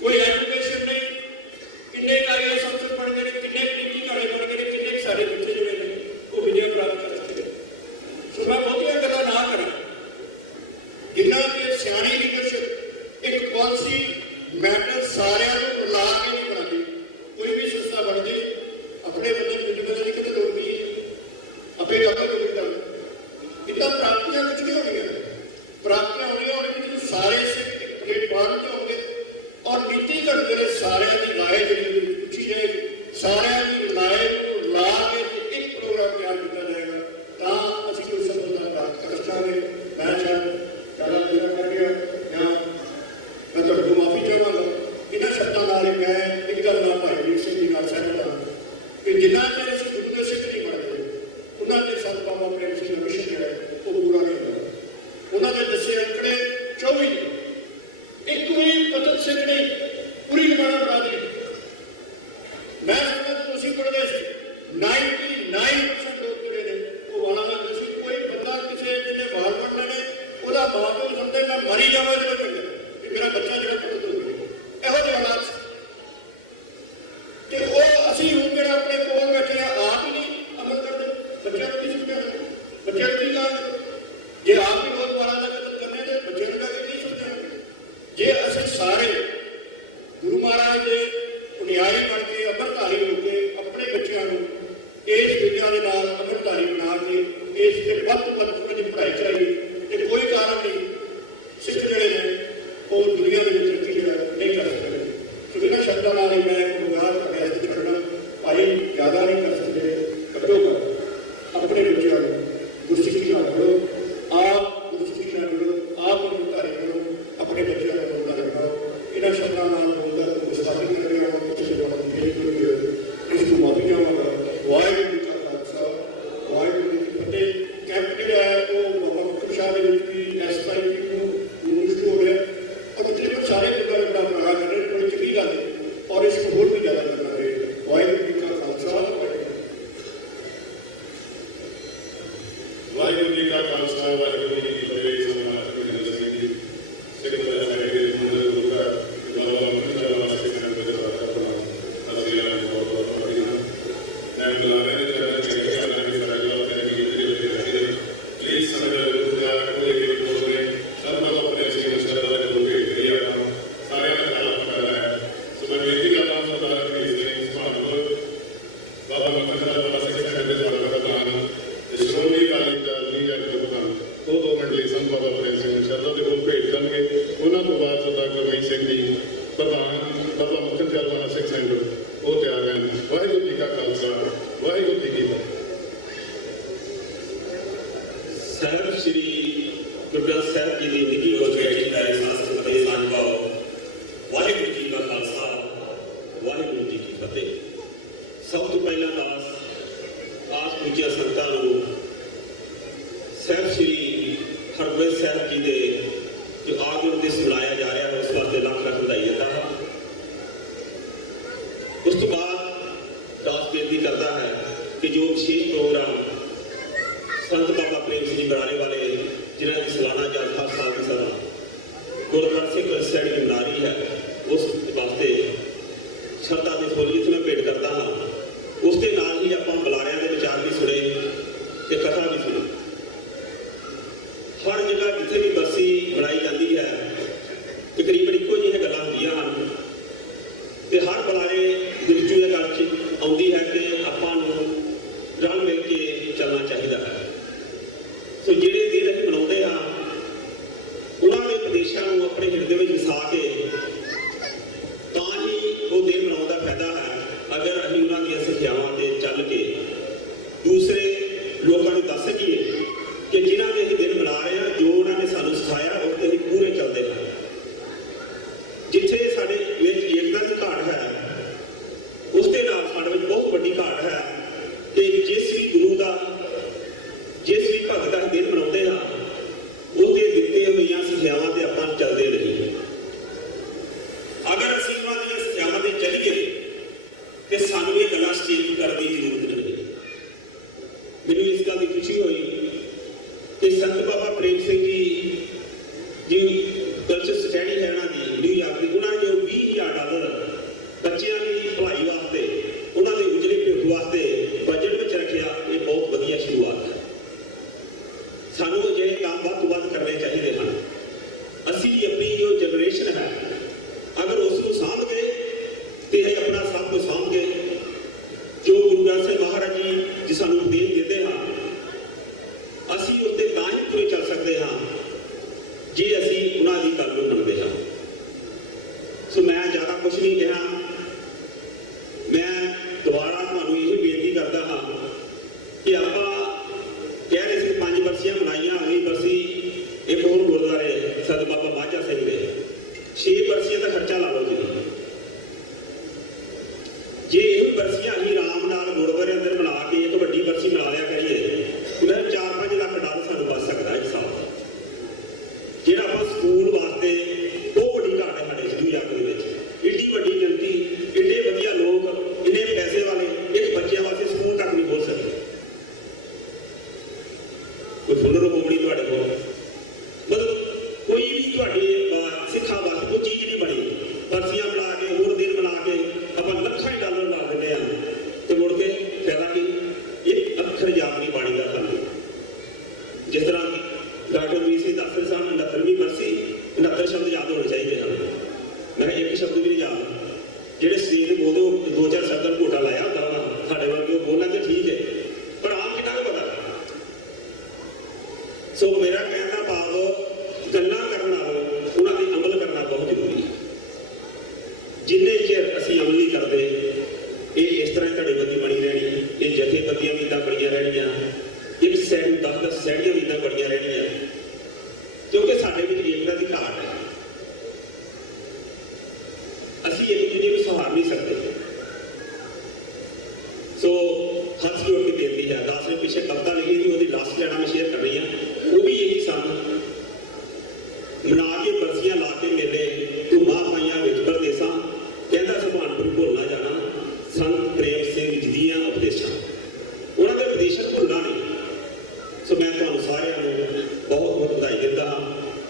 ਕੋਈ ਐਜੂਕੇਸ਼ਨ ਨਹੀਂ ਕਿੰਨੇ ਕਾਇਰ ਸੰਸਦ ਪੜ੍ਹਦੇ ਨੇ ਕਿੰਨੇ ਪੀਜੀ ਕਾਲੇ ਬਣ ਗਏ ਨੇ ਕਿੰਨੇ ਸਾਰੇ ਬੱਚੇ ਜਿਹੜੇ ਨੇ ਉਹ ਵਿਜੇ ਪ੍ਰਾਪਤ ਕਰ ਸਕਦੇ ਨੇ ਸੋ ਮੈਂ ਬਹੁਤੀਆਂ ਗੱਲਾਂ ਨਾ ਕਰਾਂ ਜਿੰਨਾ ਕਿ ਸਿਆਣੀ ਲੀਡਰਸ਼ਿਪ ਇੱਕ ਪਾਲਿਸੀ ਮੈਟਰ ਸਾਰਿਆਂ ਨੂੰ ਮਿਲਾ ਕੇ ਨਹੀਂ ਬਣਾਉਂਦੀ ਕੋਈ ਵੀ ਸੰਸਥਾ ਬਣਦੀ ਆਪਣੇ ਬੰਦੇ ਨੂੰ ਜਿੰਮੇਵਾਰੀ ਦੀ ਕਿਤੇ ਲੋੜ ਨਹੀਂ ਆਪੇ ਆਪਾਂ ਨੂੰ ਵੀ ਕਰ ਕਿੰਨਾ ਪ੍ਰਾਪਤੀਆਂ ਕੁਝ ਨਹੀਂ ਹੋਣੀਆਂ ਪ੍ਰਾਪਤੀਆਂ ਹੋਣੀਆਂ ਜਿਹਨੂੰ ਸਾਰੇ ਸਿੱਖ ਇੱਕ ਪਲੇਟਫਾਰਮ ਤੇ ਹੋਣਗੇ ਔਰ ਨੀਤੀਗਤ ਜਿਹੜੇ ਸਾਰਿਆਂ ਦੀ ਰਾਏ ਜਿਹੜੀ ਪੁੱਛੀ ਜਾਏਗੀ ਸਾਰਿਆਂ ਦੀ ਰਾਏ ਨੂੰ ਲਾ ਕੇ ਇੱਕ ਪ੍ਰੋਗਰਾਮ ਤਿਆਰ ਕੀਤਾ ਜਾਏਗਾ ਤਾਂ ਅਸੀਂ ਕੋਈ ਸਫਲਤਾ ਪ੍ਰਾਪਤ ਕਰ ਸਕਾਂਗੇ ਮੈਂ ਜ਼ਿਆਦਾ ਦੇਰ ਕਰ ਗਿਆ ਜਾਂ ਮੈਂ ਤੁਹਾਡੇ ਤੋਂ ਮਾਫੀ ਚਾਹਾਂਗਾ ਇਹਨਾਂ ਸ਼ਬਦਾਂ ਨਾਲ ਹੀ ਮੈਂ ਇੱਕ ਗੱਲ ਨਾਲ ਭਾਈ ਵੀਰ ਸਿੰਘ ਜੀ ਨਾਲ ਸਹਿਮਤ ਹਾਂ ਕਿ ਜਿੰਨਾ ਚਿਰ ਅਸੀਂ ਗੁਰੂ ਦੇ ਸਿੱਖ ਨਹੀਂ ਬਣਦੇ ਉਹਨਾਂ ਦੇ ਸੰਤ ਬਾਬਾ ਪ੍ਰੇਮ ਸਿੰਘ ਦਾ ਮਿਸ਼ਨ ਜਿਹੜਾ ਉਹ ਪੂਰਾ ਨਹੀਂ ਹੁੰਦਾ ਉਹਨਾਂ ਦੇ ਦੱਸੇ ਅੰਕੜੇ 24 ਇੱਕ ਵੀ ਪਤਨ ਸਿੱਖ ਨਹੀਂ ਪੂਰੀ ਨਿਮਾਣਾ ਬਰਾਦਰੀ ਮੈਂ ਸਮਝਦਾ ਤੁਸੀਂ ਪੜ੍ਹਦੇ ਸੀ 99% ਲੋਕ ਜਿਹੜੇ ਨੇ ਉਹ ਵਾਲਾ ਮੰਗਦੇ ਸੀ ਕੋਈ ਬੰਦਾ ਕਿਸੇ ਜਿਹਨੇ ਵਾਲ ਪੜ੍ਹਨੇ ਨੇ ਉਹਦਾ ਮਾਂ ਪਿਓ ਸੁਣਦੇ ਮੈਂ ਮਰੀ ਜਾਵਾਂ ਜਿਹੜਾ ਪਿੰਡ ਕਿ ਮੇਰਾ ਬੱਚਾ ਜਿਹੜਾ ਪੜ੍ਹ ਦੋ ਇਹੋ ਜਿਹੇ ਹਾਲਾਤ ਤੇ ਉਹ ਅਸੀਂ ਹੁਣ ਜਿਹੜਾ ਆਪਣੇ ਕੋਲ ਬੈਠੇ ਆ ਆਪ ਹੀ ਨਹੀਂ ਅਮਲ ਕਰਦੇ ਬੱਚਿਆਂ ਨੂੰ ਕੀ ਸਮਝਾਉਣਾ ਬੱਚਿਆਂ ਨੂੰ ਕੀ ਕਹਾਂਗੇ ਜੇ ਆਪ ਹੀ ਬਹੁਤ ਵਾਲਾ ਦਾ ਕਤਲ ਕਰਨੇ ਤੇ ਬੱਚਿਆਂ ਨੂੰ ਕਹਾਂਗੇ ਨਹੀਂ ਸਮਝਾਉਣਾ ਜੇ ਅਸੀਂ ਸਾਰੇ ਗੁਰੂ ਮਹਾਰਾਜ ਦੇ ਪੁਨਿਆਰੇ ਬਣ ਕੇ ਅੰਮ੍ਰਿਤਧਾਰੀ ਹੋ ਕੇ ਆਪਣੇ ਬੱਚਿਆਂ ਨੂੰ ਇਸ ਵਿਦਿਆ ਦੇ ਨਾਲ ਅੰਮ੍ਰਿਤਧਾਰੀ ਬਣਾ ਕੇ ਇਸ ਦੇ ਵੱਧ ਤੋਂ ਵੱਧ ਉਹਨਾਂ ਦੀ ਪੜ੍ਹਾਈ ਚਾਹੀਏ ਤੇ ਕੋਈ ਕਾਰਨ ਨਹੀਂ ਸਿੱਖ ਜਿਹੜੇ ਨੇ ਉਹ ਦੁਨੀਆ ਦੇ ਵਿੱਚ ਤਰੱਕੀ ਨਹੀਂ ਕਰ ਸਕਦੇ ਸੋ ਇਹਨਾਂ ਸ਼ਬਦਾਂ ਨਾਲ ਹੀ ਮੈਂ ਗੁਰੂਗਾਰ ਤੁਹਾਡੇ ਅੱਜ ਛੱਡਣਾ ਭਾਈ ਜ਼ਿਆਦਾ ਨਹੀਂ ਕਰ ਸਕਦੇ ਘੱਟੋ ਘੱਟ ਆਪਣੇ ਬੱਚਿਆਂ ਨੂੰ ਗੁਰਸਿੱਖੀ ਨਾਲ ਪੜ੍ਹੋ ਆਪ ਗੁਰਸਿੱਖੀ ਨਾਲ ਜੁੜੋ ਆਪ ਅੰਮ੍ਰਿਤਧਾਰੀ ਬਣੋ ਆਪਣੇ ਬੱਚਿਆਂ ਨੂੰ ਅੰਮ੍ਰਿਤਧਾਰੀ ਬਣਾਓ ਇਹਨਾਂ ਸ਼ਬਦਾਂ ਨਾਲ ਬੋਲਦਾ ਮੁਸਤਾਫੀ ਕਰ ਰਿਹਾ ਹਾਂ ਕਿਸੇ ਨੂੰ ਇਸ ਨੂੰ ਮਾਫੀ ਚਾਹਾਂਗਾ ਵਾਹਿਗੁਰੂ ਜੀ ਕਾ ਖਾਲਸਾ ਵਾਹਿਗੁਰੂ ਜੀ ਕੀ ਫਤਿਹ ਕੈਂਪ ਜਿਹੜਾ ਹੈ ਉਹ ਬਾਬਾ ਮੁਕਤਸਰ ਸ਼ਾਹ ਦੇ ਵਿੱਚ ਵੀ ਐਸਪਾਈ ਨੂੰ ਸ਼ੁਰੂ ਹੋ ਰਿਹਾ ਔਰ ਤਕਰੀਬਨ ਸਾਰੇ ਗੁਰਦੁਆਰੇ ਬੜਾ ਬਣਾ ਕਰ ਰਹੇ ਬੜੀ ਚੰਗੀ ਗੱਲ ਹੈ ਔਰ ਇਸ ਨੂੰ ਹੋਰ ਵੀ ਜ਼ਿਆਦਾ ਕਰਨਾ ਹੈ ਵਾਹਿਗੁਰੂ ਜੀ ਕਾ ਖਾਲਸਾ ਵਾਹਿਗੁਰੂ ਜੀ ਕਾ ਖਾਲਸਾ ਵਾਹਿਗੁਰੂ ਜੀ ਕੀ ਫਤਿਹ ਸਮਾਜ ਦੇ ਨਜ਼ਦੀਕ ਸਿੱਖ ਧਰਮ ਦੇ ਮੁੰਡੇ ਗੁਰੂਆ ਬਾਬਾ ਮੁਕਤਸਰ ਵਾਸਤੇ ਕਰਨ ਦੇ ਆਪਣਾ ਅਸੀਆਂ ਬਹੁਤ ਬਹੁਤ ਵਧੀਆ ਮੈਂ ਬੁਲਾਵੇ ਨੇ ਜਿਹੜਾ ਕਿ ਕਰਨਾ ਵੀ ਕਰਾਂਗਾ ਤੇ ਜਿਹੜੀ ਜਿਹੜੀ ਪਲੀਜ਼ ਸਮਝ ਗੁਰੂਆ ਕੋਈ ਵੀ ਬੋਲੇ ਸਭ ਨੂੰ ਆਪਣੇ ਅਸੀਂ ਮਸ਼ਵਰਾ ਦਾ ਕੋਈ ਵੀ ਆਪਾਂ ਸਾਰਿਆਂ ਦਾ ਖਿਆਲ ਰੱਖਣਾ ਹੈ ਸੋ ਮੈਂ ਬੇਨਤੀ ਕਰਦਾ ਹਾਂ ਸਰਦਾਰ ਜੀ ਸਿੰਘ ਸਮਾਜ ਬਾਬਾ ਮੁਕਤਸਰ ਵਾਸਤੇ ਕਰਨ ਦੇ ਸਵਾਗਤ ਸ਼੍ਰੋਮਣੀ ਅਕਾਲੀ ਦਲ ਦੀ ਅਗਵਾਈ ਉਹ 2 ਮਿੰਟ ਲਈ ਸੰਤ ਬਾਬਾ ਪ੍ਰੇਮ ਸਿੰਘ ਸ਼ਰਧਾ ਦੇ ਕੋਲ ਭੇਟ ਕਰਨਗੇ ਉਹਨਾਂ ਤੋਂ ਬਾਅਦ ਸਰਦਾਰ ਗੁਰਮੀਤ ਸਿੰਘ ਜੀ ਪ੍ਰਧਾਨ ਬਾਬਾ ਮੁਕਤਸਰ ਜਲਵਾਨਾ ਸਿੱਖ ਸੈਂਟਰ ਉਹ ਤਿਆਰ ਹਨ ਵਾਹਿਗੁਰੂ ਜੀ ਕਾ ਖਾਲਸਾ ਵਾਹਿਗੁਰੂ ਜੀ ਕੀ ਫਤਿਹ ਸਾਹਿਬ ਸ੍ਰੀ ਗੁਰੂ ਗ੍ਰੰਥ ਸਾਹਿਬ ਜੀ ਦੀ ਨਿੱਘੀ ਗੋਚਰੀ ਦਾ ਅਹਿਸਾਸ ਅਤੇ ਸਾਂਝਾਓ ਵਾਹਿਗੁਰੂ ਜੀ ਕਾ ਖਾਲਸਾ ਵਾਹਿਗੁਰੂ ਜੀ ਕੀ ਫਤਿਹ ਸਭ ਤੋਂ ਪਹਿਲਾਂ ਆਸ ਪੂਜਿਆ ਸੰਤਾਂ ਨੂੰ ਸਾਹਿਬ ਸ੍ਰੀ ਹਰਗੋਬਿੰਦ ਸਾਹਿਬ ਜੀ ਦੇ ਜੋ ਆਗਮਨ ਦਿਵਸ ਮਨਾਇਆ ਜਾ ਰਿਹਾ ਹੈ ਉਸ ਵਾਸਤੇ ਲੱਖ ਲੱਖ ਵਧਾਈ ਦਿੰਦਾ ਹਾਂ ਉਸ ਤੋਂ ਬਾਅਦ ਦਾਸ ਬੇਨਤੀ ਕਰਦਾ ਹੈ ਕਿ ਜੋ ਵਿਸ਼ੇਸ਼ ਪ੍ਰੋਗਰਾਮ ਸੰਤ ਬਾਬਾ ਪ੍ਰੇਮ ਸਿੰਘ ਜੀ ਬਰਾੜੇ ਵਾਲੇ ਜਿਨ੍ਹਾਂ ਦੀ ਸਾਲਾਨਾ ਜਲਸਾ ਸਾਲ ਦੀ ਸਭਾ ਗੁਰਦੁਆਰਾ ਸਿੱਖ ਸੈਣੀ ਬਣਾ ਰਹੀ ਹੈ ਉਸ ਵਾਸਤੇ ਸ਼ਰਧਾ ਦੇ ਫੁੱਲ ਜਿਸ ਮੈਂ ਭੇਟ ਕਰਦਾ ਹਾਂ। ਉਸ ਦੇ ਨਾਲ ਹੀ ਆਪਾਂ ਬੁਲਾਰਿਆਂ ਦੇ ਵਿਚਾਰ ਵੀ ਸੁਣੇ ਤੇ ਕਥਾ ਵੀ ਸੁਣੀ। ਹਰ ਜਗ੍ਹਾ ਜਿੱਥੇ ਵੀ ਬਰਸੀ ਬਣਾਈ ਜਾਂਦੀ ਹੈ ਤਕਰੀਬਨ ਇੱਕੋ ਜਿਹੀਆਂ ਗੱਲਾਂ ਹੁੰਦੀਆਂ ਹਨ ਤੇ ਹਰ ਬੁਲਾਰੇ ਦੇ ਵਿੱਚੋਂ ਇਹ ਗੱਲ ਆਉਂਦੀ ਹੈ ਕਿ ਆਪਾਂ ਨੂੰ ਰਲ ਮਿਲ ਕੇ ਚੱਲਣਾ ਚਾਹੀਦਾ ਹੈ। ਸੋ ਜਿਹੜੇ ਦਿਨ ਅਸੀਂ ਮਨਾਉਂਦੇ ਹਾਂ ਉਹਨਾਂ ਦੇ ਉਪਦੇਸ਼ਾਂ ਨੂੰ ਆਪਣੇ ਹਿਰਦੇ ਵਿੱਚ ਵਸਾ ਕੇ ਤਾਂ ਹੀ ਉਹ ਦਿਨ ਮਨਾਉਣ ਦਾ ਫਾਇਦਾ ਹੈ। ਅਗਰ ਅਸੀਂ ਉਹਨਾਂ ਦੀਆਂ ਸਿੱਖਿਆਵਾਂ ਤੇ ਚੱਲ ਕੇ ਦੂਸਰੇ ਲੋਕਾਂ ਨੂੰ ਦੱਸ ਸਕੀਏ ਕਿ ਜਿਨ੍ਹਾਂ ਦੇ ਅਸੀਂ ਦਿਨ ਮਨਾ ਰਹੇ ਹਾਂ ਜੋ ਉਹਨਾਂ ਨੇ ਸਾਨੂੰ ਸਿਖਾਇਆ ਉਸ ਤੇ ਅਸੀਂ ਪੂਰੇ ਚੱਲਦੇ ਹਾਂ। ਜਿੱਥੇ ਸਾਡੇ ਵਿੱਚ ਏਕਤਾ ਦੀ ਘਾਟ ਹੈ ਉਸ ਦੇ ਨਾਲ ਸਾਡੇ ਵਿੱਚ ਬਹੁਤ ਵੱਡੀ ਘਾਟ ਹੈ ਕਿ ਜਿਸ ਵੀ ਗੁਰੂ ਦਾ ਜਿਸ ਵੀ ਭਗਤ ਦਾ ਦਿਨ ਮਨਾਉਂਦੇ ਹਾਂ ਉਹਦੇ ਦਿੱਤੇ ਹੋਈਆਂ ਸਿੱਖਿਆਵਾਂ ਤੇ ਆਪਾਂ ਚੱਲਦੇ ਨਹੀਂ। ਅਗਰ ਅਸੀਂ ਉਹਨਾਂ ਦੀਆਂ ਸਿੱਖਿਆਵਾਂ ਤੇ ਚੱਲੀਏ ਤੇ ਸਾਨੂੰ ਇਹ ਗੱਲਾਂ ਸਟੇਜ ਕਰਨ ਦੀ ਜ਼ਰੂਰਤ ਨਹੀਂ। ਮੈਨੂੰ ਇਸ ਗੱਲ ਦੀ ਖੁਸ਼ੀ ਹੋਈ ਕਿ ਸੰਤ ਬਾਬਾ ਪ੍ਰੇਮ ਸਿੰਘ ਜੀ ਕਲਚਰ ਸੋਸਾਇਟੀ ਹੈ ਉਹਨਾਂ ਦੀ ਨਿਊਯਾਰਕ ਦੀ, ਉਹਨਾਂ ਨੇ ਜੋ $20,000 ਬੱਚਿਆਂ ਦੀ ਭਲਾਈ ਵਾਸਤੇ ਉਹਨਾਂ ਦੇ ਉਜਲੇ ਭਵਿੱਖ ਵਾਸਤੇ ਬਜਟ ਵਿੱਚ ਰੱਖਿਆ, ਇਹ ਬਹੁਤ ਵਧੀਆ ਸ਼ੁਰੂਆਤ ਹੈ। ਸਾਨੂੰ ਅਜਿਹੇ ਕੰਮ ਵੱਧ ਤੋਂ ਵੱਧ ਕਰਨੇ ਚਾਹੀਦੇ ਹਨ। ਅਸੀਂ ਆਪਣੀ ਜੋ ਜਨਰੇਸ਼ਨ ਹੈ ਅਗਰ ਉਸ ਨੂੰ ਸਾਂਭ ਕੇ ਤੇ ਇਹ ਆਪਣਾ ਸਭ ਕੁਝ ਸਾਂਭ ਕੇ ਜੋ ਗੁਰੂ ਗ੍ਰੰਥ ਸਾਹਿਬ ਮਹਾਰਾਜ ਜੀ ਸਾਨੂੰ ਉਪਦੇਸ਼ ਦਿੰਦੇ ਹਨ ਅਸੀਂ ਉਸ ਦੇ ਤਾਂ ਹੀ ਪੂਰੇ ਚੱਲ ਸਕਦੇ ਹਾਂ ਜੇ ਅਸੀਂ ਉਹਨਾਂ ਦੀ ਗੱਲ ਨੂੰ ਮੰਨਦੇ ਹਾਂ। ਸੋ ਮੈਂ ਜ਼ਿਆਦਾ ਕੁਝ ਨਹੀਂ ਕਿਹਾ, ਮੈਂ ਦੁਬਾਰਾ ਤੁਹਾਨੂੰ ਇਹ ਬੇਨਤੀ ਕਰਦਾ ਹਾਂ ਕਿ ਆਪਾਂ ਕਹਿ ਰਹੇ ਸੀ 5 ਬਰਸੀਆਂ ਮਨਾਈਆਂ, ਅਗਲੀ ਬਰਸੀ ਇੱਕ ਹੋਰ ਗੁਰਦੁਆਰੇ ਸਤ ਬਾਬਾ ਮਾਝਾ ਸਿੰਘ ਦੇ 6 ਬਰਸੀਆਂ ਦਾ ਖਰਚਾ ਲਾ ਲਓ ਜੀ। ਜੇ ਇਹ ਬਰਸੀਆਂ ਹੀ ਆਰਾਮ ਨਾਲ ਗੁਰਦੁਆਰੇ ਅੰਦਰ ਬਣਾ ਕੇ ਇੱਕ ਵੱਡੀ ਬਰਸੀ ਬਣਾ ਲਿਆ ਕਰੀਏ ਤਾਂ 4-5 ਲੱਖ ਡਾਲਰ ਸਾਨੂੰ ਬਚ ਸਕਦਾ ਇੱਕ ਸਾਲ ਦਾ। ਜਿਹੜਾ ਆਪਾਂ ਸਕੂਲ ਵਾਸਤੇ ਬਹੁਤ ਵੱਡੀ ਘਾਟ ਹੈ ਸਾਡੇ ਨਿਊਯਾਰਕ ਦੇ ਵਿੱਚ, ਏਡੀ ਵੱਡੀ ਗਿਣਤੀ, ਏਡੇ ਵਧੀਆ ਲੋਕ, ਇੰਨੇ ਪੈਸੇ ਵਾਲੇ, ਇੱਕ ਬੱਚਿਆਂ ਵਾਸਤੇ ਸਕੂਲ ਤੱਕ ਨਹੀਂ ਖੋਲ੍ਹ ਸਕਦੇ। ਕੋਈ ਫੁੱਲਰ ਕੋਮੜੀ ਤੁਹਾਡੇ ਕੋਲ ਮਤਲਬ ਕੋਈ ਵੀ ਤੁਹਾਡੇ ਸਿੱਖਾਂ ਵਾਸਤੇ ਕੋਈ ਚੀਜ਼ ਨਹੀਂ ਬਣੀ। ਬਰਸੀਆਂ ਬਣਾ ਕੇ ਹੋਰ ਦਿਨ ਬਣਾ ਕੇ ਆਪਾਂ ਲੱਖਾਂ ਹੀ ਡਾਲਰ ਲਾ ਦਿੰਦੇ ਹਾਂ ਤੇ ਮੁੜ ਕੇ ਫਾਇਦਾ ਕੀ? ਇਹ ਅੱਖਰ ਯਾਦ ਨਹੀਂ ਬਾਣੀ ਦਾ ਸਾਨੂੰ। ਜਿਸ ਤਰ੍ਹਾਂ ਡਾਕਟਰ ਵੀਰ ਸਿੰਘ ਦੱਸ ਰਹੇ ਸਨ 69ਵੀਂ ਬਰਸੀ 69 ਸ਼ਬਦ ਯਾਦ ਹੋਣੇ ਚਾਹੀਦੇ ਹਨ। ਮੈਂ ਇੱਕ ਸ਼ਬਦ ਵੀ ਨਹੀਂ ਯਾਦ। ਜਿਹੜੇ ਸਰੀਰ ਦੇ ਬੋਲਦੇ ਉਹ 2-4 ਸ਼ਬਦ ਘੋਟਾ ਲਾਇਆ ਹੁੰਦਾ ਵਾ ਸਾਡੇ ਵਰਗੇ ਉਹ ਬੋਲਣਾ ਤੇ ਠੀਕ ਹੈ ਪਰ ਆਪ ਕਿੰਨਾ ਕੁ ਪਤਾ। ਸੋ ਮੇਰਾ ਕਹਿਣ ਦਾ ਭਾਵ ਗੱਲਾਂ ਕਰਨ ਨਾਲੋਂ ਉਹਨਾਂ ਤੇ ਅਮਲ ਕਰਨਾ ਬਹੁਤ ਜ਼ਰੂਰੀ ਹੈ। ਜਿੰਨੇ ਚਿਰ ਅਸੀਂ ਅਮਲ ਨਹੀਂ ਕਰਦੇ ਇਹ ਇਸ ਤਰ੍ਹਾਂ ਧੜੇਬੰਦੀ ਬਣੀ ਰਹਿਣੀ, ਇਹ ਜਥੇਬੰਦੀਆਂ ਵੀ ਇੱਦਾਂ ਬਣੀਆਂ ਰਹਿਣੀਆਂ, ਇੱਕ ਸੈਡ 10-10 ਸੈਡੀਆਂ ਵੀ ਇੱਦਾਂ ਬਣੀਆਂ ਰਹਿਣੀਆਂ ਕਿਉਂਕਿ ਸਾਡੇ ਵਿੱਚ ਏਕਤਾ ਦੀ ਘਾਟ ਹੈ। ਅਸੀਂ ਇੱਕ ਦੂਜੇ ਨੂੰ ਸਹਾਰ ਨਹੀਂ ਸਕਦੇ। ਸੋ ਹੱਥ ਜੋੜ ਕੇ ਬੇਨਤੀ ਹੈ। ਦਾਸ ਨੇ ਪਿੱਛੇ ਕਵਿਤਾ ਲਿਖੀ ਸੀ, ਉਹਦੀ ਲਾਸਟ ਲੈਣਾ ਮੈਂ ਸ਼ੇਅਰ ਕਰਨੀ ਆ। ਉਹ ਵੀ ਇਹੀ ਸਨ, ਮਨਾ ਕੇ ਬਰਸੀਆਂ ਲਾ ਕੇ ਮੇਲੇ ਧੂਮਾਂ ਪਾਈਆਂ ਵਿੱਚ ਪਰਦੇਸਾਂ, ਕਹਿੰਦਾ ਸੁਭਾਨਪੁਰ ਭੁੱਲ ਨਾ ਜਾਣਾ ਸੰਤ ਪ੍ਰੇਮ ਸਿੰਘ ਜੀ ਦੀਆਂ ਉਪਦੇਸ਼ਾਂ। ਉਹਨਾਂ ਦੇ ਉਪਦੇਸ਼ ਭੁੱਲਣਾ ਨਹੀਂ। ਸੋ ਮੈਂ ਤੁਹਾਨੂੰ ਸਾਰਿਆਂ ਨੂੰ ਬਹੁਤ ਬਹੁਤ ਵਧਾਈ ਦਿੰਦਾ ਹਾਂ।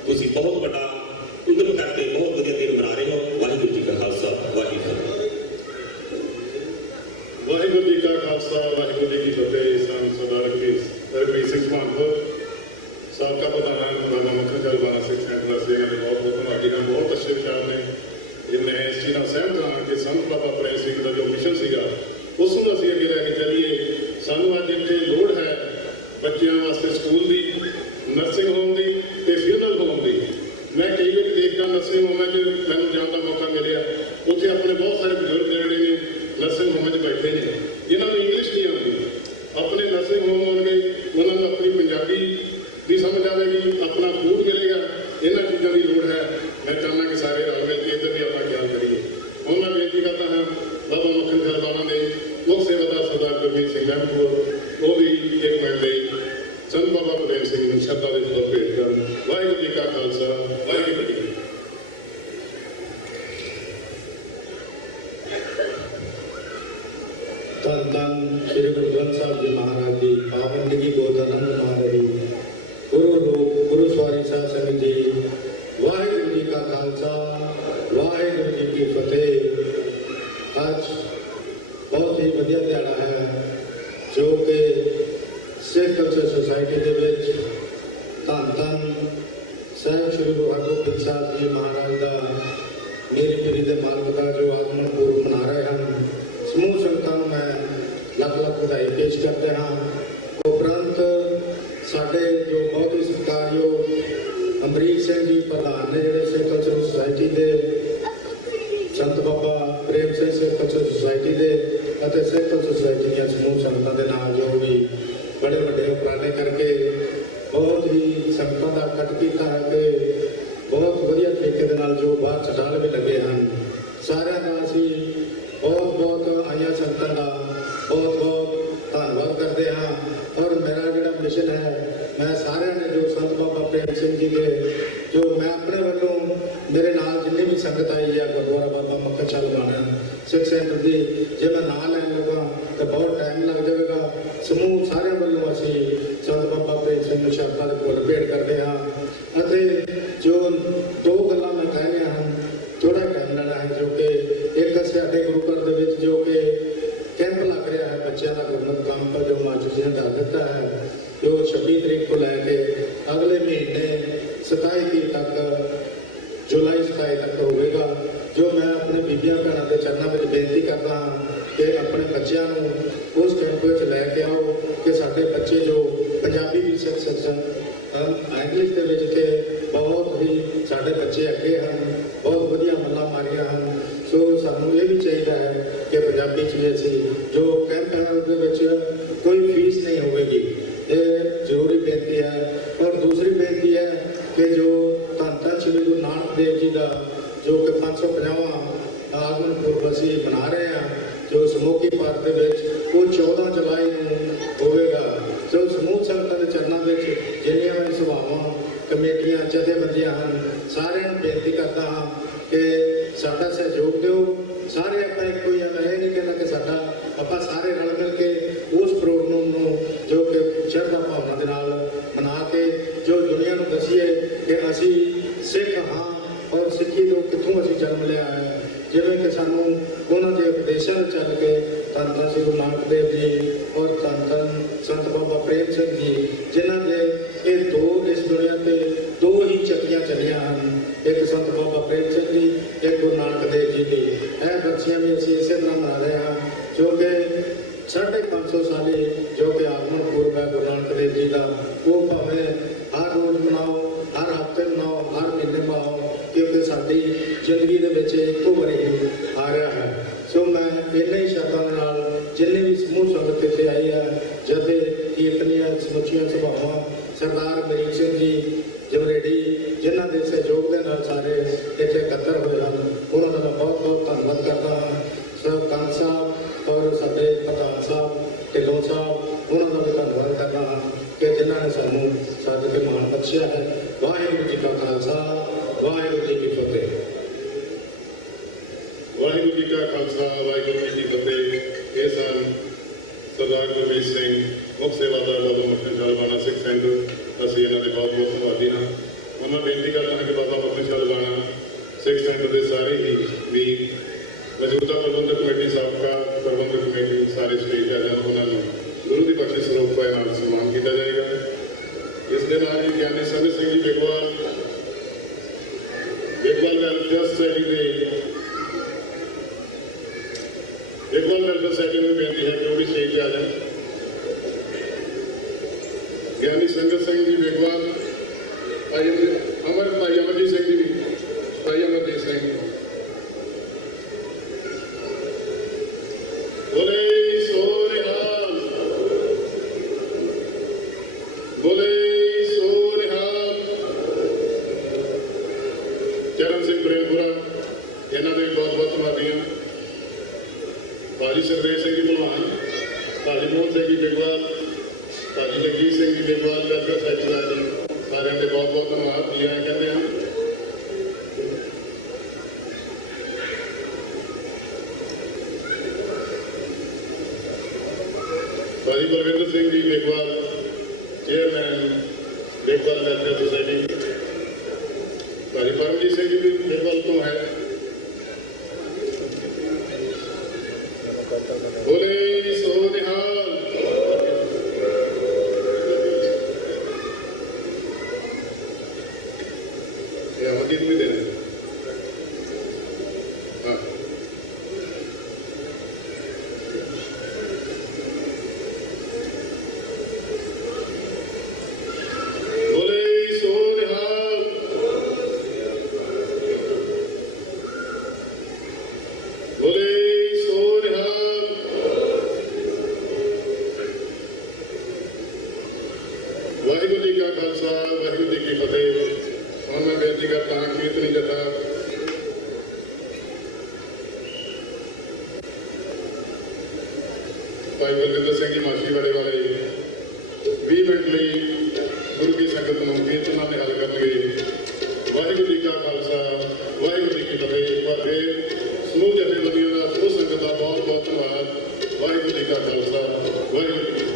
ਤੁਸੀਂ ਬਹੁਤ ਵੱਡਾ ਉਦਮ ਕਰਕੇ ਬਹੁਤ ਵਧੀਆ ਦਿਨ ਬਣਾ ਰਹੇ ਹੋ। ਵਾਹਿਗੁਰੂ ਜੀ ਕਾ ਖਾਲਸਾ, ਵਾਹਿਗੁਰੂ ਵਾਹਿਗੁਰੂ ਜੀ ਕਾ ਖਾਲਸਾ, ਵਾਹਿਗੁਰੂ ਜੀ ਕੀ ਫਤਿਹ। ਸੰਤ ਸਰਦਾਰ ਰਘਬੀਰ ਸਿੰਘ ਸੁਭਾਨਪੁਰ ਸਾਬਕਾ ਪ੍ਰਧਾਨ ਬਾਬਾ ਮੱਖਣ ਚੰਦ ਵਾਲਾ ਸਿੱਖ ਸੈਂਟਰ ਦੇ ਬਹੁਤ ਬਹੁਤ ਧੰਨਵਾਦੀ ਹਾਂ। ਬਹੁਤ ਅੱਛੇ ਵਿਚਾਰ ਨੇ। ਇਹ ਮੈਂ ਇਸ ਚੀਜ਼ ਨਾਲ ਸਹਿਮਤ ਹਾਂ ਕਿ ਸੰਤ ਬਾਬਾ ਪ੍ਰੇਮ ਸਿੰਘ ਦਾ ਜੋ ਮਿਸ਼ਨ ਸੀਗਾ ਉਸ ਨੂੰ ਅਸੀਂ ਅੱਗੇ ਲੈ ਕੇ ਚੱਲੀਏ। ਸਾਨੂੰ ਅੱਜ ਇੱਥੇ ਲੋੜ ਹੈ ਬੱਚਿਆਂ ਵਾਸਤੇ ਸਕੂਲ ਦੀ, ਨਰਸਿੰਗ ਹੋਮ ਦੀ ਤੇ ਫਿਊਨਰਲ ਹੋਮ ਦੀ। ਮੈਂ ਕਈ ਵਾਰੀ ਦੇਖਦਾ ਨਰਸਿੰਗ ਹੋਮਾਂ 'ਚ ਮੈਨੂੰ ਜਾਣ ਦਾ ਮੌਕਾ ਮਿਲਿਆ, ਉੱਥੇ ਆਪਣੇ ਬਹੁਤ ਸਾਰੇ ਬਜ਼ੁਰਗ ਜਿਹੜੇ ਨੇ ਨਰਸਿੰਗ ਹੋਮਾਂ 'ਚ ਬੈਠੇ ਨੇ ਜਿਨ੍ਹਾਂ ਨੂੰ ਇੰਗਲਿਸ਼ ਨਹੀਂ ਆਉਂਦੀ। ਆਪਣੇ ਨਰਸਿੰਗ ਹੋਮ ਹੋਣਗੇ, ਉਹਨਾਂ ਨੂੰ ਆਪਣੀ ਪੰਜਾਬੀ ਦੀ ਸਮਝ ਆਵੇਗੀ, ਆਪਣਾ ਫੂਡ ਮਿਲੇਗਾ। ਇਹਨਾਂ ਚੀਜ਼ਾਂ ਦੀ ਲੋੜ ਹੈ। ਮੈਂ ਚਾਹੁੰਦਾ ਕਿ ਸਾਰੇ ਰਲ ਮਿਲ ਕੇ ਇੱਧਰ ਵੀ ਆਪਾਂ ਖਿਆਲ ਕਰੀਏ। ਹੁਣ ਮੈਂ ਬੇਨਤੀ ਕਰਦਾ ਹਾਂ ਬਾਬਾ ਮੱਖਣ ਚੰਦ ਵਾਲਾ ਦੇ ਮੁੱਖ ਸੇਵਾਦਾਰ ਸਰਦਾਰ ਗੁਰਮੀਤ ਸਿੰਘ ਮਹਿਮੂਦ ਉਹ ਵੀ ਇੱਕ ਮਿੰਟ ਲਈ ਸੰਤ ਬਾਬਾ ਪ੍ਰੇਮ ਸਿੰਘ ਨੂੰ ਸ਼ਰਧਾ ਦੇ ਫੁੱਲ ਭੇਟ ਕਰਨ। ਵਾਹਿਗੁਰੂ ਜੀ ਕਾ ਖਾਲਸਾ, ਵਾਹਿਗੁਰੂ ਜੀ ਕੀ ਫਤਿਹ। ਧੰਨ ਧੰਨ ਸ੍ਰੀ ਗੁਰੂ ਗ੍ਰੰਥ ਸਾਹਿਬ ਜੀ ਮਹਾਰਾਜ ਦੀ ਪਾਵਨ ਨਿੱਘੀ ਗੋਦ ਆਨੰਦ ਮਾਣ ਰਹੀ। ਗੁਰੂ ਲੋਕ ਗੁਰੂ ਸਵਾਰੀ ਸਾਹਿਬ ਸ੍ਰੀ ਗੁਰੂ ਹਰਗੋਬਿੰਦ ਸਾਹਿਬ ਜੀ ਮਹਾਰਾਜ ਦਾ ਮੇਰੀ ਪੀਰੀ ਦੇ ਮਾਲਕ ਦਾ ਜੋ ਆਗਮਨ ਪੁਰਬ ਮਨਾ ਰਹੇ ਹਨ, ਸਮੂਹ ਸੰਗਤਾਂ ਨੂੰ ਮੈਂ ਲੱਖ ਲੱਖ ਵਧਾਈ ਪੇਸ਼ ਕਰਦੇ ਹਾਂ। ਉਪਰੰਤ ਸਾਡੇ ਜੋ ਬਹੁਤ ਹੀ ਸਤਿਕਾਰਯੋਗ ਅਮਰੀਕ ਸਿੰਘ ਜੀ ਪ੍ਰਧਾਨ ਨੇ, ਜਿਹੜੇ ਸਿੱਖ ਕਲਚਰਲ ਸੁਸਾਇਟੀ ਦੇ, ਸੰਤ ਬਾਬਾ ਪ੍ਰੇਮ ਸਿੰਘ ਸਿੱਖ ਕਲਚਰਲ ਸੁਸਾਇਟੀ ਦੇ ਅਤੇ ਸਿੱਖ ਕਲਚਰਲ ਸੁਸਾਇਟੀ ਦੀਆਂ ਸਮੂਹ ਸੰਗਤਾਂ ਦੇ ਨਾਲ ਜੋ ਵੀ ਬੜੇ ਵੱਡੇ ਉਪਰਾਲੇ ਕਰਕੇ ਬਹੁਤ ਹੀ ਸੰਗਤਾਂ ਦਾ ਇਕੱਠ ਕੀਤਾ ਹੈ ਤੇ ਬਹੁਤ ਵਧੀਆ ਤਰੀਕੇ ਦੇ ਨਾਲ ਜੋ ਬਾਹਰ ਚਟਾਲ ਵੀ ਲੱਗੇ ਹਨ, ਸਾਰਿਆਂ ਦਾ ਅਸੀਂ ਬਹੁਤ ਆਈਆਂ ਸੰਗਤਾਂ ਦਾ ਬਹੁਤ ਧੰਨਵਾਦ ਕਰਦੇ ਹਾਂ। ਔਰ ਮੇਰਾ ਜਿਹੜਾ ਮਿਸ਼ਨ ਹੈ, ਮੈਂ ਸਾਰਿਆਂ ਨੇ ਜੋ ਸੰਤ ਬਾਬਾ ਪ੍ਰੇਮ ਸਿੰਘ ਜੀ ਦੇ ਜੋ ਮੈਂ ਆਪਣੇ ਵੱਲੋਂ ਮੇਰੇ ਨਾਲ ਜਿੰਨੀ ਵੀ ਸੰਗਤ ਆਈ ਹੈ ਗੁਰਦੁਆਰਾ ਬਾਬਾ ਮੱਕੜ ਸ਼ਾਹ ਲੁਬਾਣਾ ਸਿੱਖ ਸੈਂਟਰ ਦੀ, ਜੇ ਮੈਂ ਨਾਂ ਲੈਣ ਲੱਗਾ ਤਾਂ ਬਹੁਤ ਟਾਈਮ ਲੱਗ ਜਾਵੇਗਾ। ਸਮੂਹ ਸਾਰਿਆਂ ਵੱਲੋਂ ਅਸੀਂ ਸੰਤ ਬਾਬਾ ਪ੍ਰੇਮ ਸਿੰਘ ਨੂੰ ਸ਼ਬਦਾਂ ਦੇ ਭੁੱਲ ਭੇਟ ਕਰਦੇ ਹਾਂ ਅਤੇ ਜੋ ਦੋ ਗੱਲਾਂ ਮੈਂ ਕਹਿਣੀਆਂ ਹਨ, ਥੋੜਾ ਟਾਈਮ ਲੈਣਾ ਹੈ, ਜੋ ਕਿ ਇੱਕ ਸਾਡੇ ਗੁਰੂ ਘਰ ਦੇ ਵਿੱਚ ਜੋ ਕਿ ਕੈਂਪ ਲੱਗ ਰਿਹਾ ਹੈ ਬੱਚਿਆਂ ਦਾ ਗੁਰਮਤਿ ਕੰਮ ਪਰ, ਜੋ ਮਾਸਟਰ ਜੀ ਨੇ ਦੱਸ ਦਿੱਤਾ ਹੈ, ਜੋ 26 ਤਰੀਕ ਤੋਂ ਲੈ ਕੇ ਅਗਲੇ ਮਹੀਨੇ 27 ਤਰੀਕ ਤੱਕ, ਜੁਲਾਈ 27 ਤੱਕ ਹੋਵੇਗਾ। ਜੋ ਮੈਂ ਆਪਣੇ ਬੀਬੀਆਂ ਭੈਣਾਂ ਦੇ ਚਰਨਾਂ ਵਿੱਚ ਬੇਨਤੀ ਕਰਦਾ ਹਾਂ ਕਿ ਆਪਣੇ ਬੱਚਿਆਂ ਨੂੰ ਉਸ ਕੈਂਪ ਵਿੱਚ ਲੈ ਕੇ ਆਓ ਕਿ ਸਾਡੇ ਬੱਚੇ ਜੋ ਪੰਜਾਬੀ ਵੀ ਸਿੱਖ ਸਕਣ, ਇੰਗਲਿਸ਼ ਦੇ ਵਿੱਚ ਤੇ ਬਹੁਤ ਹੀ ਸਾਡੇ ਬੱਚੇ ਅੱਗੇ ਹਨ, ਬਹੁਤ ਵਧੀਆ ਮੱਲਾਂ ਮਾਰੀਆਂ ਹਨ। ਸੋ ਸਾਨੂੰ ਇਹ ਵੀ ਚਾਹੀਦਾ ਹੈ ਕਿ ਪੰਜਾਬੀ 'ਚ ਵੀ ਅਸੀਂ ਜੋ ਕੈਂਪ ਹੈ ਉਹਦੇ ਵਿੱਚ ਕੋਈ ਫੀਸ ਨਹੀਂ ਹੋਵੇਗੀ, ਇਹ ਜ਼ਰੂਰੀ ਬੇਨਤੀ ਹੈ। ਔਰ ਦੂਸਰੀ ਬੇਨਤੀ ਹੈ ਕਿ ਜੋ ਧੰਨ ਸ਼੍ਰੀ ਗੁਰੂ ਨਾਨਕ ਦੇਵ ਜੀ ਦਾ ਜੋ ਕਿ 550ਵਾਂ ਆਗਮਨ ਪੁਰਬ ਅਸੀਂ ਮਨਾ ਰਹੇ ਹਾਂ, ਜੋ ਸਮੂਹੀ ਪਾਠ ਦੇ ਵਿੱਚ ਉਹ 14 ਜੁਲਾਈ ਨੂੰ ਹੋਵੇਗਾ। ਸੋ ਸਮੂਹ ਸੰਗਤਾਂ ਦੇ ਚਰਨਾਂ ਵਿੱਚ ਜਿੰਨੀਆਂ ਵੀ ਸਭਾਵਾਂ, ਕਮੇਟੀਆਂ, ਜਥੇਬੰਦੀਆਂ ਹਨ, ਸਾਰਿਆਂ ਨੂੰ ਬੇਨਤੀ ਕਰਦਾ ਹਾਂ ਕਿ ਸਾਡਾ ਸਹਿਯੋਗ ਦਿਓ। ਸਾਰੇ ਆਪਾਂ ਇੱਕੋ ਹੀ, ਇਹ ਨਹੀਂ ਕਹਿੰਦਾ ਕਿ ਸਾਡਾ, ਆਪਾਂ ਸਾਰੇ ਰਲ ਮਿਲ ਕੇ ਉਸ ਪ੍ਰੋਗਰਾਮ ਨੂੰ ਜੋ ਕਿ ਸ਼ਰਧਾ ਭਾਵਨਾ ਦੇ ਨਾਲ ਮਨਾ ਕੇ ਜੋ ਦੁਨੀਆ ਨੂੰ ਦੱਸੀਏ ਕਿ ਅਸੀਂ ਸਿੱਖ ਹਾਂ ਔਰ ਸਿੱਖੀ ਤੋਂ ਕਿੱਥੋਂ ਅਸੀਂ ਜਨਮ ਲਿਆ ਹੈ। ਜਿਵੇਂ ਕਿ ਸਾਨੂੰ ਉਹਨਾਂ ਦੇ ਉਪਦੇਸ਼ਾਂ ਨੂੰ ਚੱਲ ਕੇ ਧੰਨ ਸ਼੍ਰੀ ਗੁਰੂ ਨਾਨਕ ਦੇਵ ਜੀ ਔਰ ਧੰਨ ਸੰਤ ਬਾਬਾ ਪ੍ਰੇਮ ਸਿੰਘ ਜੀ, ਜਿਨ੍ਹਾਂ ਦੇ ਇਹ ਦੋ ਇਸ ਦੁਨੀਆ ਤੇ ਦੋ ਹੀ ਚੱਕੀਆਂ ਚੱਲੀਆਂ ਹਨ, ਇੱਕ ਸੰਤ ਬਾਬਾ ਪ੍ਰੇਮ ਸਿੰਘ ਜੀ, ਇੱਕ ਗੁਰੂ ਨਾਨਕ ਦੇਵ ਜੀ ਦੀ। ਇਹ ਬੱਚੀਆਂ ਵੀ ਅਸੀਂ ਇਸੇ ਤਰ੍ਹਾਂ ਮਨਾ ਰਹੇ ਹਾਂ, ਜੋ ਕਿ 550 ਸਾਲੀ ਜੋ ਕਿ ਆਗਮਨ ਪੁਰਬ ਹੈ ਗੁਰੂ ਨਾਨਕ ਦੇਵ ਜੀ ਦਾ, ਉਹ ਭਾਵੇਂ ਹਰ ਰੋਜ਼ ਮਨਾਓ, ਹਰ ਹਫ਼ਤੇ ਮਨਾਓ, ਹਰ ਮਹੀਨੇ ਮਨਾਓ, ਕਿਉਂਕਿ ਸਾਡੀ ਜ਼ਿੰਦਗੀ ਦੇ ਵਿੱਚ ਇੱਕੋ ਵਾਰੀ ਹੀ ਆ ਰਿਹਾ ਹੈ। ਸੋ ਮੈਂ ਇੰਨੇ ਹੀ ਸ਼ਬਦਾਂ ਦੇ ਨਾਲ ਜਿੰਨੇ ਵੀ ਸਮੂਹ ਸੰਗਤ ਇੱਥੇ ਆਈ ਹੈ, ਜਥੇ ਕੀਰਤਨੀਆਂ ਸਮੁੱਚੀਆਂ ਸਭਾਵਾਂ, ਸਰਦਾਰ ਅਮਰੀਕ ਸਿੰਘ ਜੀ ਜਮਰੇਡੀ, ਜਿਨ੍ਹਾਂ ਦੇ ਸਹਿਯੋਗ ਦੇ ਨਾਲ ਸਾਰੇ ਇੱਥੇ ਇਕੱਤਰ ਹੋਏ ਹਨ, ਉਹਨਾਂ ਦਾ ਮੈਂ ਬਹੁਤ ਧੰਨਵਾਦ ਕਰਦਾ ਹਾਂ। ਸਭ ਕੰਨ ਸਾਹਿਬ ਔਰ ਸਾਡੇ ਪ੍ਰਧਾਨ ਸਾਹਿਬ ਢਿੱਲੋਂ ਸਾਹਿਬ, ਉਹਨਾਂ ਦਾ ਵੀ ਧੰਨਵਾਦ ਕਰਦਾ ਹਾਂ ਕਿ ਜਿਨ੍ਹਾਂ ਨੇ ਸਾਨੂੰ ਸੱਦ ਕੇ ਮਾਣ ਬਖਸ਼ਿਆ ਹੈ। ਵਾਹਿਗੁਰੂ ਜੀ ਕਾ ਖਾਲਸਾ, ਵਾਹਿਗੁਰੂ ਜੀ ਕੀ ਫਤਿਹ। ਵਾਹਿਗੁਰੂ ਜੀ ਕਾ ਖਾਲਸਾ, ਵਾਹਿਗੁਰੂ ਜੀ ਕੀ ਫਤਿਹ। ਇਹ ਸਨ ਸਰਦਾਰ ਗੁਰਮੀਤ ਸਿੰਘ, ਮੁੱਖ ਸੇਵਾਦਾਰ ਬਾਬਾ ਮੱਕੜ ਸ਼ਾਹ ਲੁਬਾਣਾ ਸਿੱਖ ਸੈਂਟਰ। ਅਸੀਂ ਇਹਨਾਂ ਦੇ ਬਹੁਤ ਧੰਨਵਾਦੀ ਹਾਂ। ਉਹਨਾਂ ਬੇਨਤੀ ਕਰਦਾ ਹਾਂ ਕਿ ਬਾਬਾ ਮੱਕੜ ਸ਼ਾਹ ਲੁਬਾਣਾ ਸਿੱਖ ਸੈਂਟਰ ਦੇ ਸਾਰੇ ਹੀ ਵੀਰ, ਮੌਜੂਦਾ ਪ੍ਰਬੰਧਕ ਕਮੇਟੀ, ਸਾਬਕਾ ਪ੍ਰਬੰਧਕ ਕਮੇਟੀ, ਸਾਰੇ ਸਟੇਜ ਆ ਜਾਣ, ਉਹਨਾਂ ਨੂੰ ਗੁਰੂ ਦੀ ਬਖਸ਼ਿਸ਼ ਸਰੂਪ ਪਾਏ ਨਾਲ ਸਨਮਾਨ ਕੀਤਾ ਜਾਏਗਾ। ਇਸ ਦੇ ਨਾਲ ਹੀ ਗਿਆਨੀ ਸੰਤ ਸਿੰਘ ਜੀ ਬੇਗਵਾਲ ਵੈਲਫੇਅਰ ਸੋਸਾਇਟੀ ਦੇ ਵੈਲਫੇਅਰ ਸੋਸਾਇਟੀ ਨੂੰ ਬੇਨਤੀ ਹੈ ਕਿ ਉਹ ਵੀ ਸਟੇਜ 'ਤੇ ਆ ਜਾਣ। ਗਿਆਨੀ ਸੰਗਤ ਸਿੰਘ ਜੀ ਬੇਗਵਾਲ, ਭਾਈ ਅਮਰਜੀਤ ਸਿੰਘ ਜੀ ਵੀ, ਭਾਈ ਅਮਰਜੀਤ ਸਿੰਘ ਜੀ। ਬੋਲੇ ਸੋ ਨਿਹਾਲ, ਬੋਲੇ ਸੋ ਨਿਹਾਲ। ਚਰਨ ਸਿੰਘ ਪ੍ਰੇਮਪੁਰਾ, ਇਹਨਾਂ ਦੇ ਬਹੁਤ ਧੰਨਵਾਦੀ ਹਾਂ। ਭਾਜੀ ਸਰਵੇਸ਼ ਸਿੰਘ ਜੀ ਭਲਵਾਨ, ਭਾਜੀ ਮੋਹਨ ਸਿੰਘ ਜੀ ਬੇਗਵਾਲ, ਭਾਜੀ ਜਗਜੀਤ ਸਿੰਘ ਜੀ ਬੇਗਵਾਲ, ਵੈਲਫੇਅਰ ਸੈਕਟਰੀ ਜੀ, ਸਾਰਿਆਂ ਦੇ ਬਹੁਤ ਧੰਨਵਾਦ ਜੀ ਕਹਿੰਦੇ ਹਾਂ। ਭਾਜੀ Balwinder Singh ji Begwal, chairman Begwal welfare society. ਭਾਜੀ ਪਰਮਜੀਤ ਸਿੰਘ ਜੀ ਵੀ ਬੇਗਵਾਲ ਤੋਂ ਹੈ। ਬੋਲੇ ਸੋ ਨਿਹਾਲ। ਇਹ ਅਮਰਜੀਤ ਵੀ ਦੇਣਾ ਹਾਂ ਬੋਲੇ ਸੋ ਨਿਹਾਲ ਬੋਲੇ ਸੋ ਨਿਹਾਲ ਵਾਹਿਗੁਰੂ ਜੀ ਕਾ ਖਾਲਸਾ ਵਾਹਿਗੁਰੂ ਜੀ ਕੀ ਫਤਿਹ। ਹੁਣ ਮੈਂ ਬੇਨਤੀ ਕਰਦਾ ਹਾਂ ਕੀਰਤਨੀ ਜਥਾ ਭਾਈ ਬਲਵਿੰਦਰ ਸਿੰਘ ਜੀ ਮਾਛੀਵਾੜੇ ਵਾਲੇ 20 ਮਿੰਟ ਲਈ ਗੁਰੂ ਕੀ ਸੰਗਤ ਨੂੰ ਕੀਰਤਨਾਂ ਦੇ ਹੱਲ ਕਰਨਗੇ। ਵਾਹਿਗੁਰੂ ਜੀ ਕਾ ਖਾਲਸਾ ਵਾਹਿਗੁਰੂ ਜੀ ਕੀ ਫਤਿਹ। ਇੱਕ ਵਾਰ ਫਿਰ ਸਮੂਹ ਜਥੇਬੰਦੀਆਂ ਦਾ ਸਮੂਹ ਸੰਗਤ ਦਾ ਬਹੁਤ ਬਹੁਤ ਧੰਨਵਾਦ। ਵਾਹਿਗੁਰੂ ਜੀ ਕਾ ਖਾਲਸਾ ਵਾਹਿਗੁਰੂ ਜੀ ਕੀ ਫਤਿਹ।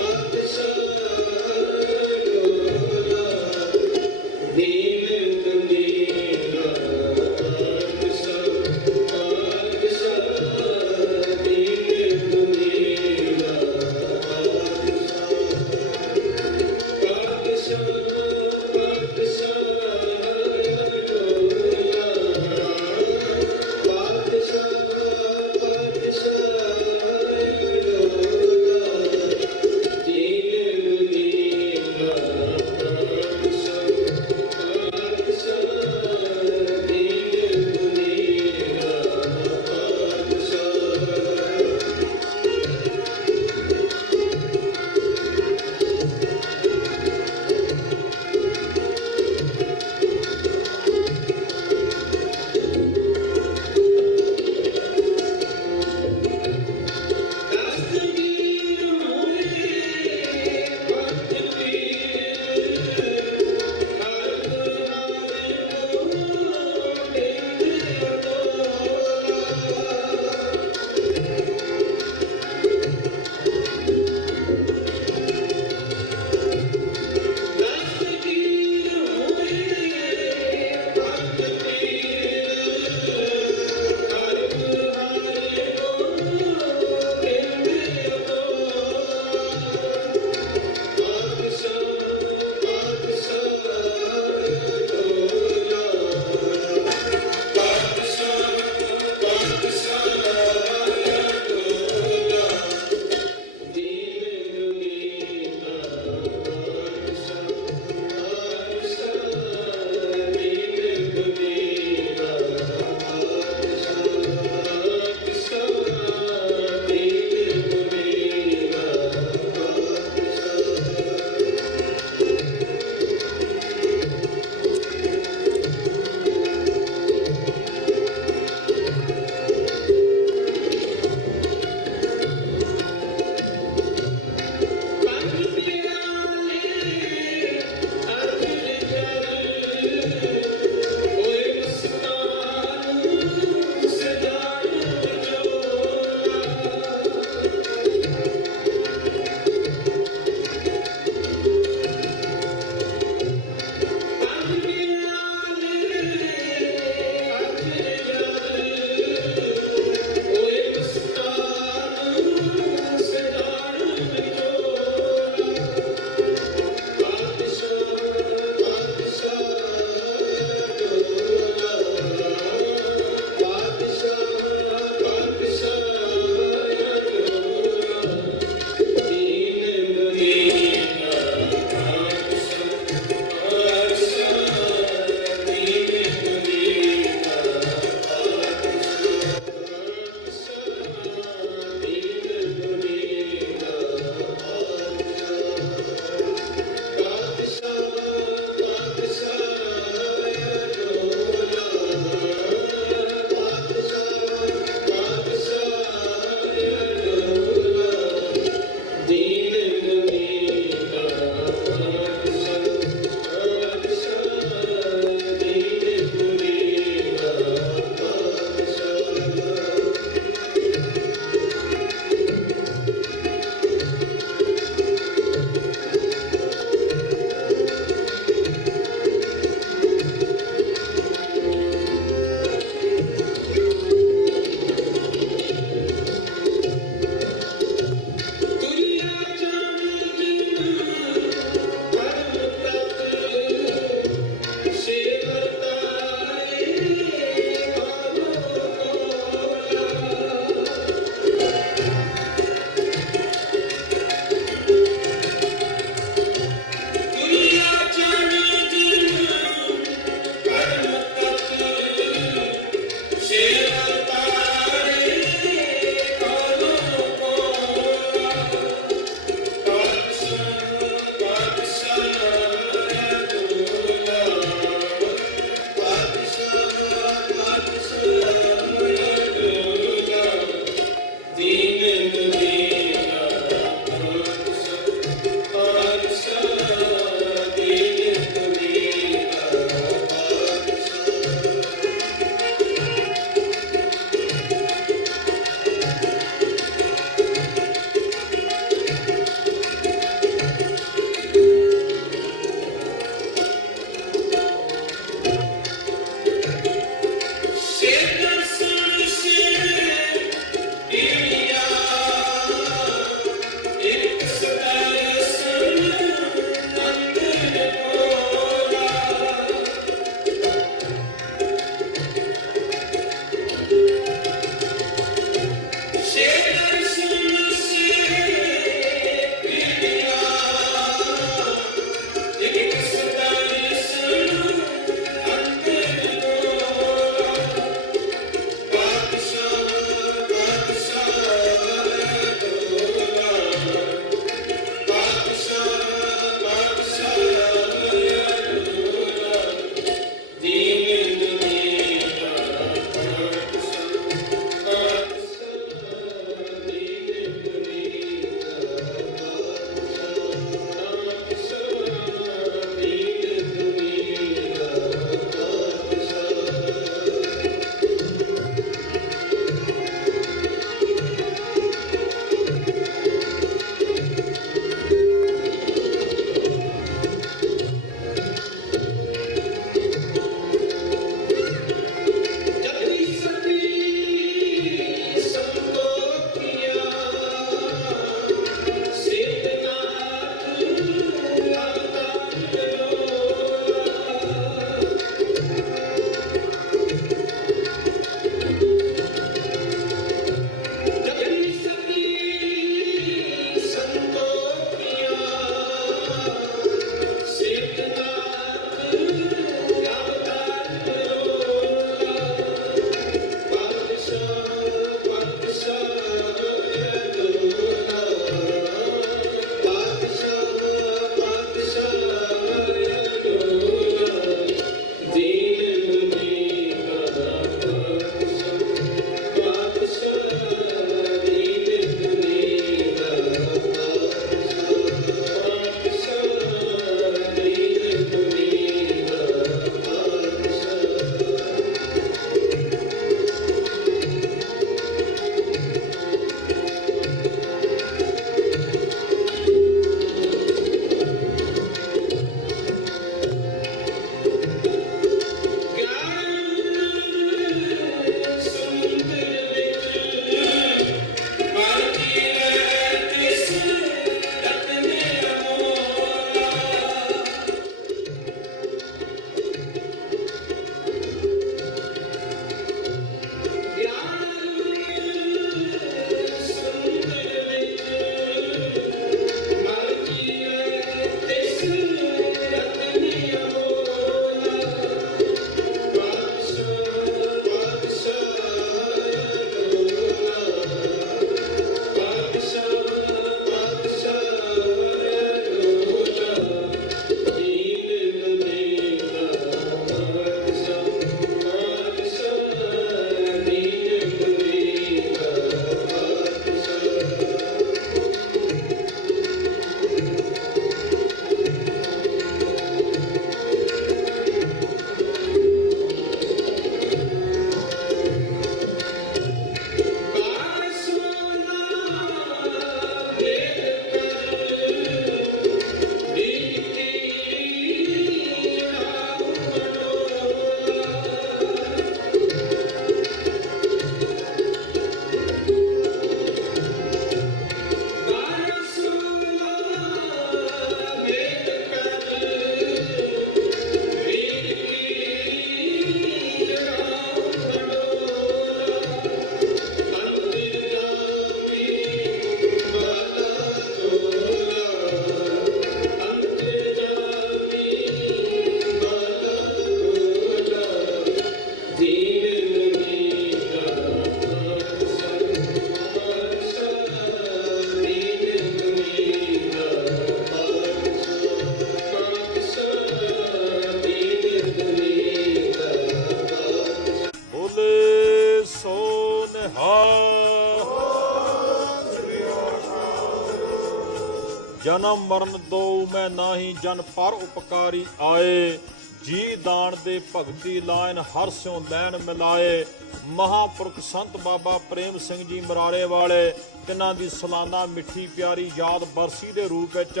ਜਨਮ ਮਰਨ ਦੋ ਮੈਂ ਨਾਹੀ ਜਨ ਪਰ ਉਪਕਾਰੀ ਆਏ ਜੀ ਦਾਨ ਦੇ ਭਗਤੀ ਲਾਇਨ ਹਰ ਸਿਉ ਲੈਣ ਮਿਲਾਏ ਮਹਾਂਪੁਰਖ ਸੰਤ ਬਾਬਾ ਪ੍ਰੇਮ ਸਿੰਘ ਜੀ ਮਰਾਰੇ ਵਾਲੇ ਤਿੰਨਾਂ ਦੀ ਸਾਲਾਨਾ ਮਿੱਠੀ ਪਿਆਰੀ ਯਾਦ ਬਰਸੀ ਦੇ ਰੂਪ ਵਿੱਚ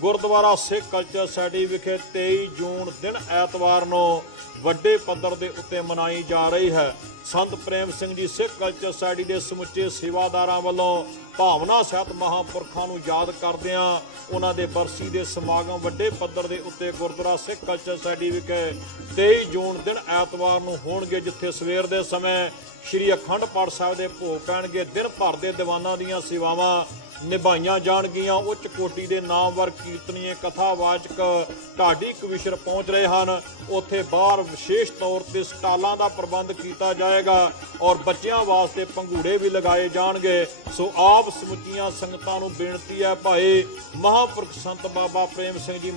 ਗੁਰਦੁਆਰਾ ਸਿੱਖ ਕਲਚਰ ਸੋਸਾਇਟੀ ਵਿਖੇ 23 ਜੂਨ ਦਿਨ ਐਤਵਾਰ ਨੂੰ ਵੱਡੇ ਪੱਧਰ ਦੇ ਉੱਤੇ ਮਨਾਈ ਜਾ ਰਹੀ ਹੈ। ਸੰਤ ਪ੍ਰੇਮ ਸਿੰਘ ਜੀ ਸਿੱਖ ਕਲਚਰ ਸੋਸਾਇਟੀ ਦੇ ਸਮੁੱਚੇ ਸੇਵਾਦਾਰਾਂ ਵੱਲੋਂ ਭਾਵਨਾ ਸਹਿਤ ਮਹਾਂਪੁਰਖਾਂ ਨੂੰ ਯਾਦ ਕਰਦਿਆਂ ਉਹਨਾਂ ਦੇ ਬਰਸੀ ਦੇ ਸਮਾਗਮ ਵੱਡੇ ਪੱਧਰ ਦੇ ਉੱਤੇ ਗੁਰਦੁਆਰਾ ਸਿੱਖ ਕਲਚਰ ਸੋਸਾਇਟੀ ਵਿਖੇ 23 ਜੂਨ ਦਿਨ ਐਤਵਾਰ ਨੂੰ ਹੋਣਗੇ, ਜਿੱਥੇ ਸਵੇਰ ਦੇ ਸਮੇਂ ਸ਼੍ਰੀ ਅਖੰਡ ਪਾਠ ਸਾਹਿਬ ਦੇ ਭੋਗ ਪੈਣਗੇ। ਦਿਨ ਭਰ ਦੇ ਦੀਵਾਨਾਂ ਦੀਆਂ ਸੇਵਾਵਾਂ ਨਿਭਾਈਆਂ ਜਾਣਗੀਆਂ। ਉੱਚ ਕੋਟੀ ਦੇ ਨਾਮਵਰ ਕੀਰਤਨੀਏ ਕਥਾਵਾਚਕ ਢਾਡੀ ਕਵਿਸ਼ਰ ਪਹੁੰਚ ਰਹੇ ਹਨ। ਉੱਥੇ ਬਾਹਰ ਵਿਸ਼ੇਸ਼ ਤੌਰ ਤੇ ਸਟਾਲਾਂ ਦਾ ਪ੍ਰਬੰਧ ਕੀਤਾ ਜਾਏਗਾ ਔਰ ਬੱਚਿਆਂ ਵਾਸਤੇ ਪੰਘੂੜੇ ਵੀ ਲਗਾਏ ਜਾਣਗੇ। ਸੋ ਆਪ ਸਮੁੱਚੀਆਂ ਸੰਗਤਾਂ ਨੂੰ ਬੇਨਤੀ ਹੈ, ਭਾਈ ਮਹਾਂਪੁਰਖ ਸੰਤ ਬਾਬਾ ਪ੍ਰੇਮ ਸਿੰਘ ਜੀ